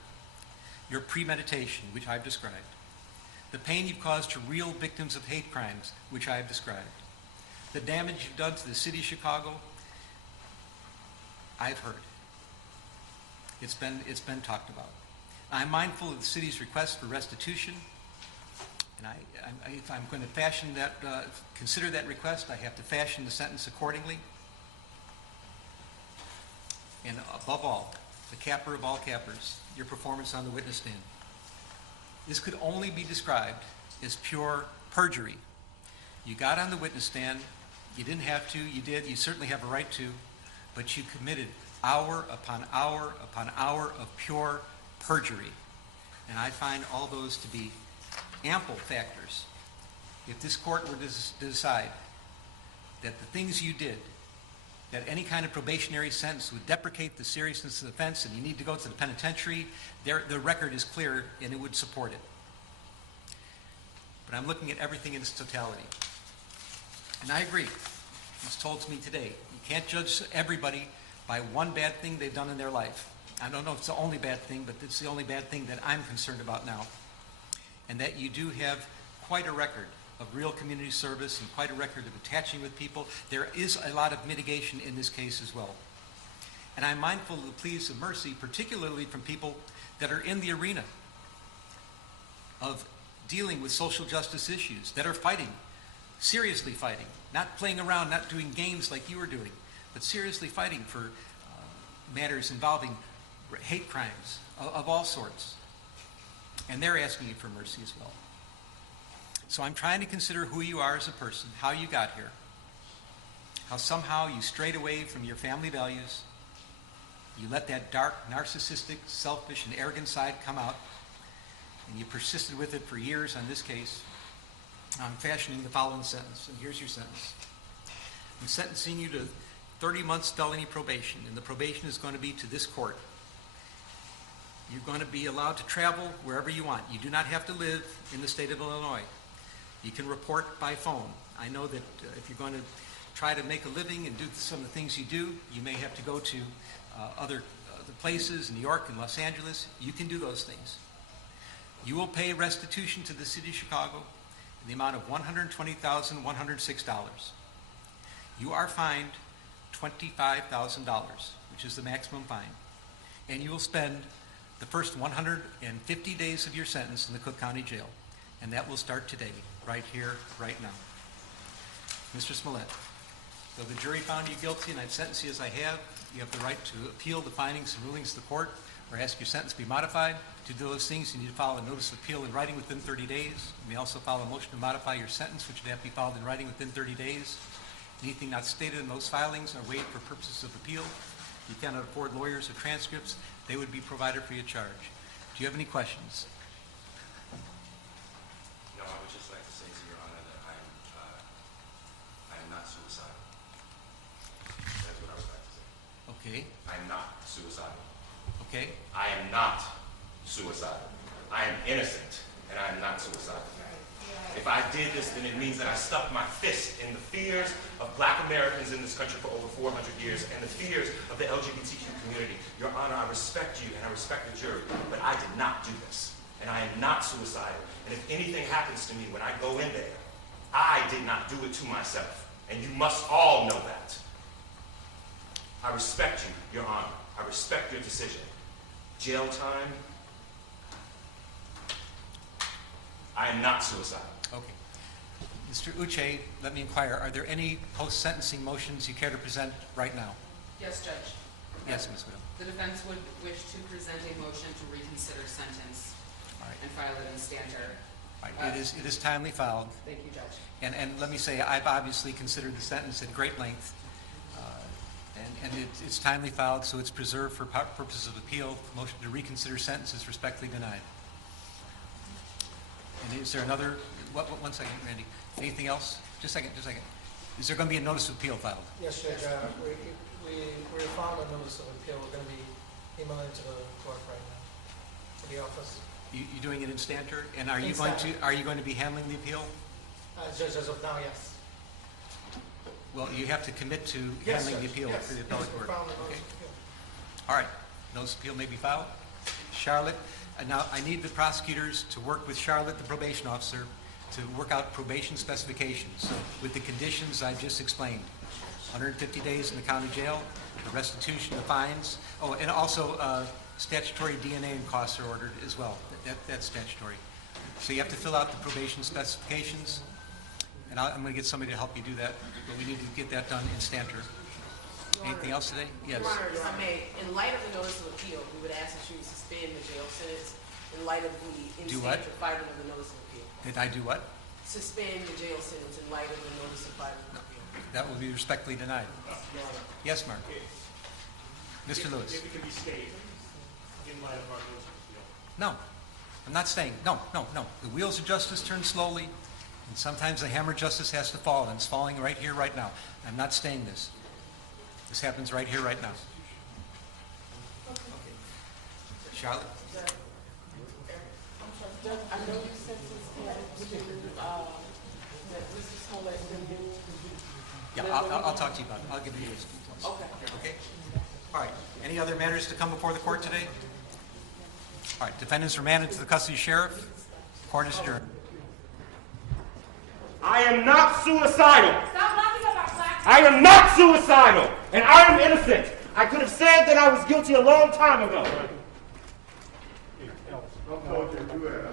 Your premeditation, which I've described. The pain you've caused to real victims of hate crimes, which I have described. The damage you've done to the city of Chicago, I've heard. It's been talked about. I'm mindful of the city's request for restitution, and if I'm going to fashion that, consider that request, I have to fashion the sentence accordingly. And above all, the capper of all cappers, your performance on the witness stand. This could only be described as pure perjury. You got on the witness stand, you didn't have to, you did, you certainly have a right to, but you committed hour upon hour upon hour of pure perjury. And I find all those to be ample factors. If this court were to decide that the things you did, that any kind of probationary sentence would deprecate the seriousness of the offense and you need to go to the penitentiary, the record is clear and it would support it. But I'm looking at everything in its totality. And I agree. It's told to me today, you can't judge everybody by one bad thing they've done in their life. I don't know if it's the only bad thing, but it's the only bad thing that I'm concerned about now. And that you do have quite a record of real community service and quite a record of attaching with people. There is a lot of mitigation in this case as well. And I'm mindful of the pleas of mercy, particularly from people that are in the arena of dealing with social justice issues, that are fighting, seriously fighting, not playing around, not doing games like you were doing, but seriously fighting for matters involving hate crimes of all sorts. And they're asking you for mercy as well. So I'm trying to consider who you are as a person, how you got here, how somehow you strayed away from your family values, you let that dark, narcissistic, selfish, and arrogant side come out, and you persisted with it for years on this case. I'm fashioning the following sentence, and here's your sentence. I'm sentencing you to 30 months felony probation, and the probation is going to be to this court. You're going to be allowed to travel wherever you want. You do not have to live in the state of Illinois. You can report by phone. I know that if you're going to try to make a living and do some of the things you do, you may have to go to other places in New York and Los Angeles. You can do those things. You will pay restitution to the city of Chicago in the amount of $120,106. You are fined $25,000, which is the maximum fine. And you will spend the first 150 days of your sentence in the Cook County Jail. And that will start today, right here, right now. Mr. Smollett, though the jury found you guilty and I've sentenced you as I have, you have the right to appeal the findings and rulings of the court or ask your sentence to be modified. To do those things, you need to file a notice of appeal in writing within 30 days. You may also file a motion to modify your sentence, which would have to be filed in writing within 30 days. Anything not stated in those filings are waived for purposes of appeal. You cannot afford lawyers or transcripts. They would be provided free of charge. Do you have any questions? No, I would just like to say to Your Honor that I am not suicidal. That's what I would like to say. Okay. I am not suicidal. Okay. I am not suicidal. I am innocent, and I am not suicidal. If I did this, then it means that I stuck my fist in the fears of black Americans in this country for over 400 years and the fears of the LGBTQ community. Your Honor, I respect you and I respect the jury, but I did not do this. And I am not suicidal. And if anything happens to me when I go in there, I did not do it to myself. And you must all know that. I respect you, Your Honor. I respect your decision. Jail time, I am not suicidal. Okay. Mr. Uche, let me inquire, are there any post-sentencing motions you care to present right now? Yes, Judge. Yes, Ms. Widow. The defense would wish to present a motion to reconsider sentence All right. and file it in stanter. All right. It is timely filed. Thank you, Judge. And let me say, I've obviously considered the sentence at great length, and it's timely filed, so it's preserved for purposes of appeal. Motion to reconsider sentence is respectfully denied. And is there another, one second, Randy. Anything else? Just a second. Is there going to be a notice of appeal filed? Yes, Judge, we filed a notice of appeal. We're going to be emailing to the clerk right now, to the office. You doing it in stanter? And are In you going stanter. are you going to be handling the appeal? Judge, as of now, yes. Well, you have to commit to Yes, handling the Judge. appeal Yes, for the yes, appellate we're court. filing a notice Okay. of appeal. All right. Notice of appeal may be filed. Charlotte, and now I need the prosecutors to work with Charlotte, the probation officer, to work out probation specifications. So with the conditions I just explained, 150 days in the county jail, the restitution, the fines. Oh, and also statutory DNA and costs are ordered as well. That's statutory. So you have to fill out the probation specifications, and I'm going to get somebody to help you do that, but we need to get that done in stanter. Anything else today? Yes. Your Honor, if I may, in light of the notice of appeal, we would ask that you suspend the jail sentence in light of the Do what? filing of the notice of appeal. Did I do what? Suspend the jail sentence in light of the notice of filing of appeal. That will be respectfully denied. Your Honor. Yes, Mark. Mr. Lewis. If it can be stayed in light of our notice of appeal. No, I'm not staying. No. The wheels of justice turn slowly, and sometimes the hammer of justice has to fall, and it's falling right here, right now. I'm not staying this. This happens right here, right now. Charlotte? Judge, I know you said that Mr. Smollett didn't. Yeah, I'll talk to you about it. I'll give you those details. Okay? All right. Any other matters to come before the court today? All right. Defendants remanded to the custody of sheriff. Court is adjourned. I am not suicidal. Stop locking up our class. I am not suicidal, and I am innocent. I could have said that I was guilty a long time ago. I'm told you to do it.